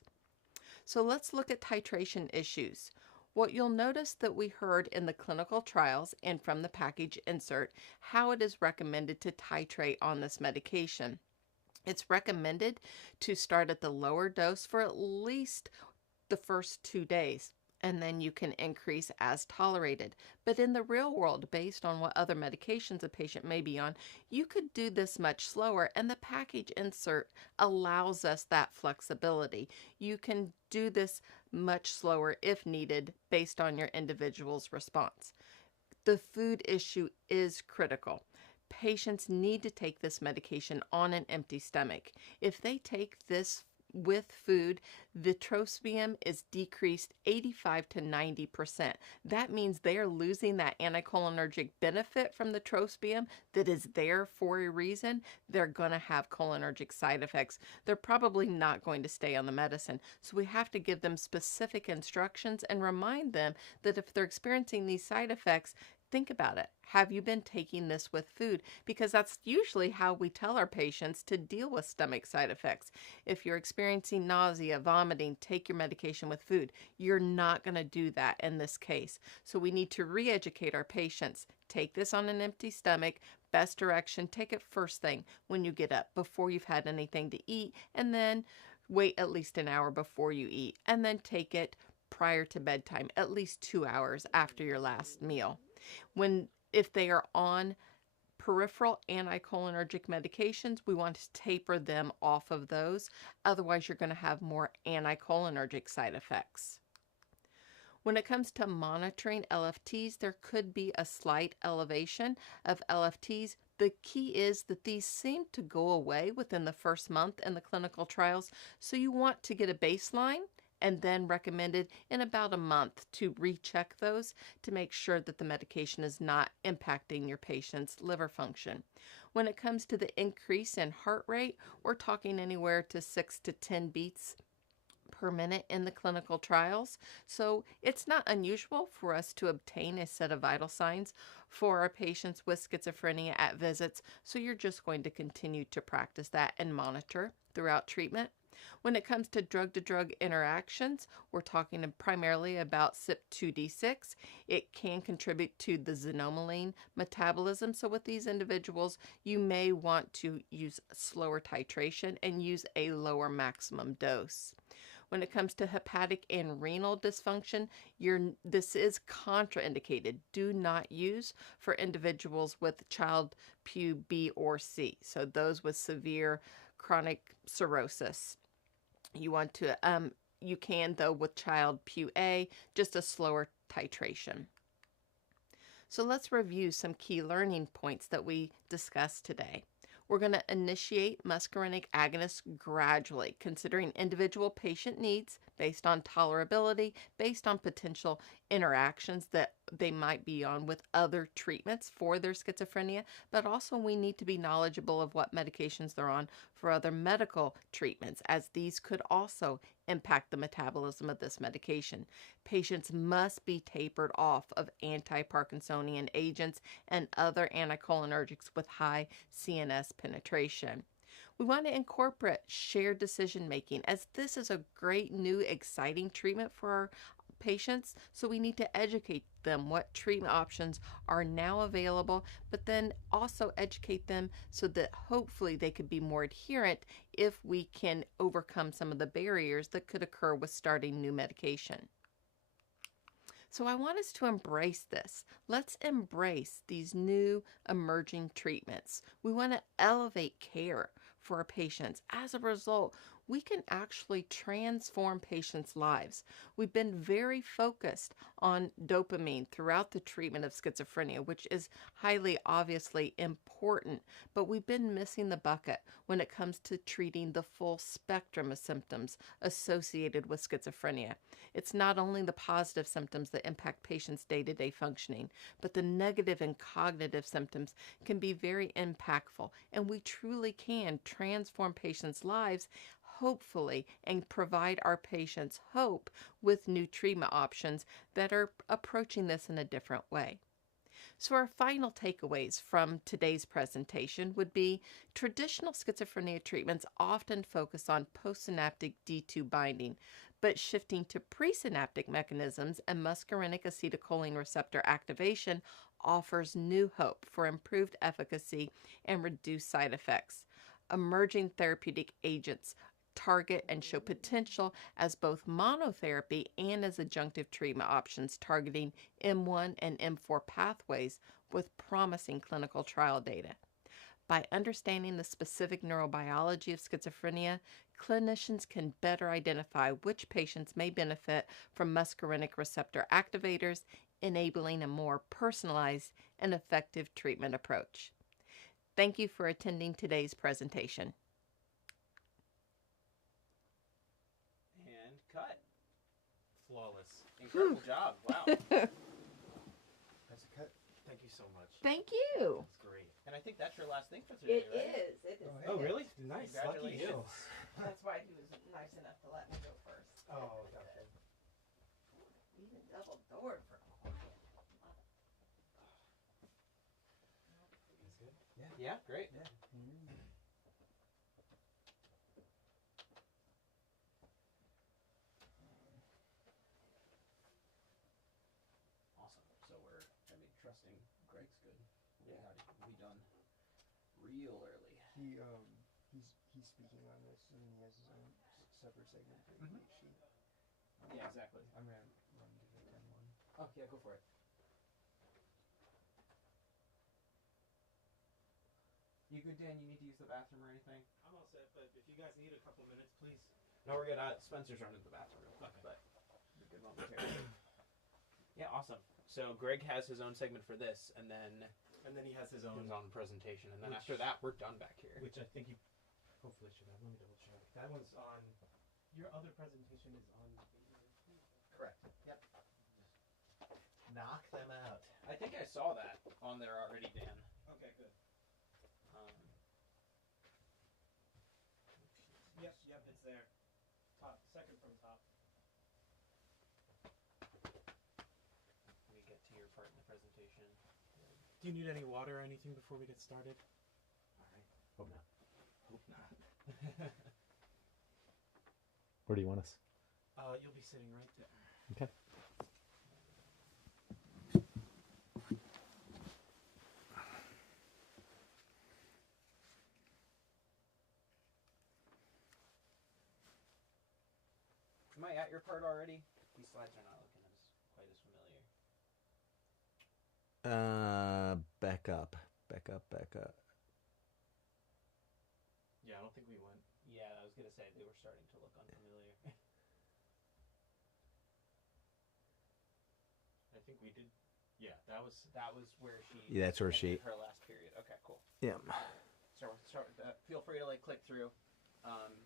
So let's look at titration issues. What you'll notice that we heard in the clinical trials and from the package insert, how it is recommended to titrate on this medication. It's recommended to start at the lower dose for at least the first 2 days, and then you can increase as tolerated. But in the real world, based on what other medications a patient may be on, you could do this much slower, and the package insert allows us that flexibility. You can do this much slower if needed based on your individual's response. The food issue is critical. Patients need to take this medication on an empty stomach. If they take this with food, the trospium is decreased 85 to 90%. That means they are losing that anticholinergic benefit from the trospium that is there for a reason. They're going to have cholinergic side effects. They're probably not going to stay on the medicine. So we have to give them specific instructions and remind them that if they're experiencing these side effects, Think about it. Have you been taking this with food? Because that's usually how we tell our patients to deal with stomach side effects. If you're experiencing nausea, vomiting, take your medication with food. You're not going to do that in this case. So we need to re-educate our patients. Take this on an empty stomach. Best direction, take it first thing when you get up, before you've had anything to eat, and then wait at least an hour before you eat, and then take it prior to bedtime, at least 2 hours after your last meal. If they are on peripheral anticholinergic medications, we want to taper them off of those. Otherwise, you're going to have more anticholinergic side effects. When it comes to monitoring LFTs, there could be a slight elevation of LFTs. The key is that these seem to go away within the first month in the clinical trials, so you want to get a baseline and then recommended in about a month to recheck those to make sure that the medication is not impacting your patient's liver function. When it comes to the increase in heart rate, we're talking anywhere to 6 to 10 beats per minute in the clinical trials. So it's not unusual for us to obtain a set of vital signs for our patients with schizophrenia at visits. So you're just going to continue to practice that and monitor throughout treatment. When it comes to drug-to-drug interactions, we're talking primarily about CYP2D6. It can contribute to the xanomeline metabolism. So with these individuals, you may want to use slower titration and use a lower maximum dose. When it comes to hepatic and renal dysfunction, this is contraindicated. Do not use for individuals with Child-Pugh B or C. So those with severe chronic cirrhosis. You want to, you can though with Child-Pugh A, just a slower titration. So let's review some key learning points that we discussed today. We're going to initiate muscarinic agonists gradually, considering individual patient needs based on tolerability, based on potential interactions that they might be on with other treatments for their schizophrenia, but also we need to be knowledgeable of what medications they're on for other medical treatments, as these could also impact the metabolism of this medication. Patients must be tapered off of anti-Parkinsonian agents and other anticholinergics with high CNS penetration. We want to incorporate shared decision making, as this is a great new exciting treatment for our patients, so we need to educate them what treatment options are now available, but then also educate them so that hopefully they could be more adherent if we can overcome some of the barriers that could occur with starting new medication. So I want us to embrace this. Let's embrace these new emerging treatments. We want to elevate care for our patients. As a result, we can actually transform patients' lives. We've been very focused on dopamine throughout the treatment of schizophrenia, which is highly obviously important, but we've been missing the bucket when it comes to treating the full spectrum of symptoms associated with schizophrenia. It's not only the positive symptoms that impact patients' day-to-day functioning, but the negative and cognitive symptoms can be very impactful, and we truly can transform patients' lives, hopefully, and provide our patients hope with new treatment options that are approaching this in a different way. So our final takeaways from today's presentation would be traditional schizophrenia treatments often focus on postsynaptic D2 binding, but shifting to presynaptic mechanisms and muscarinic acetylcholine receptor activation offers new hope for improved efficacy and reduced side effects. Emerging therapeutic agents target and show potential as both monotherapy and as adjunctive treatment options targeting M1 and M4 pathways with promising clinical trial data. By understanding the specific neurobiology of schizophrenia, clinicians can better identify which patients may benefit from muscarinic receptor activators, enabling a more personalized and effective treatment approach. Thank you for attending today's presentation. And cut. Flawless. Incredible job. Wow. That's a cut. Thank you so much. Thank you. That's great. And I think that's your last thing for today, right? It is. Oh, really? Nice. Lucky you. Congratulations. That's why he was nice enough to let me go first. Oh, gotcha. Even double doored for quiet. good? Yeah, great. Yeah. Awesome. So trusting Greg's good. We got it. We done real early. He's speaking on this, and he has his own separate segment for ADHD. Yeah, exactly. I'm gonna run to the 10-1. Oh, yeah, go for it. You good, Dan? You need to use the bathroom or anything? I'm all set, but if you guys need a couple minutes, please. No, we're good. Spencer's running to the bathroom real quick, but we're good momentarily. Yeah, awesome. So Greg has his own segment for this, and then he has his own presentation, and then after that, we're done back here. which I think you hopefully should have. Let me double check. That one's on. Your other presentation is on. Correct. Yep. Knock them out. I think I saw that on there already, Dan. Okay, good. Yep, it's there. Top, second from top. Let me get to your part in the presentation. Do you need any water or anything before we get started? All right. Hope not. Hope not. Where do you want us? You'll be sitting right there. Okay. Am I at your part already? These slides are not looking quite as familiar. Back up. Yeah, I don't think we went. Yeah, I was gonna say they were starting to look unfamiliar. I think we did. Yeah, that was where she. Yeah, that's where she. ended her last period. Okay, cool. Yeah. Start with that. Feel free to click through,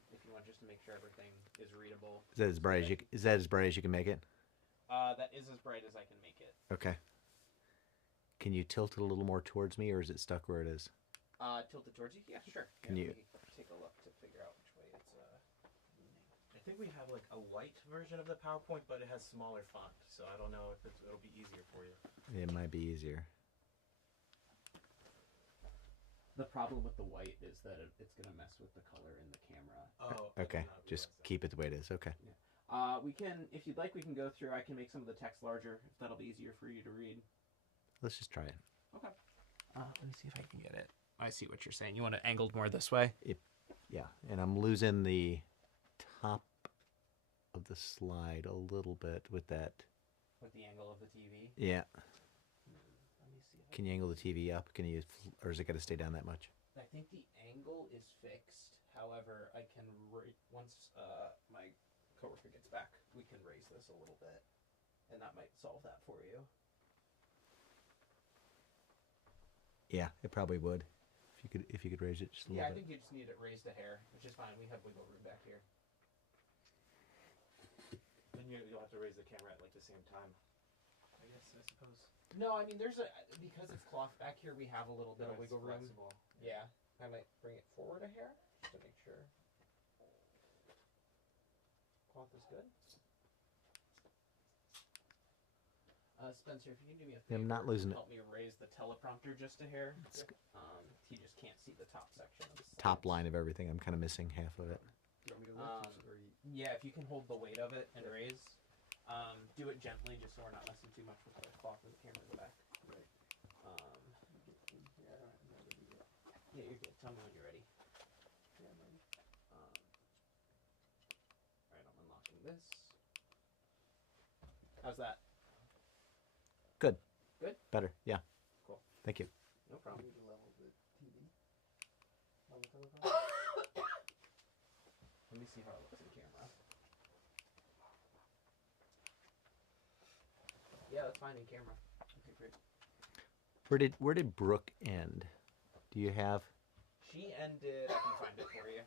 if you want, just to make sure everything is readable. Is that as bright as you? Is that as bright as you can make it? That is as bright as I can make it. Okay. Can you tilt it a little more towards me, or is it stuck where it is? Tilt it towards you? Yeah, sure. Can you- Let me take a look to figure out which way it's leaning. I think we have a light version of the PowerPoint, but it has smaller font, so I don't know if it'll be easier for you. It might be easier. The problem with the white is that it's gonna mess with the color in the camera. Oh. Okay. Just keep it the way it is. Okay. We can, if you'd like, we can go through. I can make some of the text larger if that'll be easier for you to read. Let's just try it. Okay. Let me see if I can get it. I see what you're saying. You want it angled more this way? Yeah, and I'm losing the top of the slide a little bit with that. With the angle of the TV? Yeah. Let me see. Can you angle the TV up? Can you, or is it got to stay down that much? I think the angle is fixed. However, I can once my coworker gets back, we can raise this a little bit, and that might solve that for you. Yeah, it probably would. If you could raise it just a little Yeah, I bit. think you just need it raised a hair, which is fine. We have wiggle room back here. Then you'll have to raise the camera at the same time. I suppose. No, I mean there's because it's cloth back here. We have a little bit of It's wiggle room. flexible. Yeah, I might bring it forward a hair just to make sure. Cloth is good. Spencer, if you can do me a favor, I'm not losing it. help me raise the teleprompter just a hair. He just can't see the top section of the slides. Top line of everything. I'm kind of missing half of it. You want me to lift or you... Yeah, if you can hold the weight of it and raise, do it gently just so we're not messing too much with the cloth of the camera in the back. Right. Get in here. Yeah, you're good. Tell me when you're ready. Alright, I'm unlocking this. How's that? Good. Good? Better. Yeah. Cool. Thank you. No problem. You need to level the TV on the telephone. Let me see how it looks in camera. Yeah, that's fine in camera. Okay, great. Where did Brooke end? Do you have? She ended. I can find it for you.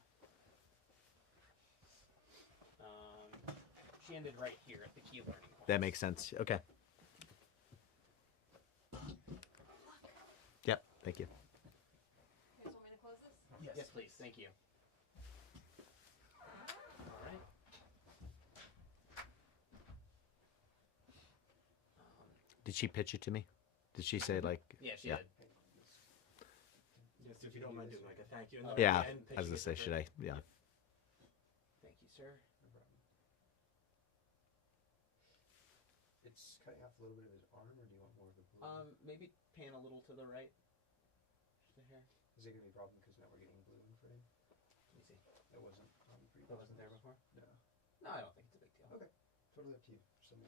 She ended right here at the key learning point. That makes sense. Okay. Yep. Thank you. You guys want me to close this? Yes, please. Thank you. All right. Did she pitch it to me? Did she say like? Yeah, she yeah. did. If you don't mind doing like a thank you. Yeah, I was gonna say, should I? Yeah. Thank you, sir. No problem. It's cutting off a little bit of his arm, or do you want more of the blue? Maybe pan a little to the right. Just a hair. Is it gonna be a problem because now we're getting blue in frame? Let me see. That wasn't on the previous. That wasn't there before? No. No, I don't think it's a big deal. Okay. Totally up to you. Some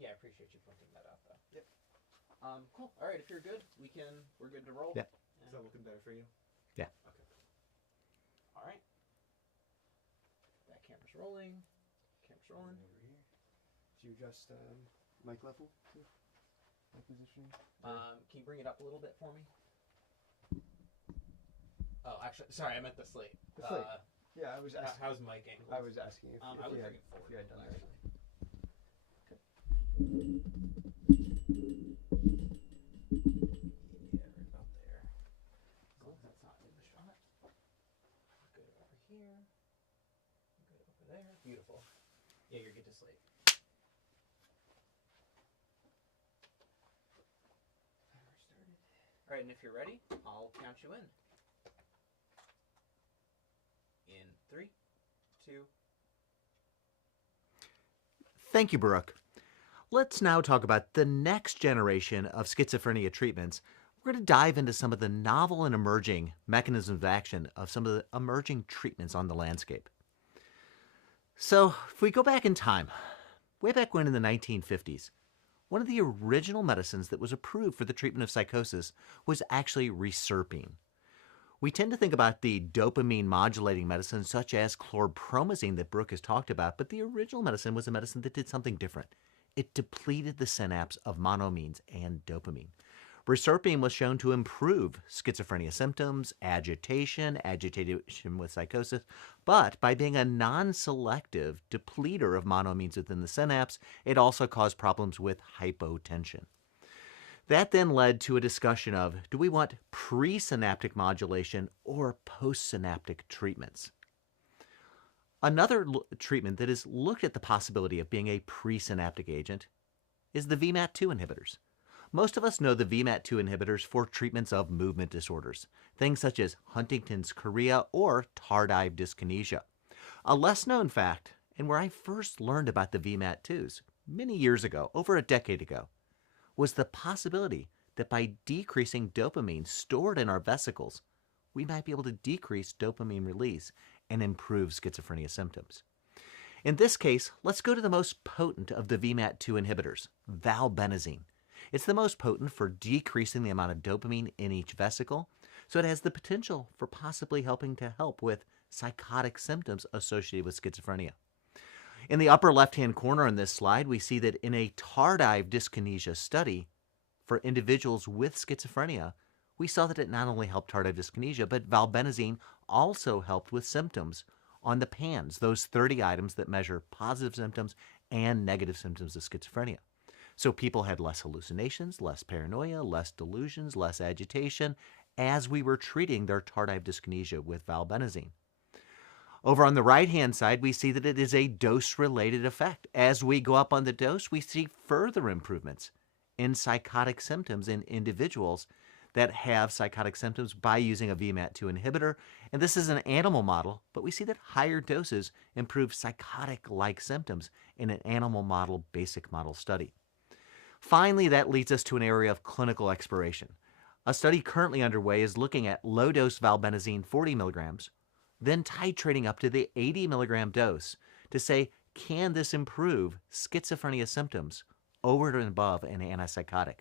Yeah, I appreciate you pointing that out, though. Yep. Cool. All right, if you're good, we're good to roll. Yeah. Is that looking better for you? Yeah. Okay. All right. That camera's rolling. Camera's rolling. over here. Do you adjust mic level to mic positioning? Can you bring it up a little bit for me? Oh, actually, sorry, I meant the slate. The slate. Yeah, I was asking. How's mic angle? I was asking if, I if would you bring had, it forward. if you had done that. actually. Yeah, right about there. As long as that's not in the shot. Good over here. Good over there. Beautiful. Yeah, you're good to slate. Timer started. All right, and if you're ready, I'll count you in. In 3, 2. Thank you, Brooke. Let's now talk about the next generation of schizophrenia treatments. We're going to dive into some of the novel and emerging mechanisms of action of some of the emerging treatments on the landscape. So, if we go back in time, way back when in the 1950s, one of the original medicines that was approved for the treatment of psychosis was actually reserpine. We tend to think about the dopamine modulating medicines such as chlorpromazine that Brooke has talked about, but the original medicine was a medicine that did something different. It depleted the synapse of monoamines and dopamine. Reserpine was shown to improve schizophrenia symptoms, agitation with psychosis, but by being a non-selective depleter of monoamines within the synapse, it also caused problems with hypotension. That then led to a discussion of, do we want presynaptic modulation or postsynaptic treatments? Another treatment that has looked at the possibility of being a presynaptic agent is the VMAT2 inhibitors. Most of us know the VMAT2 inhibitors for treatments of movement disorders, things such as Huntington's chorea or tardive dyskinesia. A less known fact, and where I first learned about the VMAT2s many years ago, over a decade ago, was the possibility that by decreasing dopamine stored in our vesicles, we might be able to decrease dopamine release and improve schizophrenia symptoms. In this case, let's go to the most potent of the VMAT2 inhibitors, valbenazine. It's the most potent for decreasing the amount of dopamine in each vesicle, so it has the potential for possibly helping to help with psychotic symptoms associated with schizophrenia. In the upper left-hand corner on this slide, we see that in a tardive dyskinesia study for individuals with schizophrenia, we saw that it not only helped tardive dyskinesia, but valbenazine also helped with symptoms on the PANSS, those 30 items that measure positive symptoms and negative symptoms of schizophrenia. So people had less hallucinations, less paranoia, less delusions, less agitation as we were treating their tardive dyskinesia with valbenazine. Over on the right-hand side, we see that it is a dose-related effect. As we go up on the dose, we see further improvements in psychotic symptoms in individuals that have psychotic symptoms by using a VMAT2 inhibitor. And this is an animal model, but we see that higher doses improve psychotic-like symptoms in an animal model basic model study. Finally, that leads us to an area of clinical exploration. A study currently underway is looking at low-dose valbenazine 40 milligrams, then titrating up to the 80 milligram dose to say, can this improve schizophrenia symptoms over and above an antipsychotic?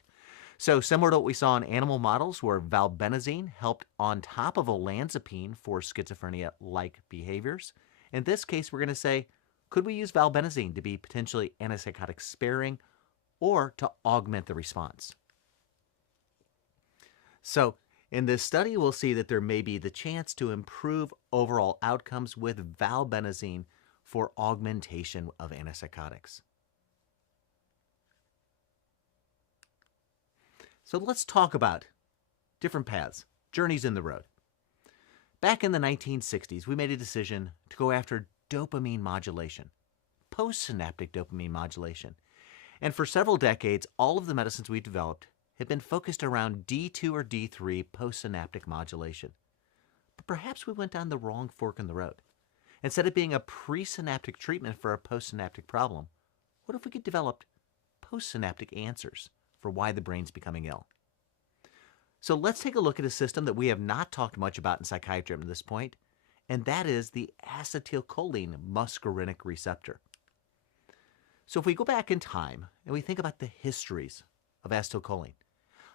So similar to what we saw in animal models where valbenazine helped on top of olanzapine for schizophrenia-like behaviors, in this case we're going to say, could we use valbenazine to be potentially antipsychotic sparing or to augment the response? So in this study, we'll see that there may be the chance to improve overall outcomes with valbenazine for augmentation of antipsychotics. So let's talk about different paths, journeys in the road. Back in the 1960s, we made a decision to go after dopamine modulation, postsynaptic dopamine modulation. And for several decades, all of the medicines we developed have been focused around D2 or D3 postsynaptic modulation. But perhaps we went down the wrong fork in the road. Instead of being a presynaptic treatment for a postsynaptic problem, what if we could develop postsynaptic answers for why the brain's becoming ill? So let's take a look at a system that we have not talked much about in psychiatry up to this point, and that is the acetylcholine muscarinic receptor. So if we go back in time and we think about the histories of acetylcholine,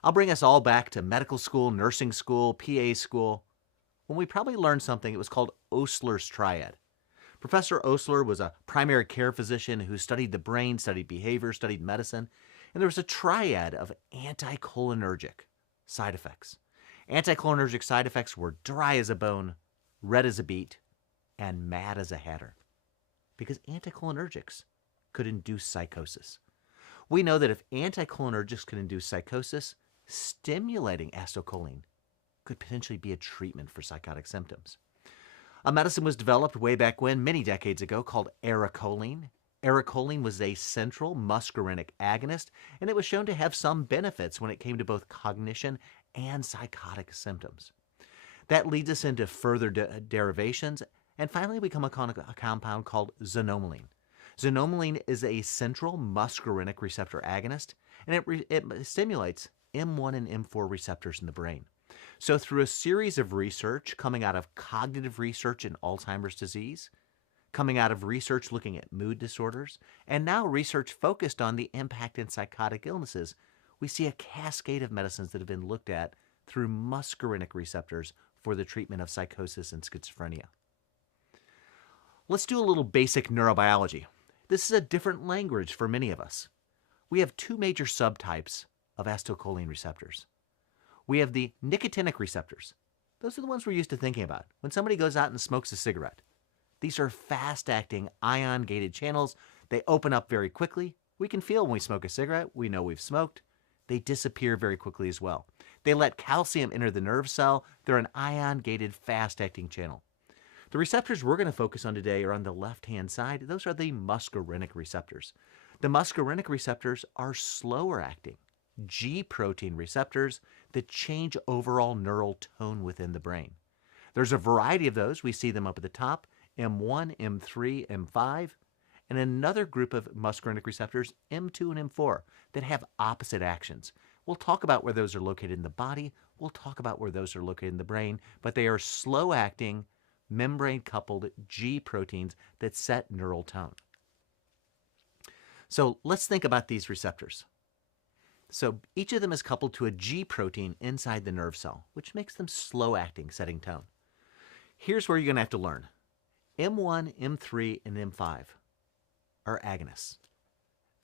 I'll bring us all back to medical school, nursing school, PA school, when we probably learned something. It was called Osler's triad. Professor Osler was a primary care physician who studied the brain, studied behavior, studied medicine, and there was a triad of anticholinergic side effects. Anticholinergic side effects were dry as a bone, red as a beet, and mad as a hatter, because anticholinergics could induce psychosis. We know that if anticholinergics can induce psychosis, stimulating acetylcholine could potentially be a treatment for psychotic symptoms. A medicine was developed way back when, many decades ago, called aracholine. Aracholine was a central muscarinic agonist, and it was shown to have some benefits when it came to both cognition and psychotic symptoms. That leads us into further derivations, and finally we come upon a compound called xanomeline. Xanomeline is a central muscarinic receptor agonist, and it stimulates M1 and M4 receptors in the brain. So through a series of research coming out of cognitive research in Alzheimer's disease, coming out of research looking at mood disorders, and now research focused on the impact in psychotic illnesses, we see a cascade of medicines that have been looked at through muscarinic receptors for the treatment of psychosis and schizophrenia. Let's do a little basic neurobiology. This is a different language for many of us. We have two major subtypes of acetylcholine receptors. We have the nicotinic receptors. Those are the ones we're used to thinking about. When somebody goes out and smokes a cigarette, these are fast-acting ion-gated channels. They open up very quickly. We can feel when we smoke a cigarette. We know we've smoked. They disappear very quickly as well. They let calcium enter the nerve cell. They're an ion-gated, fast-acting channel. The receptors we're going to focus on today are on the left-hand side. Those are the muscarinic receptors. The muscarinic receptors are slower-acting G protein receptors that change overall neural tone within the brain. There's a variety of those. We see them up at the top, M1, M3, M5, and another group of muscarinic receptors, M2 and M4, that have opposite actions. We'll talk about where those are located in the body. We'll talk about where those are located in the brain, but they are slow-acting, membrane-coupled G proteins that set neural tone. So let's think about these receptors. So each of them is coupled to a G protein inside the nerve cell, which makes them slow-acting, setting tone. Here's where you're going to have to learn. M1, M3, and M5 are agonists.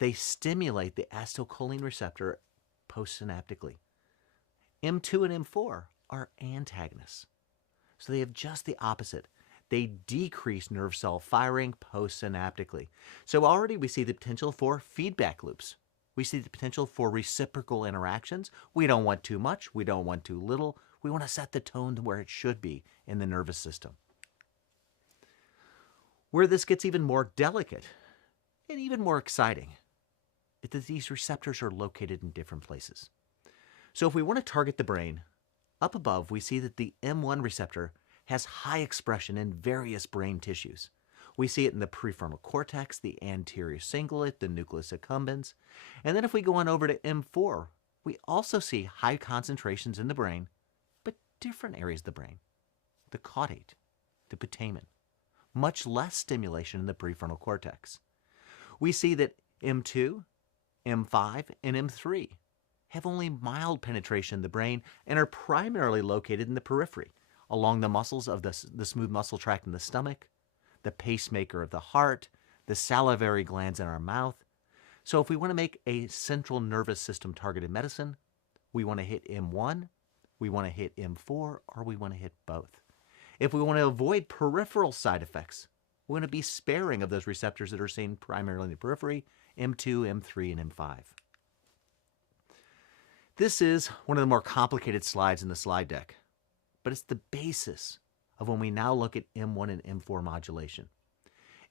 They stimulate the acetylcholine receptor postsynaptically. M2 and M4 are antagonists. So they have just the opposite. They decrease nerve cell firing postsynaptically. So already we see the potential for feedback loops. We see the potential for reciprocal interactions. We don't want too much. We don't want too little. We want to set the tone to where it should be in the nervous system. Where this gets even more delicate and even more exciting is that these receptors are located in different places. So if we want to target the brain, up above we see that the M1 receptor has high expression in various brain tissues. We see it in the prefrontal cortex, the anterior cingulate, the nucleus accumbens. And then if we go on over to M4, we also see high concentrations in the brain, but different areas of the brain. The caudate, the putamen. Much less stimulation in the prefrontal cortex. We see that M2, M5, and M3 have only mild penetration in the brain and are primarily located in the periphery, along the muscles of the smooth muscle tract in the stomach, the pacemaker of the heart, the salivary glands in our mouth. So if we want to make a central nervous system targeted medicine, we want to hit M1, we want to hit M4, or we want to hit both. If we want to avoid peripheral side effects, we want to be sparing of those receptors that are seen primarily in the periphery, M2, M3, and M5. This is one of the more complicated slides in the slide deck, but it's the basis of when we now look at M1 and M4 modulation.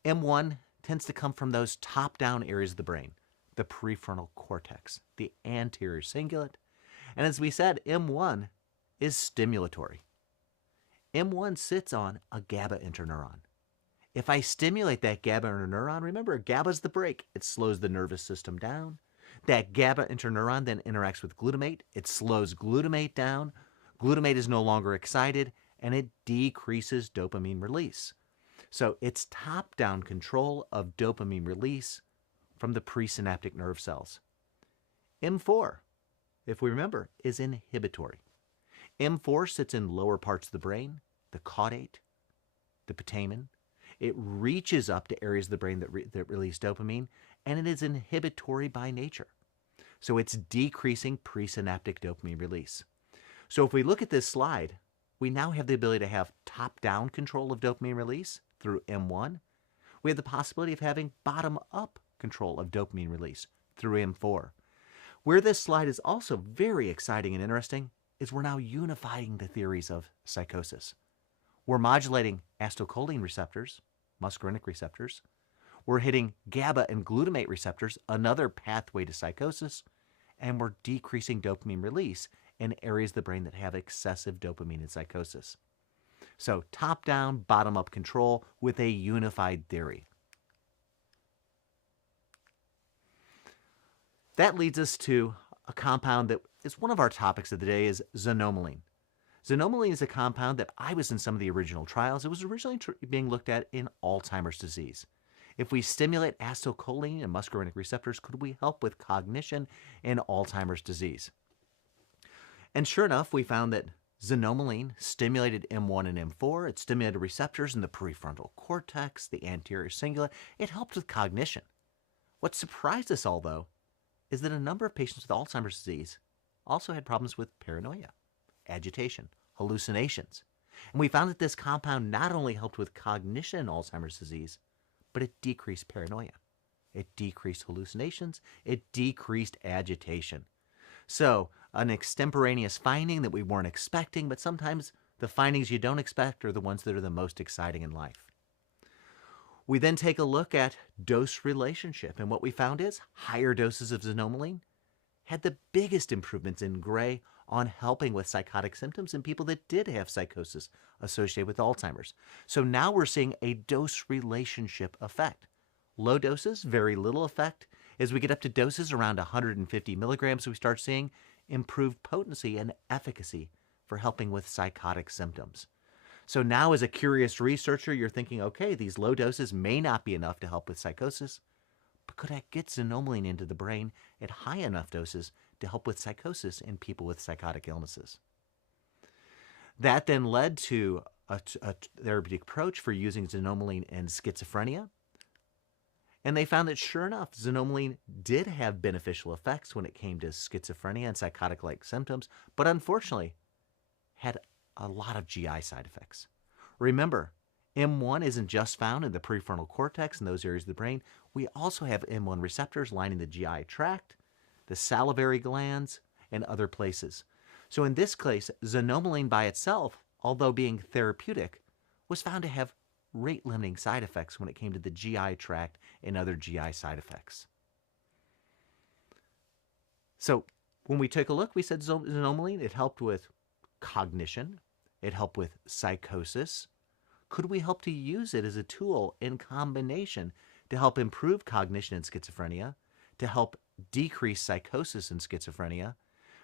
M1 tends to come from those top-down areas of the brain, the prefrontal cortex, the anterior cingulate, And as we said, M1 is stimulatory. M1 sits on a GABA interneuron. If I stimulate that GABA interneuron, remember, GABA is the brake. It slows the nervous system down. That GABA interneuron then interacts with glutamate. It slows glutamate down. Glutamate is no longer excited, and it decreases dopamine release. So it's top-down control of dopamine release from the presynaptic nerve cells. M4, if we remember, is inhibitory. M4 sits in lower parts of the brain, the caudate, the putamen. It reaches up to areas of the brain that release dopamine, and it is inhibitory by nature. So it's decreasing presynaptic dopamine release. So if we look at this slide, we now have the ability to have top-down control of dopamine release through M1. We have the possibility of having bottom-up control of dopamine release through M4. Where this slide is also very exciting and interesting is we're now unifying the theories of psychosis. We're modulating acetylcholine receptors, muscarinic receptors. We're hitting GABA and glutamate receptors, another pathway to psychosis, and we're decreasing dopamine release in areas of the brain that have excessive dopamine in psychosis. So top-down, bottom-up control with a unified theory. That leads us to a compound that is one of our topics of the day, is xanomeline. Xanomeline is a compound that I was in some of the original trials. It was originally being looked at in Alzheimer's disease. If we stimulate acetylcholine and muscarinic receptors, could we help with cognition in Alzheimer's disease? And sure enough, we found that xanomeline stimulated M1 and M4. It stimulated receptors in the prefrontal cortex, the anterior cingulate. It helped with cognition. What surprised us all, though, is that a number of patients with Alzheimer's disease also had problems with paranoia, agitation, hallucinations. And we found that this compound not only helped with cognition in Alzheimer's disease, but it decreased paranoia. It decreased hallucinations. It decreased agitation. So, an extemporaneous finding that we weren't expecting, but sometimes the findings you don't expect are the ones that are the most exciting in life. We then take a look at dose relationship, and what we found is higher doses of xanomeline had the biggest improvements in gray on helping with psychotic symptoms in people that did have psychosis associated with Alzheimer's. So now we're seeing a dose relationship effect. Low doses, very little effect. As we get up to doses around 150 milligrams, we start seeing improved potency and efficacy for helping with psychotic symptoms. So now as a curious researcher, you're thinking, okay, these low doses may not be enough to help with psychosis, but could I get xanomeline into the brain at high enough doses to help with psychosis in people with psychotic illnesses? That then led to a therapeutic approach for using xanomeline in schizophrenia. And they found that sure enough, xanomeline did have beneficial effects when it came to schizophrenia and psychotic-like symptoms, but unfortunately had a lot of GI side effects. Remember, M1 isn't just found in the prefrontal cortex and those areas of the brain. We also have M1 receptors lining the GI tract, the salivary glands, and other places. So in this case, xanomeline by itself, although being therapeutic, was found to have rate-limiting side effects when it came to the GI tract and other GI side effects. So when we take a look, we said xanomeline, it helped with cognition, it helped with psychosis. Could we help to use it as a tool in combination to help improve cognition in schizophrenia, to help decrease psychosis in schizophrenia,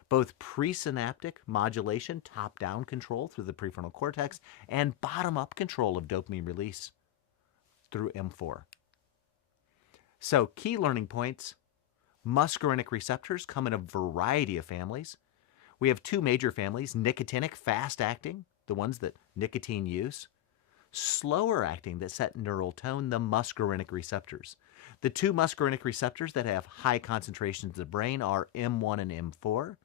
both presynaptic modulation, top-down control through the prefrontal cortex, and bottom-up control of dopamine release through M4. So key learning points: muscarinic receptors come in a variety of families. We have two major families: nicotinic, fast-acting, the ones that nicotine use; slower acting that set neural tone, the muscarinic receptors. The two muscarinic receptors that have high concentrations in the brain are M1 and M4.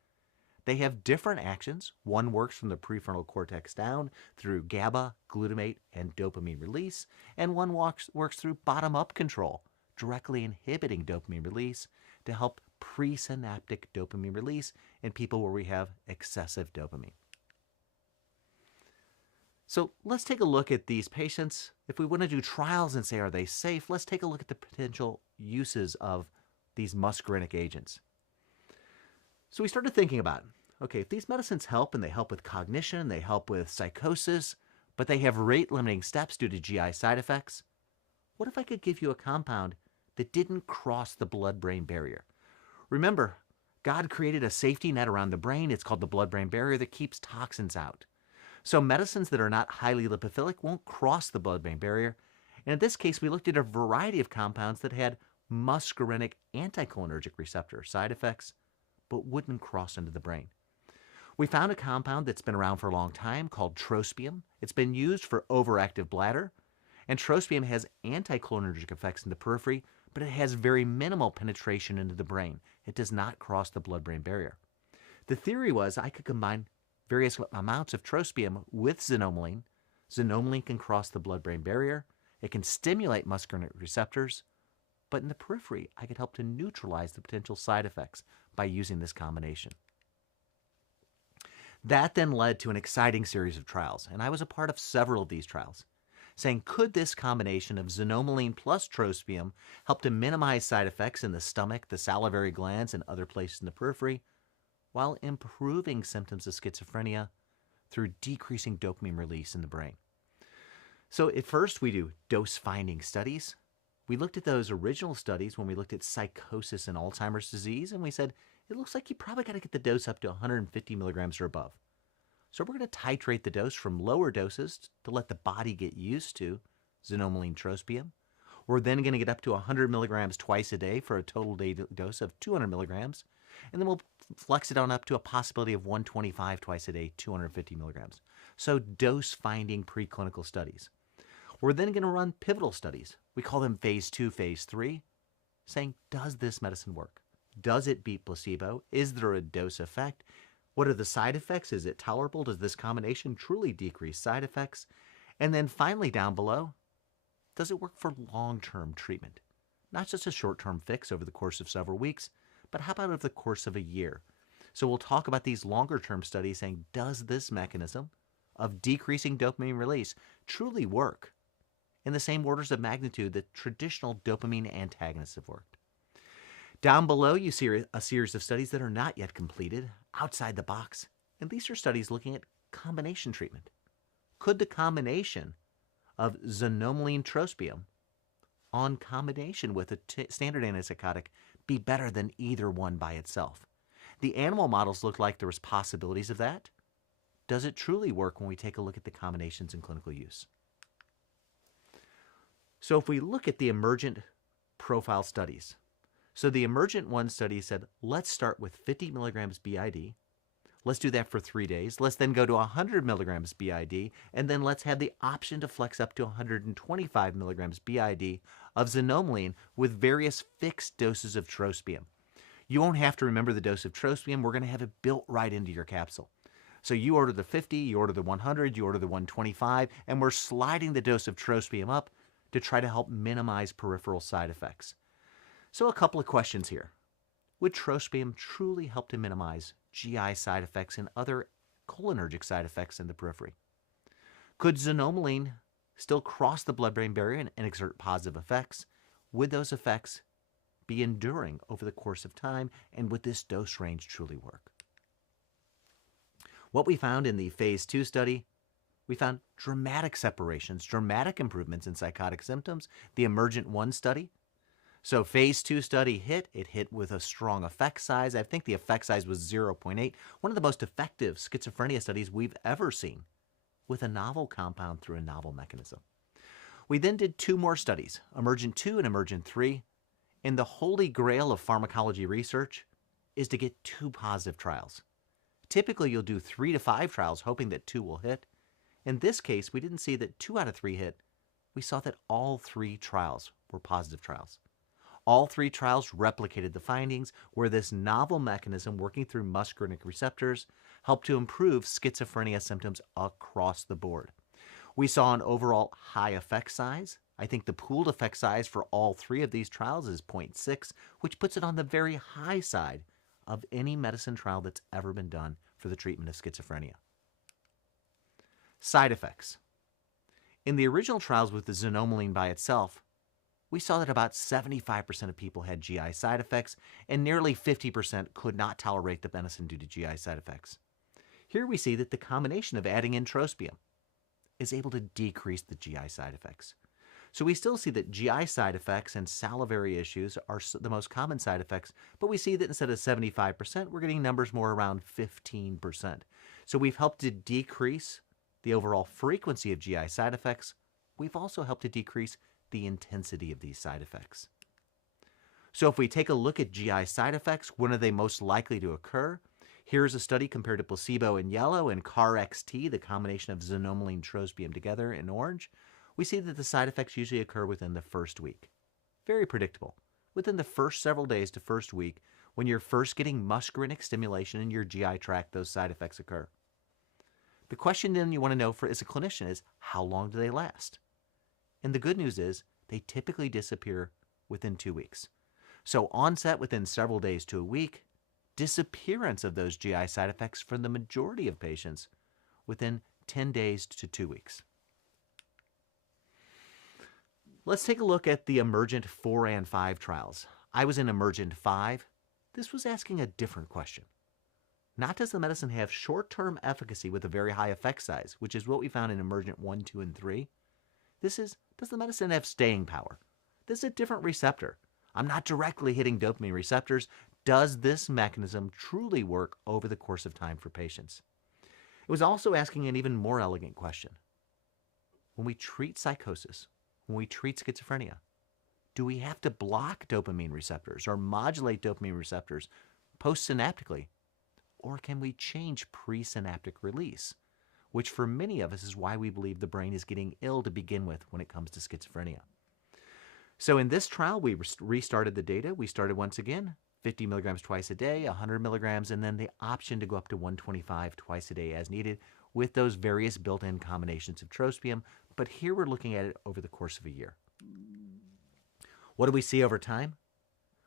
They have different actions. One works from the prefrontal cortex down through GABA, glutamate, and dopamine release, and one works through bottom-up control, directly inhibiting dopamine release to help presynaptic dopamine release in people where we have excessive dopamine. So let's take a look at these patients. If we want to do trials and say, are they safe? Let's take a look at the potential uses of these muscarinic agents. So we started thinking about, okay, if these medicines help and they help with cognition, they help with psychosis, but they have rate-limiting steps due to GI side effects, what if I could give you a compound that didn't cross the blood-brain barrier? Remember, God created a safety net around the brain. It's called the blood-brain barrier that keeps toxins out. So medicines that are not highly lipophilic won't cross the blood-brain barrier. And in this case, we looked at a variety of compounds that had muscarinic anticholinergic receptor side effects, but wouldn't cross into the brain. We found a compound that's been around for a long time called trospium. It's been used for overactive bladder, and trospium has anticholinergic effects in the periphery, but it has very minimal penetration into the brain. It does not cross the blood-brain barrier. The theory was I could combine various amounts of trospium with xanomeline. Xanomeline can cross the blood-brain barrier. It can stimulate muscarinic receptors, but in the periphery, I could help to neutralize the potential side effects by using this combination. That then led to an exciting series of trials, and I was a part of several of these trials, saying could this combination of xanomeline plus trospium help to minimize side effects in the stomach, the salivary glands, and other places in the periphery, while improving symptoms of schizophrenia through decreasing dopamine release in the brain. So at first we do dose-finding studies. We looked at those original studies when we looked at psychosis and Alzheimer's disease, and we said, it looks like you probably got to get the dose up to 150 milligrams or above. So we're going to titrate the dose from lower doses to let the body get used to xanomeline trospium. We're then going to get up to 100 milligrams twice a day for a total day dose of 200 milligrams. And then we'll flex it on up to a possibility of 125 twice a day, 250 milligrams. So dose-finding preclinical studies. We're then going to run pivotal studies. We call them phase 2, phase 3, saying, does this medicine work? Does it beat placebo? Is there a dose effect? What are the side effects? Is it tolerable? Does this combination truly decrease side effects? And then finally down below, does it work for long-term treatment? Not just a short-term fix over the course of several weeks, but how about over the course of a year? So we'll talk about these longer-term studies saying, does this mechanism of decreasing dopamine release truly work in the same orders of magnitude that traditional dopamine antagonists have worked? Down below, you see a series of studies that are not yet completed, outside the box. And these are studies looking at combination treatment. Could the combination of xanomeline trospium on combination with a standard antipsychotic be better than either one by itself? The animal models look like there was possibilities of that. Does it truly work when we take a look at the combinations in clinical use? So if we look at the emergent profile studies, so the emergent 1 study said, let's start with 50 milligrams BID. Let's do that for 3 days. Let's then go to 100 milligrams BID, and then let's have the option to flex up to 125 milligrams BID of xanomeline with various fixed doses of trospium. You won't have to remember the dose of trospium. We're going to have it built right into your capsule. So you order the 50, you order the 100, you order the 125, and we're sliding the dose of trospium up to try to help minimize peripheral side effects. So a couple of questions here. Would trospium truly help to minimize GI side effects and other cholinergic side effects in the periphery? Could xanomeline still cross the blood-brain barrier and exert positive effects? Would those effects be enduring over the course of time, and would this dose range truly work? What we found in the phase 2 study, we found dramatic separations, dramatic improvements in psychotic symptoms. The emergent 1 study, so phase 2 study it hit with a strong effect size. I think the effect size was 0.8, one of the most effective schizophrenia studies we've ever seen with a novel compound through a novel mechanism. We then did 2 more studies, emergent 2 and emergent 3, and the holy grail of pharmacology research is to get 2 positive trials. Typically, you'll do 3 to 5 trials hoping that 2 will hit. In this case, we didn't see that 2 out of 3 hit. We saw that all 3 trials were positive trials. All 3 trials replicated the findings where this novel mechanism working through muscarinic receptors helped to improve schizophrenia symptoms across the board. We saw an overall high effect size. I think the pooled effect size for all 3 of these trials is 0.6, which puts it on the very high side of any medicine trial that's ever been done for the treatment of schizophrenia. Side effects. In the original trials with the xanomeline by itself, we saw that about 75% of people had GI side effects, and nearly 50% could not tolerate the medicine due to GI side effects. Here we see that the combination of adding in trospium is able to decrease the GI side effects. So we still see that GI side effects and salivary issues are the most common side effects, but we see that instead of 75%, we're getting numbers more around 15%. So we've helped to decrease the overall frequency of GI side effects. We've also helped to decrease the intensity of these side effects. So if we take a look at GI side effects, when are they most likely to occur? Here's a study compared to placebo in yellow and CAR-XT, the combination of xanomeline trospium together in orange. We see that the side effects usually occur within the first week. Very predictable. Within the first several days to first week, when you're first getting muscarinic stimulation in your GI tract, those side effects occur. The question then you want to know for as a clinician is, how long do they last? And the good news is, they typically disappear within 2 weeks. So onset within several days to a week, disappearance of those GI side effects for the majority of patients within 10 days to 2 weeks. Let's take a look at the Emergent 4 and 5 trials. I was in Emergent 5. This was asking a different question. Not does the medicine have short-term efficacy with a very high effect size, which is what we found in Emergent 1, 2, and 3. This is, does the medicine have staying power? This is a different receptor. I'm not directly hitting dopamine receptors. Does this mechanism truly work over the course of time for patients? It was also asking an even more elegant question. When we treat psychosis, when we treat schizophrenia, do we have to block dopamine receptors or modulate dopamine receptors postsynaptically? Or can we change presynaptic release, which for many of us is why we believe the brain is getting ill to begin with when it comes to schizophrenia. So in this trial, we restarted the data. We started once again, 50 milligrams twice a day, 100 milligrams, and then the option to go up to 125 twice a day as needed with those various built-in combinations of trospium. But here we're looking at it over the course of a year. What do we see over time?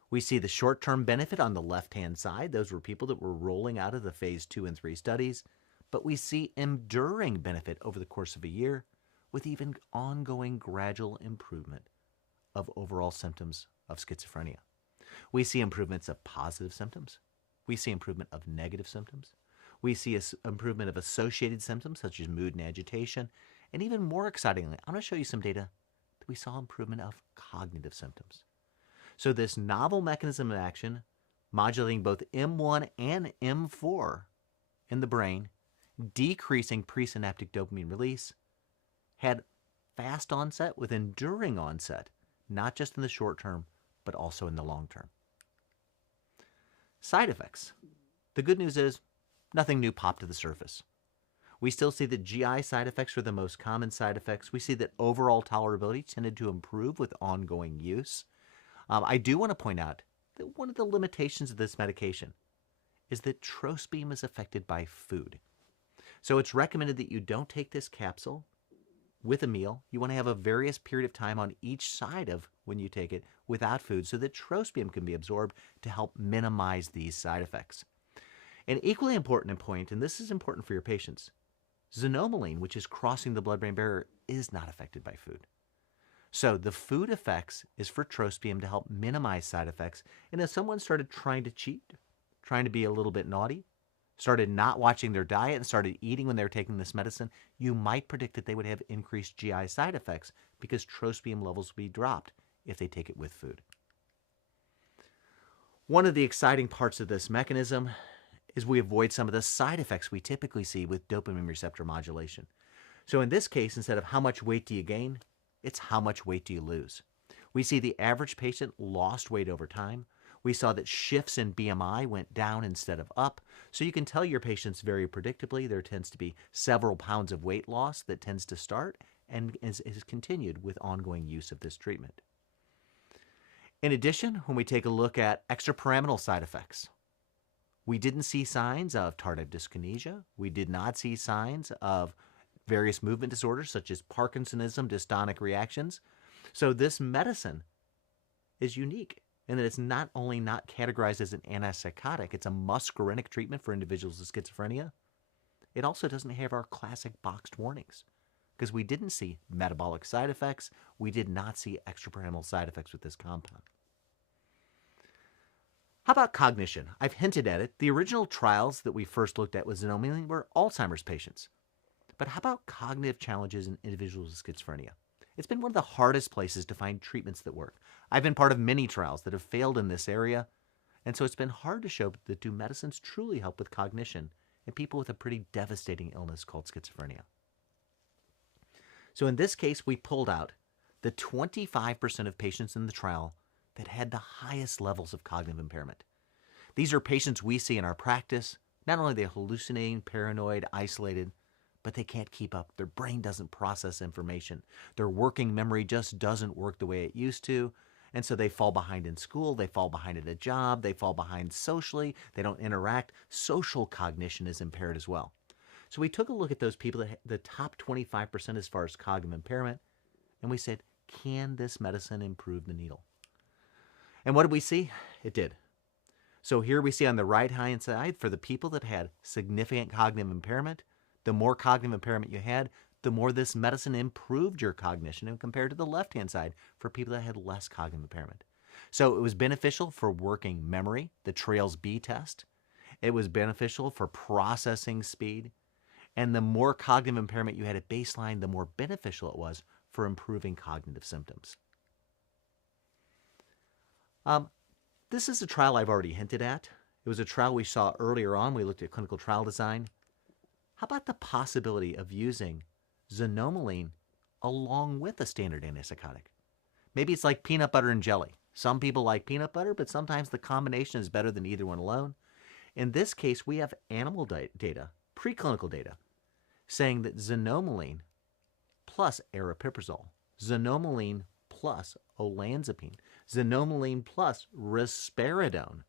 We see the short-term benefit on the left-hand side. Those were people that were rolling out of the phase 2 and 3 studies. But we see enduring benefit over the course of a year with even ongoing gradual improvement of overall symptoms of schizophrenia. We see improvements of positive symptoms. We see improvement of negative symptoms. We see improvement of associated symptoms such as mood and agitation. And even more excitingly, I'm going to show you some data that we saw improvement of cognitive symptoms. So this novel mechanism of action, modulating both M1 and M4 in the brain, decreasing presynaptic dopamine release, had fast onset with enduring onset, not just in the short term, but also in the long term. Side effects. The good news is nothing new popped to the surface. We still see that GI side effects were the most common side effects. We see that overall tolerability tended to improve with ongoing use. I do want to point out that one of the limitations of this medication is that trospium is affected by food. So it's recommended that you don't take this capsule with a meal. You want to have a various period of time on each side of when you take it without food so that trospium can be absorbed to help minimize these side effects. An equally important point, and this is important for your patients, xanomeline, which is crossing the blood-brain barrier, is not affected by food. So the food effects is for trospium to help minimize side effects. And if someone started trying to cheat, trying to be a little bit naughty, started not watching their diet and started eating when they were taking this medicine, you might predict that they would have increased GI side effects because trospium levels will be dropped if they take it with food. One of the exciting parts of this mechanism is we avoid some of the side effects we typically see with dopamine receptor modulation. So in this case, instead of how much weight do you gain, it's how much weight do you lose. We see the average patient lost weight over time. We saw that shifts in BMI went down instead of up. So you can tell your patients very predictably there tends to be several pounds of weight loss that tends to start and is continued with ongoing use of this treatment. In addition, when we take a look at extrapyramidal side effects, we didn't see signs of tardive dyskinesia. We did not see signs of various movement disorders such as Parkinsonism, dystonic reactions. So this medicine is unique in that it's not only not categorized as an antipsychotic, it's a muscarinic treatment for individuals with schizophrenia. It also doesn't have our classic boxed warnings. because we didn't see metabolic side effects. We did not see extrapyramidal side effects with this compound. How about cognition? I've hinted at it. The original trials that we first looked at with xanomeline were Alzheimer's patients. But how about cognitive challenges in individuals with schizophrenia? It's been one of the hardest places to find treatments that work. I've been part of many trials that have failed in this area, and so it's been hard to show that do medicines truly help with cognition in people with a pretty devastating illness called schizophrenia. So in this case, we pulled out the 25% of patients in the trial that had the highest levels of cognitive impairment. These are patients we see in our practice. Not only are they hallucinating, paranoid, isolated, but they can't keep up. Their brain doesn't process information. Their working memory just doesn't work the way it used to. And so they fall behind in school, they fall behind at a job, they fall behind socially, they don't interact. Social cognition is impaired as well. So we took a look at those people, the top 25% as far as cognitive impairment, and we said, can this medicine improve the needle? And what did we see? It did. So here we see on the right-hand side, for the people that had significant cognitive impairment, the more cognitive impairment you had, the more this medicine improved your cognition, and compared to the left-hand side for people that had less cognitive impairment. So it was beneficial for working memory, the Trails B test. It was beneficial for processing speed. And the more cognitive impairment you had at baseline, the more beneficial it was for improving cognitive symptoms. This is a trial I've already hinted at. It was a trial we saw earlier on. We looked at clinical trial design. How about the possibility of using xanomeline along with a standard antipsychotic? Maybe it's like peanut butter and jelly. Some people like peanut butter, but sometimes the combination is better than either one alone. In this case, we have animal data, preclinical data, saying that xanomeline plus aripiprazole, xanomeline plus olanzapine, xanomeline plus risperidone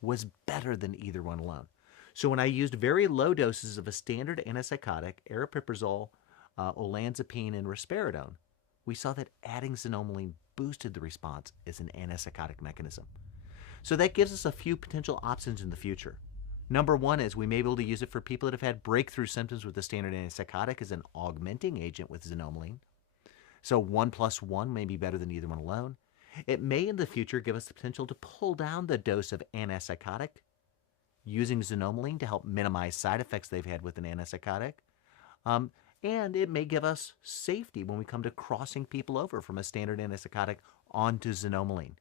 was better than either one alone. So when I used very low doses of a standard antipsychotic, aripiprazole, olanzapine, and risperidone, we saw that adding xanomeline boosted the response as an antipsychotic mechanism. So that gives us a few potential options in the future. Number one is we may be able to use it for people that have had breakthrough symptoms with the standard antipsychotic as an augmenting agent with xanomeline. So 1 + 1 may be better than either one alone. It may in the future give us the potential to pull down the dose of antipsychotic using xanomeline to help minimize side effects they've had with an antipsychotic. And it may give us safety when we come to crossing people over from a standard antipsychotic onto xanomeline.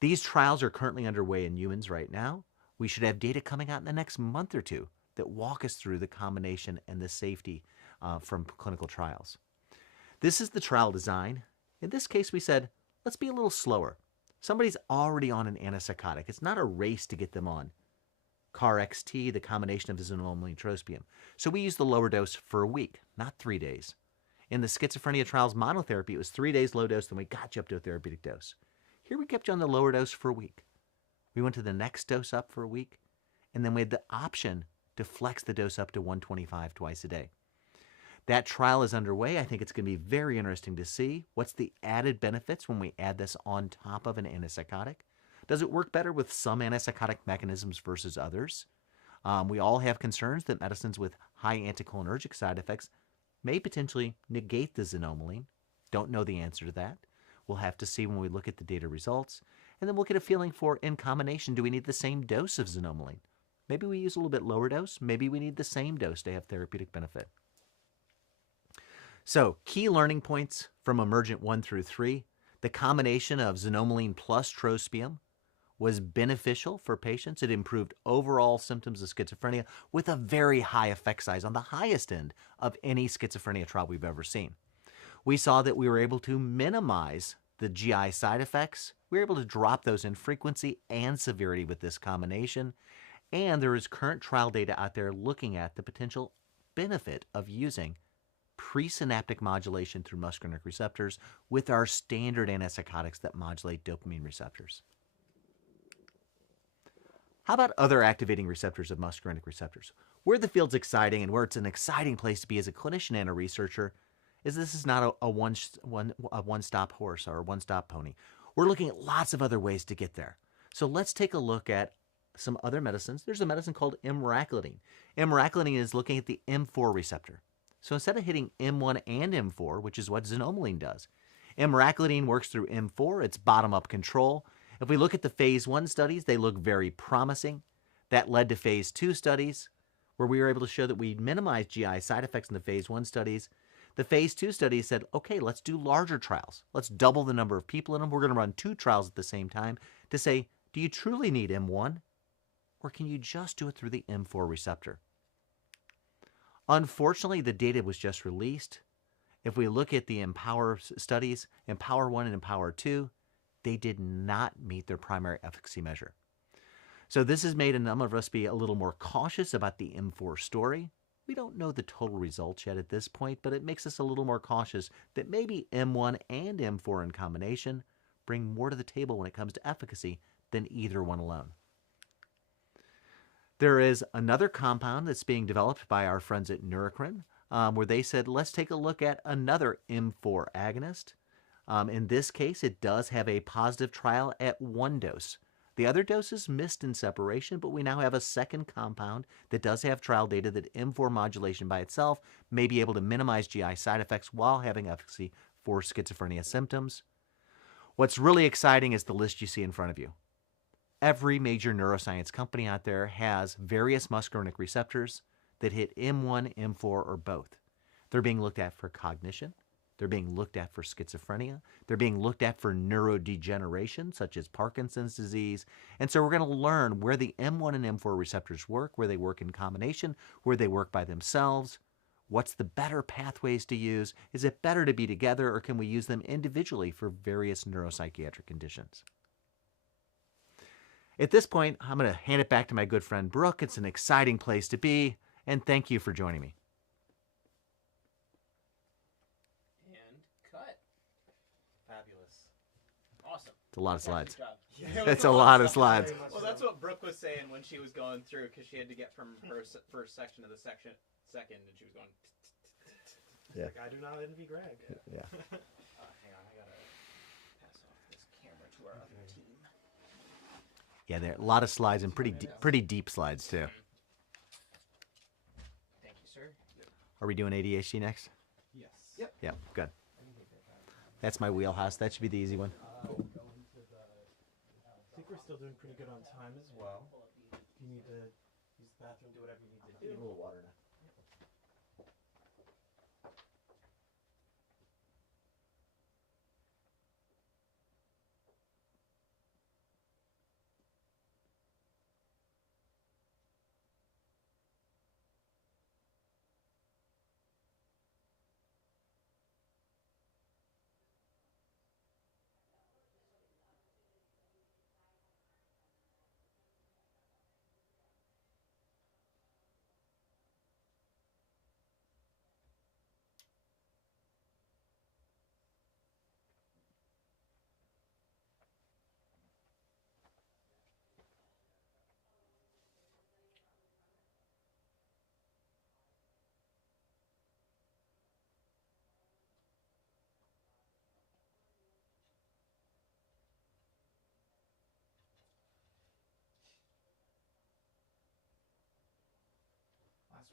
These trials are currently underway in humans right now. We should have data coming out in the next month or two that walk us through the combination and the safety from clinical trials. This is the trial design. In this case, we said, let's be a little slower. Somebody's already on an antipsychotic. It's not a race to get them on CAR-XT, the combination of xanomeline and trospium. So we used the lower dose for a week, not 3 days. In the schizophrenia trials monotherapy, it was 3 days low dose, then we got you up to a therapeutic dose. Here we kept you on the lower dose for a week. We went to the next dose up for a week, and then we had the option to flex the dose up to 125 twice a day. That trial is underway. I think it's going to be very interesting to see what's the added benefits when we add this on top of an antipsychotic. Does it work better with some antipsychotic mechanisms versus others? We all have concerns that medicines with high anticholinergic side effects may potentially negate the xanomeline. Don't know the answer to that. We'll have to see when we look at the data results. And then we'll get a feeling for, in combination, do we need the same dose of xanomeline? Maybe we use a little bit lower dose. Maybe we need the same dose to have therapeutic benefit. So, key learning points from Emergent 1 through 3. The combination of xanomeline plus trospium was beneficial for patients. It improved overall symptoms of schizophrenia with a very high effect size on the highest end of any schizophrenia trial we've ever seen. We saw that we were able to minimize the GI side effects. We were able to drop those in frequency and severity with this combination. And there is current trial data out there looking at the potential benefit of using presynaptic modulation through muscarinic receptors with our standard antipsychotics that modulate dopamine receptors. How about other activating receptors of muscarinic receptors? Where the field's exciting and where it's an exciting place to be as a clinician and a researcher is this is not a one-stop horse or a one-stop pony. We're looking at lots of other ways to get there. So let's take a look at some other medicines. There's a medicine called emraclidine. Emraclidine is looking at the M4 receptor. So instead of hitting M1 and M4, which is what xanomeline does, emraclidine works through M4. It's bottom-up control. If we look at the phase 1 studies, they look very promising. That led to phase 2 studies, where we were able to show that we minimized GI side effects in the phase 1 studies. The phase 2 studies said, okay, let's do larger trials. Let's double the number of people in them. We're going to run 2 trials at the same time to say, do you truly need M1? Or can you just do it through the M4 receptor? Unfortunately, the data was just released. If we look at the Empower studies, Empower 1 and Empower 2, they did not meet their primary efficacy measure. So this has made a number of us be a little more cautious about the M4 story. We don't know the total results yet at this point, but it makes us a little more cautious that maybe M1 and M4 in combination bring more to the table when it comes to efficacy than either one alone. There is another compound that's being developed by our friends at Neurocrine, where they said, let's take a look at another M4 agonist. In this case, it does have a positive trial at 1 dose. The other doses missed in separation, but we now have a second compound that does have trial data that M4 modulation by itself may be able to minimize GI side effects while having efficacy for schizophrenia symptoms. What's really exciting is the list you see in front of you. Every major neuroscience company out there has various muscarinic receptors that hit M1, M4, or both. They're being looked at for cognition. They're being looked at for schizophrenia. They're being looked at for neurodegeneration, such as Parkinson's disease. And so we're going to learn where the M1 and M4 receptors work, where they work in combination, where they work by themselves. What's the better pathways to use? Is it better to be together, or can we use them individually for various neuropsychiatric conditions? At this point, I'm going to hand it back to my good friend Brooke. It's an exciting place to be, and thank you for joining me. And cut. Fabulous. Awesome. It's a lot of slides. Yeah, It's a lot of slides. Well, that's what Brooke was saying when she was going through, because she had to get from her first section to the second, and she was going. Yeah. Like, I do not envy Greg. Yeah. Hang on, I gotta pass off this camera to our other team. Yeah, there are a lot of slides and pretty deep slides too. Thank you, sir. Are we doing ADHD next? Yes. Yep. Yeah, good. That's my wheelhouse. That should be the easy one. I think we're still doing pretty good on time as well. If you need to use the bathroom, do whatever you need to do. A little water now.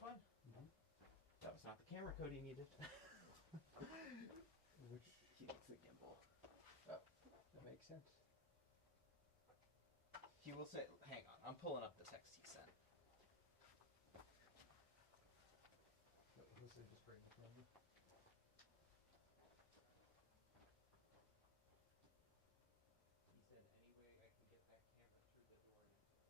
Last one. That was not the camera code he needed. Which He needs the gimbal. that makes sense. He will say, hang on, I'm pulling up the text he sent. Who's just bring the number? He said, any way I can get that camera through the door and into the car.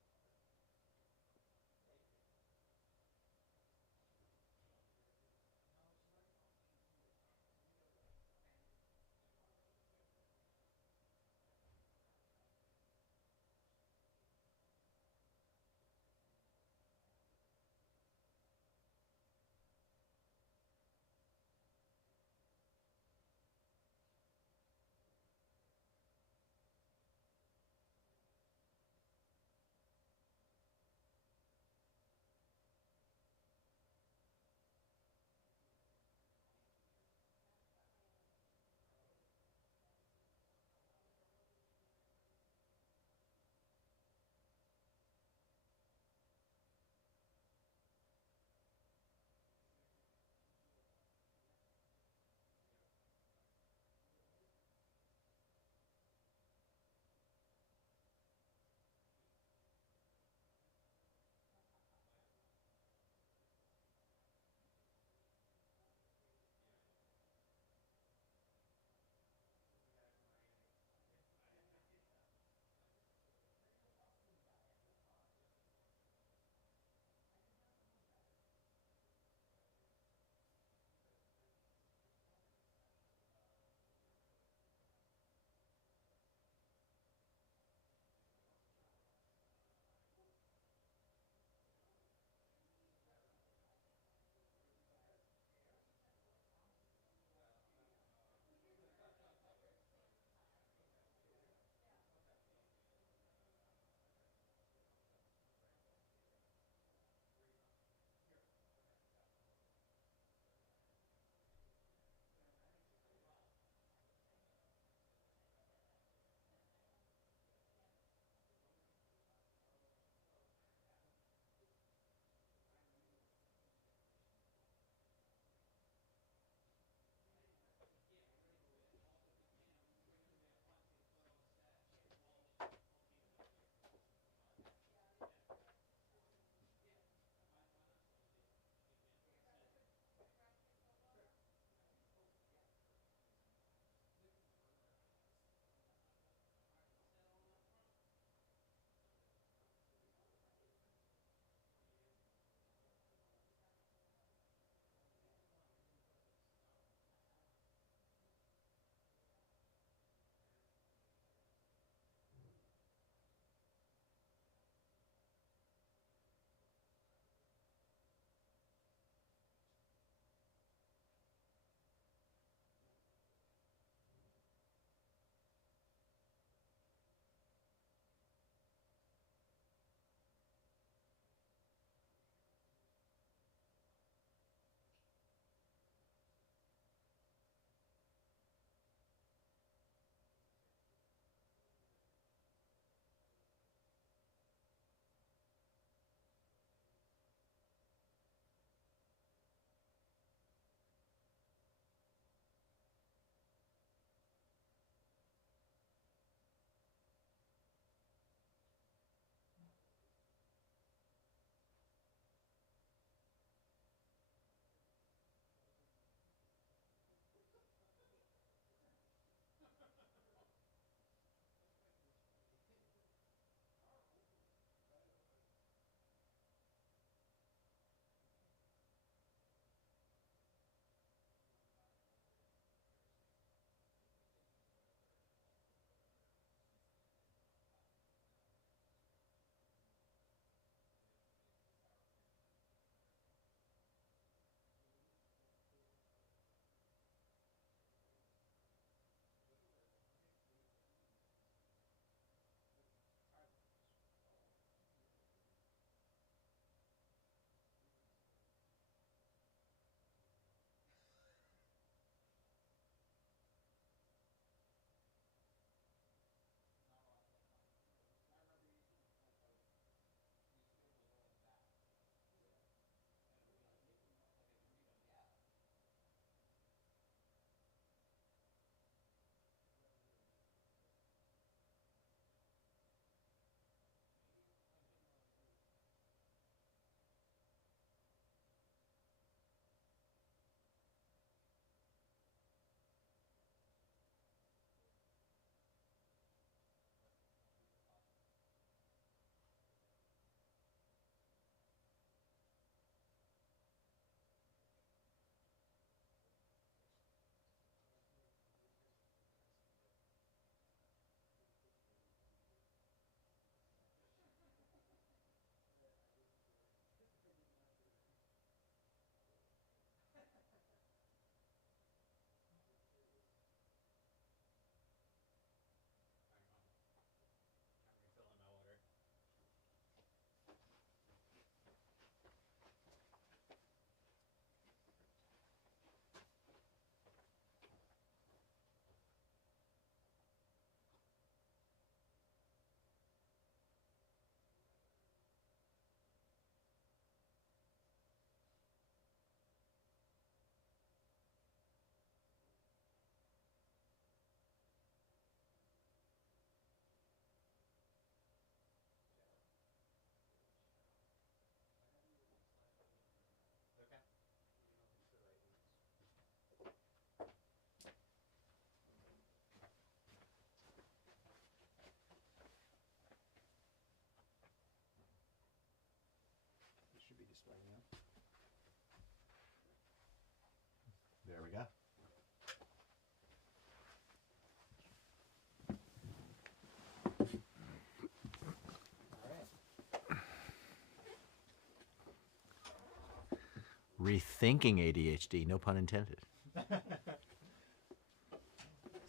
rethinking ADHD, no pun intended.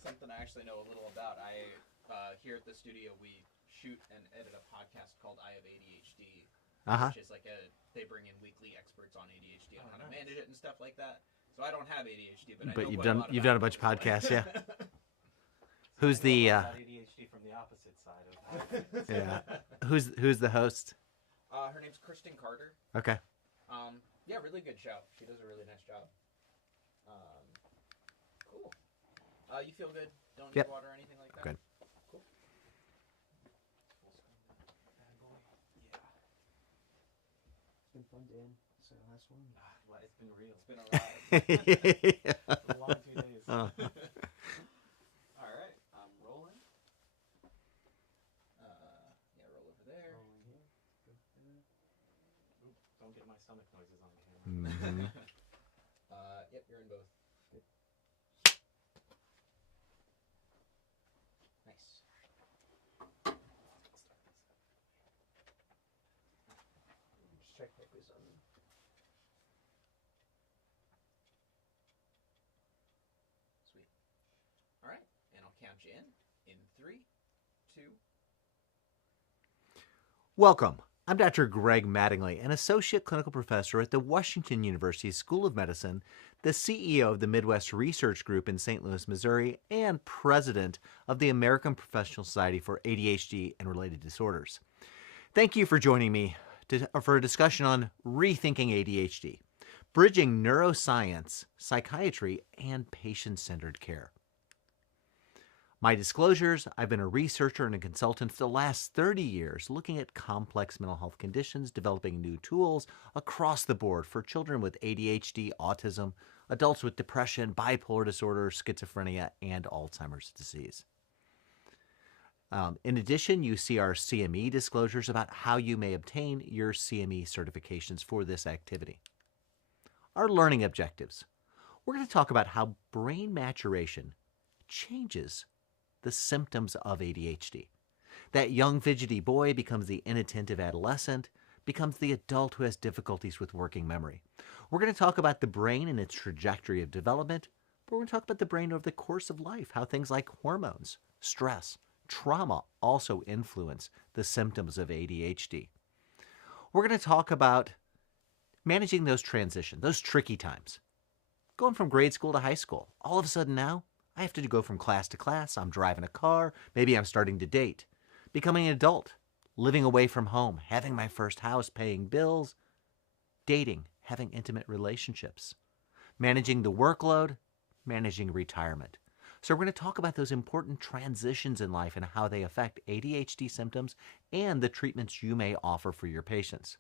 Something I actually know a little about. Here at the studio, we shoot and edit a podcast called I Have ADHD, which is like they bring in weekly experts on ADHD and how to manage it and stuff like that. So I don't have ADHD, but I know you've done a bunch of podcasts, yeah. Who's the ADHD from the opposite side of yeah? Who's the host? Her name's Kristen Carter. Okay. Yeah, really good show. She does a really nice job. Cool. You feel good? Don't need water or anything like that? Good. Cool. It's been fun, Dan. So last one. It's been real. It's been a ride. It's a long 2 days. All right, I'm rolling. Yeah, roll over there. Rolling here. Good. Oop, don't get my stomach noises on camera. Mm-hmm. Yep, you're in both. Good. Nice. Just check focus on me. Sweet. All right, and I'll count you in 3, 2. Welcome. I'm Dr. Greg Mattingly, an associate clinical professor at the Washington University School of Medicine, the CEO of the Midwest Research Group in St. Louis, Missouri, and president of the American Professional Society for ADHD and Related Disorders. Thank you for joining me for a discussion on rethinking ADHD, bridging neuroscience, psychiatry, and patient-centered care. My disclosures: I've been a researcher and a consultant for the last 30 years, looking at complex mental health conditions, developing new tools across the board for children with ADHD, autism, adults with depression, bipolar disorder, schizophrenia, and Alzheimer's disease. In addition, you see our CME disclosures about how you may obtain your CME certifications for this activity. Our learning objectives. We're going to talk about how brain maturation changes the symptoms of ADHD. That young fidgety boy becomes the inattentive adolescent, becomes the adult who has difficulties with working memory. We're going to talk about the brain and its trajectory of development, but we're going to talk about the brain over the course of life, how things like hormones, stress, trauma also influence the symptoms of ADHD. We're going to talk about managing those transitions, those tricky times. Going from grade school to high school. All of a sudden now, I have to go from class to class. I'm driving a car. Maybe I'm starting to date. Becoming an adult. Living away from home. Having my first house. Paying bills. Dating. Having intimate relationships. Managing the workload. Managing retirement. So we're going to talk about those important transitions in life and how they affect ADHD symptoms and the treatments you may offer for your patients.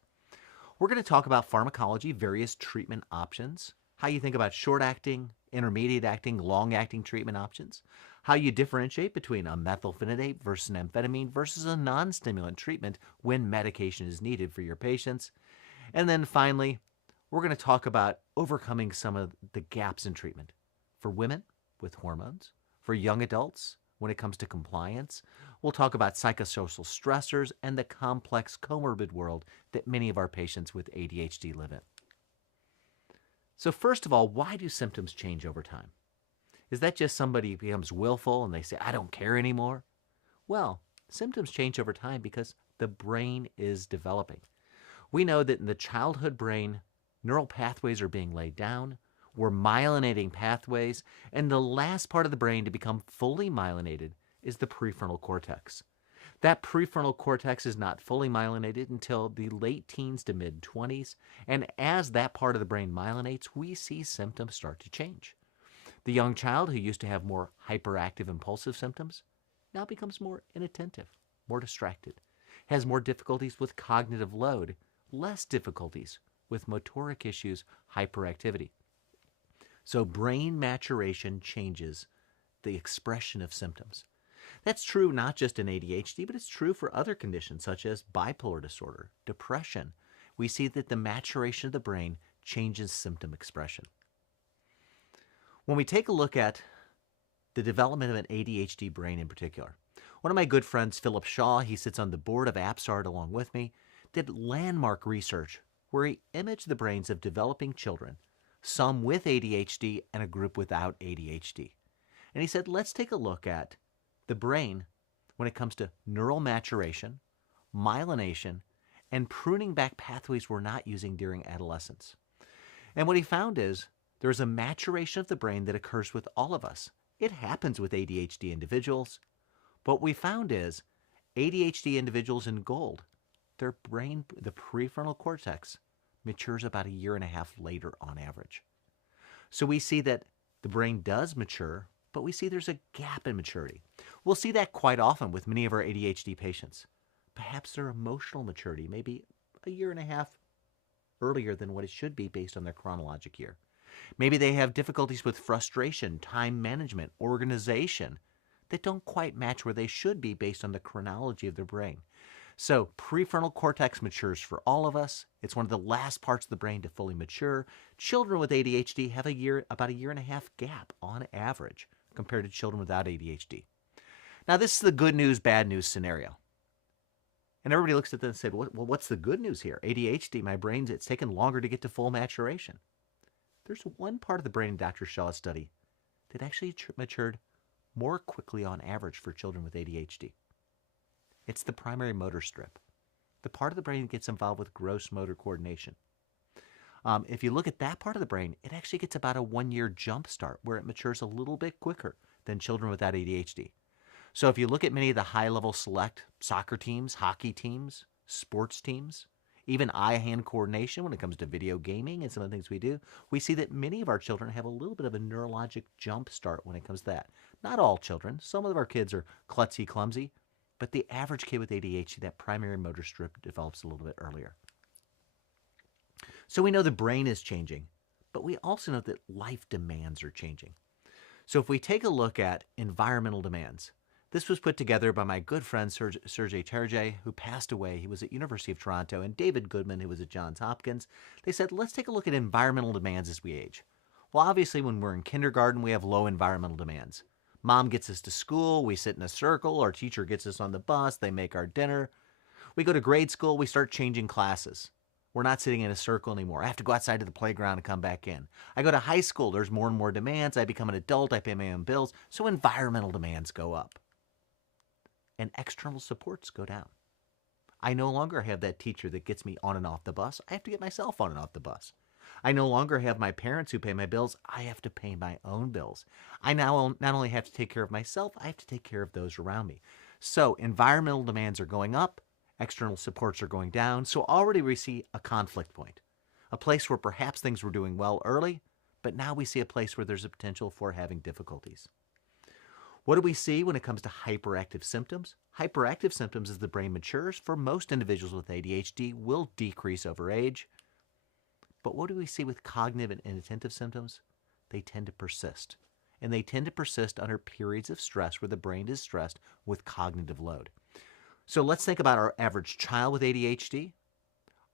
We're going to talk about pharmacology, various treatment options, how you think about short-acting, intermediate-acting, long-acting treatment options, how you differentiate between a methylphenidate versus an amphetamine versus a non-stimulant treatment when medication is needed for your patients. And then finally, we're going to talk about overcoming some of the gaps in treatment for women with hormones, for young adults when it comes to compliance. We'll talk about psychosocial stressors and the complex comorbid world that many of our patients with ADHD live in. So first of all, why do symptoms change over time? Is that just somebody becomes willful and they say, I don't care anymore? Well, symptoms change over time because the brain is developing. We know that in the childhood brain, neural pathways are being laid down. We're myelinating pathways, and the last part of the brain to become fully myelinated is the prefrontal cortex. That prefrontal cortex is not fully myelinated until the late teens to mid-20s, and as that part of the brain myelinates, we see symptoms start to change. The young child who used to have more hyperactive impulsive symptoms now becomes more inattentive, more distracted, has more difficulties with cognitive load, less difficulties with motoric issues, hyperactivity. So brain maturation changes the expression of symptoms. That's true not just in ADHD, but it's true for other conditions such as bipolar disorder, depression. We see that the maturation of the brain changes symptom expression. When we take a look at the development of an ADHD brain in particular, one of my good friends, Philip Shaw, he sits on the board of APSARD along with me, did landmark research where he imaged the brains of developing children, some with ADHD and a group without ADHD. And he said, let's take a look at the brain when it comes to neural maturation, myelination, and pruning back pathways we're not using during adolescence. And what he found is there's a maturation of the brain that occurs with all of us. It happens with ADHD individuals. But what we found is ADHD individuals in gold, their brain, the prefrontal cortex, matures about 1.5 years later on average. So we see that the brain does mature, but we see there's a gap in maturity. We'll see that quite often with many of our ADHD patients. Perhaps their emotional maturity may be 1.5 years earlier than what it should be based on their chronologic year. Maybe they have difficulties with frustration, time management, organization that don't quite match where they should be based on the chronology of their brain. So prefrontal cortex matures for all of us. It's one of the last parts of the brain to fully mature. Children with ADHD have about 1.5 years gap on average compared to children without ADHD. Now this is the good news, bad news scenario. And everybody looks at that and said, well, what's the good news here? ADHD, my brain's, it's taken longer to get to full maturation. There's one part of the brain in Dr. Shaw's study that actually matured more quickly on average for children with ADHD. It's the primary motor strip, the part of the brain that gets involved with gross motor coordination. If you look at that part of the brain, it actually gets about a 1-year jump start where it matures a little bit quicker than children without ADHD. So if you look at many of the high-level select soccer teams, hockey teams, sports teams, even eye-hand coordination when it comes to video gaming and some of the things we do, we see that many of our children have a little bit of a neurologic jump start when it comes to that. Not all children. Some of our kids are klutzy, clumsy, but the average kid with ADHD, that primary motor strip develops a little bit earlier. So we know the brain is changing, but we also know that life demands are changing. So if we take a look at environmental demands, this was put together by my good friend Sergey Terje, who passed away. He was at University of Toronto, and David Goodman, who was at Johns Hopkins. They said, let's take a look at environmental demands as we age. Well, obviously, when we're in kindergarten, we have low environmental demands. Mom gets us to school, we sit in a circle, our teacher gets us on the bus, they make our dinner. We go to grade school, we start changing classes. We're not sitting in a circle anymore. I have to go outside to the playground and come back in. I go to high school, there's more and more demands. I become an adult, I pay my own bills, so environmental demands go up. And external supports go down. I no longer have that teacher that gets me on and off the bus. I have to get myself on and off the bus. I no longer have my parents who pay my bills. I have to pay my own bills. I now not only have to take care of myself, I have to take care of those around me. So environmental demands are going up, external supports are going down. So already we see a conflict point, a place where perhaps things were doing well early, but now we see a place where there's a potential for having difficulties. What do we see when it comes to hyperactive symptoms? Hyperactive symptoms as the brain matures for most individuals with ADHD will decrease over age. But what do we see with cognitive and inattentive symptoms? They tend to persist. And they tend to persist under periods of stress where the brain is stressed with cognitive load. So let's think about our average child with ADHD.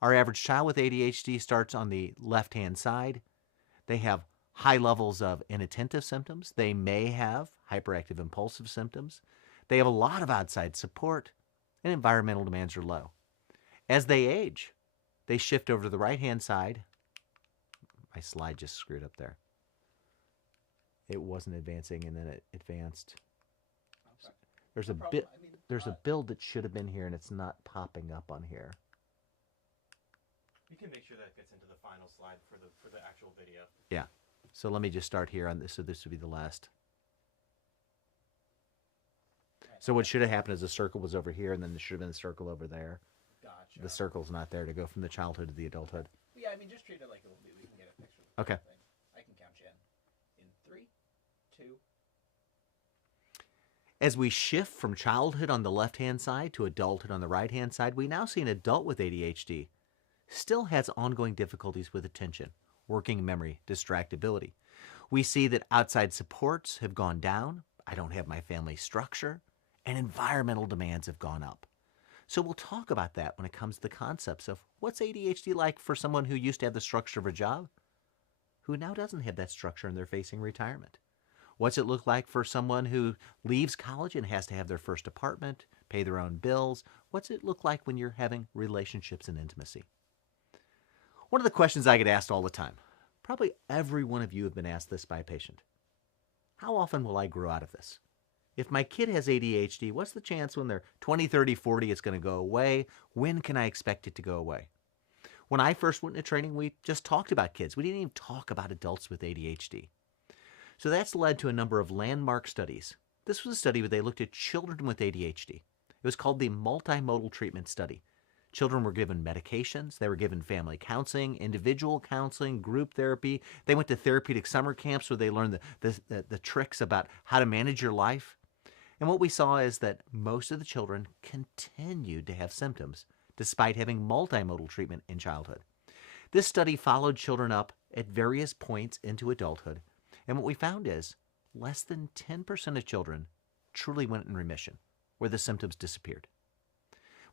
Our average child with ADHD starts on the left-hand side. They have high levels of inattentive symptoms. They may have hyperactive impulsive symptoms. They have a lot of outside support, and environmental demands are low. As they age, they shift over to the right-hand side. My slide just screwed up there. It wasn't advancing, and then it advanced. Okay. There's No a problem. bit. I mean, There's a build that should have been here, and it's not popping up on here. You can make sure that gets into the final slide for the actual video. Yeah. So let me just start here on this. So this would be the last. So what should have happened is the circle was over here, and then there should have been a circle over there. Gotcha. The circle's not there to go from the childhood to the adulthood. Yeah, I mean, just treat it like we can get a picture. Of the Okay. whole thing. I can count you in 3, 2. As we shift from childhood on the left-hand side to adulthood on the right-hand side, we now see an adult with ADHD still has ongoing difficulties with attention, working memory, distractibility. We see that outside supports have gone down. I don't have my family structure, and environmental demands have gone up. So we'll talk about that when it comes to the concepts of what's ADHD like for someone who used to have the structure of a job, who now doesn't have that structure and they're facing retirement. What's it look like for someone who leaves college and has to have their first apartment, pay their own bills? What's it look like when you're having relationships and intimacy? One of the questions I get asked all the time, probably every one of you have been asked this by a patient. How often will I grow out of this? If my kid has ADHD, what's the chance when they're 20, 30, 40 it's going to go away? When can I expect it to go away? When I first went into training, we just talked about kids. We didn't even talk about adults with ADHD. So that's led to a number of landmark studies. This was a study where they looked at children with ADHD. It was called the multimodal treatment study. Children were given medications, they were given family counseling, individual counseling, group therapy. They went to therapeutic summer camps where they learned the tricks about how to manage your life. And what we saw is that most of the children continued to have symptoms despite having multimodal treatment in childhood. This study followed children up at various points into adulthood, and what we found is less than 10% of children truly went in remission, where the symptoms disappeared.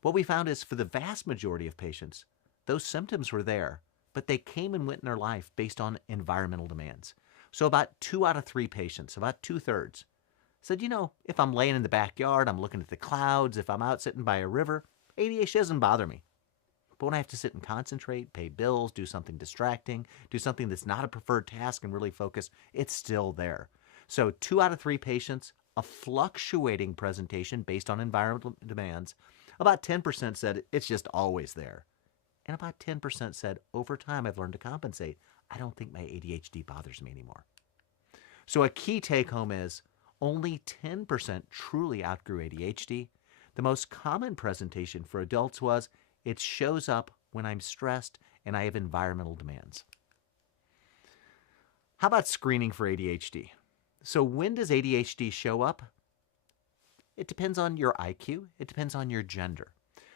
What we found is for the vast majority of patients, those symptoms were there, but they came and went in their life based on environmental demands. So about 2 out of 3 patients, about 2/3, said, if I'm laying in the backyard, I'm looking at the clouds, if I'm out sitting by a river, ADHD doesn't bother me. But when I have to sit and concentrate, pay bills, do something distracting, do something that's not a preferred task and really focus, it's still there. So 2 out of 3 patients, a fluctuating presentation based on environmental demands. About 10% said it's just always there. And about 10% said, over time I've learned to compensate. I don't think my ADHD bothers me anymore. So a key take home is only 10% truly outgrew ADHD. The most common presentation for adults was, it shows up when I'm stressed and I have environmental demands. How about screening for ADHD? So when does ADHD show up? It depends on your IQ. It depends on your gender.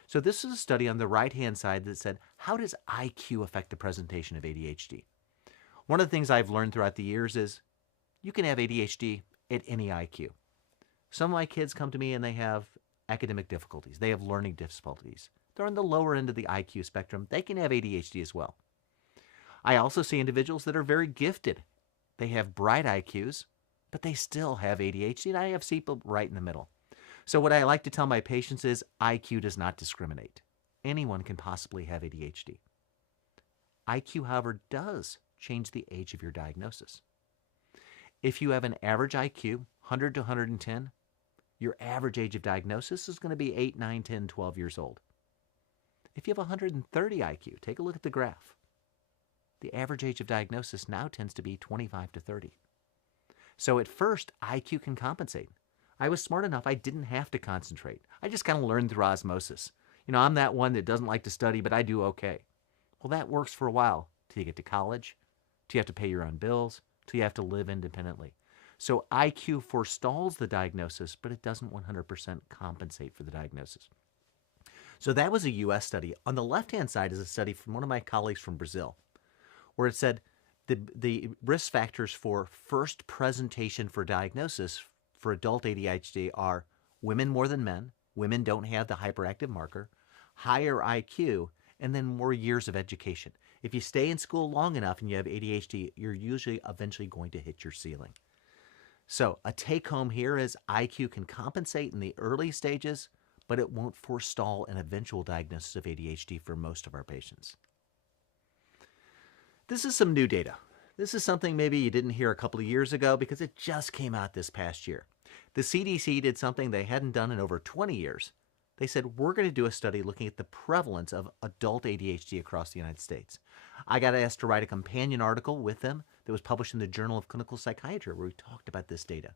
So this is a study on the right-hand side that said, how does IQ affect the presentation of ADHD? One of the things I've learned throughout the years is you can have ADHD at any IQ. Some of my kids come to me and they have academic difficulties. They have learning difficulties. They're on the lower end of the IQ spectrum. They can have ADHD as well. I also see individuals that are very gifted. They have bright IQs, but they still have ADHD, and I have people right in the middle. So what I like to tell my patients is IQ does not discriminate. Anyone can possibly have ADHD. IQ, however, does change the age of your diagnosis. If you have an average IQ, 100 to 110, your average age of diagnosis is going to be 8, 9, 10, 12 years old. If you have 130 IQ, take a look at the graph. The average age of diagnosis now tends to be 25 to 30. So at first, IQ can compensate. I was smart enough, I didn't have to concentrate. I just kind of learned through osmosis. I'm that one that doesn't like to study, but I do okay. Well, that works for a while, till you get to college, till you have to pay your own bills, till you have to live independently. So IQ forestalls the diagnosis, but it doesn't 100% compensate for the diagnosis. So that was a U.S. study. On the left-hand side is a study from one of my colleagues from Brazil, where it said the risk factors for first presentation for diagnosis for adult ADHD are women more than men, women don't have the hyperactive marker, higher IQ, and then more years of education. If you stay in school long enough and you have ADHD, you're usually eventually going to hit your ceiling. So a take-home here is IQ can compensate in the early stages, but it won't forestall an eventual diagnosis of ADHD for most of our patients. This is some new data. This is something maybe you didn't hear a couple of years ago because it just came out this past year. The CDC did something they hadn't done in over 20 years. They said, we're going to do a study looking at the prevalence of adult ADHD across the United States. I got asked to write a companion article with them that was published in the Journal of Clinical Psychiatry where we talked about this data.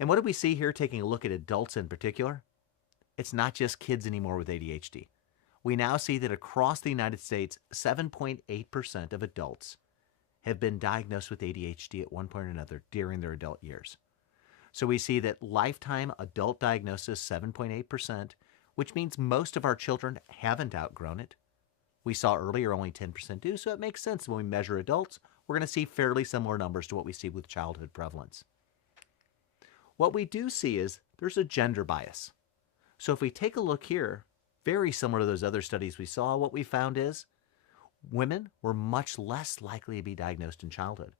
And what do we see here, taking a look at adults in particular? It's not just kids anymore with ADHD. We now see that across the United States, 7.8% of adults have been diagnosed with ADHD at one point or another during their adult years. So we see that lifetime adult diagnosis, 7.8%, which means most of our children haven't outgrown it. We saw earlier only 10% do, so it makes sense when we measure adults, we're going to see fairly similar numbers to what we see with childhood prevalence. What we do see is there's a gender bias. So if we take a look here, very similar to those other studies we saw, what we found is women were much less likely to be diagnosed in childhood.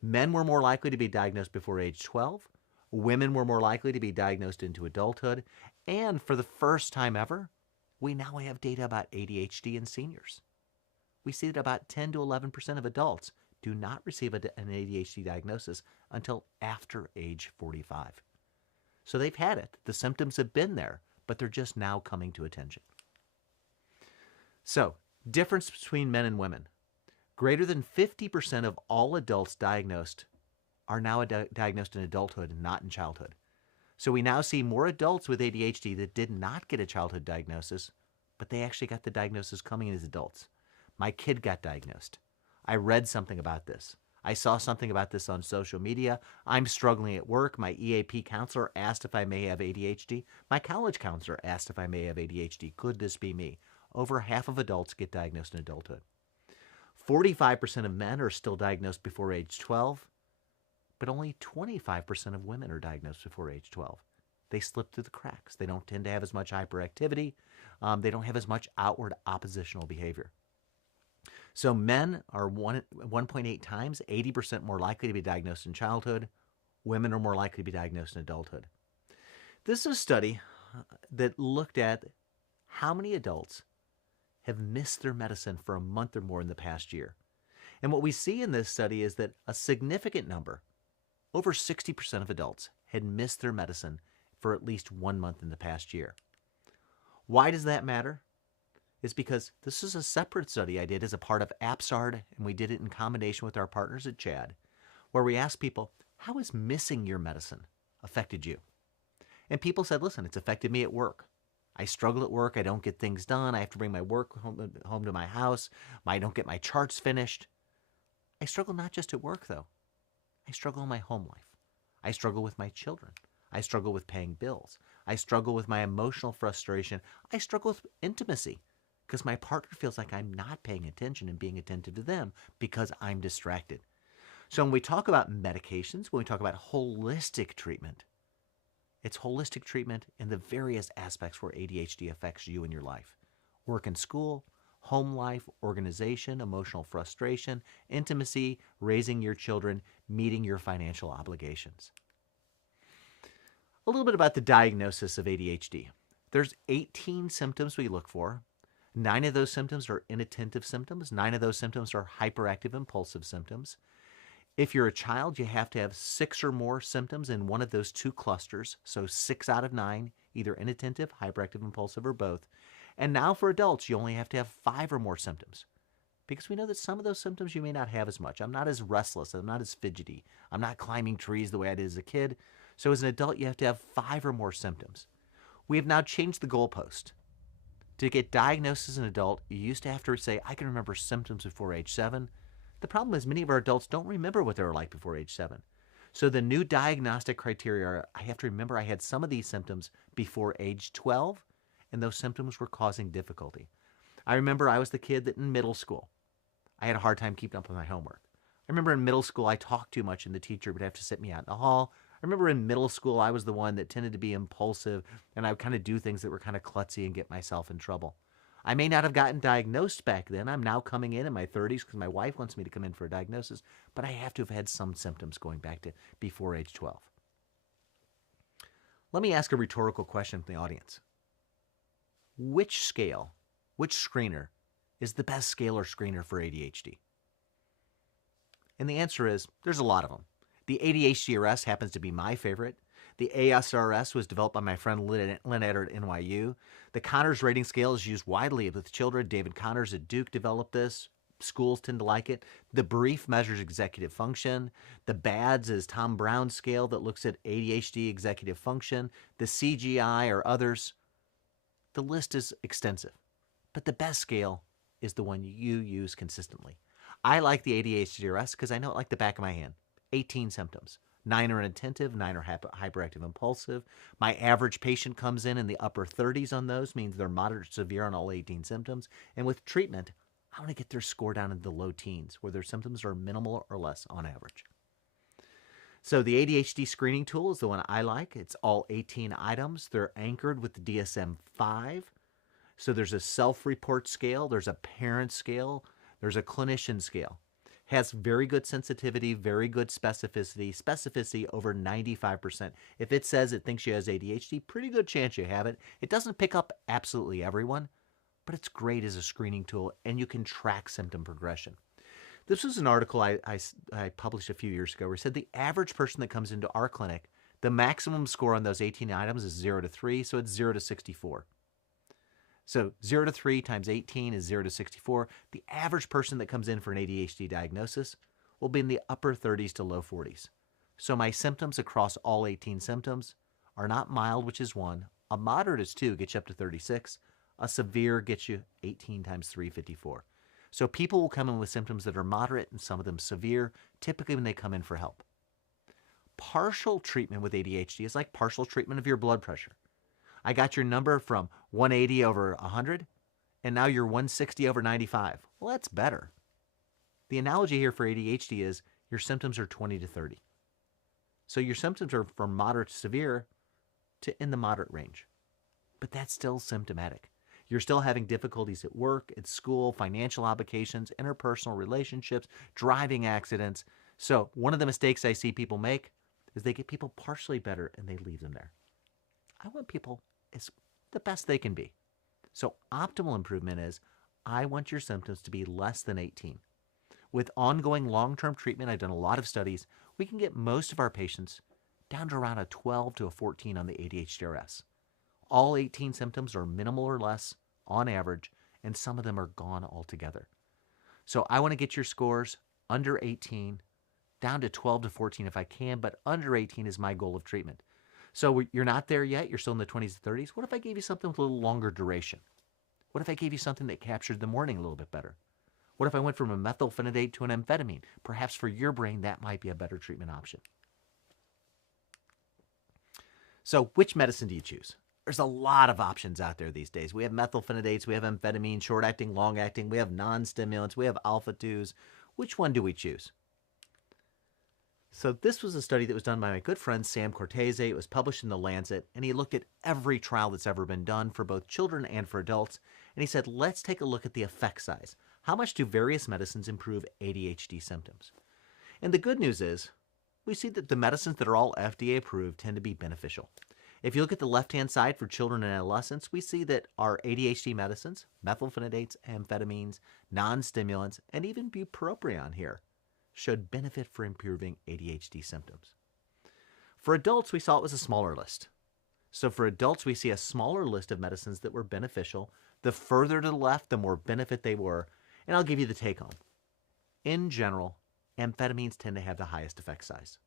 Men were more likely to be diagnosed before age 12. Women were more likely to be diagnosed into adulthood. And for the first time ever, we now have data about ADHD in seniors. we see that about 10 to 11% of adults do not receive an ADHD diagnosis until after age 45. So they've had it. The symptoms have been there, but they're just now coming to attention. So, difference between men and women. Greater than 50% of all adults diagnosed are now diagnosed in adulthood and not in childhood. So we now see more adults with ADHD that did not get a childhood diagnosis, but they actually got the diagnosis coming in as adults. My kid got diagnosed. I read something about this. I saw something about this on social media. I'm struggling at work. My EAP counselor asked if I may have ADHD. My college counselor asked if I may have ADHD. Could this be me? Over half of adults get diagnosed in adulthood. 45% of men are still diagnosed before age 12, but only 25% of women are diagnosed before age 12. They slip through the cracks. They don't tend to have as much hyperactivity. They don't have as much outward oppositional behavior. So men are 1.8 times, 80% more likely to be diagnosed in childhood. Women are more likely to be diagnosed in adulthood. This is a study that looked at how many adults have missed their medicine for a month or more in the past year. And what we see in this study is that a significant number, over 60% of adults, had missed their medicine for at least 1 month in the past year. Why does that matter? It's because this is a separate study I did as a part of APSARD, and we did it in combination with our partners at CHAD, where we asked people, how has missing your medicine affected you? And people said, listen, it's affected me at work. I struggle at work. I don't get things done. I have to bring my work home to my house. I don't get my charts finished. I struggle not just at work, though. I struggle in my home life. I struggle with my children. I struggle with paying bills. I struggle with my emotional frustration. I struggle with intimacy because my partner feels like I'm not paying attention and being attentive to them because I'm distracted. So when we talk about medications, when we talk about holistic treatment, it's holistic treatment in the various aspects where ADHD affects you in your life. Work and school, home life, organization, emotional frustration, intimacy, raising your children, meeting your financial obligations. A little bit about the diagnosis of ADHD. There's 18 symptoms we look for. 9 of those symptoms are inattentive symptoms. 9 of those symptoms are hyperactive impulsive symptoms. If you're a child, you have to have 6 or more symptoms in one of those 2 clusters. So 6 out of 9, either inattentive, hyperactive, impulsive, or both. And now for adults, you only have to have 5 or more symptoms. Because we know that some of those symptoms you may not have as much. I'm not as restless. I'm not as fidgety. I'm not climbing trees the way I did as a kid. So as an adult, you have to have 5 or more symptoms. We have now changed the goalpost. To get diagnosed as an adult, you used to have to say, I can remember symptoms before age 7. The problem is many of our adults don't remember what they were like before age 7. So the new diagnostic criteria are, I have to remember I had some of these symptoms before age 12, and those symptoms were causing difficulty. I remember I was the kid that in middle school, I had a hard time keeping up with my homework. I remember in middle school I talked too much and the teacher would have to sit me out in the hall. I remember in middle school I was the one that tended to be impulsive and I would kind of do things that were kind of klutzy and get myself in trouble. I may not have gotten diagnosed back then. I'm now coming in my 30s because my wife wants me to come in for a diagnosis, but I have to have had some symptoms going back to before age 12. Let me ask a rhetorical question from the audience. Which scale, which screener is the best scale or screener for ADHD? And the answer is, there's a lot of them. The ADHDRS happens to be my favorite. The ASRS was developed by my friend Lynn Etter at NYU. The Conners rating scale is used widely with children. David Conners at Duke developed this. Schools tend to like it. The Brief measures executive function. The BADS is Tom Brown's scale that looks at ADHD executive function. The CGI or others. The list is extensive, but the best scale is the one you use consistently. I like the ADHDRS because I know it like the back of my hand. 18 symptoms. 9 are inattentive, 9 are hyperactive impulsive. My average patient comes in the upper 30s on those, means they're moderate to severe on all 18 symptoms. And with treatment, I want to get their score down into the low teens, where their symptoms are minimal or less on average. So the ADHD screening tool is the one I like. It's all 18 items. They're anchored with the DSM-5. So there's a self-report scale, there's a parent scale, there's a clinician scale. Has very good sensitivity, very good specificity over 95%. If it says it thinks you has ADHD, pretty good chance you have it. It doesn't pick up absolutely everyone, but it's great as a screening tool, and you can track symptom progression. This was an article I published a few years ago where it said the average person that comes into our clinic, the maximum score on those 18 items is 0 to 3, so it's 0 to 64. So 0 to 3 times 18 is 0 to 64. The average person that comes in for an ADHD diagnosis will be in the upper 30s to low 40s. So my symptoms across all 18 symptoms are not mild, which is 1. A moderate is 2, gets you up to 36. A severe gets you 18 times 3, 54. So people will come in with symptoms that are moderate and some of them severe, typically when they come in for help. Partial treatment with ADHD is like partial treatment of your blood pressure. I got your number from 180 over 100, and now you're 160 over 95. Well, that's better. The analogy here for ADHD is your symptoms are 20 to 30. So your symptoms are from moderate to severe to in the moderate range. But that's still symptomatic. You're still having difficulties at work, at school, financial obligations, interpersonal relationships, driving accidents. So one of the mistakes I see people make is they get people partially better and they leave them there. I want people as the best they can be. So optimal improvement is I want your symptoms to be less than 18. With ongoing long-term treatment, I've done a lot of studies, we can get most of our patients down to around a 12 to a 14 on the ADHD-RS. All 18 symptoms are minimal or less on average, and some of them are gone altogether. So I want to get your scores under 18, down to 12 to 14 if I can, but under 18 is my goal of treatment. So you're not there yet, you're still in the 20s to 30s. What if I gave you something with a little longer duration? What if I gave you something that captured the morning a little bit better? What if I went from a methylphenidate to an amphetamine? Perhaps for your brain, that might be a better treatment option. So which medicine do you choose? There's a lot of options out there these days. We have methylphenidates, we have amphetamine, short-acting, long-acting, we have non-stimulants, we have alpha-2s. Which one do we choose? So this was a study that was done by my good friend Sam Cortese. It was published in The Lancet, and he looked at every trial that's ever been done for both children and for adults, and he said, let's take a look at the effect size. How much do various medicines improve ADHD symptoms? And the good news is, we see that the medicines that are all FDA approved tend to be beneficial. If you look at the left-hand side for children and adolescents, we see that our ADHD medicines, methylphenidates, amphetamines, non-stimulants, and even bupropion here, showed benefit for improving ADHD symptoms. For adults, we saw it was a smaller list. So for adults, we see a smaller list of medicines that were beneficial. The further to the left, the more benefit they were. And I'll give you the take-home. In general, amphetamines tend to have the highest effect size.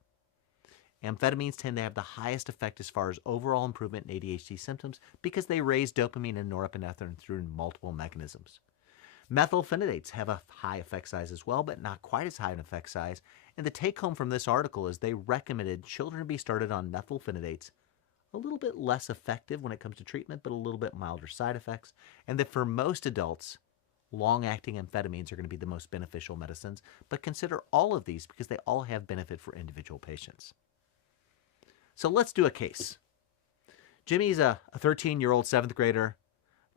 Amphetamines tend to have the highest effect as far as overall improvement in ADHD symptoms because they raise dopamine and norepinephrine through multiple mechanisms. Methylphenidates have a high effect size as well, but not quite as high an effect size. And the take-home from this article is they recommended children be started on methylphenidates, a little bit less effective when it comes to treatment, but a little bit milder side effects. And that for most adults, long-acting amphetamines are going to be the most beneficial medicines, but consider all of these because they all have benefit for individual patients. So let's do a case. Jimmy's a 13-year-old 7th grader,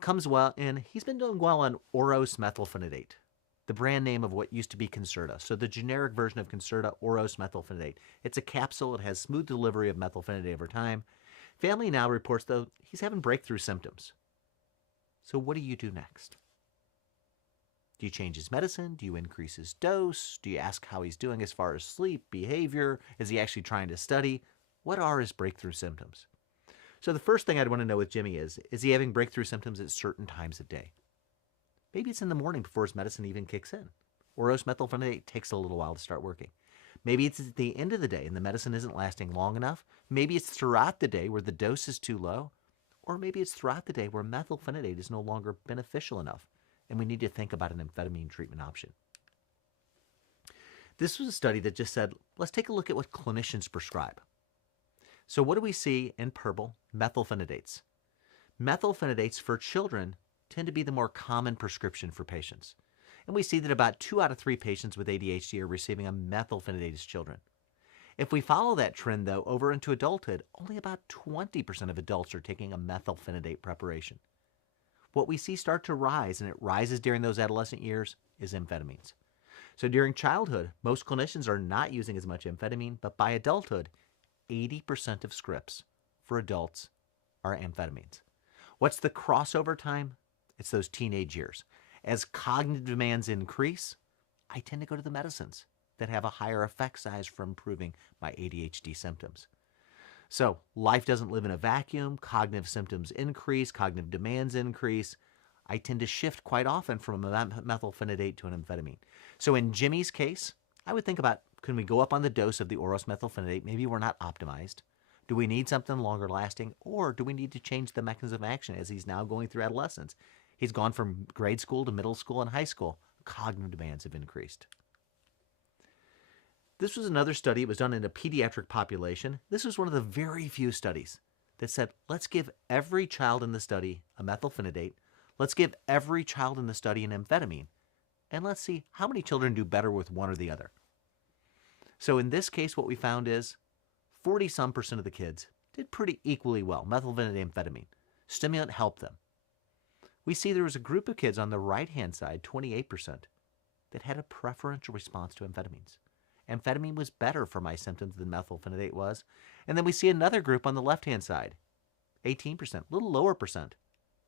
comes well in, he's been doing well on Oros methylphenidate, the brand name of what used to be Concerta. So the generic version of Concerta, Oros methylphenidate. It's a capsule, it has smooth delivery of methylphenidate over time. Family now reports, though, he's having breakthrough symptoms. So what do you do next? Do you change his medicine? Do you increase his dose? Do you ask how he's doing as far as sleep, behavior? Is he actually trying to study? What are his breakthrough symptoms? So the first thing I'd want to know with Jimmy is he having breakthrough symptoms at certain times of day? Maybe it's in the morning before his medicine even kicks in. Oros methylphenidate takes a little while to start working. Maybe it's at the end of the day and the medicine isn't lasting long enough. Maybe it's throughout the day where the dose is too low. Or maybe it's throughout the day where methylphenidate is no longer beneficial enough and we need to think about an amphetamine treatment option. This was a study that just said, let's take a look at what clinicians prescribe. So what do we see in purple? Methylphenidates. Methylphenidates for children tend to be the more common prescription for patients. And we see that about 2 out of 3 patients with ADHD are receiving a methylphenidate as children. If we follow that trend, though, over into adulthood, only about 20% of adults are taking a methylphenidate preparation. What we see start to rise, and it rises during those adolescent years, is amphetamines. So during childhood, most clinicians are not using as much amphetamine, but by adulthood, 80% of scripts for adults are amphetamines. What's the crossover time? It's those teenage years. As cognitive demands increase, I tend to go to the medicines that have a higher effect size for improving my ADHD symptoms. So life doesn't live in a vacuum. Cognitive symptoms increase, cognitive demands increase. I tend to shift quite often from a methylphenidate to an amphetamine. So in Jimmy's case, I would think about, can we go up on the dose of the oros methylphenidate? Maybe we're not optimized. Do we need something longer lasting, or do we need to change the mechanism of action as he's now going through adolescence? He's gone from grade school to middle school and high school. Cognitive demands have increased. This was another study. It was done in a pediatric population. This was one of the very few studies that said, let's give every child in the study a methylphenidate. Let's give every child in the study an amphetamine. And let's see how many children do better with one or the other. So in this case, what we found is 40-some% of the kids did pretty equally well. Methylphenidate, amphetamine. Stimulant helped them. We see there was a group of kids on the right-hand side, 28%, that had a preferential response to amphetamines. Amphetamine was better for my symptoms than methylphenidate was. And then we see another group on the left-hand side, 18%, a little lower percent,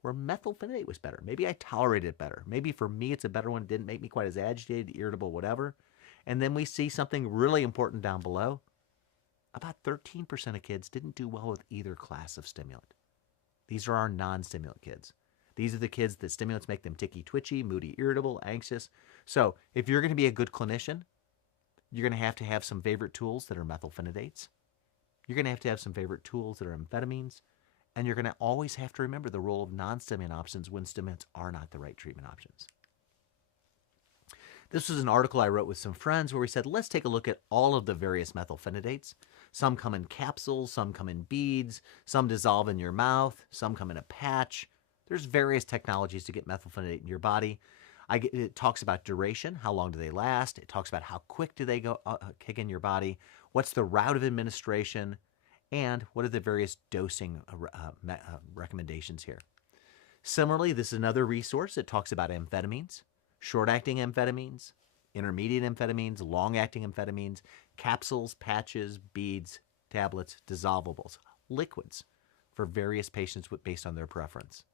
where methylphenidate was better. Maybe I tolerated it better. Maybe for me it's a better one. It didn't make me quite as agitated, irritable, whatever. And then we see something really important down below. About 13% of kids didn't do well with either class of stimulant. These are our non-stimulant kids. These are the kids that stimulants make them ticky, twitchy, moody, irritable, anxious. So if you're going to be a good clinician, you're going to have some favorite tools that are methylphenidates. You're going to have some favorite tools that are amphetamines. And you're going to always have to remember the role of non-stimulant options when stimulants are not the right treatment options. This was an article I wrote with some friends where we said, let's take a look at all of the various methylphenidates. Some come in capsules, some come in beads, some dissolve in your mouth, some come in a patch. There's various technologies to get methylphenidate in your body. It talks about duration, how long do they last? It talks about how quick do they go kick in your body? What's the route of administration? And what are the various dosing recommendations here? Similarly, this is another resource that talks about amphetamines, short-acting amphetamines, intermediate amphetamines, long-acting amphetamines, capsules, patches, beads, tablets, dissolvables, liquids for various patients based on their preference.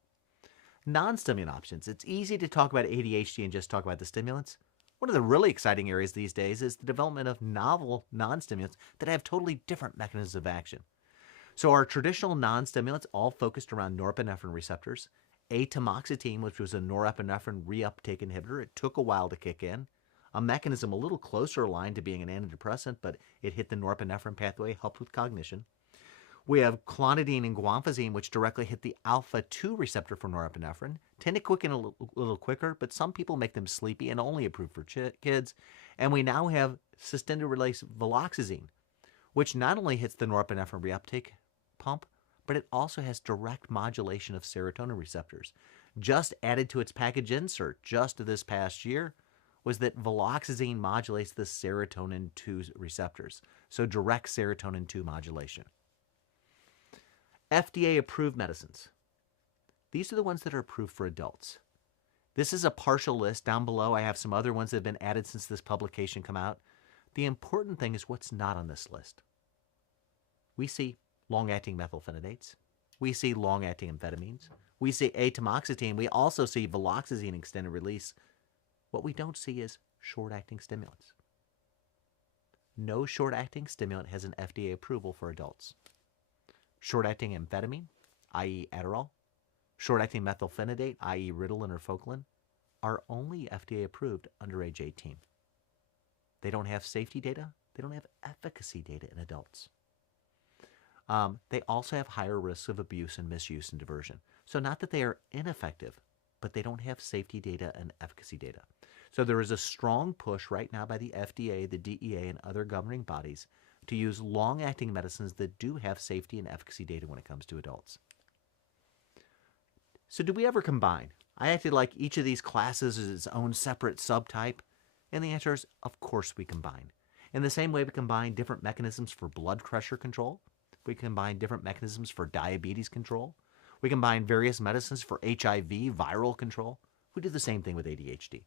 Non-stimulant options. It's easy to talk about ADHD and just talk about the stimulants. One of the really exciting areas these days is the development of novel non-stimulants that have totally different mechanisms of action. So our traditional non-stimulants all focused around norepinephrine receptors. Atomoxetine, which was a norepinephrine reuptake inhibitor, it took a while to kick in. A mechanism a little closer aligned to being an antidepressant, but it hit the norepinephrine pathway, helped with cognition. We have clonidine and guanfacine, which directly hit the alpha-2 receptor for norepinephrine. Tend to quicken a little quicker, but some people make them sleepy and only approved for kids. And we now have sustained-release viloxazine, which not only hits the norepinephrine reuptake pump, but it also has direct modulation of serotonin receptors. Just added to its package insert just this past year was that viloxazine modulates the serotonin 2 receptors. So direct serotonin 2 modulation. FDA-approved medicines. These are the ones that are approved for adults. This is a partial list. Down below, I have some other ones that have been added since this publication came out. The important thing is what's not on this list. We see long-acting methylphenidates. We see long-acting amphetamines. We see atomoxetine. We also see viloxazine extended release. What we don't see is short-acting stimulants. No short-acting stimulant has an FDA approval for adults. Short-acting amphetamine, i.e. Adderall, short-acting methylphenidate, i.e. Ritalin or Focalin, are only FDA approved under age 18. They don't have safety data. They don't have efficacy data in adults. They also have higher risks of abuse and misuse and diversion. So not that they are ineffective, but they don't have safety data and efficacy data. So there is a strong push right now by the FDA, the DEA, and other governing bodies to use long-acting medicines that do have safety and efficacy data when it comes to adults. So do we ever combine? I acted like each of these classes is its own separate subtype, and the answer is, of course we combine. In the same way we combine different mechanisms for blood pressure control, we combine different mechanisms for diabetes control, we combine various medicines for HIV, viral control. We do the same thing with ADHD.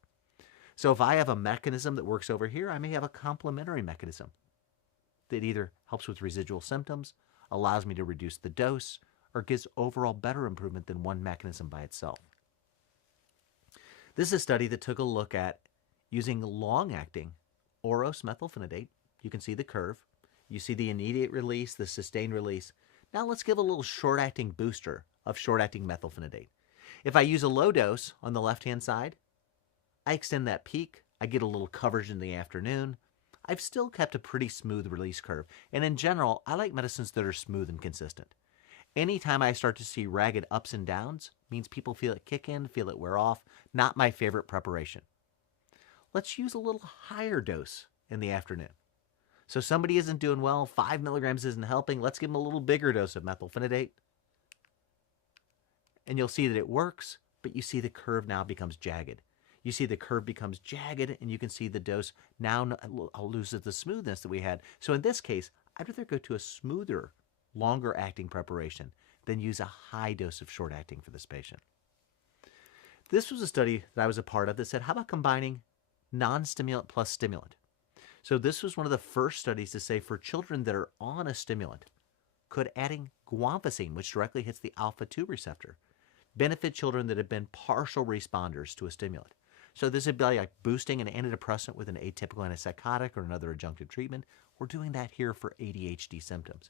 So if I have a mechanism that works over here, I may have a complementary mechanism that either helps with residual symptoms, allows me to reduce the dose, or gives overall better improvement than one mechanism by itself. This is a study that took a look at using long-acting oros methylphenidate. You can see the curve. You see the immediate release, the sustained release. Now let's give a little short-acting booster of short-acting methylphenidate. If I use a low dose on the left-hand side, I extend that peak. I get a little coverage in the afternoon. I've still kept a pretty smooth release curve. And in general, I like medicines that are smooth and consistent. Anytime I start to see ragged ups and downs, means people feel it kick in, feel it wear off. Not my favorite preparation. Let's use a little higher dose in the afternoon. So somebody isn't doing well, 5 milligrams isn't helping, let's give them a little bigger dose of methylphenidate. And you'll see that it works, but you see the curve now becomes jagged. You see the curve becomes jagged, and you can see the dose now loses the smoothness that we had. So in this case, I'd rather go to a smoother, longer acting preparation than use a high dose of short acting for this patient. This was a study that I was a part of that said, how about combining non-stimulant plus stimulant? So this was one of the first studies to say for children that are on a stimulant, could adding guanfacine, which directly hits the alpha-2 receptor, benefit children that have been partial responders to a stimulant? So this would be like boosting an antidepressant with an atypical antipsychotic or another adjunctive treatment. We're doing that here for ADHD symptoms.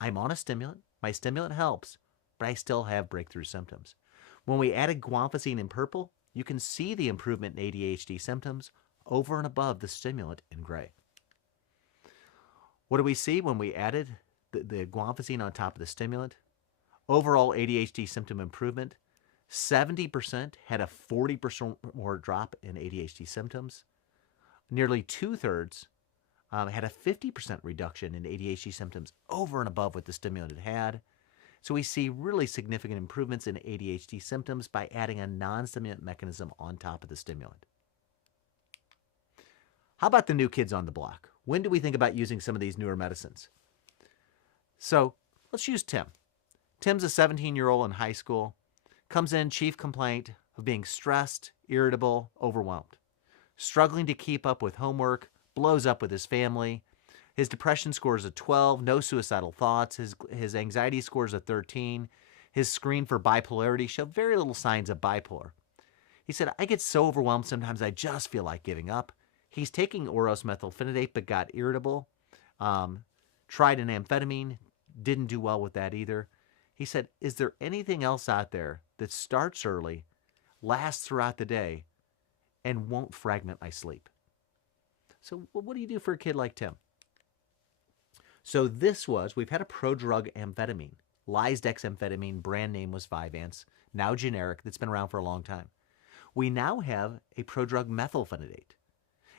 I'm on a stimulant, my stimulant helps, but I still have breakthrough symptoms. When we added guanfacine in purple, you can see the improvement in ADHD symptoms over and above the stimulant in gray. What do we see when we added the guanfacine on top of the stimulant? Overall ADHD symptom improvement. 70% had a 40% more drop in ADHD symptoms. Nearly 2/3 had a 50% reduction in ADHD symptoms over and above what the stimulant had. So we see really significant improvements in ADHD symptoms by adding a non-stimulant mechanism on top of the stimulant. How about the new kids on the block? When do we think about using some of these newer medicines? So let's use Tim. Tim's a 17-year-old in high school. Comes in chief complaint of being stressed, irritable, overwhelmed. Struggling to keep up with homework, blows up with his family. His depression score is a 12, no suicidal thoughts. His anxiety score is a 13. His screen for bipolarity showed very little signs of bipolar. He said, I get so overwhelmed sometimes I just feel like giving up. He's taking oros methylphenidate but got irritable. Tried an amphetamine, didn't do well with that either. He said, is there anything else out there that starts early, lasts throughout the day, and won't fragment my sleep? So what do you do for a kid like Tim? So we've had a prodrug amphetamine. Lisdex amphetamine, brand name was Vyvanse, now generic, that's been around for a long time. We now have a prodrug methylphenidate.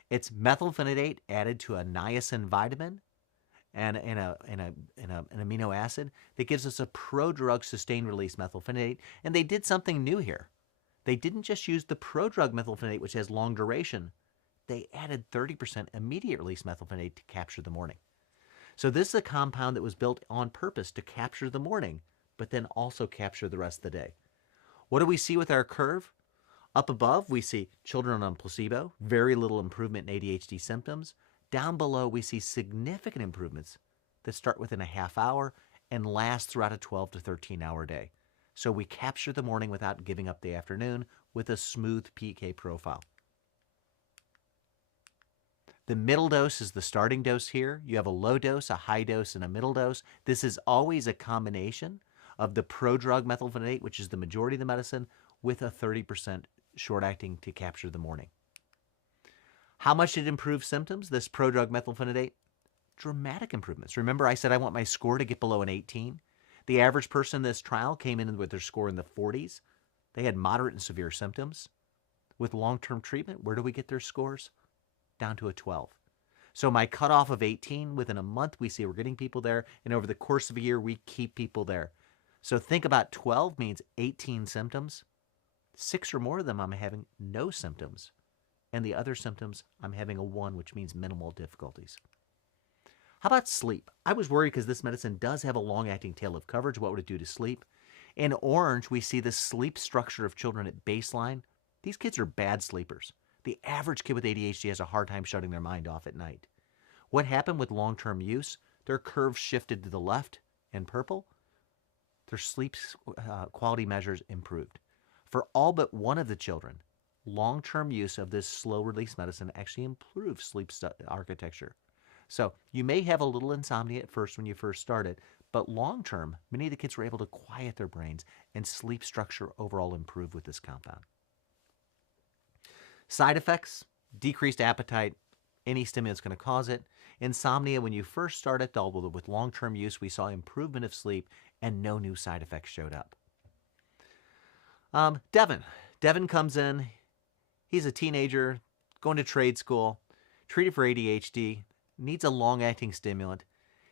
It's methylphenidate added to a niacin vitamin and an amino acid that gives us a prodrug sustained release methylphenidate. And they did something new here. They didn't just use the prodrug methylphenidate, which has long duration. They added 30% immediate release methylphenidate to capture the morning. So this is a compound that was built on purpose to capture the morning, but then also capture the rest of the day. What do we see with our curve? Up above, we see children on placebo, very little improvement in ADHD symptoms. Down below, we see significant improvements that start within a half hour and last throughout a 12 to 13-hour day. So we capture the morning without giving up the afternoon with a smooth PK profile. The middle dose is the starting dose here. You have a low dose, a high dose, and a middle dose. This is always a combination of the prodrug methylphenidate, which is the majority of the medicine, with a 30% short-acting to capture the morning. How much did it improve symptoms, this prodrug methylphenidate? Dramatic improvements. Remember I said I want my score to get below an 18? The average person in this trial came in with their score in the 40s. They had moderate and severe symptoms. With long-term treatment, where do we get their scores? Down to a 12. So my cutoff of 18, within a month we see we're getting people there, and over the course of a year we keep people there. So think about 12 means 18 symptoms. 6 or more of them I'm having no symptoms. And the other symptoms I'm having a 1, which means minimal difficulties. How about sleep? I was worried because this medicine does have a long-acting tail of coverage. What would it do to sleep? In orange, we see the sleep structure of children at baseline. These kids are bad sleepers. The average kid with ADHD has a hard time shutting their mind off at night. What happened with long-term use? Their curve shifted to the left in purple. Their sleep quality measures improved. For all but one of the children, long-term use of this slow-release medicine actually improves sleep architecture. So you may have a little insomnia at first when you first started, but long-term, many of the kids were able to quiet their brains and sleep structure overall improve with this compound. Side effects, decreased appetite, any stimulant's going to cause it. Insomnia, when you first started, with long-term use, we saw improvement of sleep and no new side effects showed up. Devin comes in. He's a teenager, going to trade school, treated for ADHD, needs a long-acting stimulant.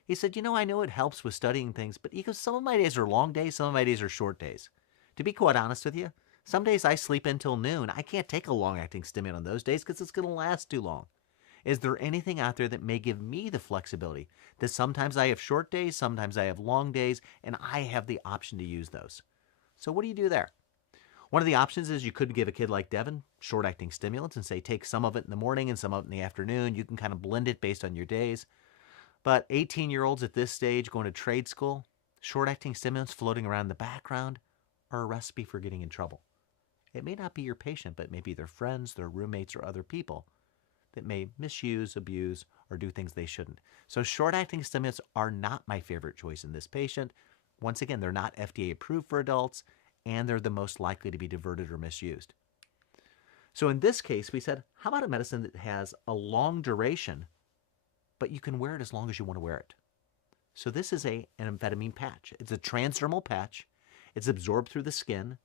He said, I know it helps with studying things, but he goes, some of my days are long days, some of my days are short days. To be quite honest with you, some days I sleep until noon. I can't take a long-acting stimulant on those days because it's going to last too long. Is there anything out there that may give me the flexibility that sometimes I have short days, sometimes I have long days, and I have the option to use those? So what do you do there? One of the options is you could give a kid like Devin short-acting stimulants and say take some of it in the morning and some of it in the afternoon. You can kind of blend it based on your days. But 18-year-olds at this stage going to trade school, short-acting stimulants floating around in the background are a recipe for getting in trouble. It may not be your patient, but maybe their friends, their roommates, or other people that may misuse, abuse, or do things they shouldn't. So short-acting stimulants are not my favorite choice in this patient. Once again, they're not FDA approved for adults, and they're the most likely to be diverted or misused. So in this case, we said, how about a medicine that has a long duration, but you can wear it as long as you want to wear it? So this is an amphetamine patch. It's a transdermal patch. It's absorbed through the skin.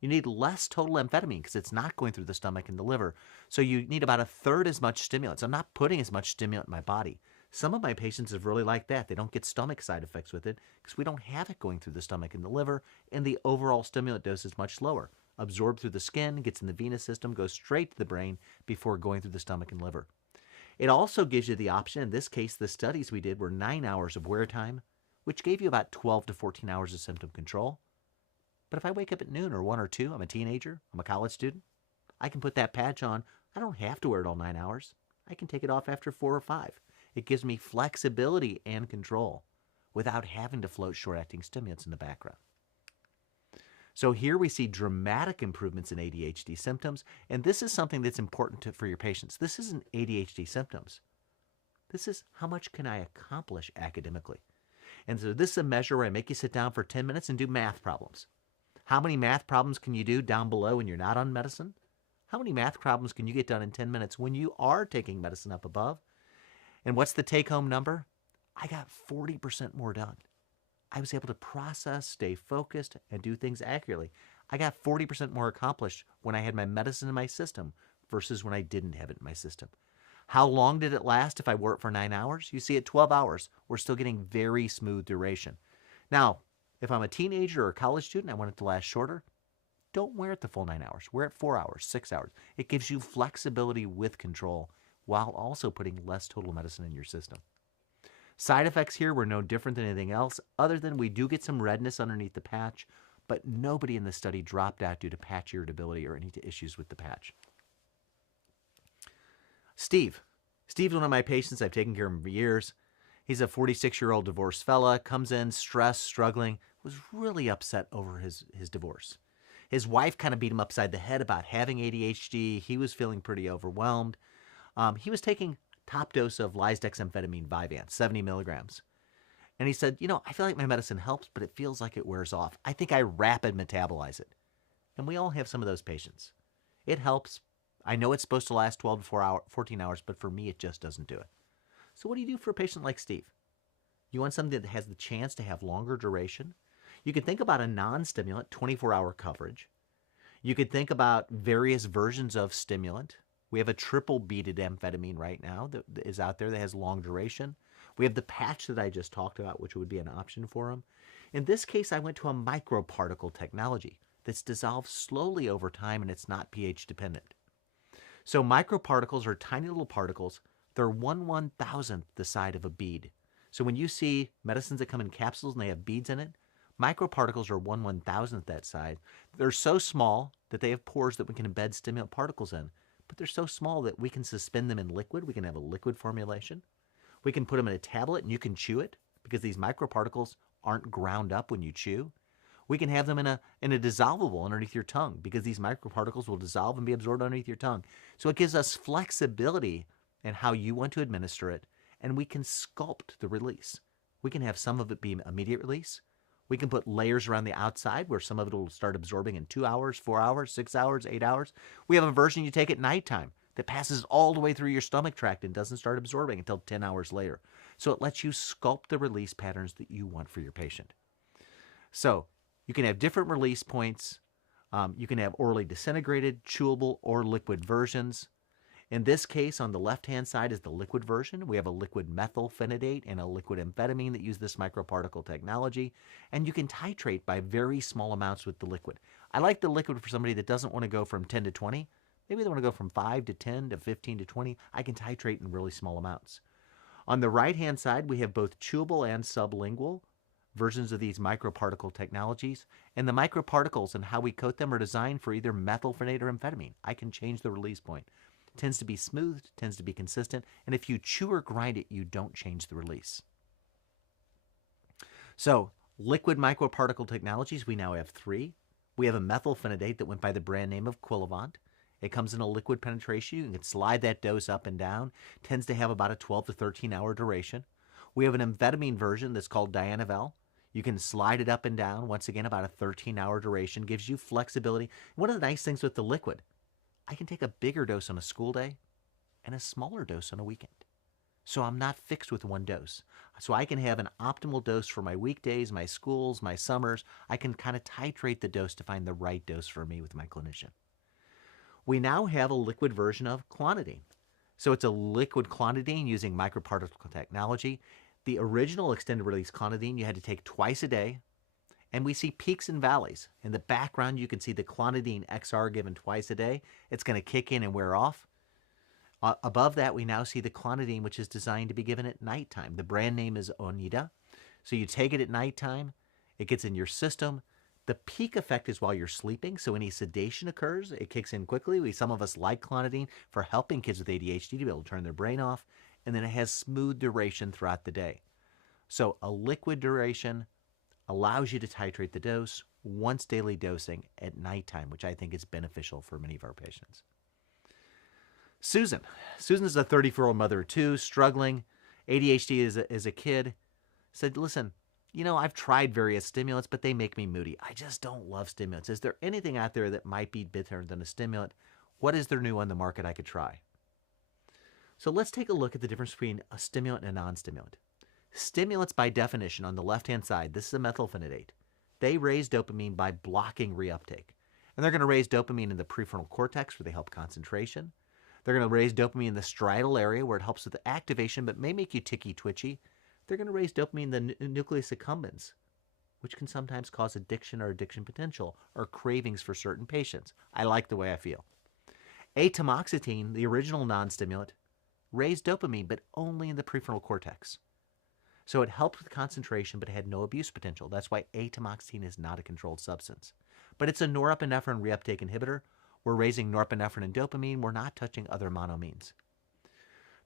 You need less total amphetamine because it's not going through the stomach and the liver. So you need about a third as much stimulant. So I'm not putting as much stimulant in my body. Some of my patients have really liked that. They don't get stomach side effects with it because we don't have it going through the stomach and the liver, and the overall stimulant dose is much lower. Absorbed through the skin, gets in the venous system, goes straight to the brain before going through the stomach and liver. It also gives you the option, in this case, the studies we did were 9 hours of wear time, which gave you about 12 to 14 hours of symptom control. But if I wake up at noon or 1 or 2, I'm a teenager, I'm a college student, I can put that patch on. I don't have to wear it all 9 hours. I can take it off after 4 or 5. It gives me flexibility and control without having to float short-acting stimulants in the background. So here we see dramatic improvements in ADHD symptoms, and this is something that's important for your patients. This isn't ADHD symptoms. This is how much can I accomplish academically. And so this is a measure where I make you sit down for 10 minutes and do math problems. How many math problems can you do down below when you're not on medicine? How many math problems can you get done in 10 minutes when you are taking medicine up above? And what's the take-home number? I got 40% more done. I was able to process, stay focused, and do things accurately. I got 40% more accomplished when I had my medicine in my system versus when I didn't have it in my system. How long did it last if I wore it for 9 hours? You see, at 12 hours, we're still getting very smooth duration. Now, if I'm a teenager or a college student, I want it to last shorter. Don't wear it the full 9 hours. Wear it 4 hours, 6 hours. It gives you flexibility with control while also putting less total medicine in your system. Side effects here were no different than anything else, other than we do get some redness underneath the patch, but nobody in the study dropped out due to patch irritability or any issues with the patch. Steve's one of my patients. I've taken care of him for years. He's a 46-year-old divorced fella, comes in stressed, struggling, was really upset over his divorce. His wife kind of beat him upside the head about having ADHD. He was feeling pretty overwhelmed. He was taking top dose of lisdexamphetamine Vyvanse, 70 milligrams. And he said, I feel like my medicine helps, but it feels like it wears off. I think I rapid metabolize it. And we all have some of those patients. It helps. I know it's supposed to last 12 to 14 hours, but for me, it just doesn't do it. So what do you do for a patient like Steve? You want something that has the chance to have longer duration. You could think about a non-stimulant, 24-hour coverage. You could think about various versions of stimulant. We have a triple beaded amphetamine right now that is out there that has long duration. We have the patch that I just talked about, which would be an option for them. In this case, I went to a microparticle technology that's dissolved slowly over time and it's not pH dependent. So microparticles are tiny little particles. They're 1/1000th the size of a bead. So when you see medicines that come in capsules and they have beads in it, microparticles are 1/1000th that size. They're so small that they have pores that we can embed stimulant particles in. But they're so small that we can suspend them in liquid. We can have a liquid formulation. We can put them in a tablet and you can chew it because these microparticles aren't ground up when you chew. We can have them in a dissolvable underneath your tongue because these microparticles will dissolve and be absorbed underneath your tongue. So it gives us flexibility in how you want to administer it, and we can sculpt the release. We can have some of it be immediate release. We can put layers around the outside where some of it will start absorbing in 2 hours, 4 hours, 6 hours, 8 hours. We have a version you take at nighttime that passes all the way through your stomach tract and doesn't start absorbing until 10 hours later. So it lets you sculpt the release patterns that you want for your patient. So you can have different release points. You can have orally disintegrated, chewable, or liquid versions. In this case, on the left-hand side is the liquid version. We have a liquid methylphenidate and a liquid amphetamine that use this microparticle technology. And you can titrate by very small amounts with the liquid. I like the liquid for somebody that doesn't want to go from 10 to 20. Maybe they want to go from 5 to 10 to 15 to 20. I can titrate in really small amounts. On the right-hand side, we have both chewable and sublingual versions of these microparticle technologies. And the microparticles and how we coat them are designed for either methylphenidate or amphetamine. I can change the release point. Tends to be smooth, tends to be consistent, and if you chew or grind it, you don't change the release. So, liquid microparticle technologies, we now have 3. We have a methylphenidate that went by the brand name of Quillavant. It comes in a liquid penetration. You can slide that dose up and down. Tends to have about a 12 to 13 hour duration. We have an amphetamine version that's called Dianavel. You can slide it up and down. Once again, about a 13-hour duration. Gives you flexibility. One of the nice things with the liquid, I can take a bigger dose on a school day and a smaller dose on a weekend. So I'm not fixed with one dose. So I can have an optimal dose for my weekdays, my schools, my summers. I can kind of titrate the dose to find the right dose for me with my clinician. We now have a liquid version of clonidine. So it's a liquid clonidine using microparticle technology. The original extended release clonidine you had to take twice a day. And we see peaks and valleys. In the background, you can see the clonidine XR given twice a day. It's going to kick in and wear off. Above that, we now see the clonidine, which is designed to be given at nighttime. The brand name is Onida. So you take it at nighttime. It gets in your system. The peak effect is while you're sleeping, so any sedation occurs, it kicks in quickly. Some of us like clonidine for helping kids with ADHD to be able to turn their brain off, and then it has smooth duration throughout the day. So a liquid duration allows you to titrate the dose, once daily dosing at nighttime, which I think is beneficial for many of our patients. Susan. Susan is a 34-year-old mother of 2, struggling. ADHD as a kid. Said, listen, you know, I've tried various stimulants, but they make me moody. I just don't love stimulants. Is there anything out there that might be better than a stimulant? What is there new on the market I could try? So let's take a look at the difference between a stimulant and a non-stimulant. Stimulants, by definition, on the left-hand side, this is a methylphenidate. They raise dopamine by blocking reuptake. And they're going to raise dopamine in the prefrontal cortex where they help concentration. They're going to raise dopamine in the striatal area where it helps with the activation but may make you ticky twitchy. They're going to raise dopamine in the nucleus accumbens, which can sometimes cause addiction or addiction potential or cravings for certain patients. I like the way I feel. Atomoxetine, the original non-stimulant, raised dopamine but only in the prefrontal cortex. So it helped with concentration but had no abuse potential. That's why atomoxetine is not a controlled substance. But it's a norepinephrine reuptake inhibitor. We're raising norepinephrine and dopamine. We're not touching other monoamines.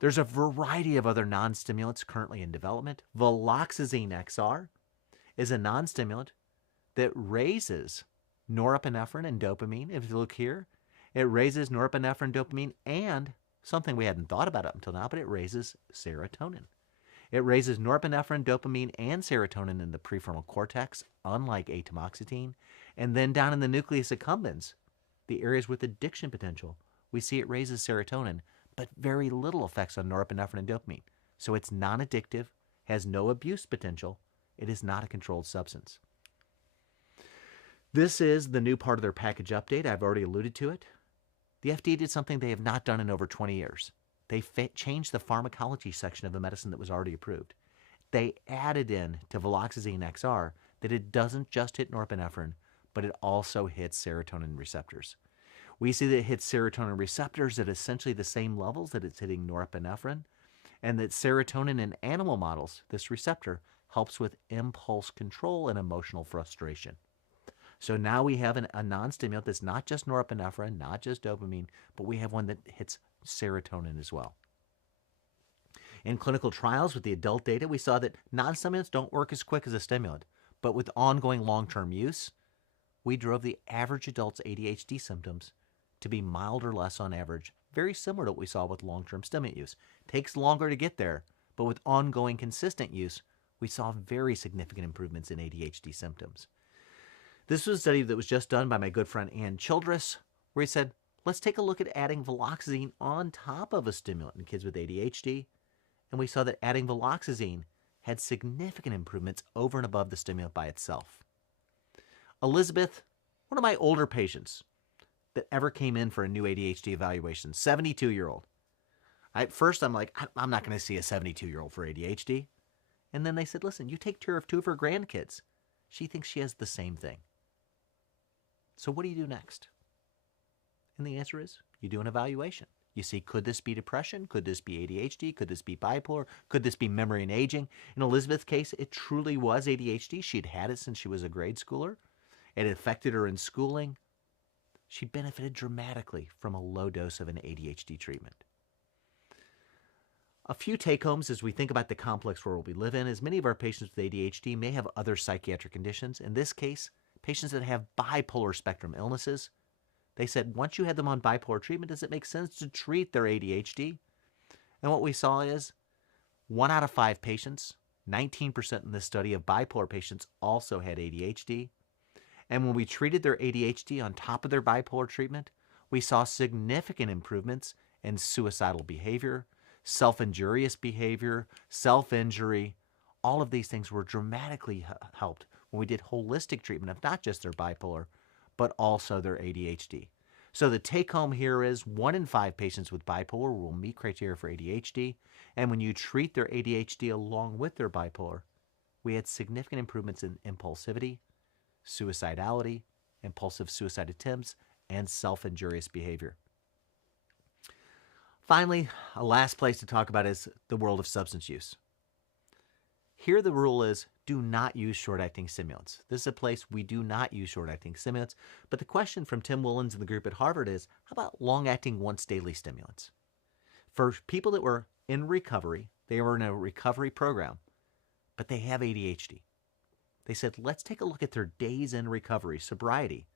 There's a variety of other non-stimulants currently in development. Viloxazine XR is a non-stimulant that raises norepinephrine and dopamine. If you look here, it raises norepinephrine, dopamine, and something we hadn't thought about up until now, but it raises serotonin. It raises norepinephrine, dopamine, and serotonin in the prefrontal cortex, unlike atomoxetine. And then down in the nucleus accumbens, the areas with addiction potential, we see it raises serotonin, but very little effects on norepinephrine and dopamine. So it's non-addictive, has no abuse potential. It is not a controlled substance. This is the new part of their package update. I've already alluded to it. The FDA did something they have not done in over 20 years. They changed the pharmacology section of the medicine that was already approved. They added in to Viloxazine XR that it doesn't just hit norepinephrine, but it also hits serotonin receptors. We see that it hits serotonin receptors at essentially the same levels that it's hitting norepinephrine, and that serotonin in animal models, this receptor, helps with impulse control and emotional frustration. So now we have a non-stimulant that's not just norepinephrine, not just dopamine, but we have one that hits serotonin as well. In clinical trials with the adult data, we saw that non-stimulants don't work as quick as a stimulant, but with ongoing long-term use, we drove the average adult's ADHD symptoms to be mild or less on average, very similar to what we saw with long-term stimulant use. Takes longer to get there, but with ongoing consistent use, we saw very significant improvements in ADHD symptoms. This was a study that was just done by my good friend Ann Childress, where he said, let's take a look at adding viloxazine on top of a stimulant in kids with ADHD, and we saw that adding viloxazine had significant improvements over and above the stimulant by itself. Elizabeth, one of my older patients that ever came in for a new ADHD evaluation, 72-year-old. At first, I'm like, I'm not going to see a 72-year-old for ADHD. And then they said, listen, you take care of two of her grandkids. She thinks she has the same thing. So what do you do next? And the answer is, you do an evaluation. You see, could this be depression? Could this be ADHD? Could this be bipolar? Could this be memory and aging? In Elizabeth's case, it truly was ADHD. She'd had it since she was a grade schooler. It affected her in schooling. She benefited dramatically from a low dose of an ADHD treatment. A few take-homes as we think about the complex world we live in is many of our patients with ADHD may have other psychiatric conditions. In this case, patients that have bipolar spectrum illnesses. They said, once you had them on bipolar treatment, does it make sense to treat their ADHD? And what we saw is 1 out of 5 patients, 19% in this study of bipolar patients also had ADHD. And when we treated their ADHD on top of their bipolar treatment, we saw significant improvements in suicidal behavior, self-injurious behavior, self-injury. All of these things were dramatically helped when we did holistic treatment of not just their bipolar, but also their ADHD. So the take home here is 1 in 5 patients with bipolar will meet criteria for ADHD. And when you treat their ADHD along with their bipolar, we had significant improvements in impulsivity, suicidality, impulsive suicide attempts, and self-injurious behavior. Finally, a last place to talk about is the world of substance use. Here the rule is do not use short-acting stimulants. This is a place we do not use short-acting stimulants, but the question from Tim Woolens and the group at Harvard is, how about long-acting once-daily stimulants? For people that were in recovery, they were in a recovery program, but they have ADHD. They said, let's take a look at their days in recovery, sobriety.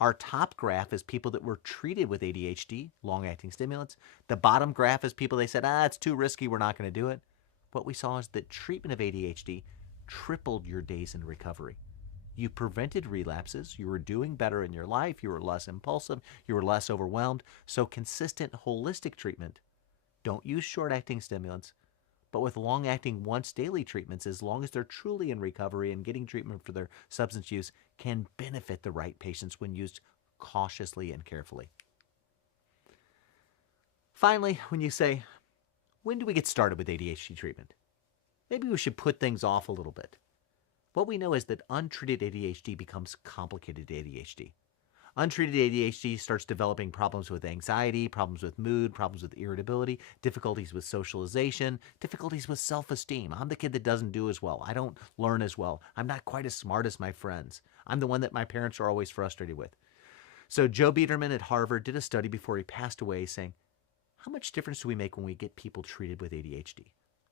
Our top graph is people that were treated with ADHD, long-acting stimulants. The bottom graph is people they said, it's too risky, we're not going to do it. What we saw is that treatment of ADHD tripled your days in recovery. You prevented relapses, you were doing better in your life, you were less impulsive, you were less overwhelmed. So consistent holistic treatment. Don't use short-acting stimulants, but with long-acting once-daily treatments, as long as they're truly in recovery and getting treatment for their substance use, can benefit the right patients when used cautiously and carefully. Finally, when you say, when do we get started with ADHD treatment? Maybe we should put things off a little bit. What we know is that untreated ADHD becomes complicated ADHD. Untreated ADHD starts developing problems with anxiety, problems with mood, problems with irritability, difficulties with socialization, difficulties with self-esteem. I'm the kid that doesn't do as well. I don't learn as well. I'm not quite as smart as my friends. I'm the one that my parents are always frustrated with. So Joe Biederman at Harvard did a study before he passed away saying, how much difference do we make when we get people treated with ADHD?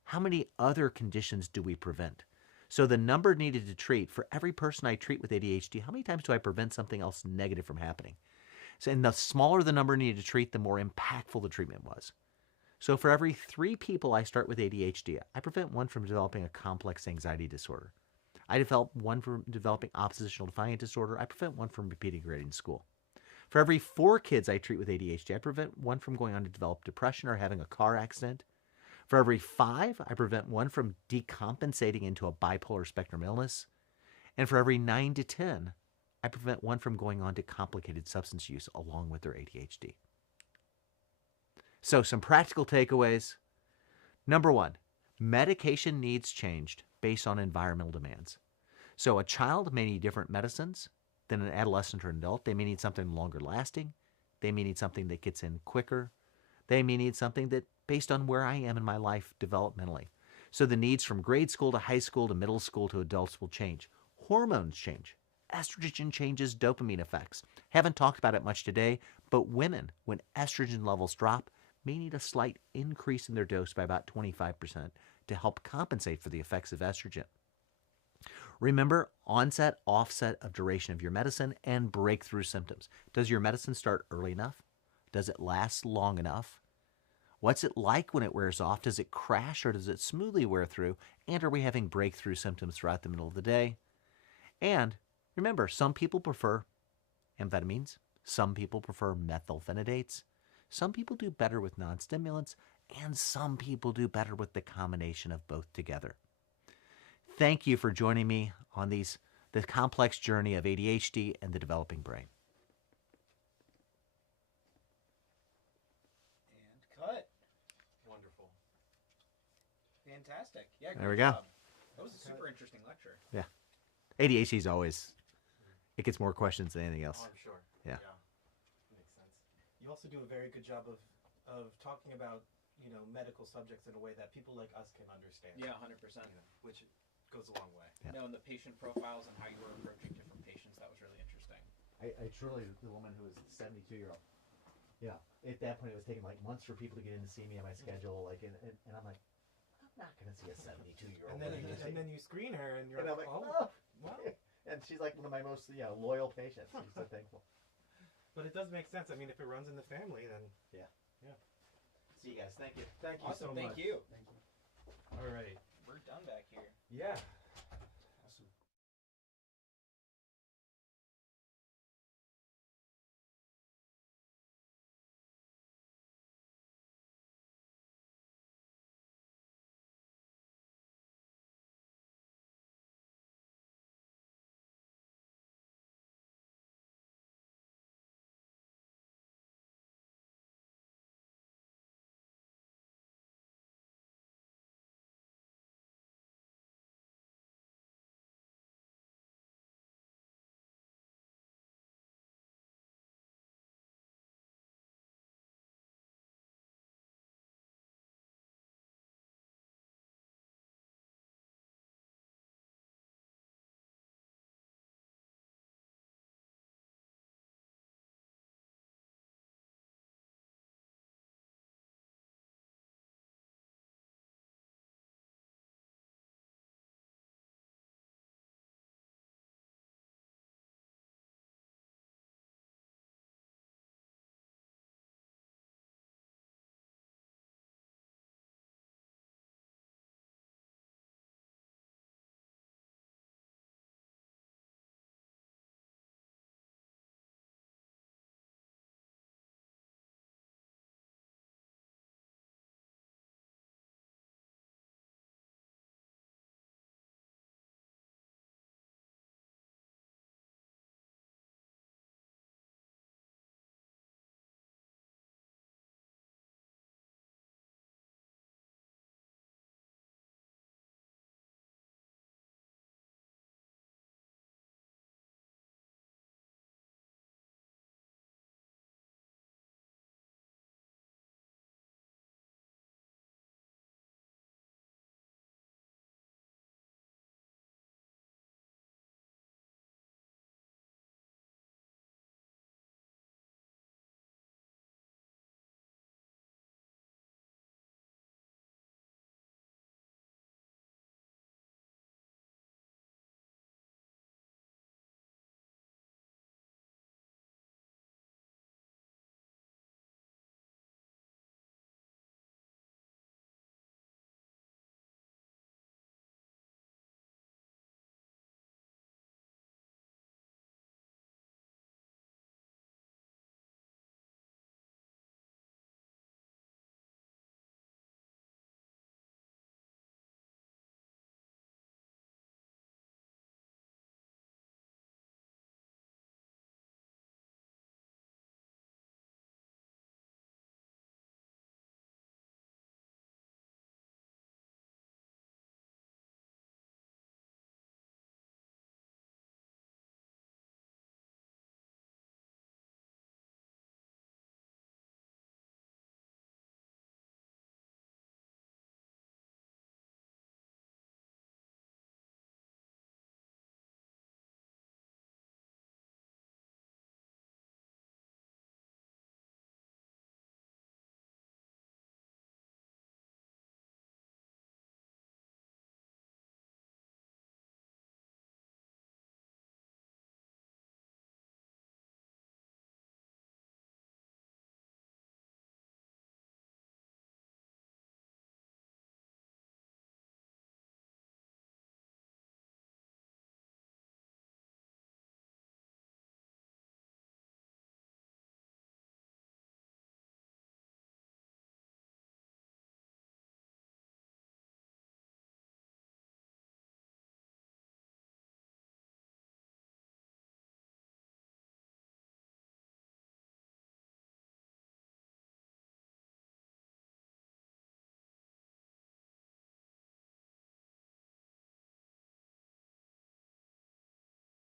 How many other conditions do we prevent? So the number needed to treat, for every person I treat with ADHD, how many times do I prevent something else negative from happening? So, and the smaller the number needed to treat, the more impactful the treatment was. So for every 3 people I start with ADHD, I prevent 1 from developing a complex anxiety disorder. I develop 1 from developing oppositional defiant disorder. I prevent 1 from repeating grade in school. For every 4 kids I treat with ADHD, I prevent 1 from going on to develop depression or having a car accident. For every 5, I prevent 1 from decompensating into a bipolar spectrum illness. And for every 9 to 10, I prevent 1 from going on to complicated substance use along with their ADHD. So some practical takeaways. Number 1, medication needs changed based on environmental demands. So a child may need different medicines than an adolescent or an adult. They may need something longer lasting. They may need something that gets in quicker. They may need something that, based on where I am in my life developmentally. So the needs from grade school to high school to middle school to adults will change. Hormones change. Estrogen changes dopamine effects. Haven't talked about it much today, but women, when estrogen levels drop, may need a slight increase in their dose by about 25% to help compensate for the effects of estrogen. Remember onset, offset of duration of your medicine and breakthrough symptoms. Does your medicine start early enough? Does it last long enough? What's it like when it wears off? Does it crash or does it smoothly wear through? And are we having breakthrough symptoms throughout the middle of the day? And remember, some people prefer amphetamines. Some people prefer methylphenidates. Some people do better with non-stimulants. And some people do better with the combination of both together. Thank you for joining me on the complex journey of ADHD and the developing brain. And cut. Wonderful. Fantastic. Yeah, There we great go. job. That was a super interesting lecture. Yeah. ADHD is always, it gets more questions than anything else. Oh, I'm sure. Yeah. Makes sense. You also do a very good job of talking about, medical subjects in a way that people like us can understand. Yeah, 100%. Which goes a long way. Yeah. Knowing the patient profiles and how you were approaching different patients, that was really interesting. I truly, the woman who was 72-year-old, at that point it was taking like months for people to get in to see me on my schedule, and I'm like, I'm not going to see a 72-year-old. And then you screen her and you're And I'm like, like, oh, wow. wow. And she's like one of my most loyal patients. She's so thankful. But it does make sense. I mean, if it runs in the family, then Yeah. Yeah. See you guys. Thank you. Thank you Awesome, so much. thank you. All right. We're done back here. Yeah.